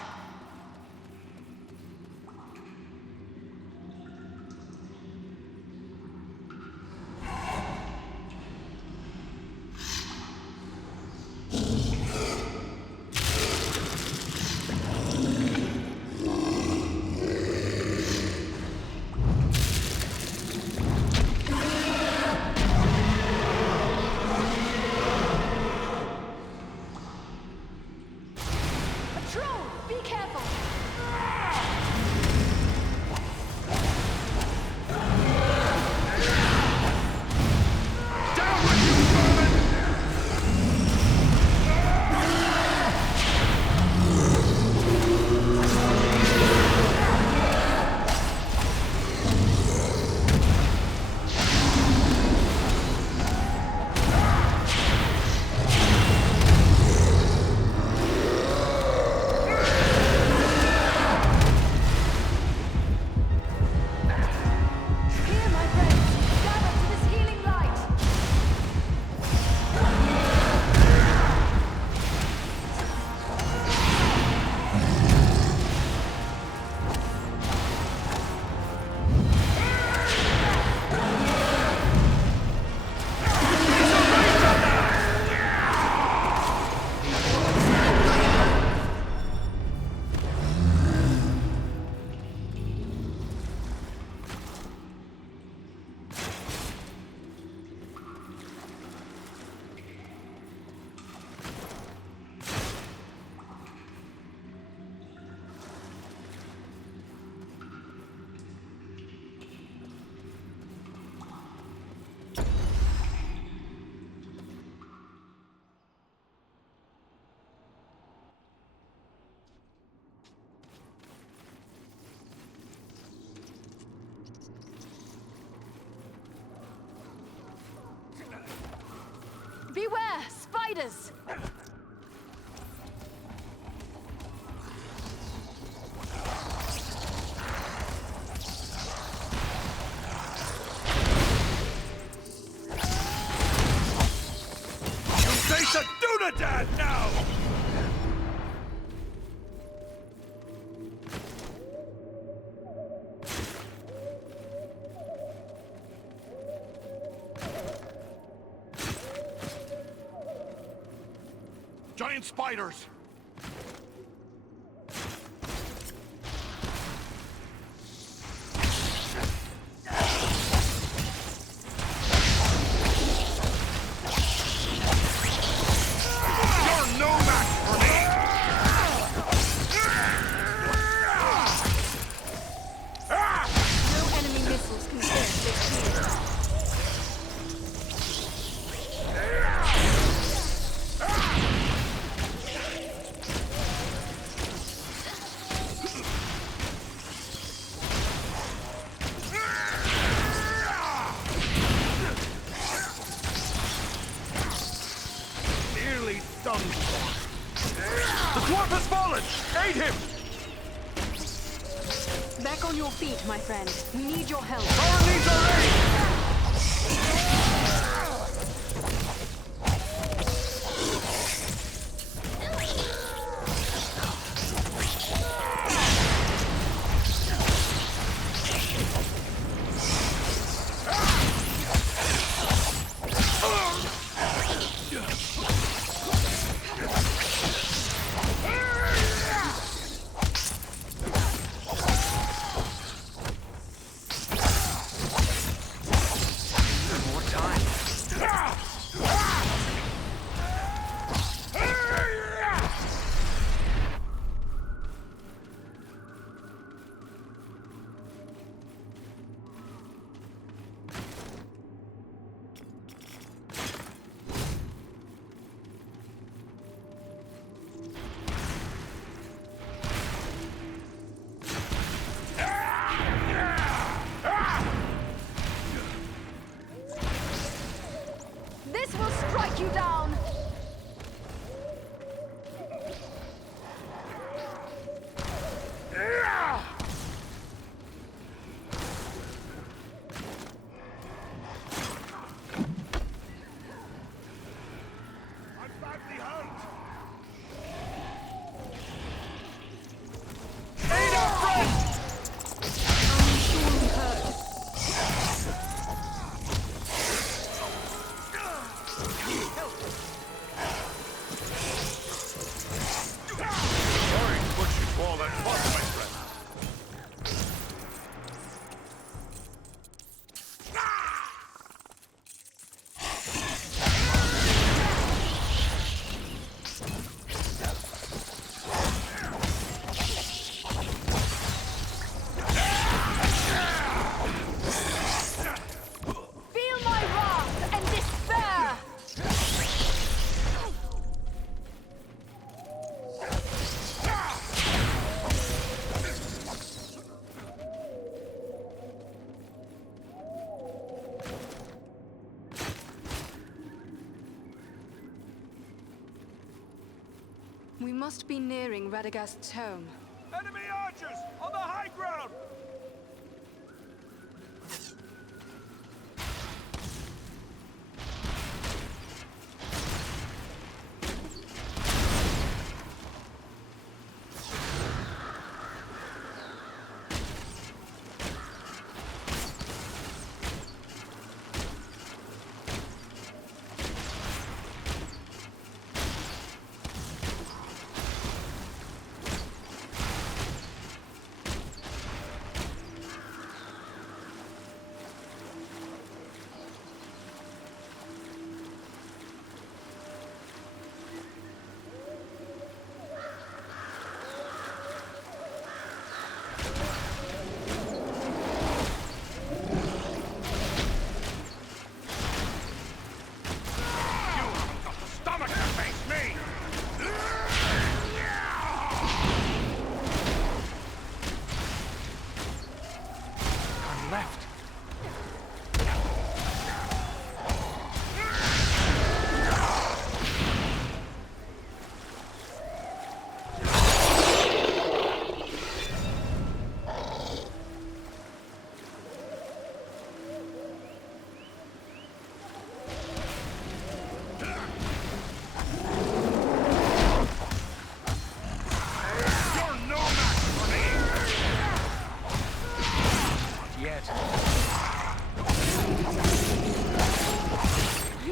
Be There! Spiders! Face a Dúnedain now! Giant spiders! Back on your feet, my friend. We need your help. Our needs are ready! This will strike you down! We must be nearing Radagast's home. Enemy archers! On the high ground!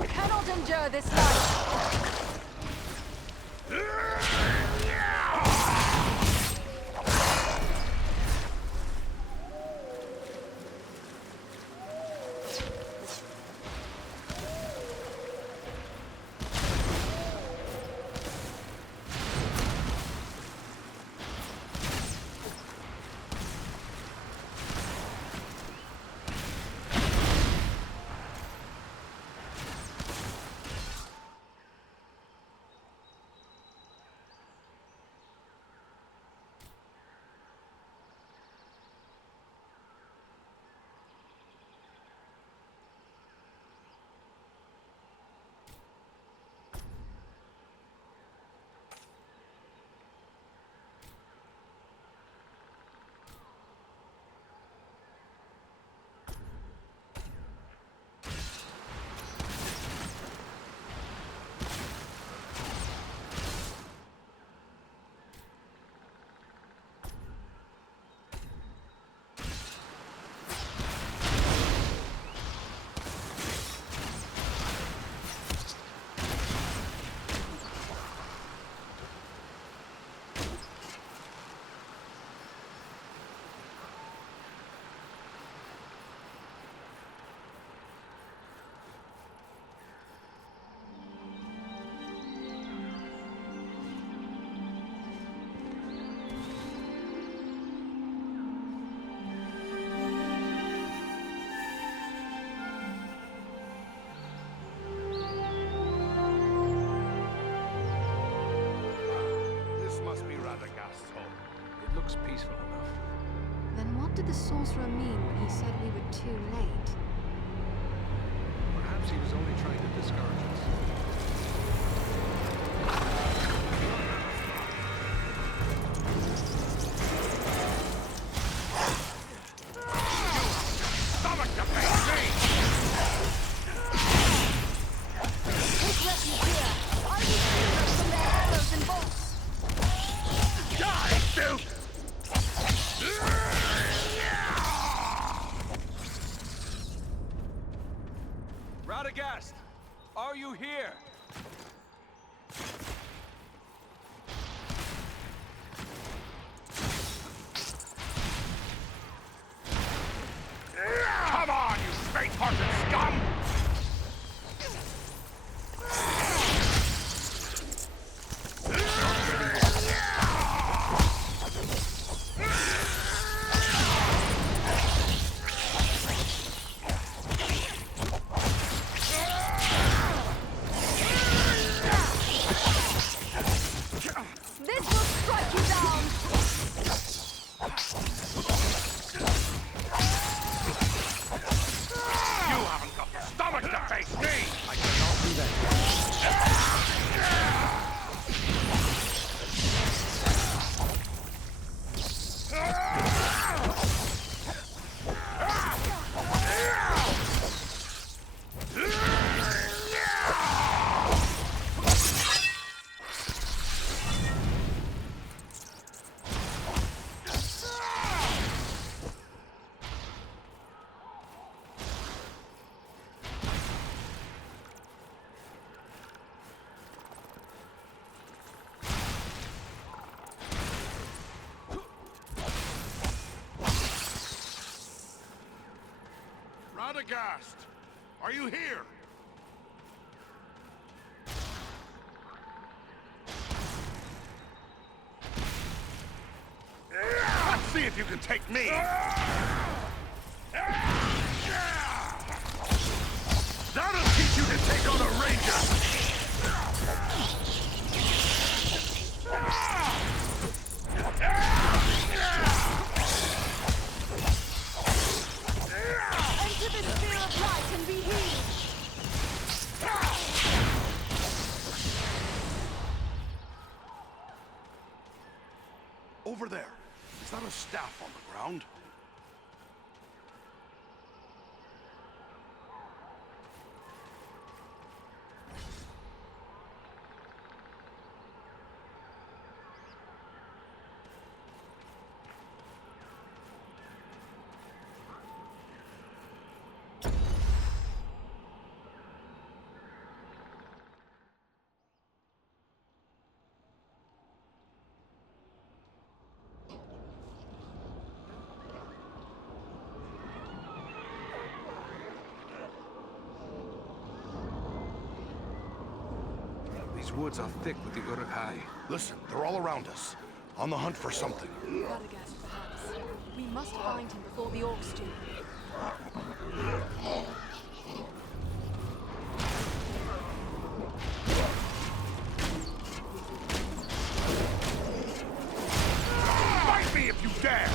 cannot endure this life! Peaceful enough. Then what did the sorcerer mean when he said we were too late? Perhaps he was only trying to discourage us. Stomach to face me! Take refuge here! I will save us from their arrows and bolts! Die, dude! Radagast, are you here? Come on, you straight-hearted scum! Radagast, are you here? Let's see if you can take me! That'll teach you to take on a ranger! Enter the sphere of light and be healed! Over there. Is that a staff on the ground? These woods are thick with the Uruk-hai. Listen, they're all around us. On the hunt for something. Radagast, perhaps. We must find him before the orcs do. Fight me if you dare!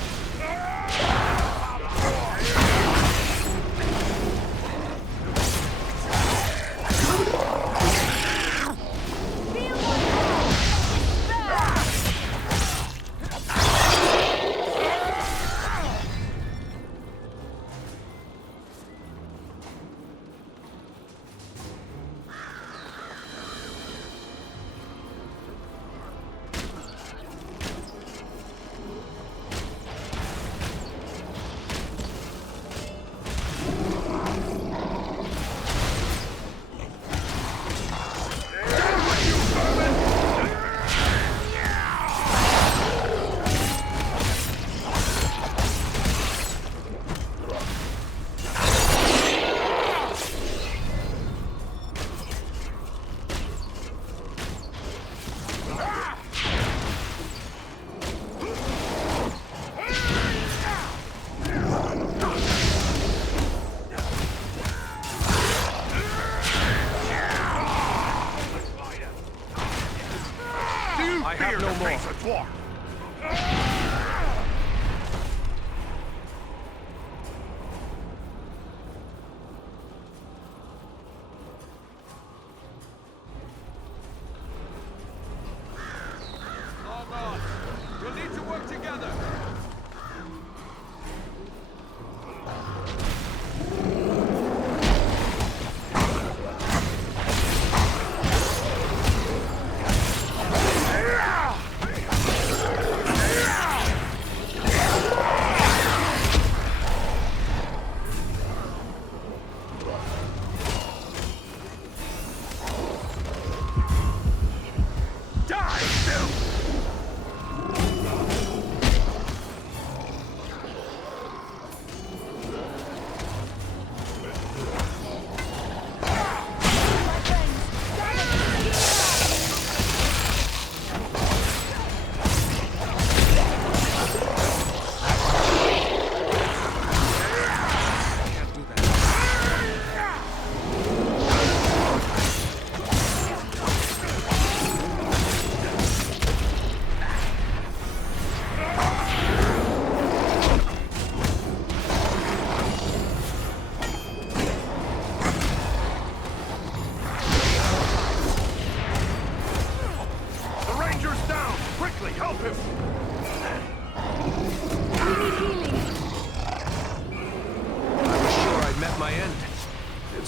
We'll need to work together.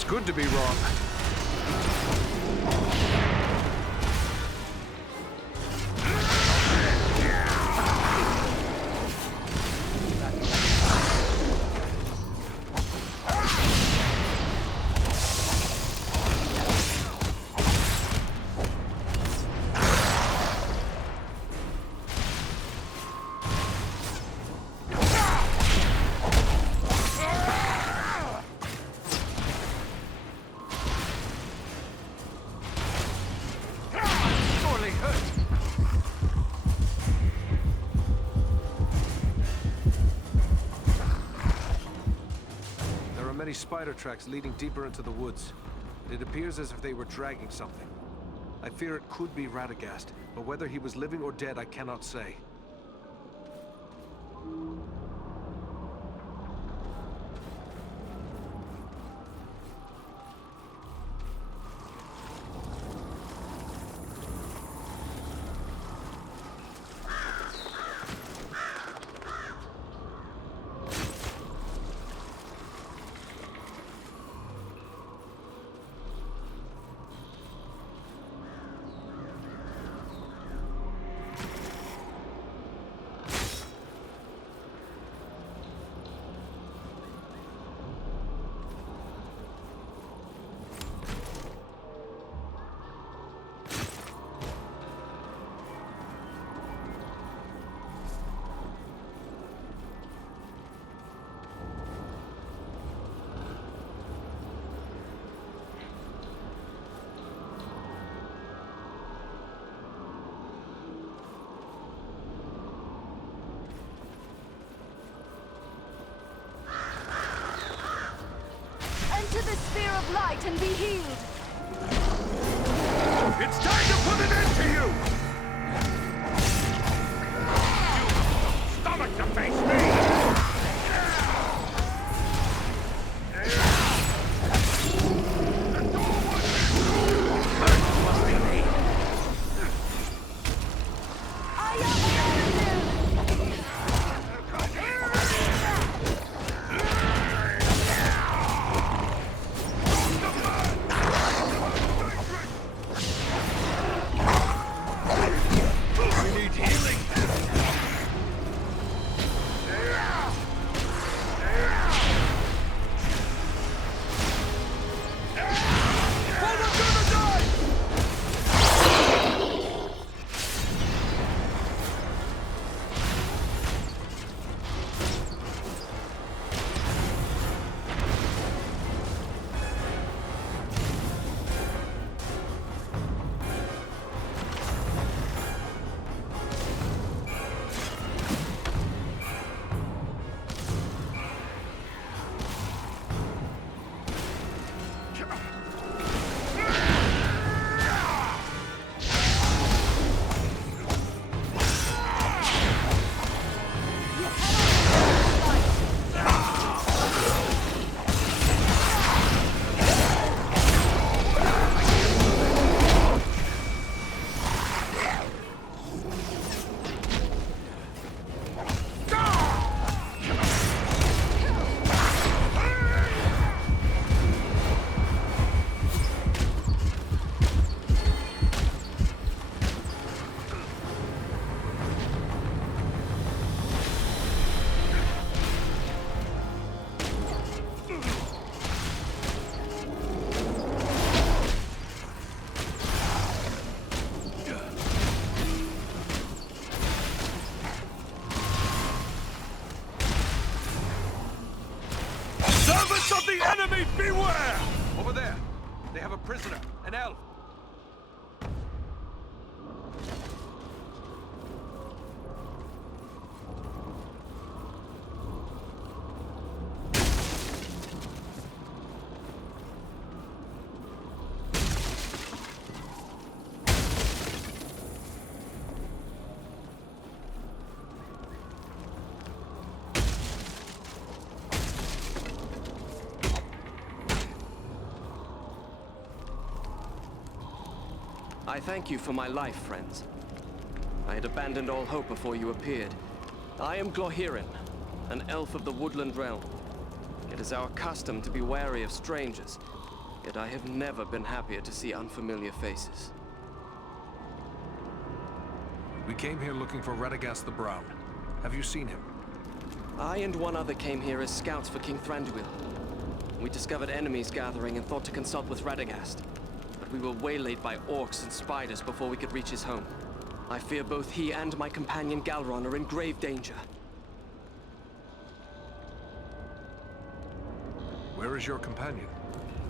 Good to be wrong. Many spider tracks leading deeper into the woods. It appears as if they were dragging something. I fear it could be Radagast, but whether he was living or dead, I cannot say. Enter the sphere of light and be healed! It's time to put an end to you! You stomach to face me! Enemy, beware! Over there, they have a prisoner, an elf. I thank you for my life, friends. I had abandoned all hope before you appeared. I am Guerra, an elf of the woodland realm. It is our custom to be wary of strangers, yet I have never been happier to see unfamiliar faces. We came here looking for Radagast the Brown. Have you seen him? I and one other came here as scouts for King Thranduil. We discovered enemies gathering and thought to consult with Radagast. But we were waylaid by orcs and spiders before we could reach his home. I fear both he and my companion Galron are in grave danger. Where is your companion?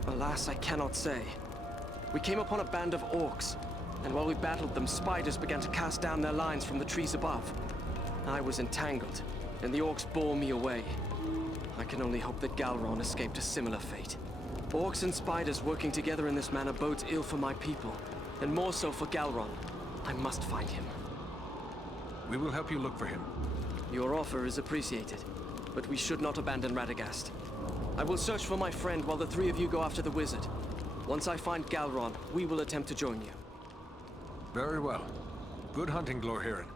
Alas, I cannot say. We came upon a band of orcs, and while we battled them, spiders began to cast down their lines from the trees above. I was entangled, and the orcs bore me away. I can only hope that Galron escaped a similar fate. Orcs and spiders working together in this manner bodes ill for my people, and more so for Galron. I must find him. We will help you look for him. Your offer is appreciated, but we should not abandon Radagast. I will search for my friend while the three of you go after the wizard. Once I find Galron, we will attempt to join you. Very well. Good hunting, Glorhiren.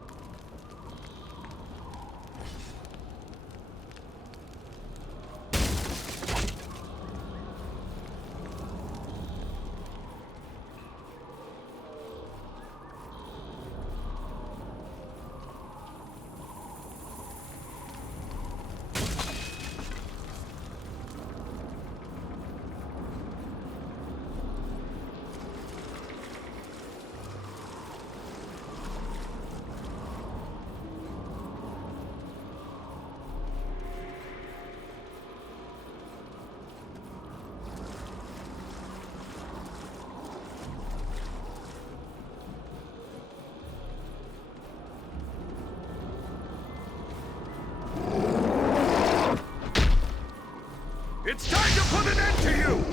put an end to you!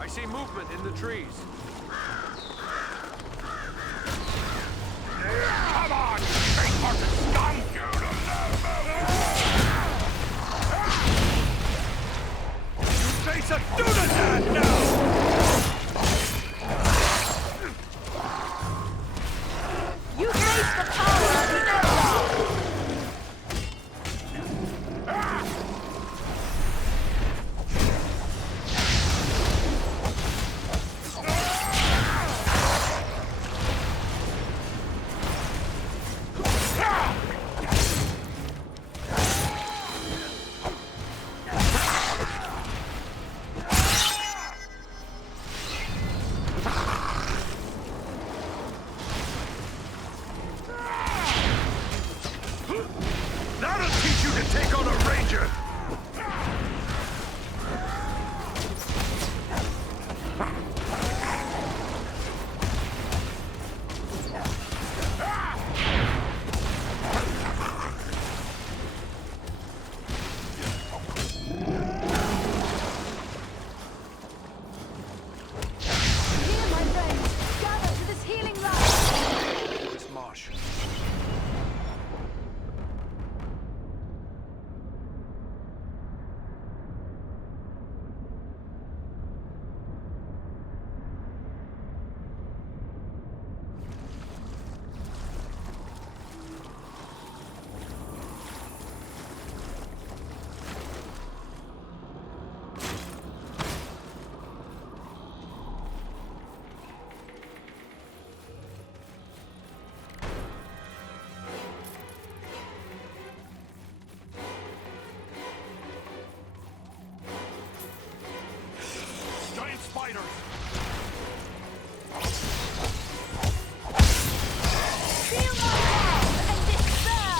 I see movement in the trees. Come on, you big-hearted scum! You face a Dúnedain now! You face the power of the Eradan! That'll teach you to take on a ranger! Here, my friends, gather to this healing rite! This marsh. Giant spiders! Feel my love and despair!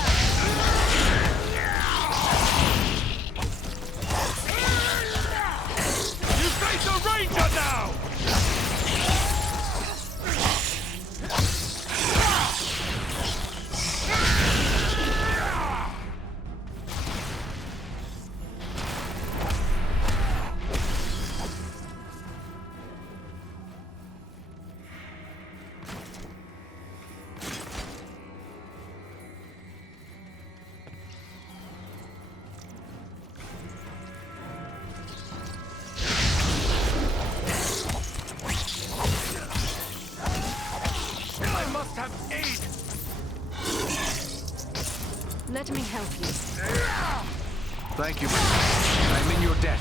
You face a ranger now! I must have aid! Let me help you. Thank you, my friend. I'm in your debt.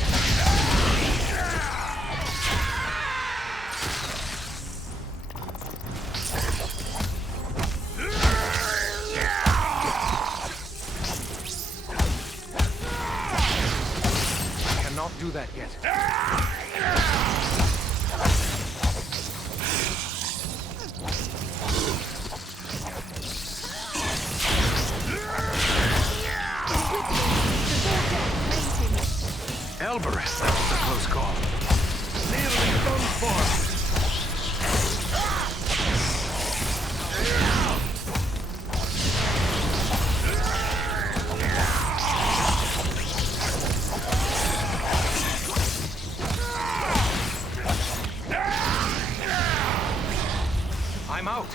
I cannot do that yet. Elbereth, that was a close call. Nearly done for. I'm out.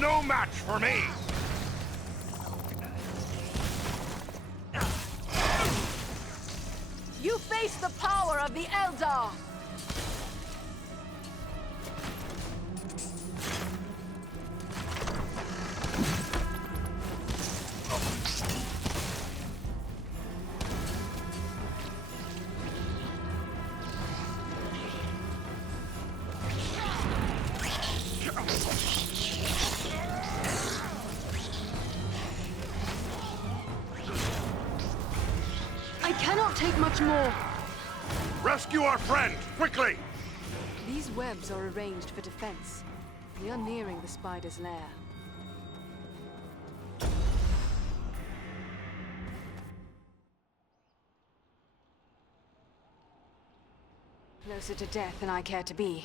No match for me! You face the power of the Eldar! Take much more. Rescue our friend, quickly! These webs are arranged for defense. We are nearing the spider's lair. Closer to death than I care to be.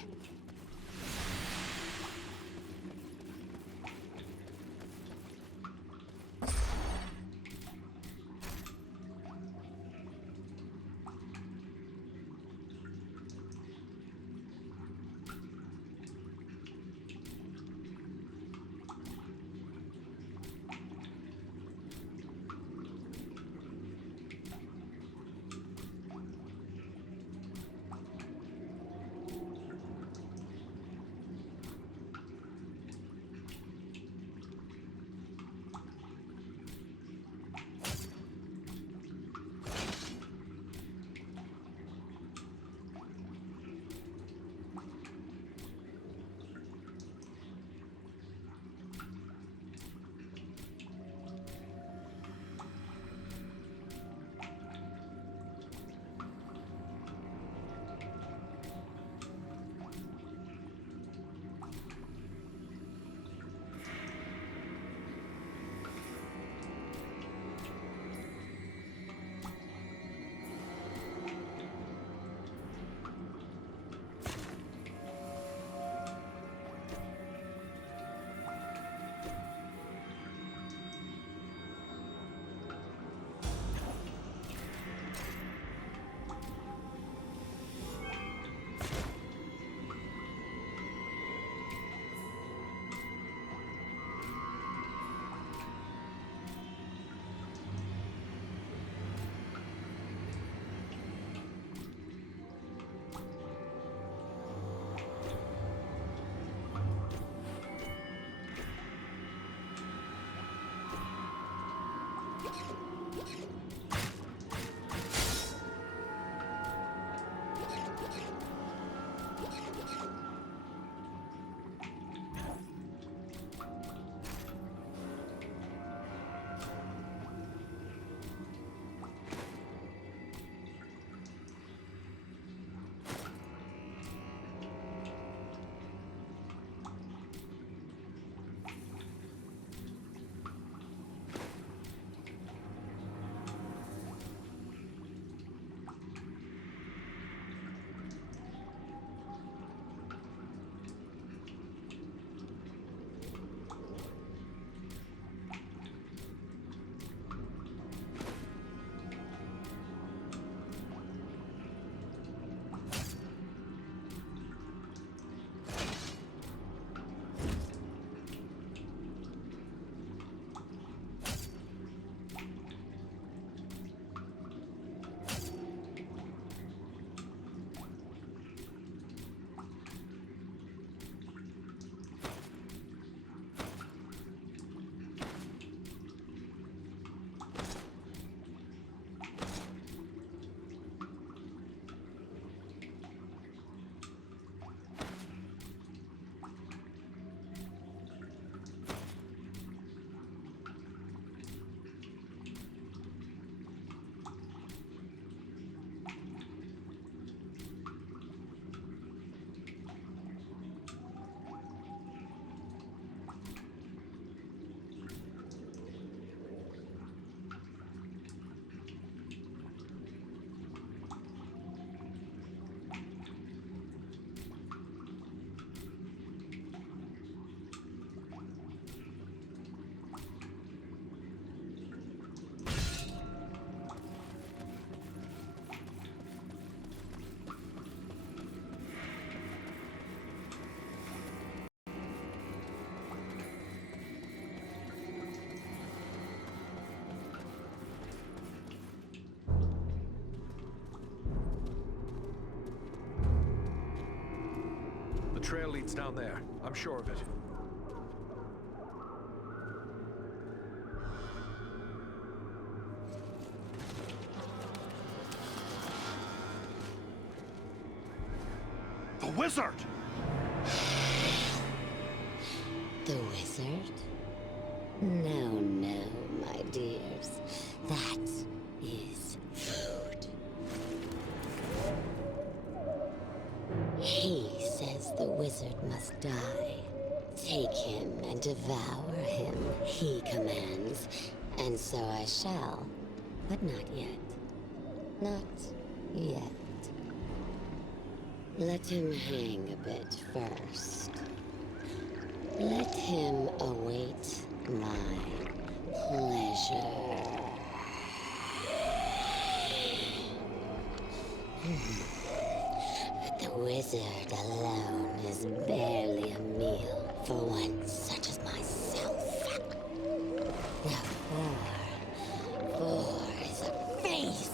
trail leads down there. I'm sure of it. The wizard! The wizard? No, no, my dears. That is food. He says the wizard must die. Take him and devour him, he commands. And so I shall. But not yet. Not yet. Let him hang a bit first. Let him await my pleasure. But the wizard alone is barely a meal for one such as myself. Now four is a feast.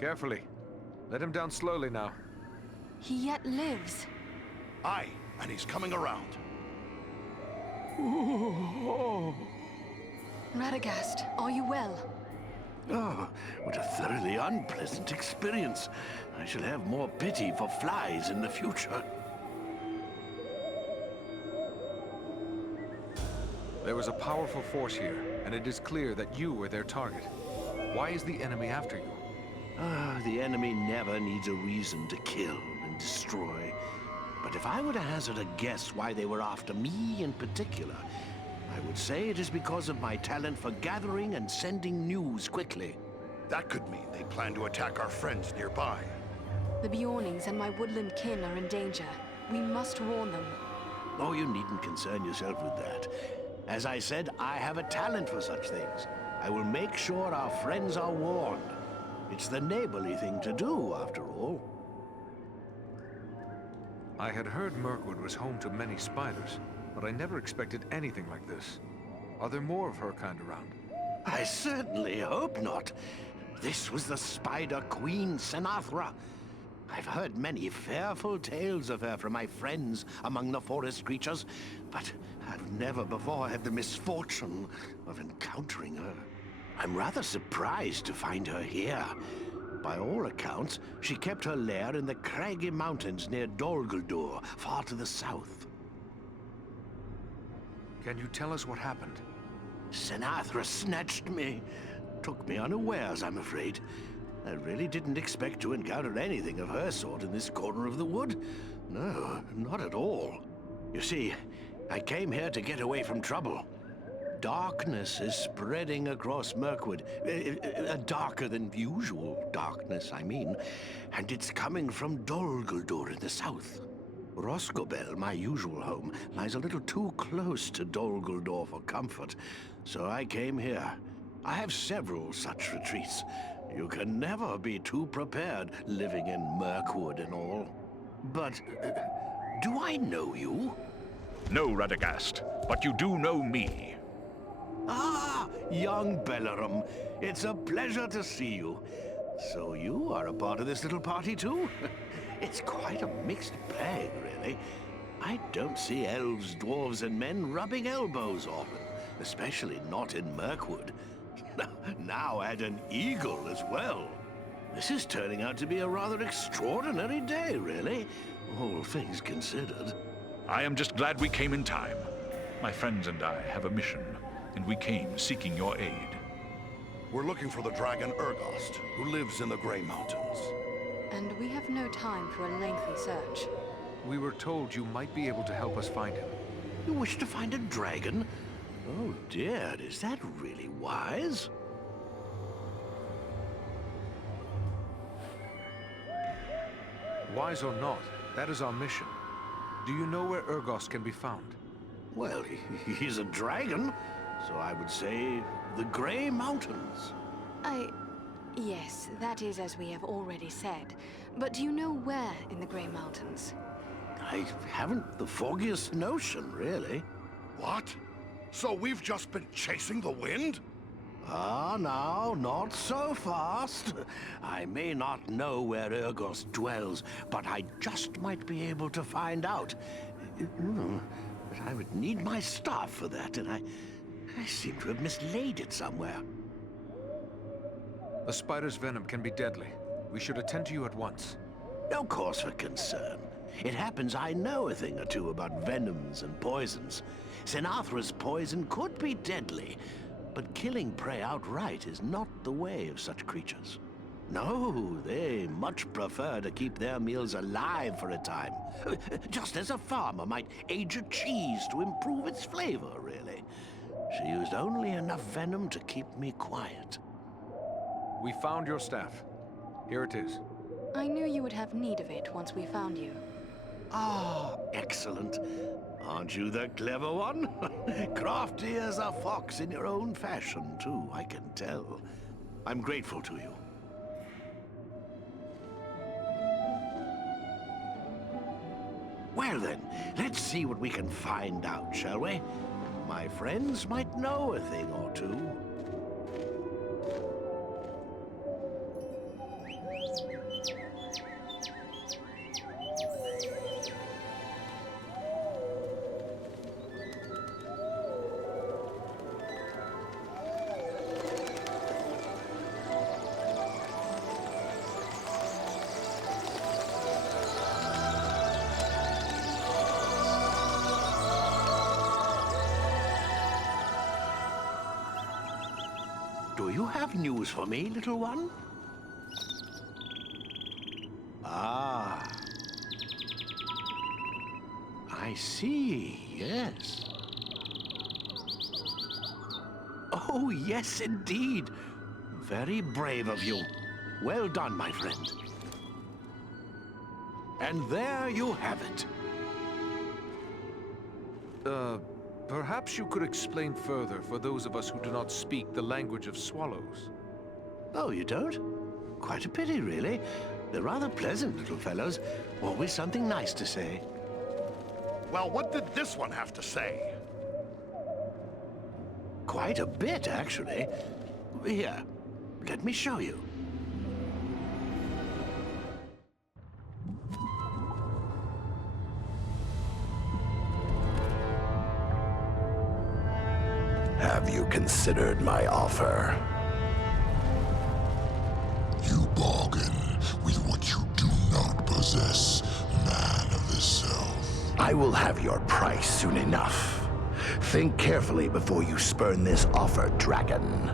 Carefully. Let him down slowly now. He yet lives. Aye, and he's coming around. Radagast, are you well? Oh, what a thoroughly unpleasant experience. I shall have more pity for flies in the future. There was a powerful force here, and it is clear that you were their target. Why is the enemy after you? The enemy never needs a reason to kill and destroy. But if I were to hazard a guess why they were after me in particular, I would say it is because of my talent for gathering and sending news quickly. That could mean they plan to attack our friends nearby. The Bjornings and my woodland kin are in danger. We must warn them. Oh, you needn't concern yourself with that. As I said, I have a talent for such things. I will make sure our friends are warned. It's the neighborly thing to do, after all. I had heard Mirkwood was home to many spiders, but I never expected anything like this. Are there more of her kind around? I certainly hope not. This was the Spider Queen, Senathra. I've heard many fearful tales of her from my friends among the forest creatures, but I've never before had the misfortune of encountering her. I'm rather surprised to find her here. By all accounts, she kept her lair in the craggy mountains near Dolguldur, far to the south. Can you tell us what happened? Senathra snatched me. Took me unawares, I'm afraid. I really didn't expect to encounter anything of her sort in this corner of the wood. No, not at all. You see, I came here to get away from trouble. Darkness is spreading across Mirkwood. A darker than usual darkness, I mean. And it's coming from Dolguldur in the south. Roscobel, my usual home, lies a little too close to Dolguldur for comfort. So I came here. I have several such retreats. You can never be too prepared, living in Mirkwood and all. But, do I know you? No, Radagast, but you do know me. Ah, young Bellerum. It's a pleasure to see you. So you are a part of this little party too? It's quite a mixed bag, really. I don't see elves, dwarves, and men rubbing elbows often, especially not in Mirkwood. Now add an eagle as well. This is turning out to be a rather extraordinary day, really, all things considered. I am just glad we came in time. My friends and I have a mission, and we came seeking your aid. We're looking for the dragon Urgost, who lives in the Grey Mountains. And we have no time for a lengthy search. We were told you might be able to help us find him. You wish to find a dragon? Oh dear, is that really wise? Wise or not, that is our mission. Do you know where Urgost can be found? Well, he's a dragon, so I would say the Grey Mountains. Yes, that is as we have already said. But do you know where in the Grey Mountains? I haven't the foggiest notion, really. What? So we've just been chasing the wind? Ah, now, not so fast. I may not know where Urgost dwells, but I just might be able to find out. But I would need my staff for that, and I seem to have mislaid it somewhere. The spider's venom can be deadly. We should attend to you at once. No cause for concern. It happens I know a thing or two about venoms and poisons. Sinathrah's poison could be deadly, but killing prey outright is not the way of such creatures. No, they much prefer to keep their meals alive for a time. Just as a farmer might age a cheese to improve its flavor, really. She used only enough venom to keep me quiet. We found your staff. Here it is. I knew you would have need of it once we found you. Ah, excellent. Aren't you the clever one? Crafty as a fox in your own fashion, too, I can tell. I'm grateful to you. Well then, let's see what we can find out, shall we? My friends might know a thing or two. Do you have news for me, little one? Ah. I see, yes. Oh, yes, indeed. Very brave of you. Well done, my friend. And there you have it. Perhaps you could explain further for those of us who do not speak the language of swallows. Oh, you don't? Quite a pity, really. They're rather pleasant little fellows. Always something nice to say. Well, what did this one have to say? Quite a bit, actually. Here, let me show you. Have you considered my offer? You bargain with what you do not possess, man of the South. I will have your price soon enough. Think carefully before you spurn this offer, dragon.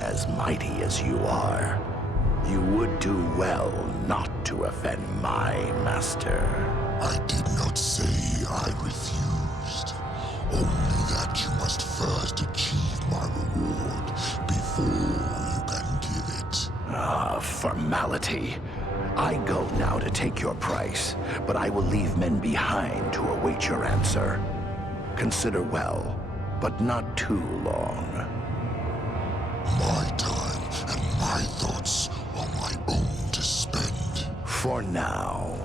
As mighty as you are, you would do well not to offend my master. I did not say I refused. Only that you must first achieve my reward before you can give it. Ah, formality. I go now to take your price, but I will leave men behind to await your answer. Consider well, but not too long. My time and my thoughts For now.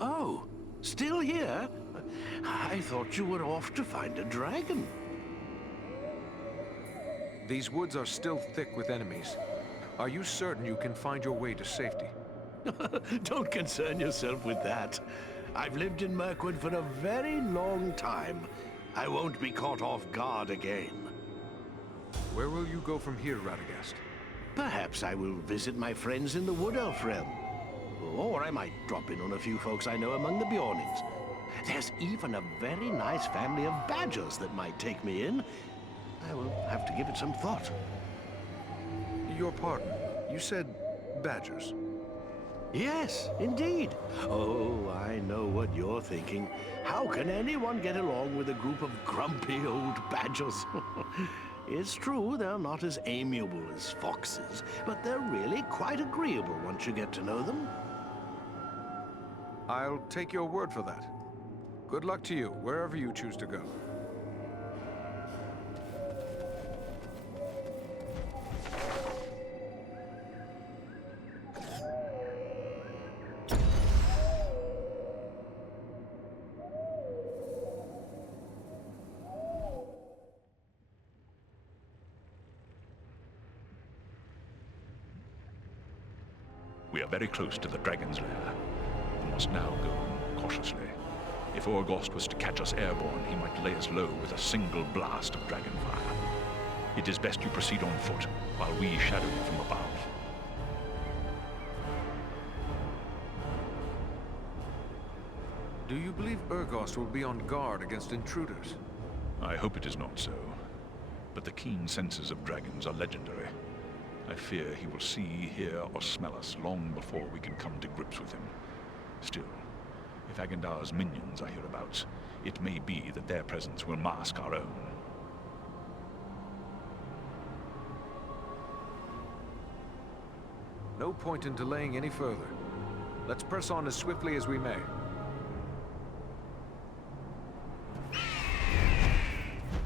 Oh, still here? I thought you were off to find a dragon. These woods are still thick with enemies. Are you certain you can find your way to safety? Don't concern yourself with that. I've lived in Mirkwood for a very long time. I won't be caught off guard again. Where will you go from here, Radagast? Perhaps I will visit my friends in the Wood Elf realm. Or I might drop in on a few folks I know among the Bjornings. There's even a very nice family of badgers that might take me in. I will have to give it some thought. Your pardon. You said badgers. Yes, indeed. Oh, I know what you're thinking. How can anyone get along with a group of grumpy old badgers? It's true, they're not as amiable as foxes, but they're really quite agreeable once you get to know them. I'll take your word for that. Good luck to you, wherever you choose to go. We are very close to the dragon's lair. We must now go cautiously. If Orgost was to catch us airborne, he might lay us low with a single blast of dragon fire. It is best you proceed on foot, while we shadow you from above. Do you believe Orgost will be on guard against intruders? I hope it is not so. But the keen senses of dragons are legendary. I fear he will see, hear, or smell us long before we can come to grips with him. Still, if Agandaur's minions are hereabouts, it may be that their presence will mask our own. No point in delaying any further. Let's press on as swiftly as we may.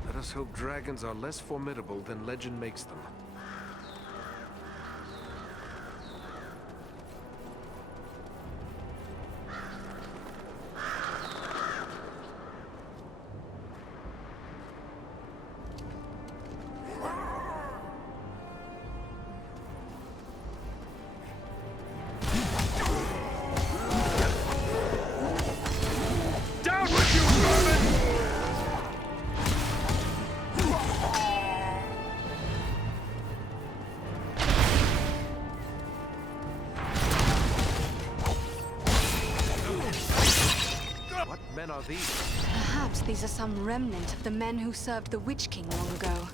Let us hope dragons are less formidable than legend makes them. Are these? Perhaps these are some remnant of the men who served the Witch King long ago.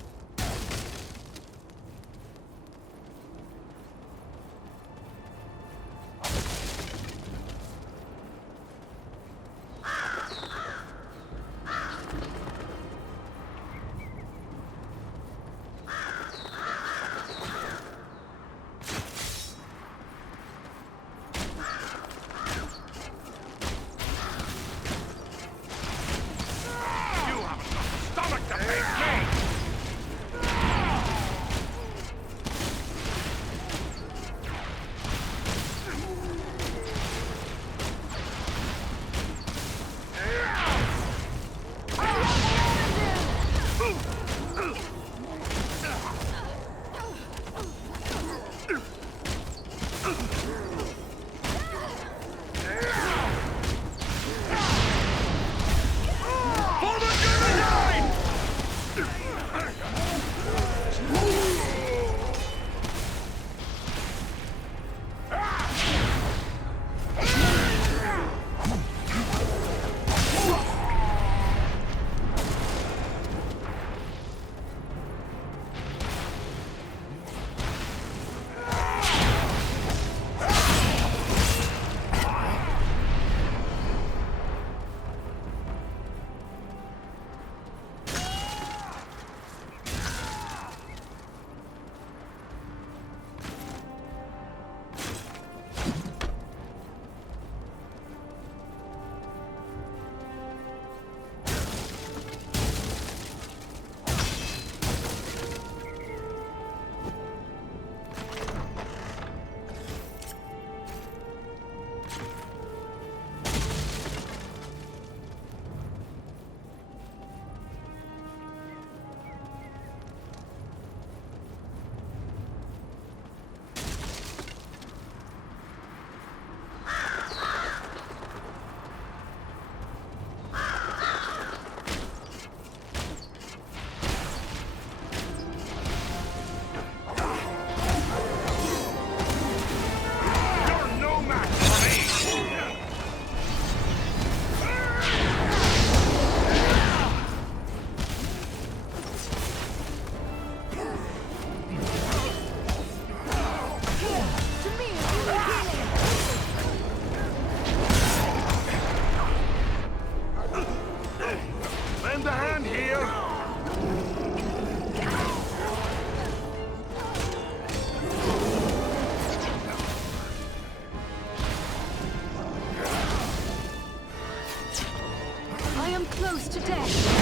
close to death.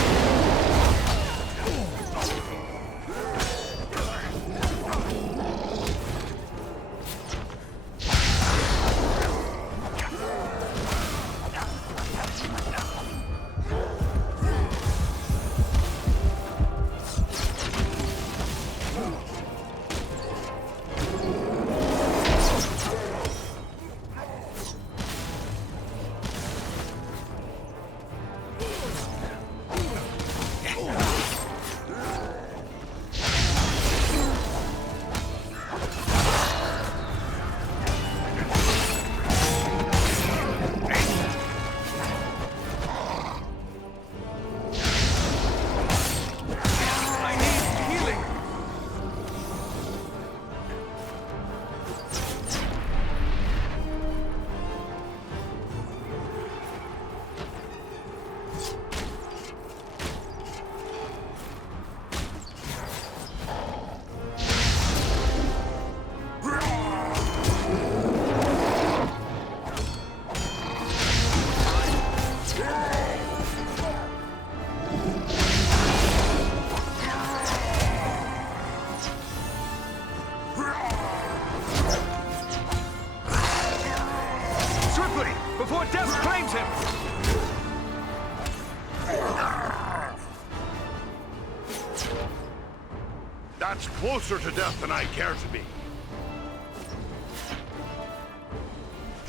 That's closer to death than I care to be.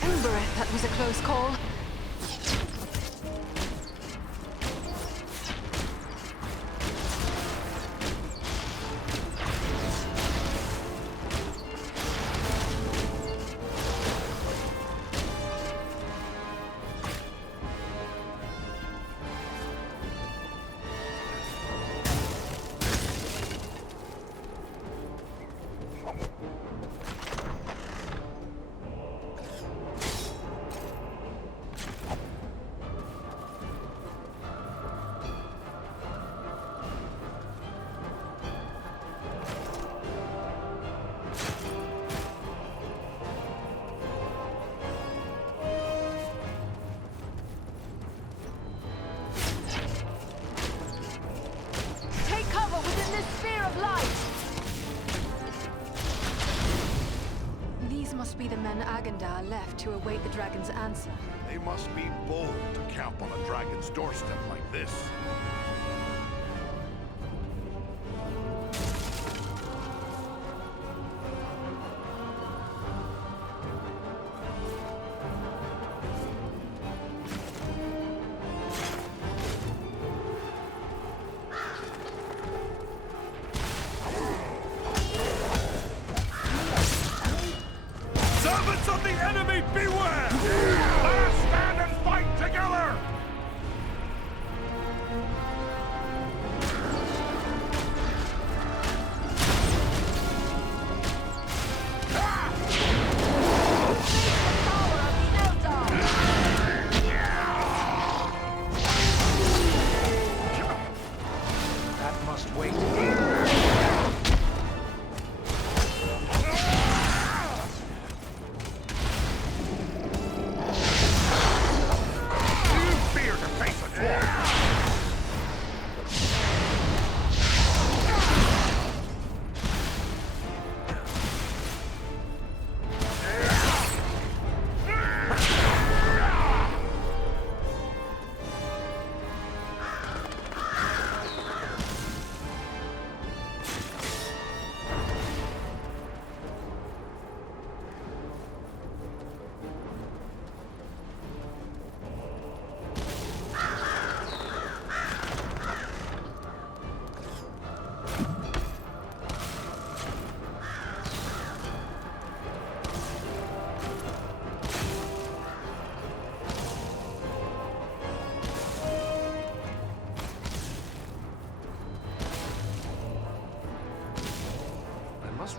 Embereth, that was a close call. Be the men Agandaûr left to await the dragon's answer. They must be bold to camp on a dragon's doorstep like this.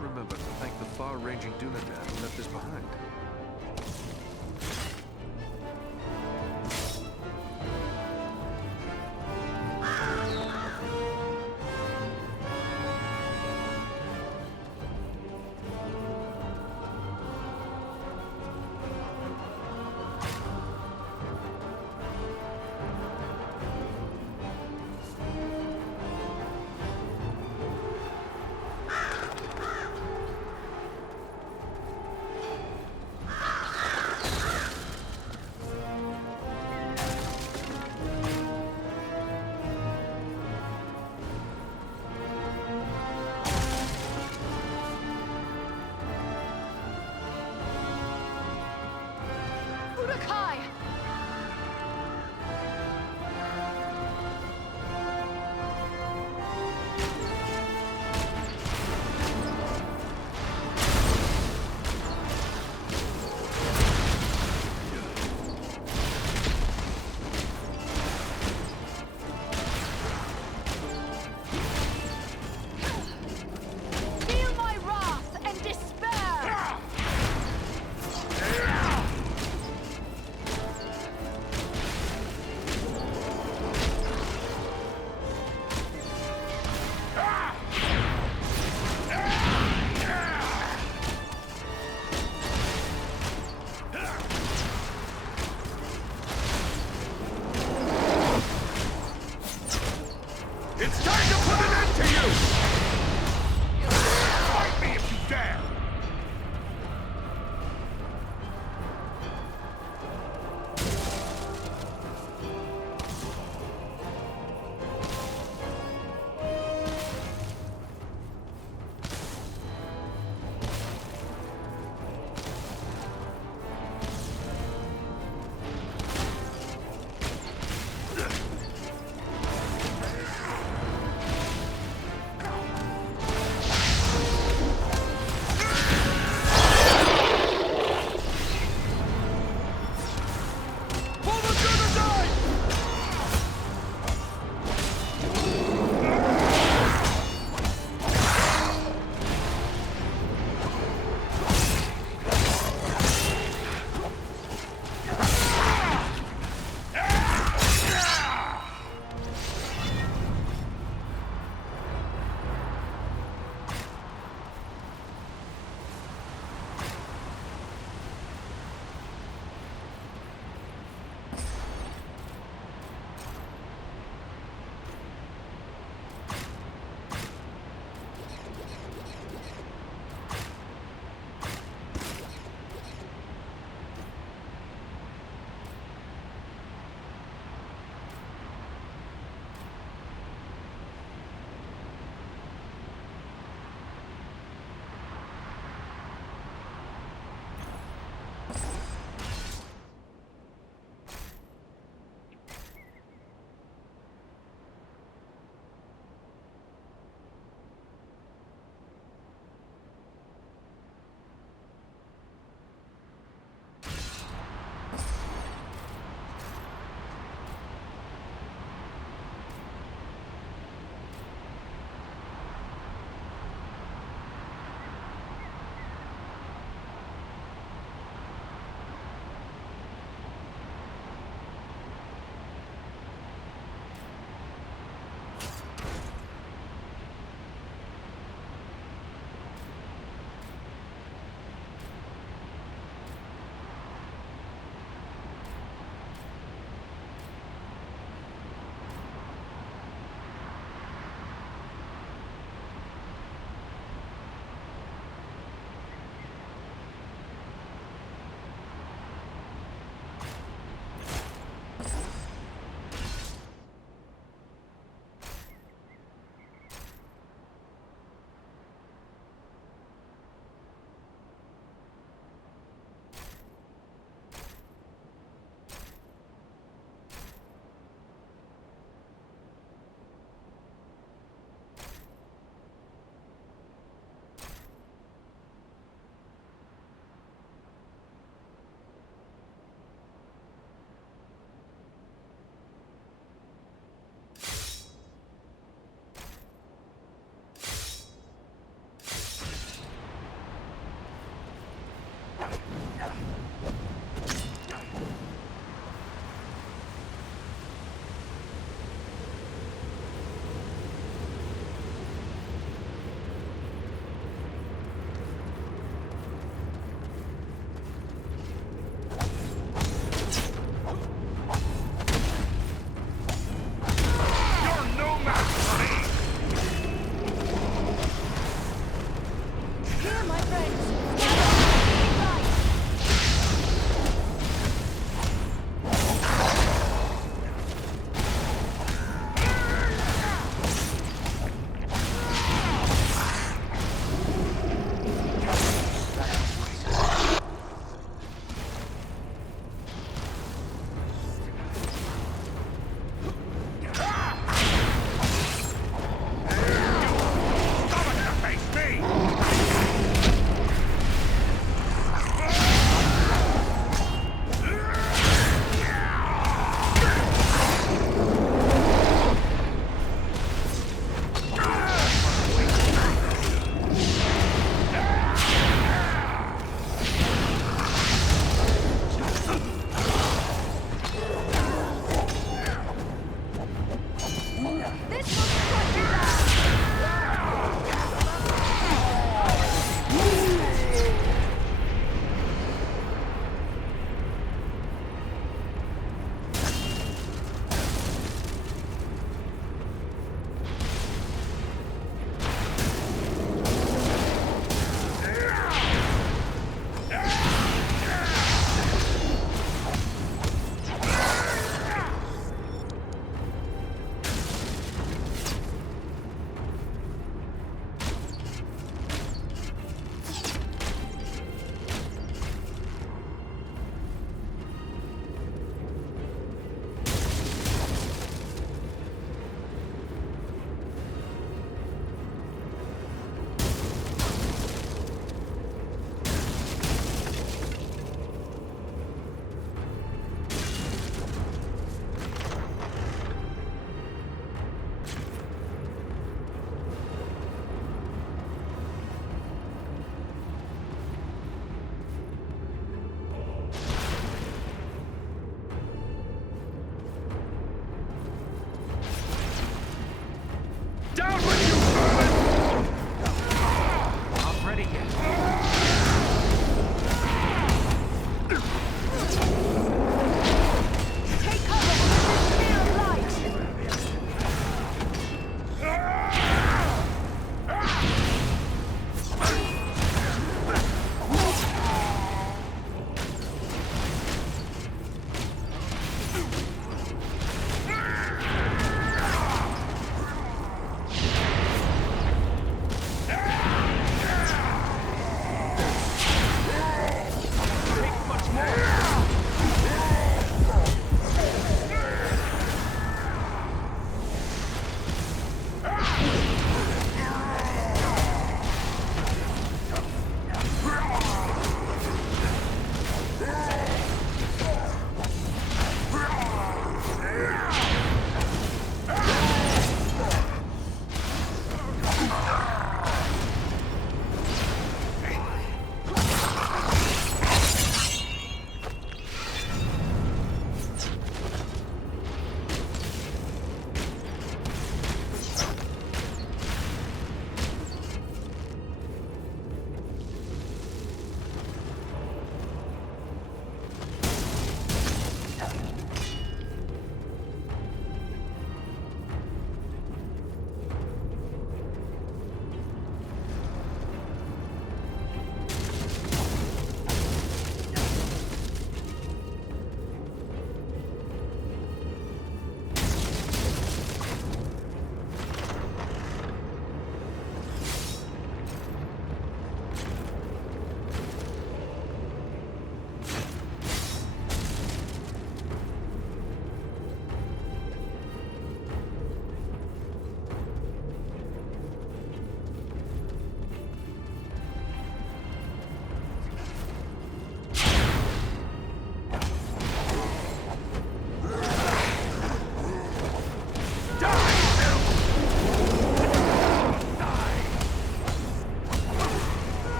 Remember to thank the far-ranging Dúnedain who left us behind.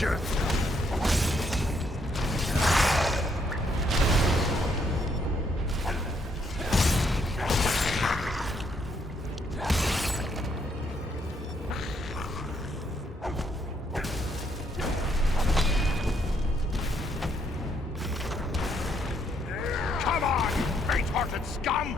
soldier! Come on, you faint-hearted scum!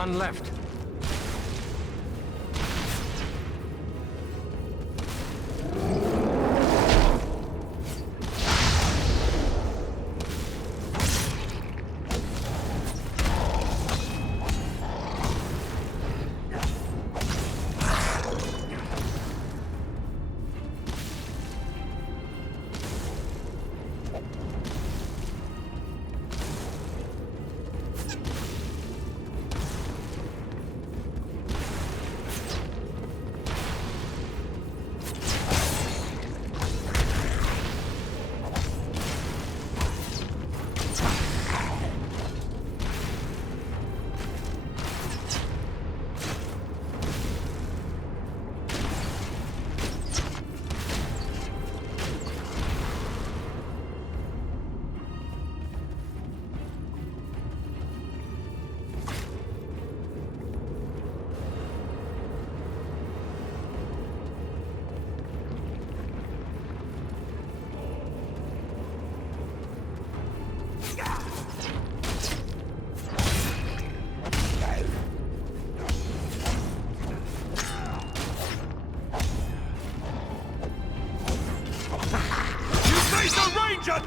None left.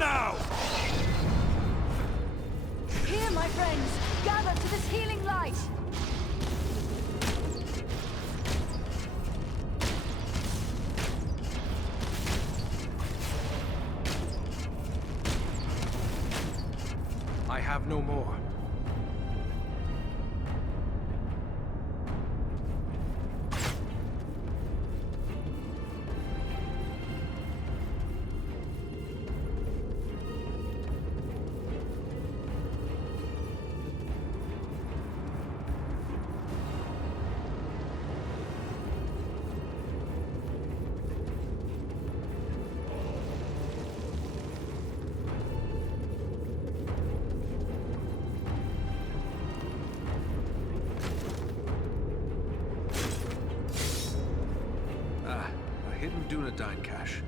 now! Here, my friends! Gather to this healing light! I have no more. Hidden Dúnedain cache.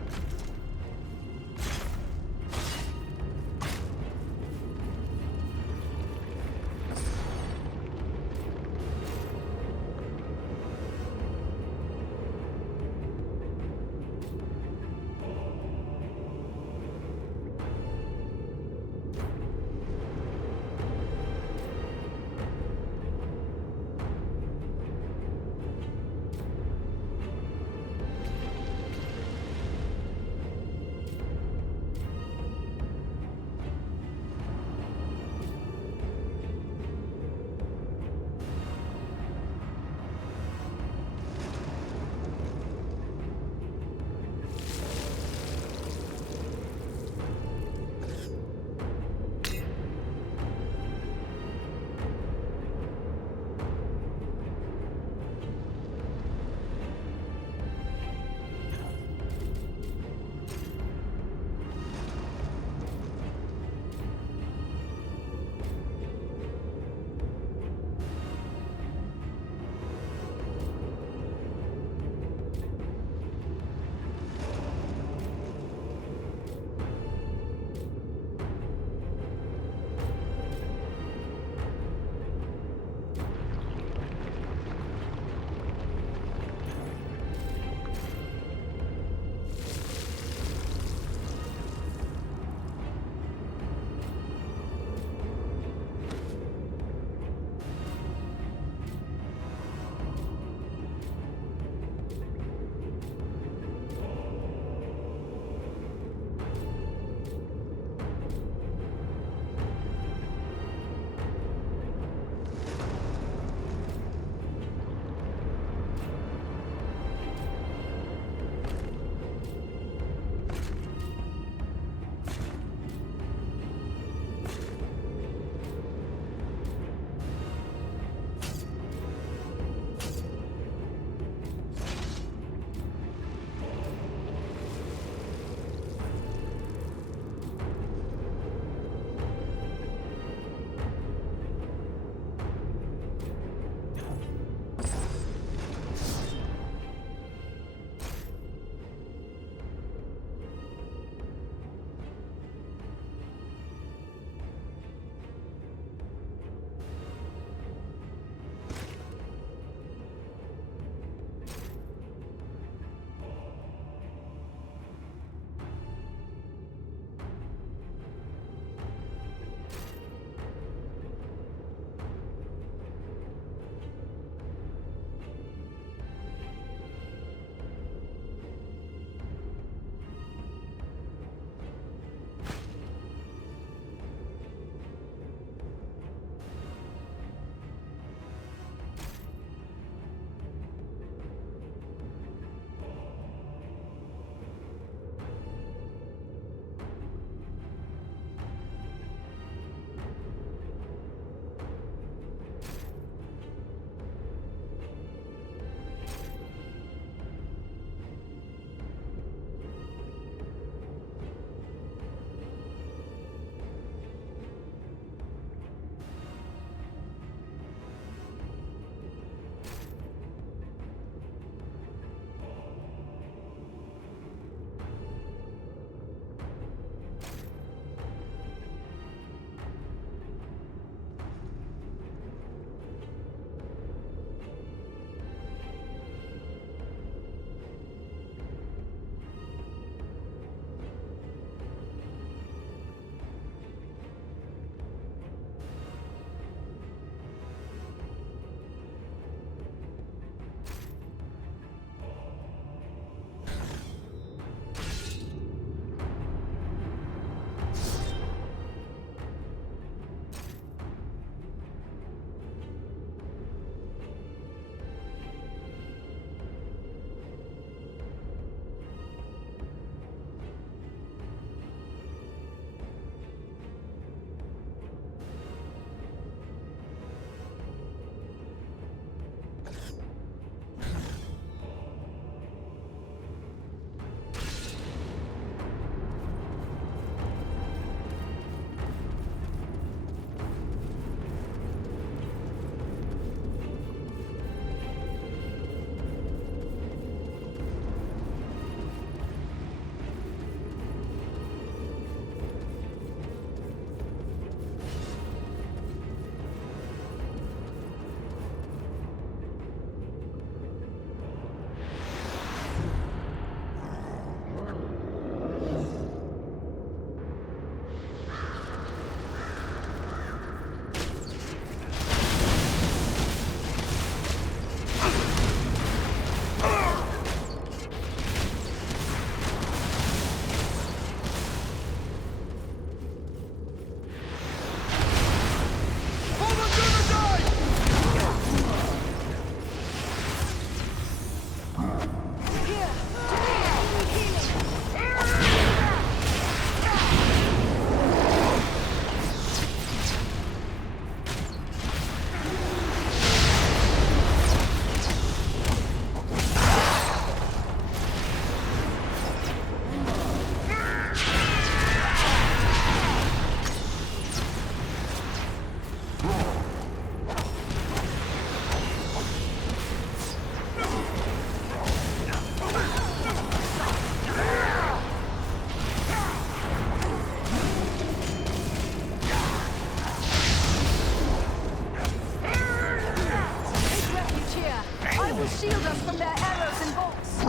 us from their arrows and bolts.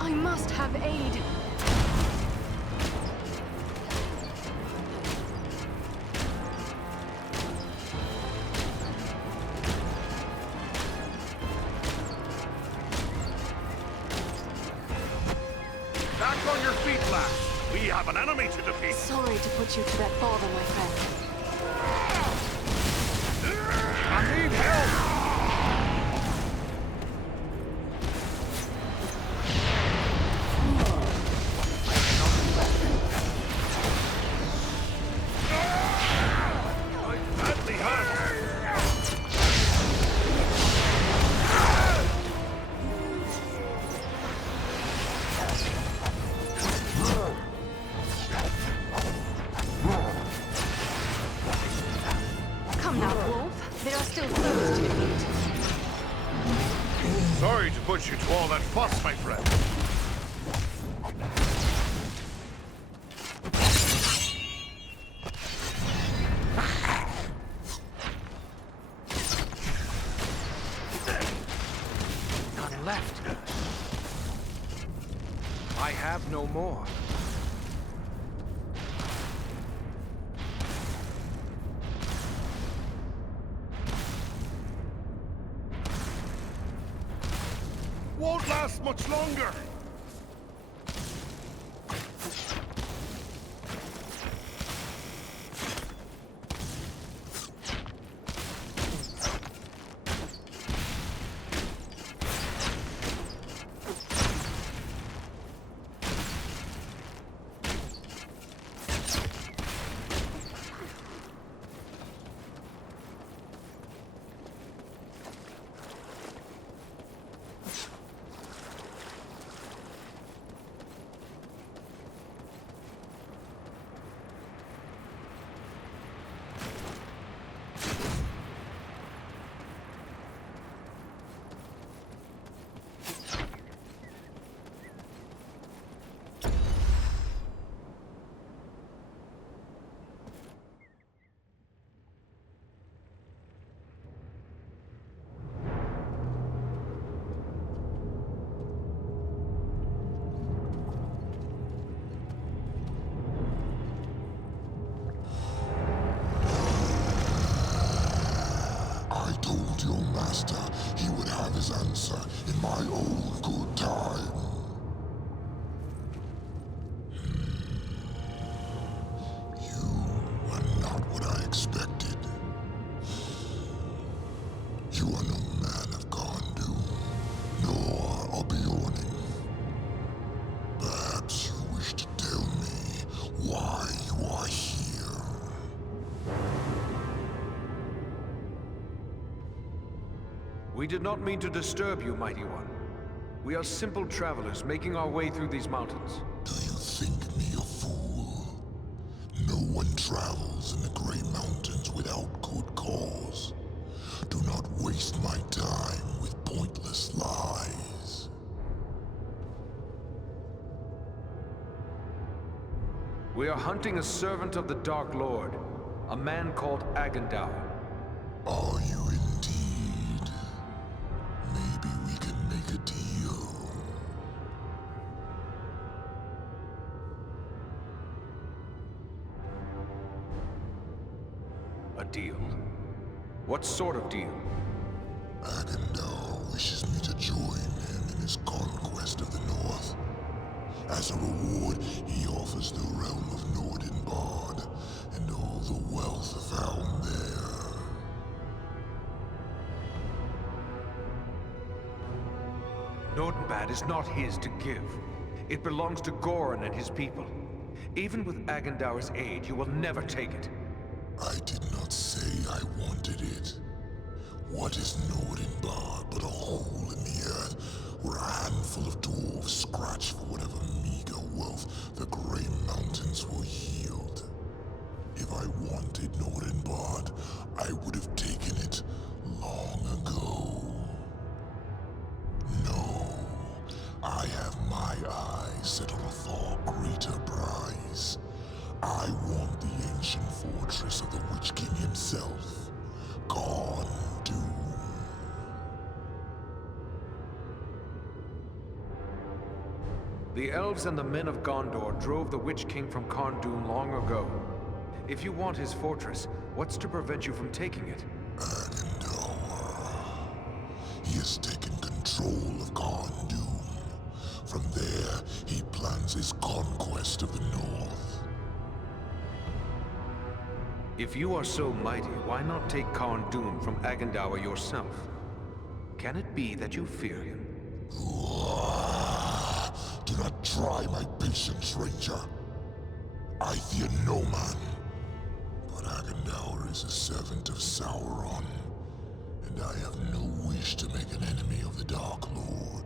I must have aid. Back on your feet, lads. We have an enemy to defeat. Sorry to put you to that bother, my friend. I need help! Come now, Wolf. There are still foes to defeat. Sorry to put you to all that fuss, my friend. None left. I have no more. Won't last much longer. I told your master he would have his answer in my own good time. You are not what I expected. You are no man of Gondu, nor of Bjorning. Perhaps you wish to tell me why you are here. We did not mean to disturb you, Mighty One. We are simple travelers making our way through these mountains. Do you think me a fool? No one travels in the Grey Mountains without good cause. Do not waste my time with pointless lies. We are hunting a servant of the Dark Lord, a man called Agandaûr. Are you indeed? Maybe we can make a deal. A deal? What sort of deal? Agandaûr wishes me to join him in his conquest of the North. As a reward, he offers the realm of Nordenbard and all the wealth found there. Nordenbad is not his to give. It belongs to Goran and his people. Even with Agandaur's aid, you will never take it. I did not say I wanted it. What is Nordenbard but a hole in the earth where a handful of dwarves scratch for whatever meager wealth the Grey Mountains will yield? If I wanted Nordenbard, I I have my eyes set on a far greater prize. I want the ancient fortress of the Witch King himself, Doom. The elves and the men of Gondor drove the Witch King from Doom long ago. If you want his fortress, what's to prevent you from taking it? Agandaûr. He has taken control of Doom. From there, he plans his conquest of the North. If you are so mighty, why not take Doom from Agandaûr yourself? Can it be that you fear him? Do not try my patience, Ranger. I fear no man. But Agandaûr is a servant of Sauron, and I have no wish to make an enemy of the Dark Lord.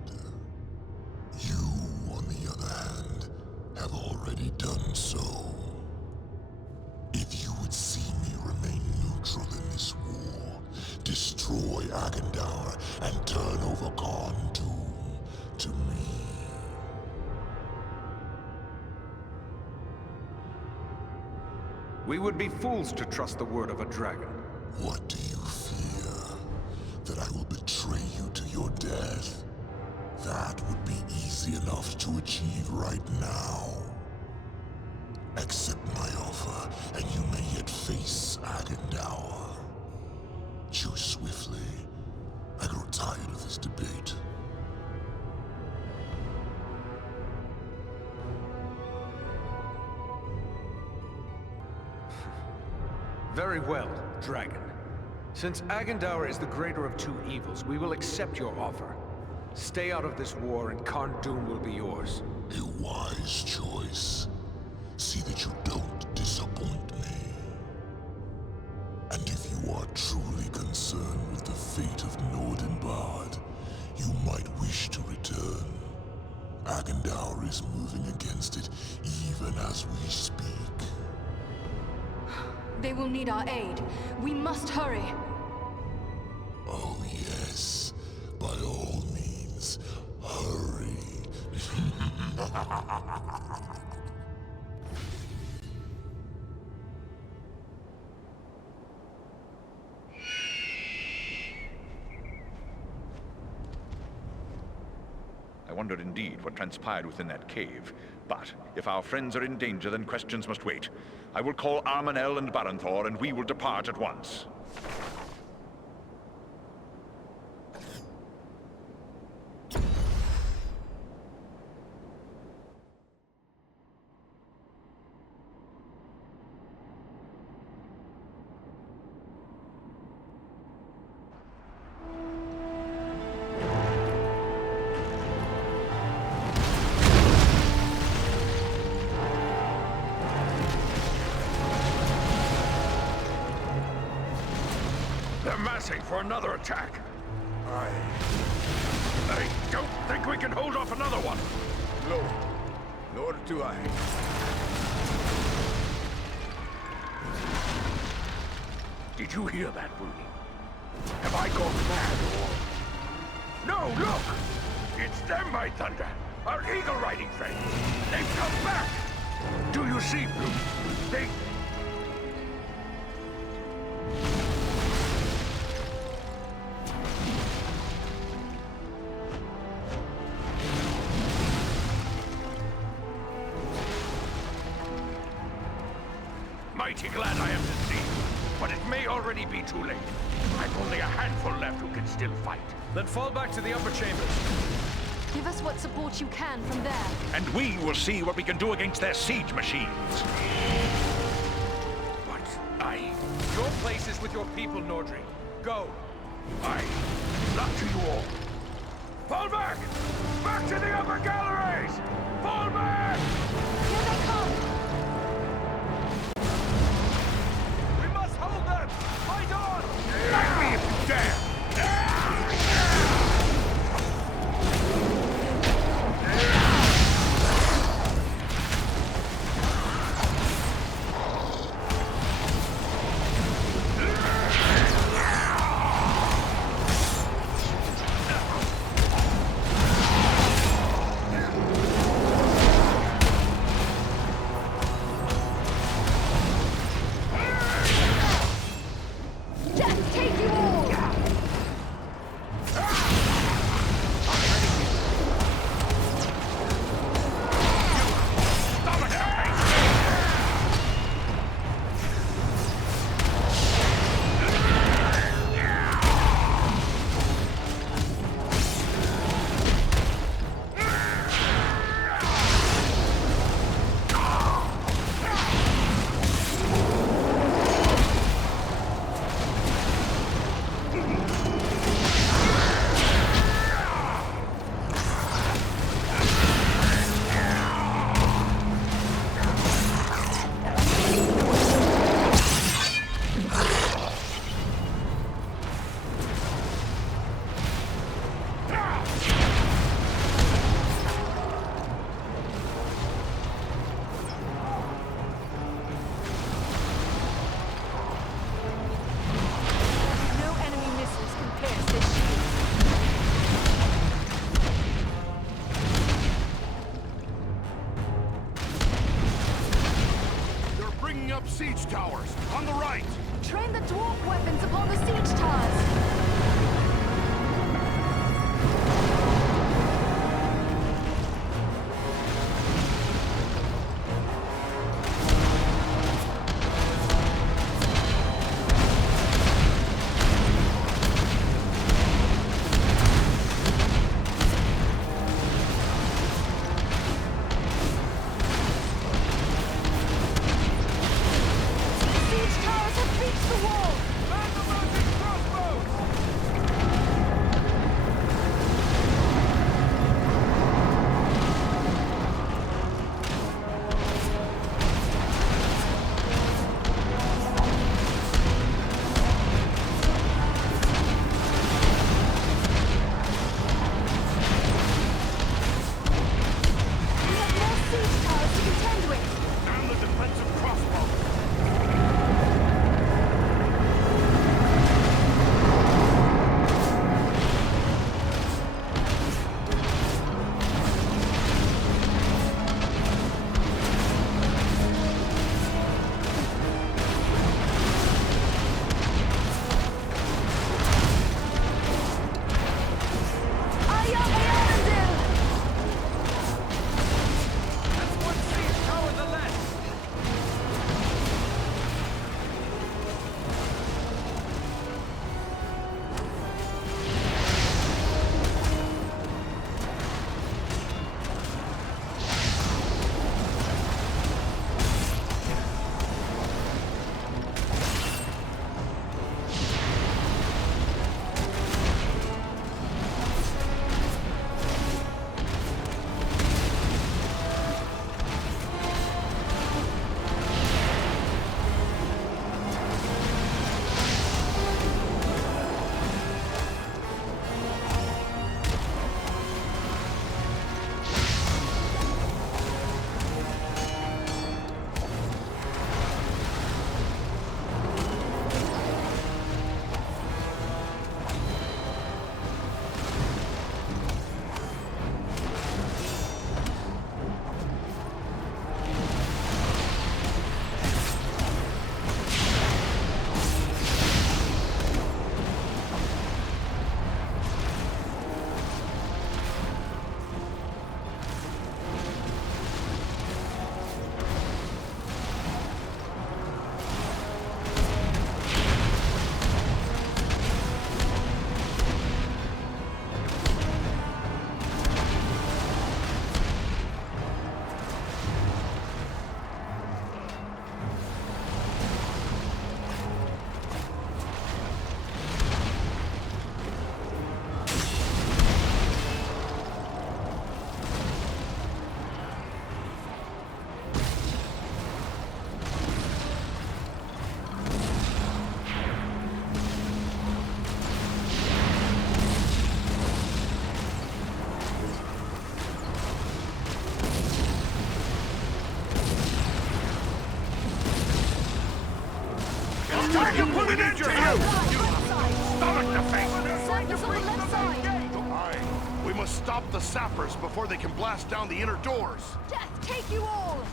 You, on the other hand, have already done so. If you would see me remain neutral in this war, destroy Agandaûr and turn over Doom to me. We would be fools to trust the word of a dragon. What do you fear? That I will betray you to your death? That would be easy enough to achieve right now. Accept my offer, and you may yet face Agandaûr. Choose swiftly. I grow tired of this debate. Very well, dragon. Since Agandaûr is the greater of two evils, we will accept your offer. Stay out of this war and Doom will be yours. A wise choice. See that you don't disappoint me. And if you are truly concerned with the fate of Nordenbad, you might wish to return. Agandaûr is moving against it even as we speak. They will need our aid. We must hurry. Oh yes, by all means, hurry. I wonder indeed what transpired within that cave. But if our friends are in danger, then questions must wait. I will call Anel and Baranthor, and we will depart at once. For another attack. I don't think we can hold off another one. No, nor do I. Did you hear that, Bruni? Have I gone mad or... No, look! It's them, my thunder! Our eagle-riding friends! They've come back! Do you see, Bruni? They... Mighty glad I am to see you, but it may already be too late. I've only a handful left who can still fight. Then fall back to the upper chambers. Give us what support you can from there. And we will see what we can do against their siege machines. But Your place is with your people, Nordri. Go. Not to you all. Fall back! Back to the upper galleries! Fall back! Here they come! Hold them! Fight on! Fight me if you dare! siege towers, on the right! Train the dwarf weapons upon the siege towers! You put it in your hand! Stomach the face! Aye. We must stop the sappers before they can blast down the inner doors! Death take you all!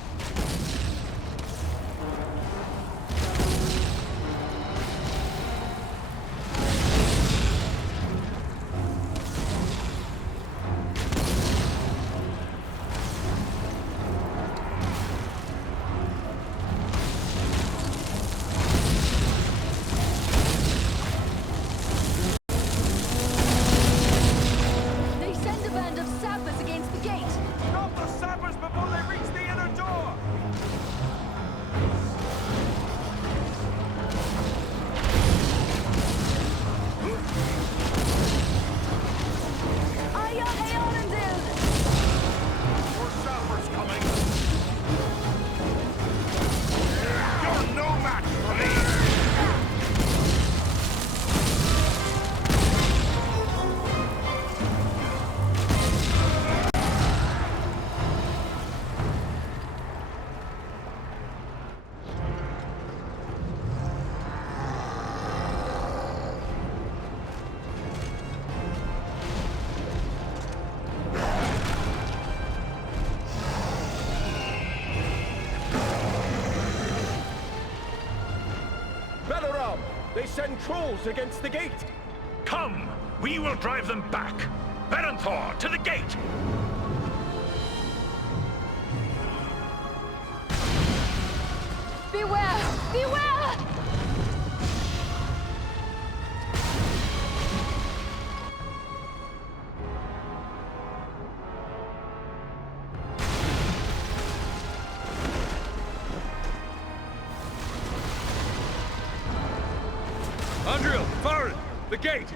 gate! Stop the sappers before they reach the inner door! send trolls against the gate. Come! We will drive them back! Berenthor, to the gate! Beware! Beware! Andriel, Farin, the gate!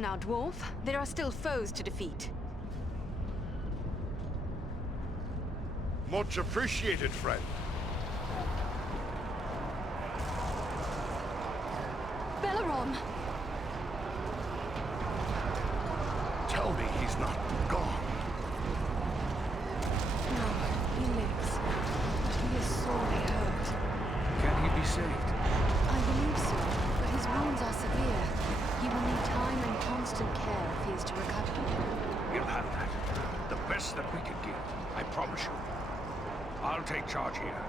Now, dwarf. There are still foes to defeat. Much appreciated, friend. Belleron! Tell me he's not gone. No, he lives. But he is sorely hurt. Can he be saved? I believe so, but his wounds are severe. He will need time and constant care if he is to recover. We'll have that. The best that we can give, I promise you. I'll take charge here.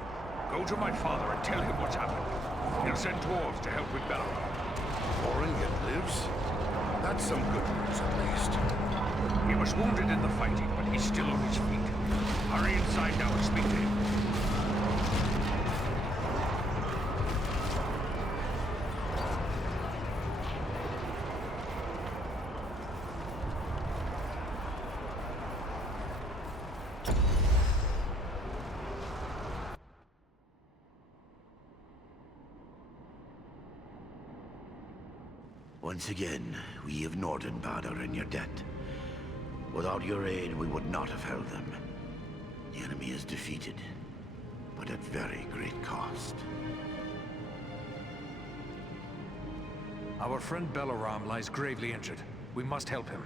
Go to my father and tell him what's happened. He'll send dwarves to help with Belleron. Farin yet lives? That's some good news, at least. He was wounded in the fighting, but he's still on his feet. Hurry inside now and speak to him. Once again, we of Nordenbad are in your debt. Without your aid, we would not have held them. The enemy is defeated, but at very great cost. Our friend Belaram lies gravely injured. We must help him.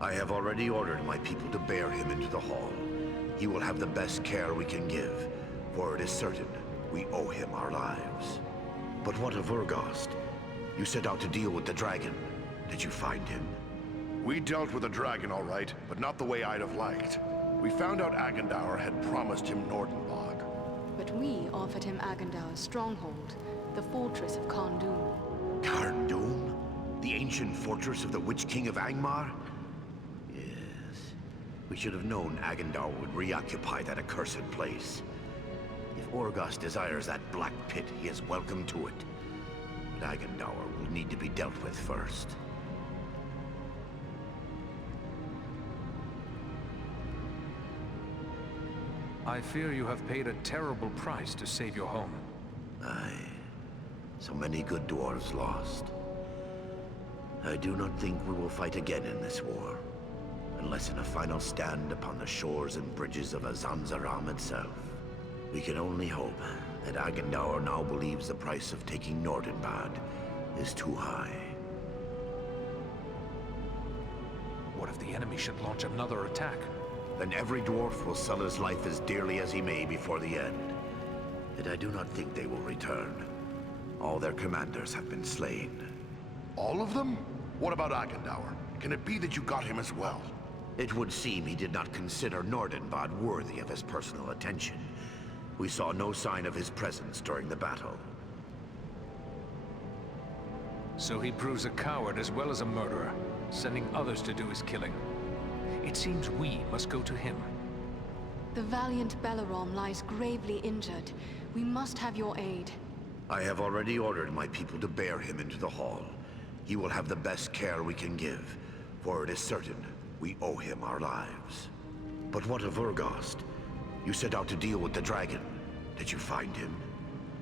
I have already ordered my people to bear him into the hall. He will have the best care we can give, for it is certain we owe him our lives. But what of Urgost? You set out to deal with the dragon. Did you find him? We dealt with the dragon, all right, but not the way I'd have liked. We found out Agandaûr had promised him Nordenbad. But we offered him Agandaur's stronghold, the fortress of Kharndoum. Kharndoum? The ancient fortress of the Witch King of Angmar? Yes. We should have known Agandaûr would reoccupy that accursed place. If Urgost desires that black pit, he is welcome to it. But Agandaûr will need to be dealt with first. I fear you have paid a terrible price to save your home. Aye. So many good dwarves lost. I do not think we will fight again in this war, unless in a final stand upon the shores and bridges of Azanzaram itself. We can only hope that Agandaûr now believes the price of taking Nordenbad is too high. What if the enemy should launch another attack? Then every dwarf will sell his life as dearly as he may before the end. Yet I do not think they will return. All their commanders have been slain. All of them? What about Agandaûr? Can it be that you got him as well? It would seem he did not consider Nordenbad worthy of his personal attention. We saw no sign of his presence during the battle. So he proves a coward as well as a murderer, sending others to do his killing. It seems we must go to him. The valiant Belaram lies gravely injured. We must have your aid. I have already ordered my people to bear him into the hall. He will have the best care we can give, for it is certain we owe him our lives. But what of Urgost? You set out to deal with the dragon. Did you find him?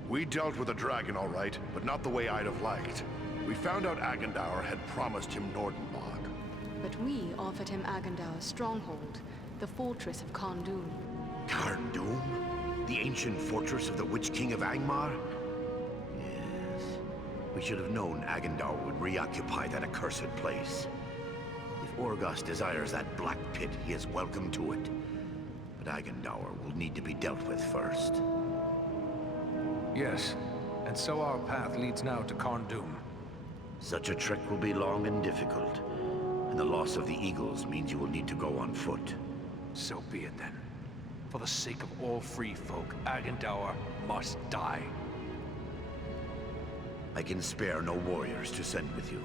We dealt with the dragon, all right, but not the way I'd have liked. We found out Agandaûr had promised him Nordenbad. But we offered him Agandaur's stronghold, the fortress of Kharndoum. Kharndoum? The ancient fortress of the Witch King of Angmar? Yes. We should have known Agandaûr would reoccupy that accursed place. If Urgost desires that black pit, he is welcome to it. But Agandaûr will need to be dealt with first. Yes, and so our path leads now to Kharndoum. Such a trek will be long and difficult, and the loss of the eagles means you will need to go on foot. So be it then. For the sake of all free folk, Agandaûr must die. I can spare no warriors to send with you.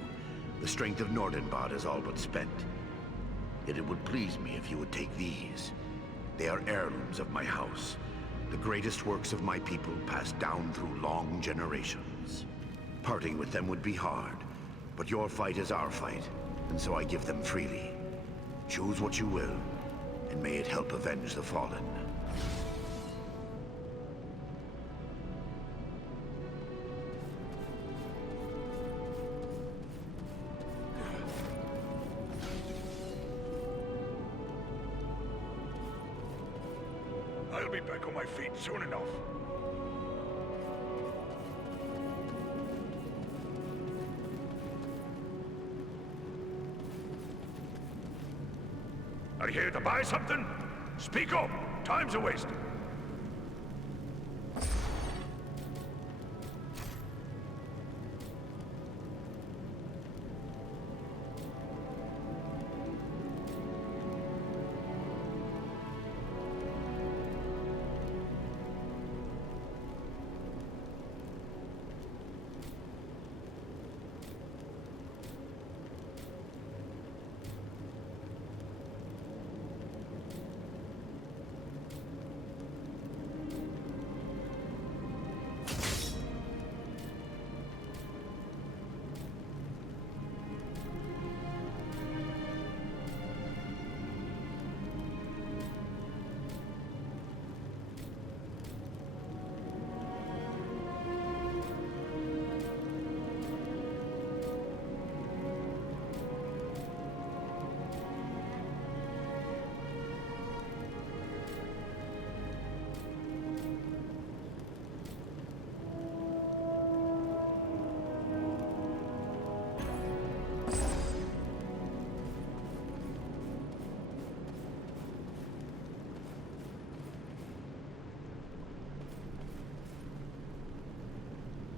The strength of Nordenbad is all but spent. Yet it would please me if you would take these. They are heirlooms of my house, the greatest works of my people passed down through long generations. Parting with them would be hard, but your fight is our fight, and so I give them freely. Choose what you will, and may it help avenge the fallen. I'll be back on my feet soon enough. Are you here to buy something? Speak up! Time's a wasting.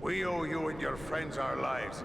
We owe you and your friends our lives.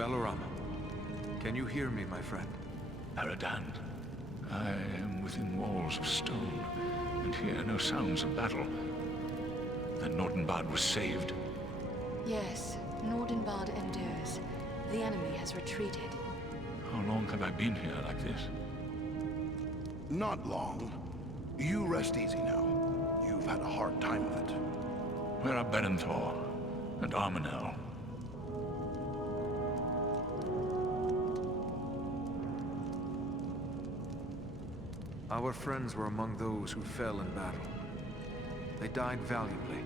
Balorama, can you hear me, my friend? Eradan, I am within walls of stone, and hear no sounds of battle. Then Nordenbad was saved. Yes, Nordenbad endures. The enemy has retreated. How long have I been here like this? Not long. You rest easy now. You've had a hard time of it. Where are Berenthor and Armanel? Our friends were among those who fell in battle. They died valiantly,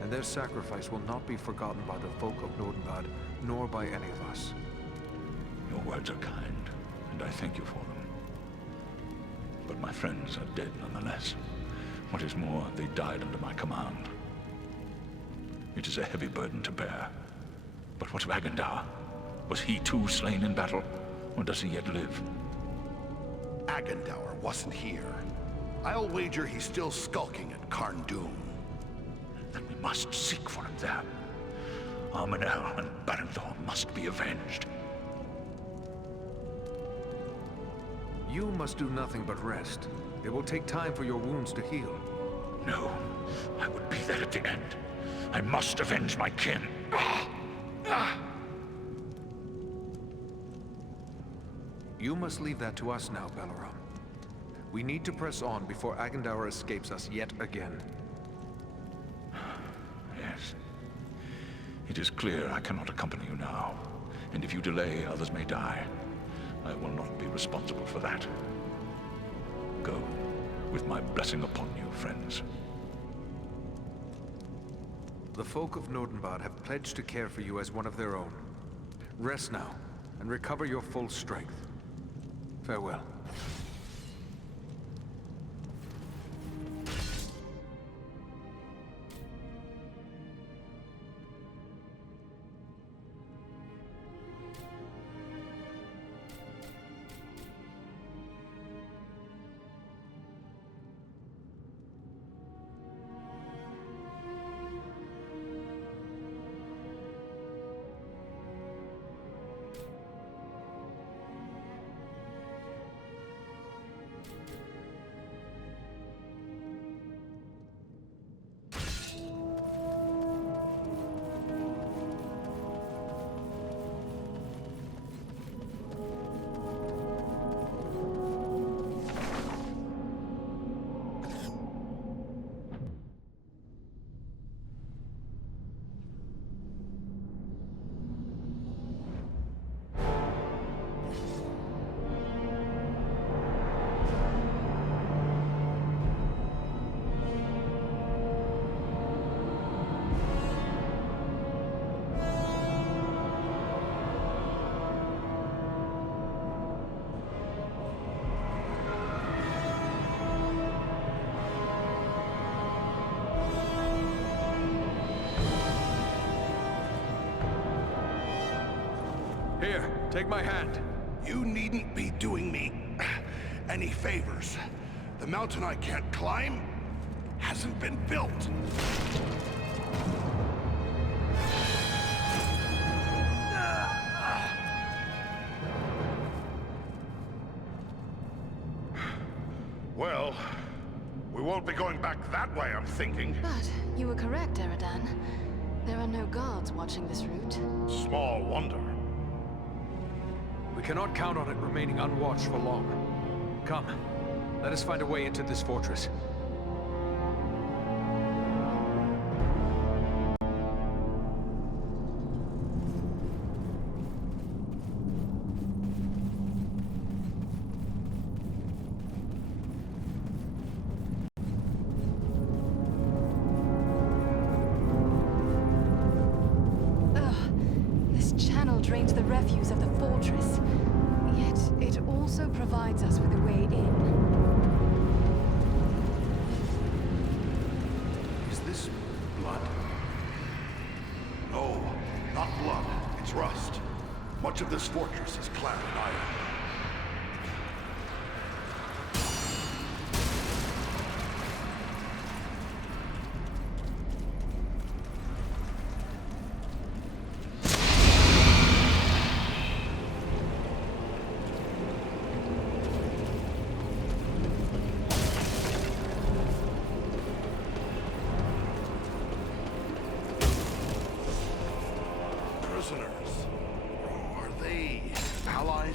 and their sacrifice will not be forgotten by the folk of Nordenbad, nor by any of us. Your words are kind, and I thank you for them. But my friends are dead nonetheless. What is more, they died under my command. It is a heavy burden to bear. But what of Agandaûr? Was he too slain in battle, or does he yet live? Agandaûr wasn't here. I'll wager he's still skulking at Carn-dûm. Then we must seek for him there. Armanel and Berenthor must be avenged. You must do nothing but rest. It will take time for your wounds to heal. No, I would be there at the end. I must avenge my kin. You must leave that to us now, Balaram. We need to press on before Agandaûr escapes us yet again. Yes. It is clear I cannot accompany you now. And if you delay, others may die. I will not be responsible for that. Go, with my blessing upon you, friends. The folk of Nordenbad have pledged to care for you as one of their own. Rest now, and recover your full strength. Farewell. Here, take my hand. You needn't be doing me any favors. The mountain I can't climb hasn't been built. Well, we won't be going back that way, I'm thinking. But you were correct, Eradan. There are no guards watching this route. Small wonder. We cannot count on it remaining unwatched for long. Come, let us find a way into this fortress. This channel drains the refuse of the fortress. Yet, it also provides us with a way in. Is this blood? No, not blood. It's rust. Much of this fortress is clad in iron.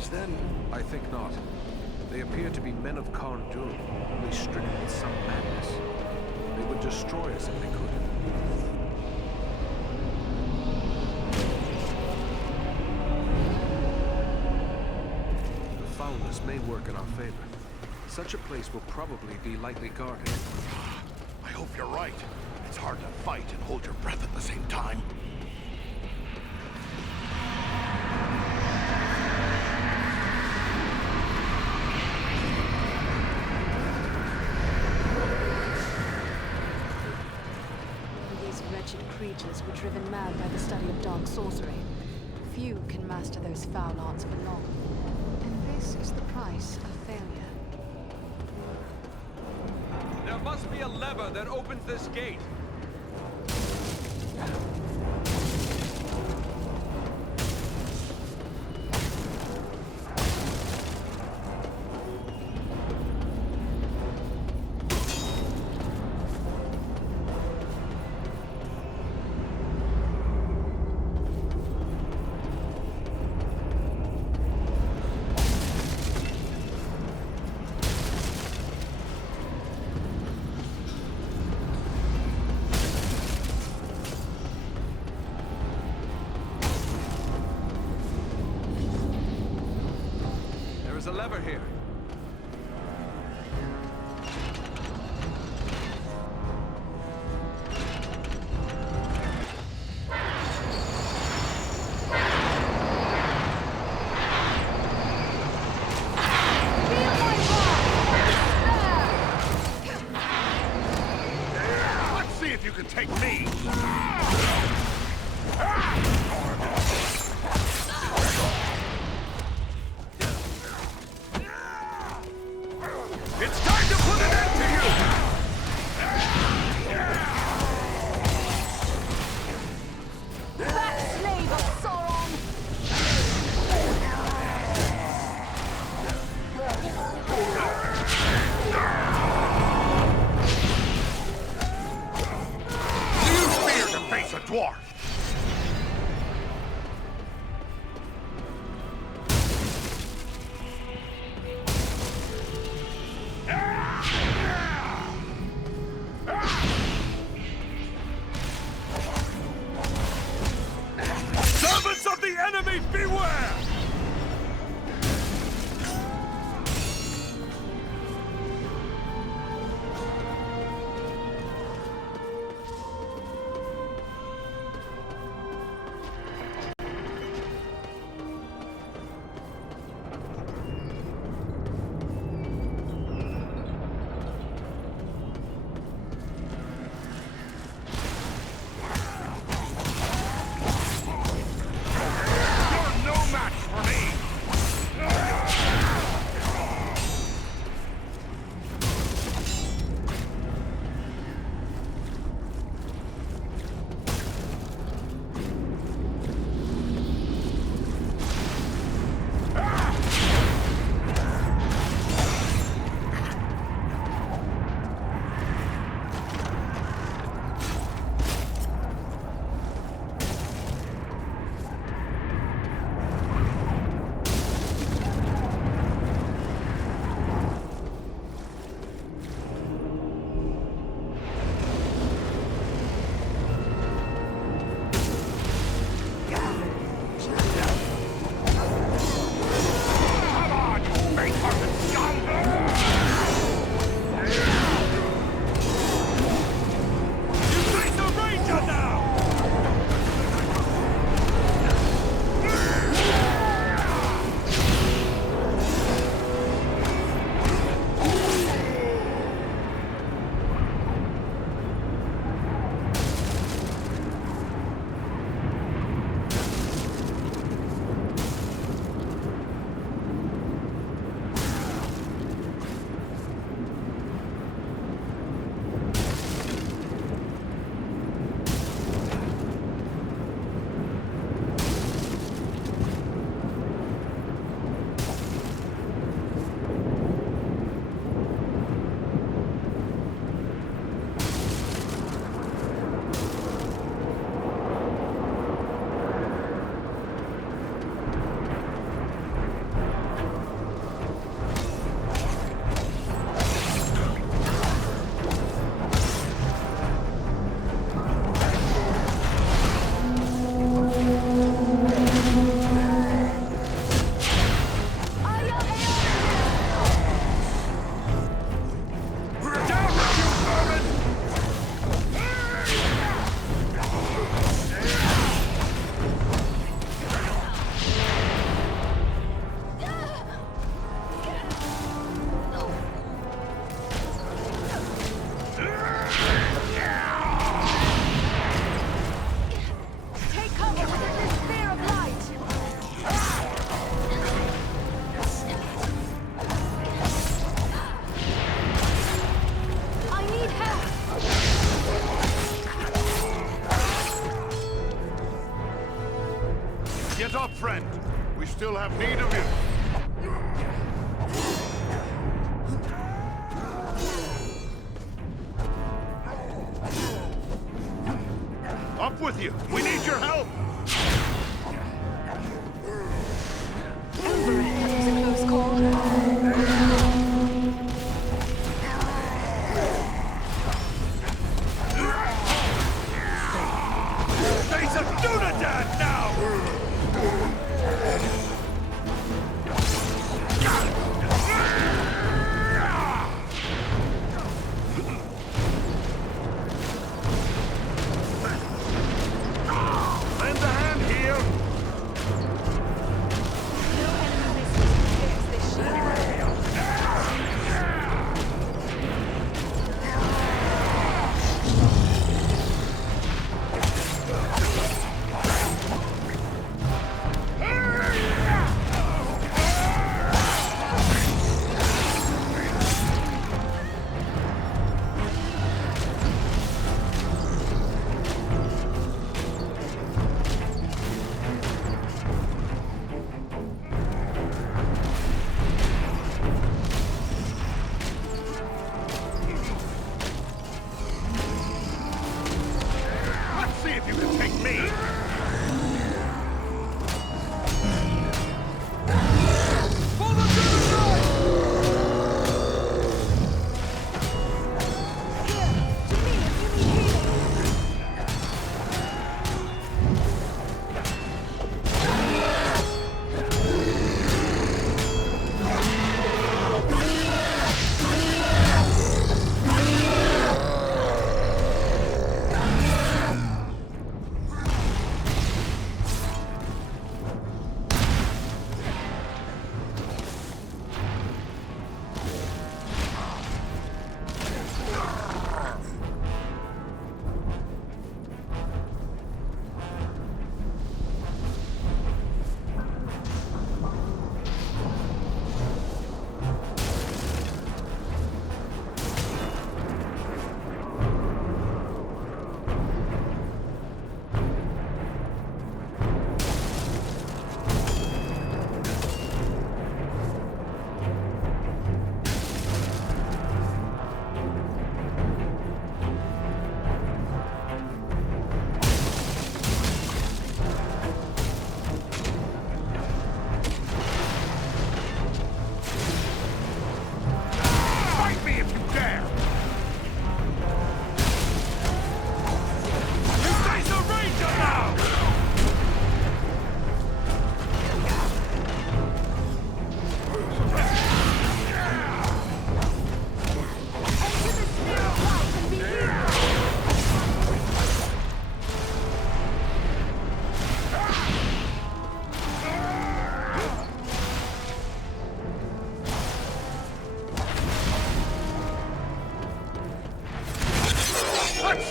Then? I think not. They appear to be men of Kharn-Dûr, only stricken with some madness. They would destroy us if they could. The foulness may work in our favor. Such a place will probably be lightly guarded. I hope you're right. It's hard to fight and hold your breath at the same time. Creatures were driven mad by the study of dark sorcery. Few can master those foul arts for long. And this is the price of failure. There must be a lever that opens this gate. Cover here. Let's see if you can take me! It's time to put an end to you! Back, slave of Sauron! Do you fear to face a dwarf? Servants of the enemy, beware! You're no match for me! Come on, you faint-hearted scum! You face a ranger now! Take cover within this sphere of light! I need help! Get up, friend! We still have need of you! Up with you! We need your help! That was a close call. Face of Dúnedain now!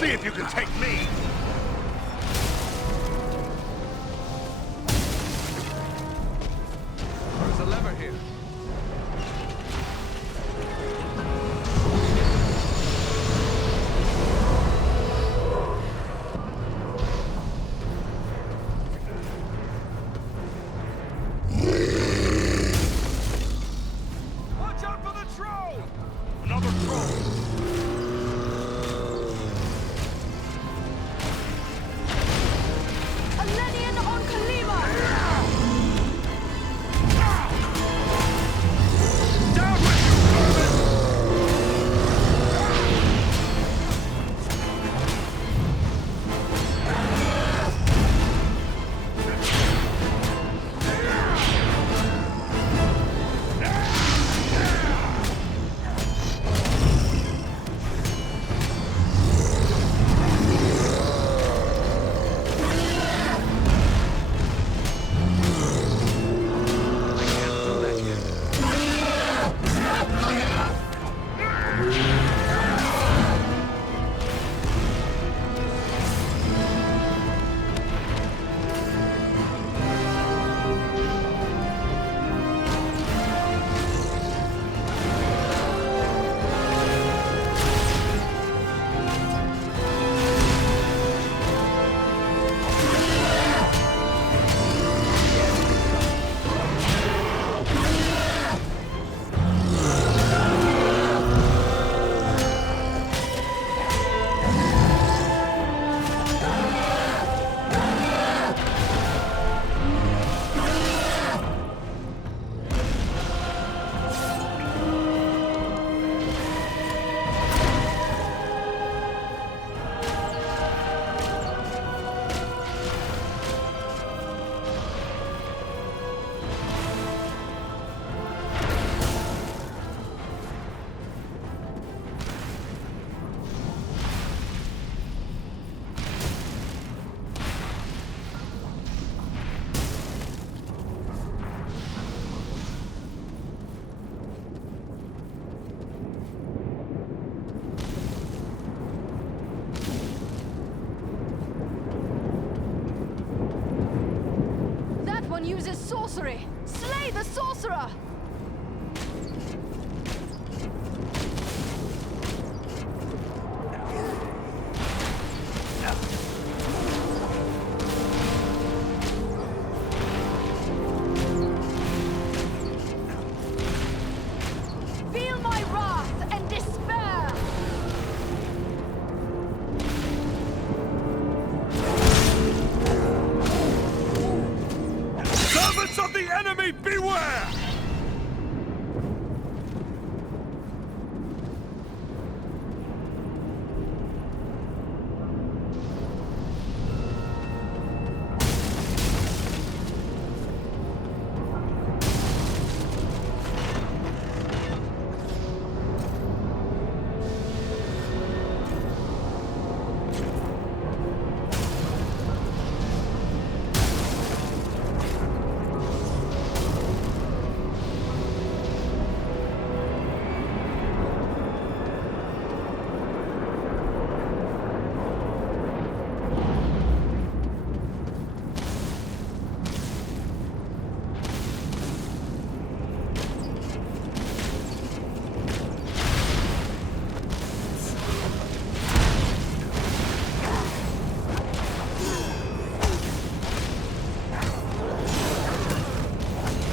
See if you can take me! There's a lever here. Watch out for the troll! Another troll! Alenian on Kalima! Down with you, vermin! That one uses sorcery! Slay the sorcerer! Feel my wrath and despair! Servants of the enemy, beware!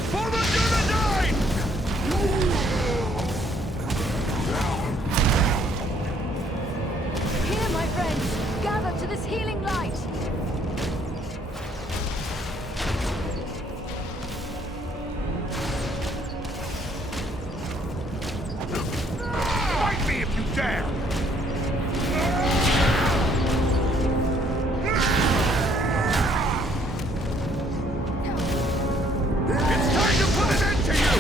For the Dúnedain! Here, my friends! Gather to this healing light! Fight me if you dare! It's time to put an end to you!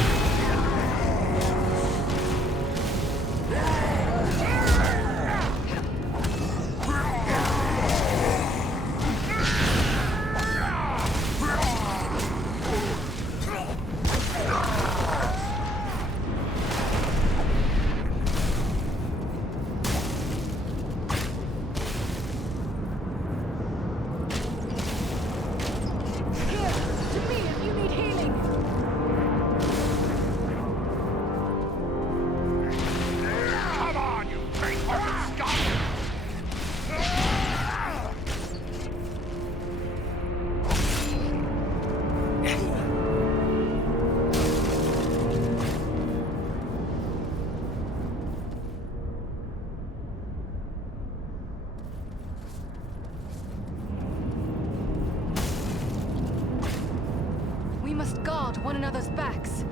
must guard one another's backs.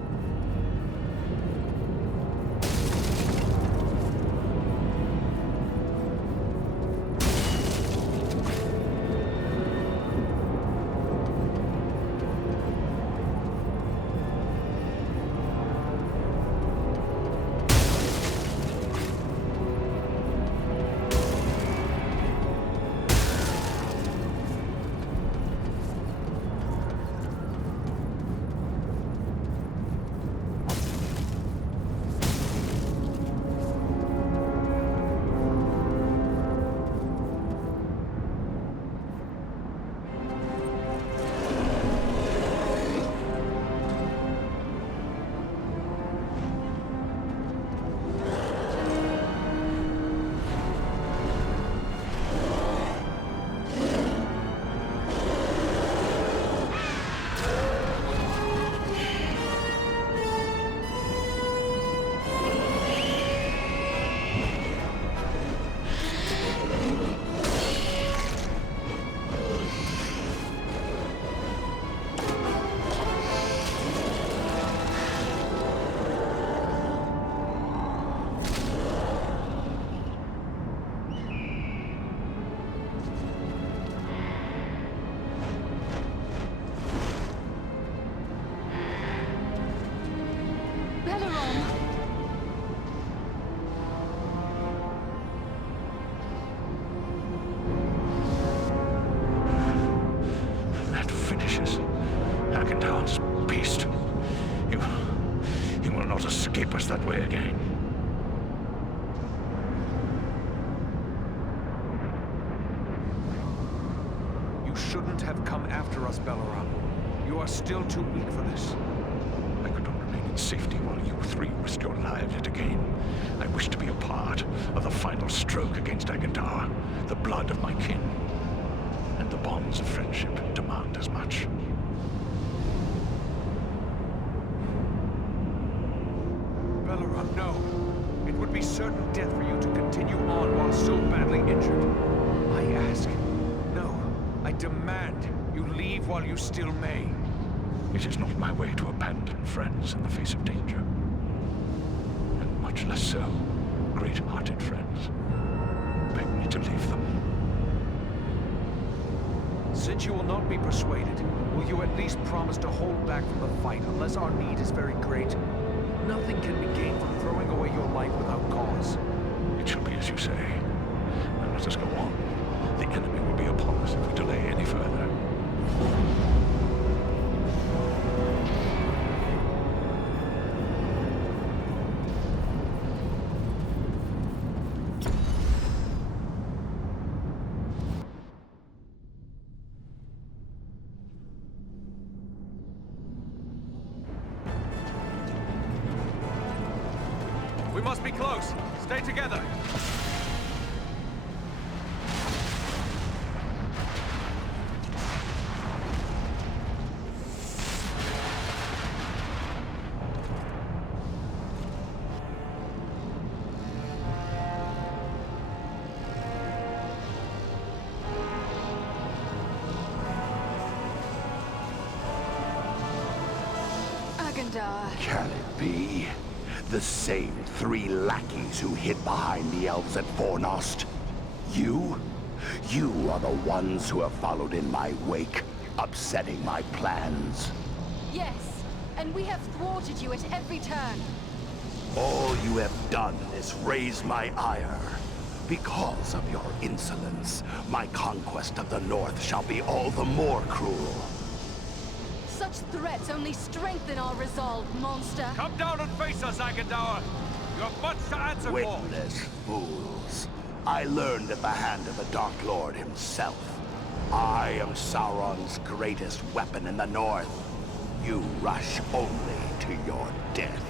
That way again. You shouldn't have come after us, Belleron. You are still too weak for this. I could not remain in safety while you three risked your lives yet again. I wish to be a part of the final stroke against Agandaûr. The blood of my kin and the bonds of friendship demand as much. Belleron, no. It would be certain death for you to continue on while so badly injured. I ask, no, I demand you leave while you still may. It is not my way to abandon friends in the face of danger. And much less so, great-hearted friends. Beg me to leave them. Since you will not be persuaded, will you at least promise to hold back from the fight unless our need is very great? Nothing can be gained from throwing away your life without cause. It shall be as you say. Now let us go on. The enemy will be upon us if we delay any further. We must be close. Stay together. Agandaûr. Can it be? The same three lackeys who hid behind the elves at Fornost. You? You are the ones who have followed in my wake, upsetting my plans. Yes, and we have thwarted you at every turn. All you have done is raise my ire. Because of your insolence, my conquest of the North shall be all the more cruel. Such threats only strengthen our resolve, monster. Come down and face us, Agandaûr. You have much to answer for. Witless fools. I learned at the hand of the Dark Lord himself. I am Sauron's greatest weapon in the North. You rush only to your death.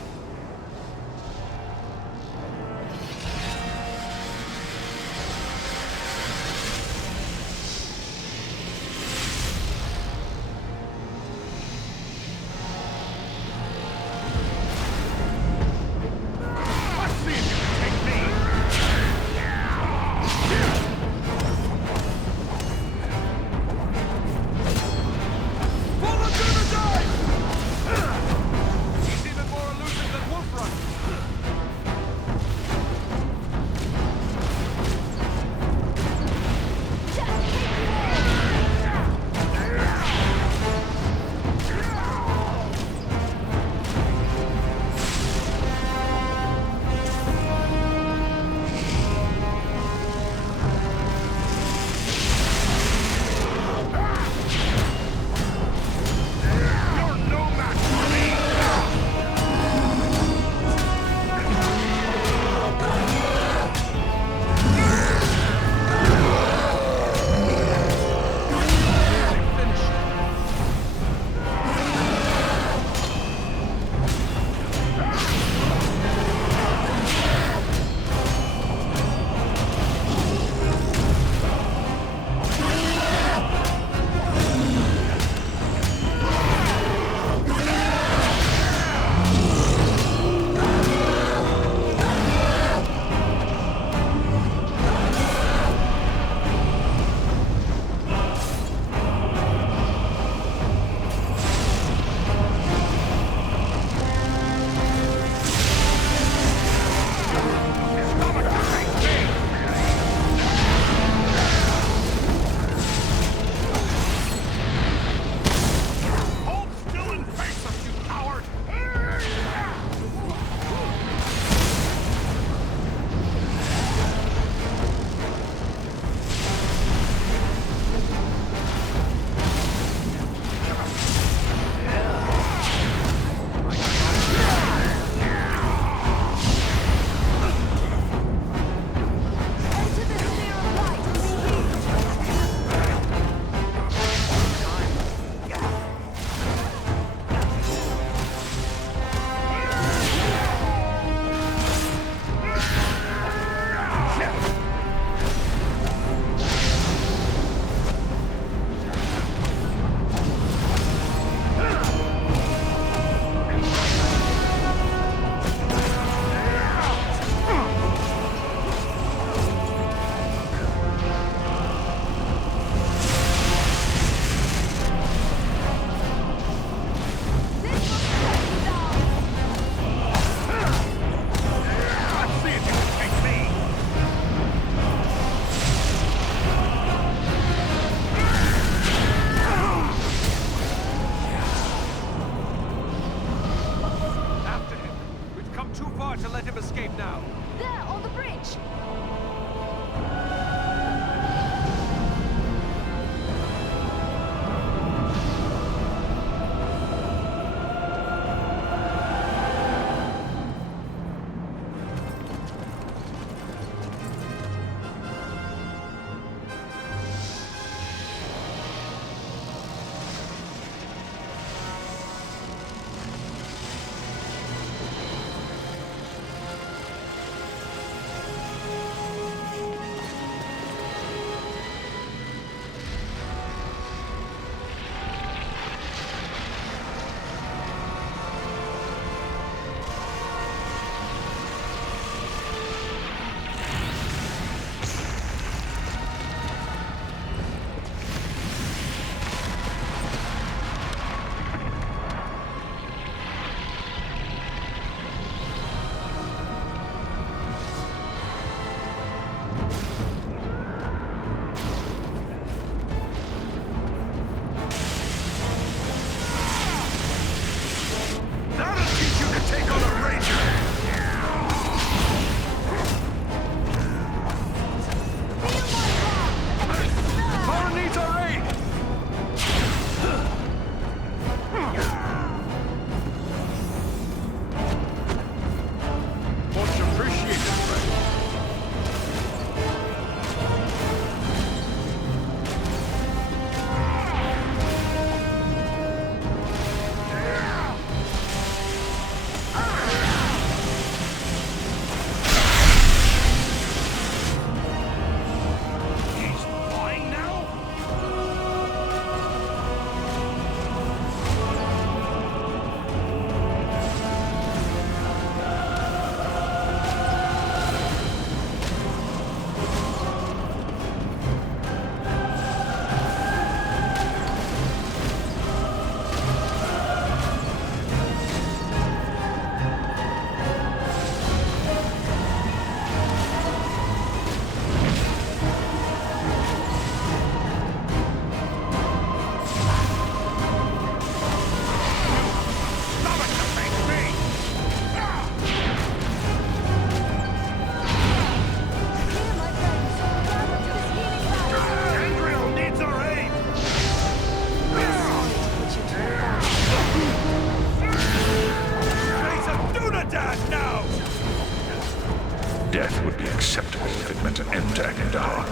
meant an end to Agandaûr.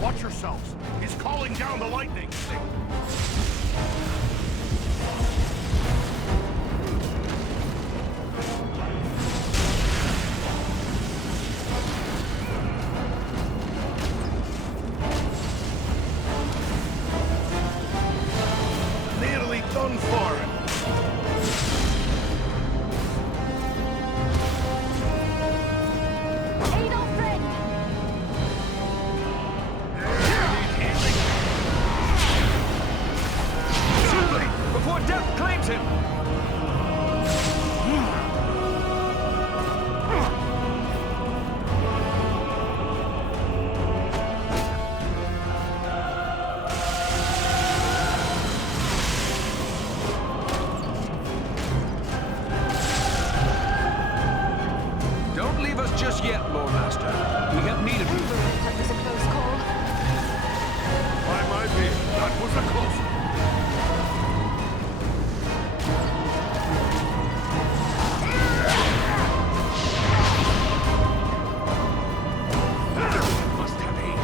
Watch yourselves. He's calling down the lightning. Nearly done for. Aid our friend! Simply, before death claims him! Don't leave us just yet, Lord Master. We have need of you. That was a close call. By my beard, that was a close one. Must have aid.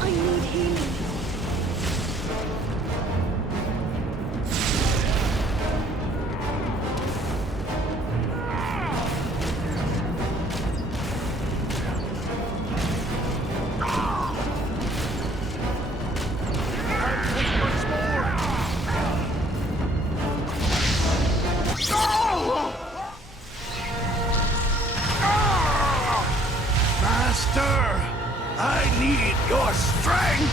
I need healing. Master, I need your strength.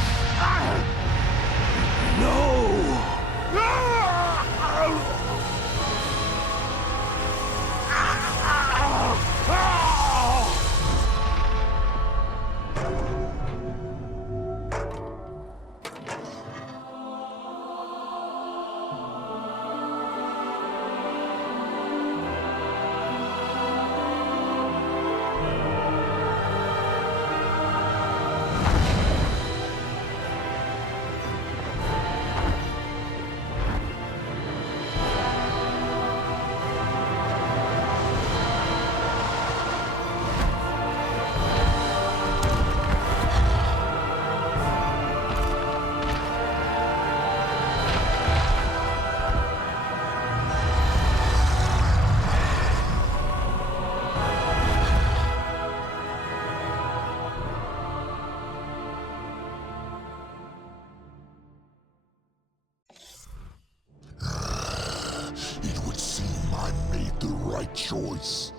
It would seem I made the right choice.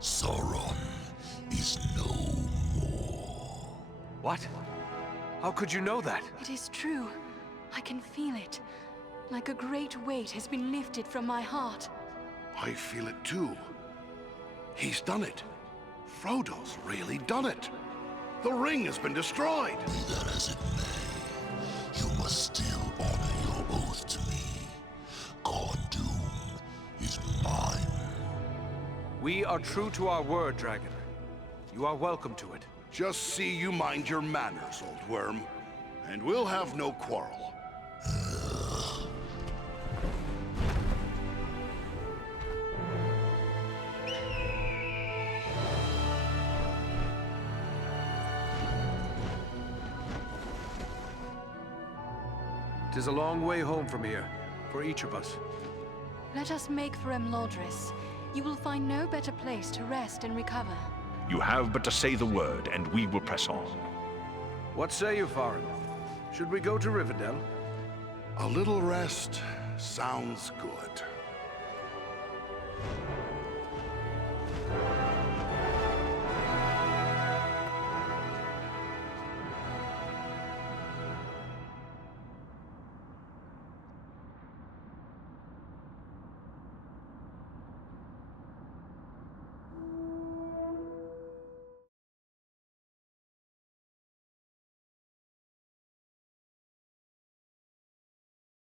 Sauron is no more. What? How could you know that? It is true. I can feel it. Like a great weight has been lifted from my heart. I feel it too. He's done it. Frodo's really done it. The ring has been destroyed. Be that as it may, you must still honor your oath to me. Gondoom is mine. We are true to our word, Dragon. You are welcome to it. Just see you mind your manners, old worm. And we'll have no quarrel. Tis a long way home from here, for each of us. Let us make for Emlodris. You will find no better place to rest and recover. You have but to say the word, and we will press on. What say you, Farin? Should we go to Rivendell? A little rest sounds good.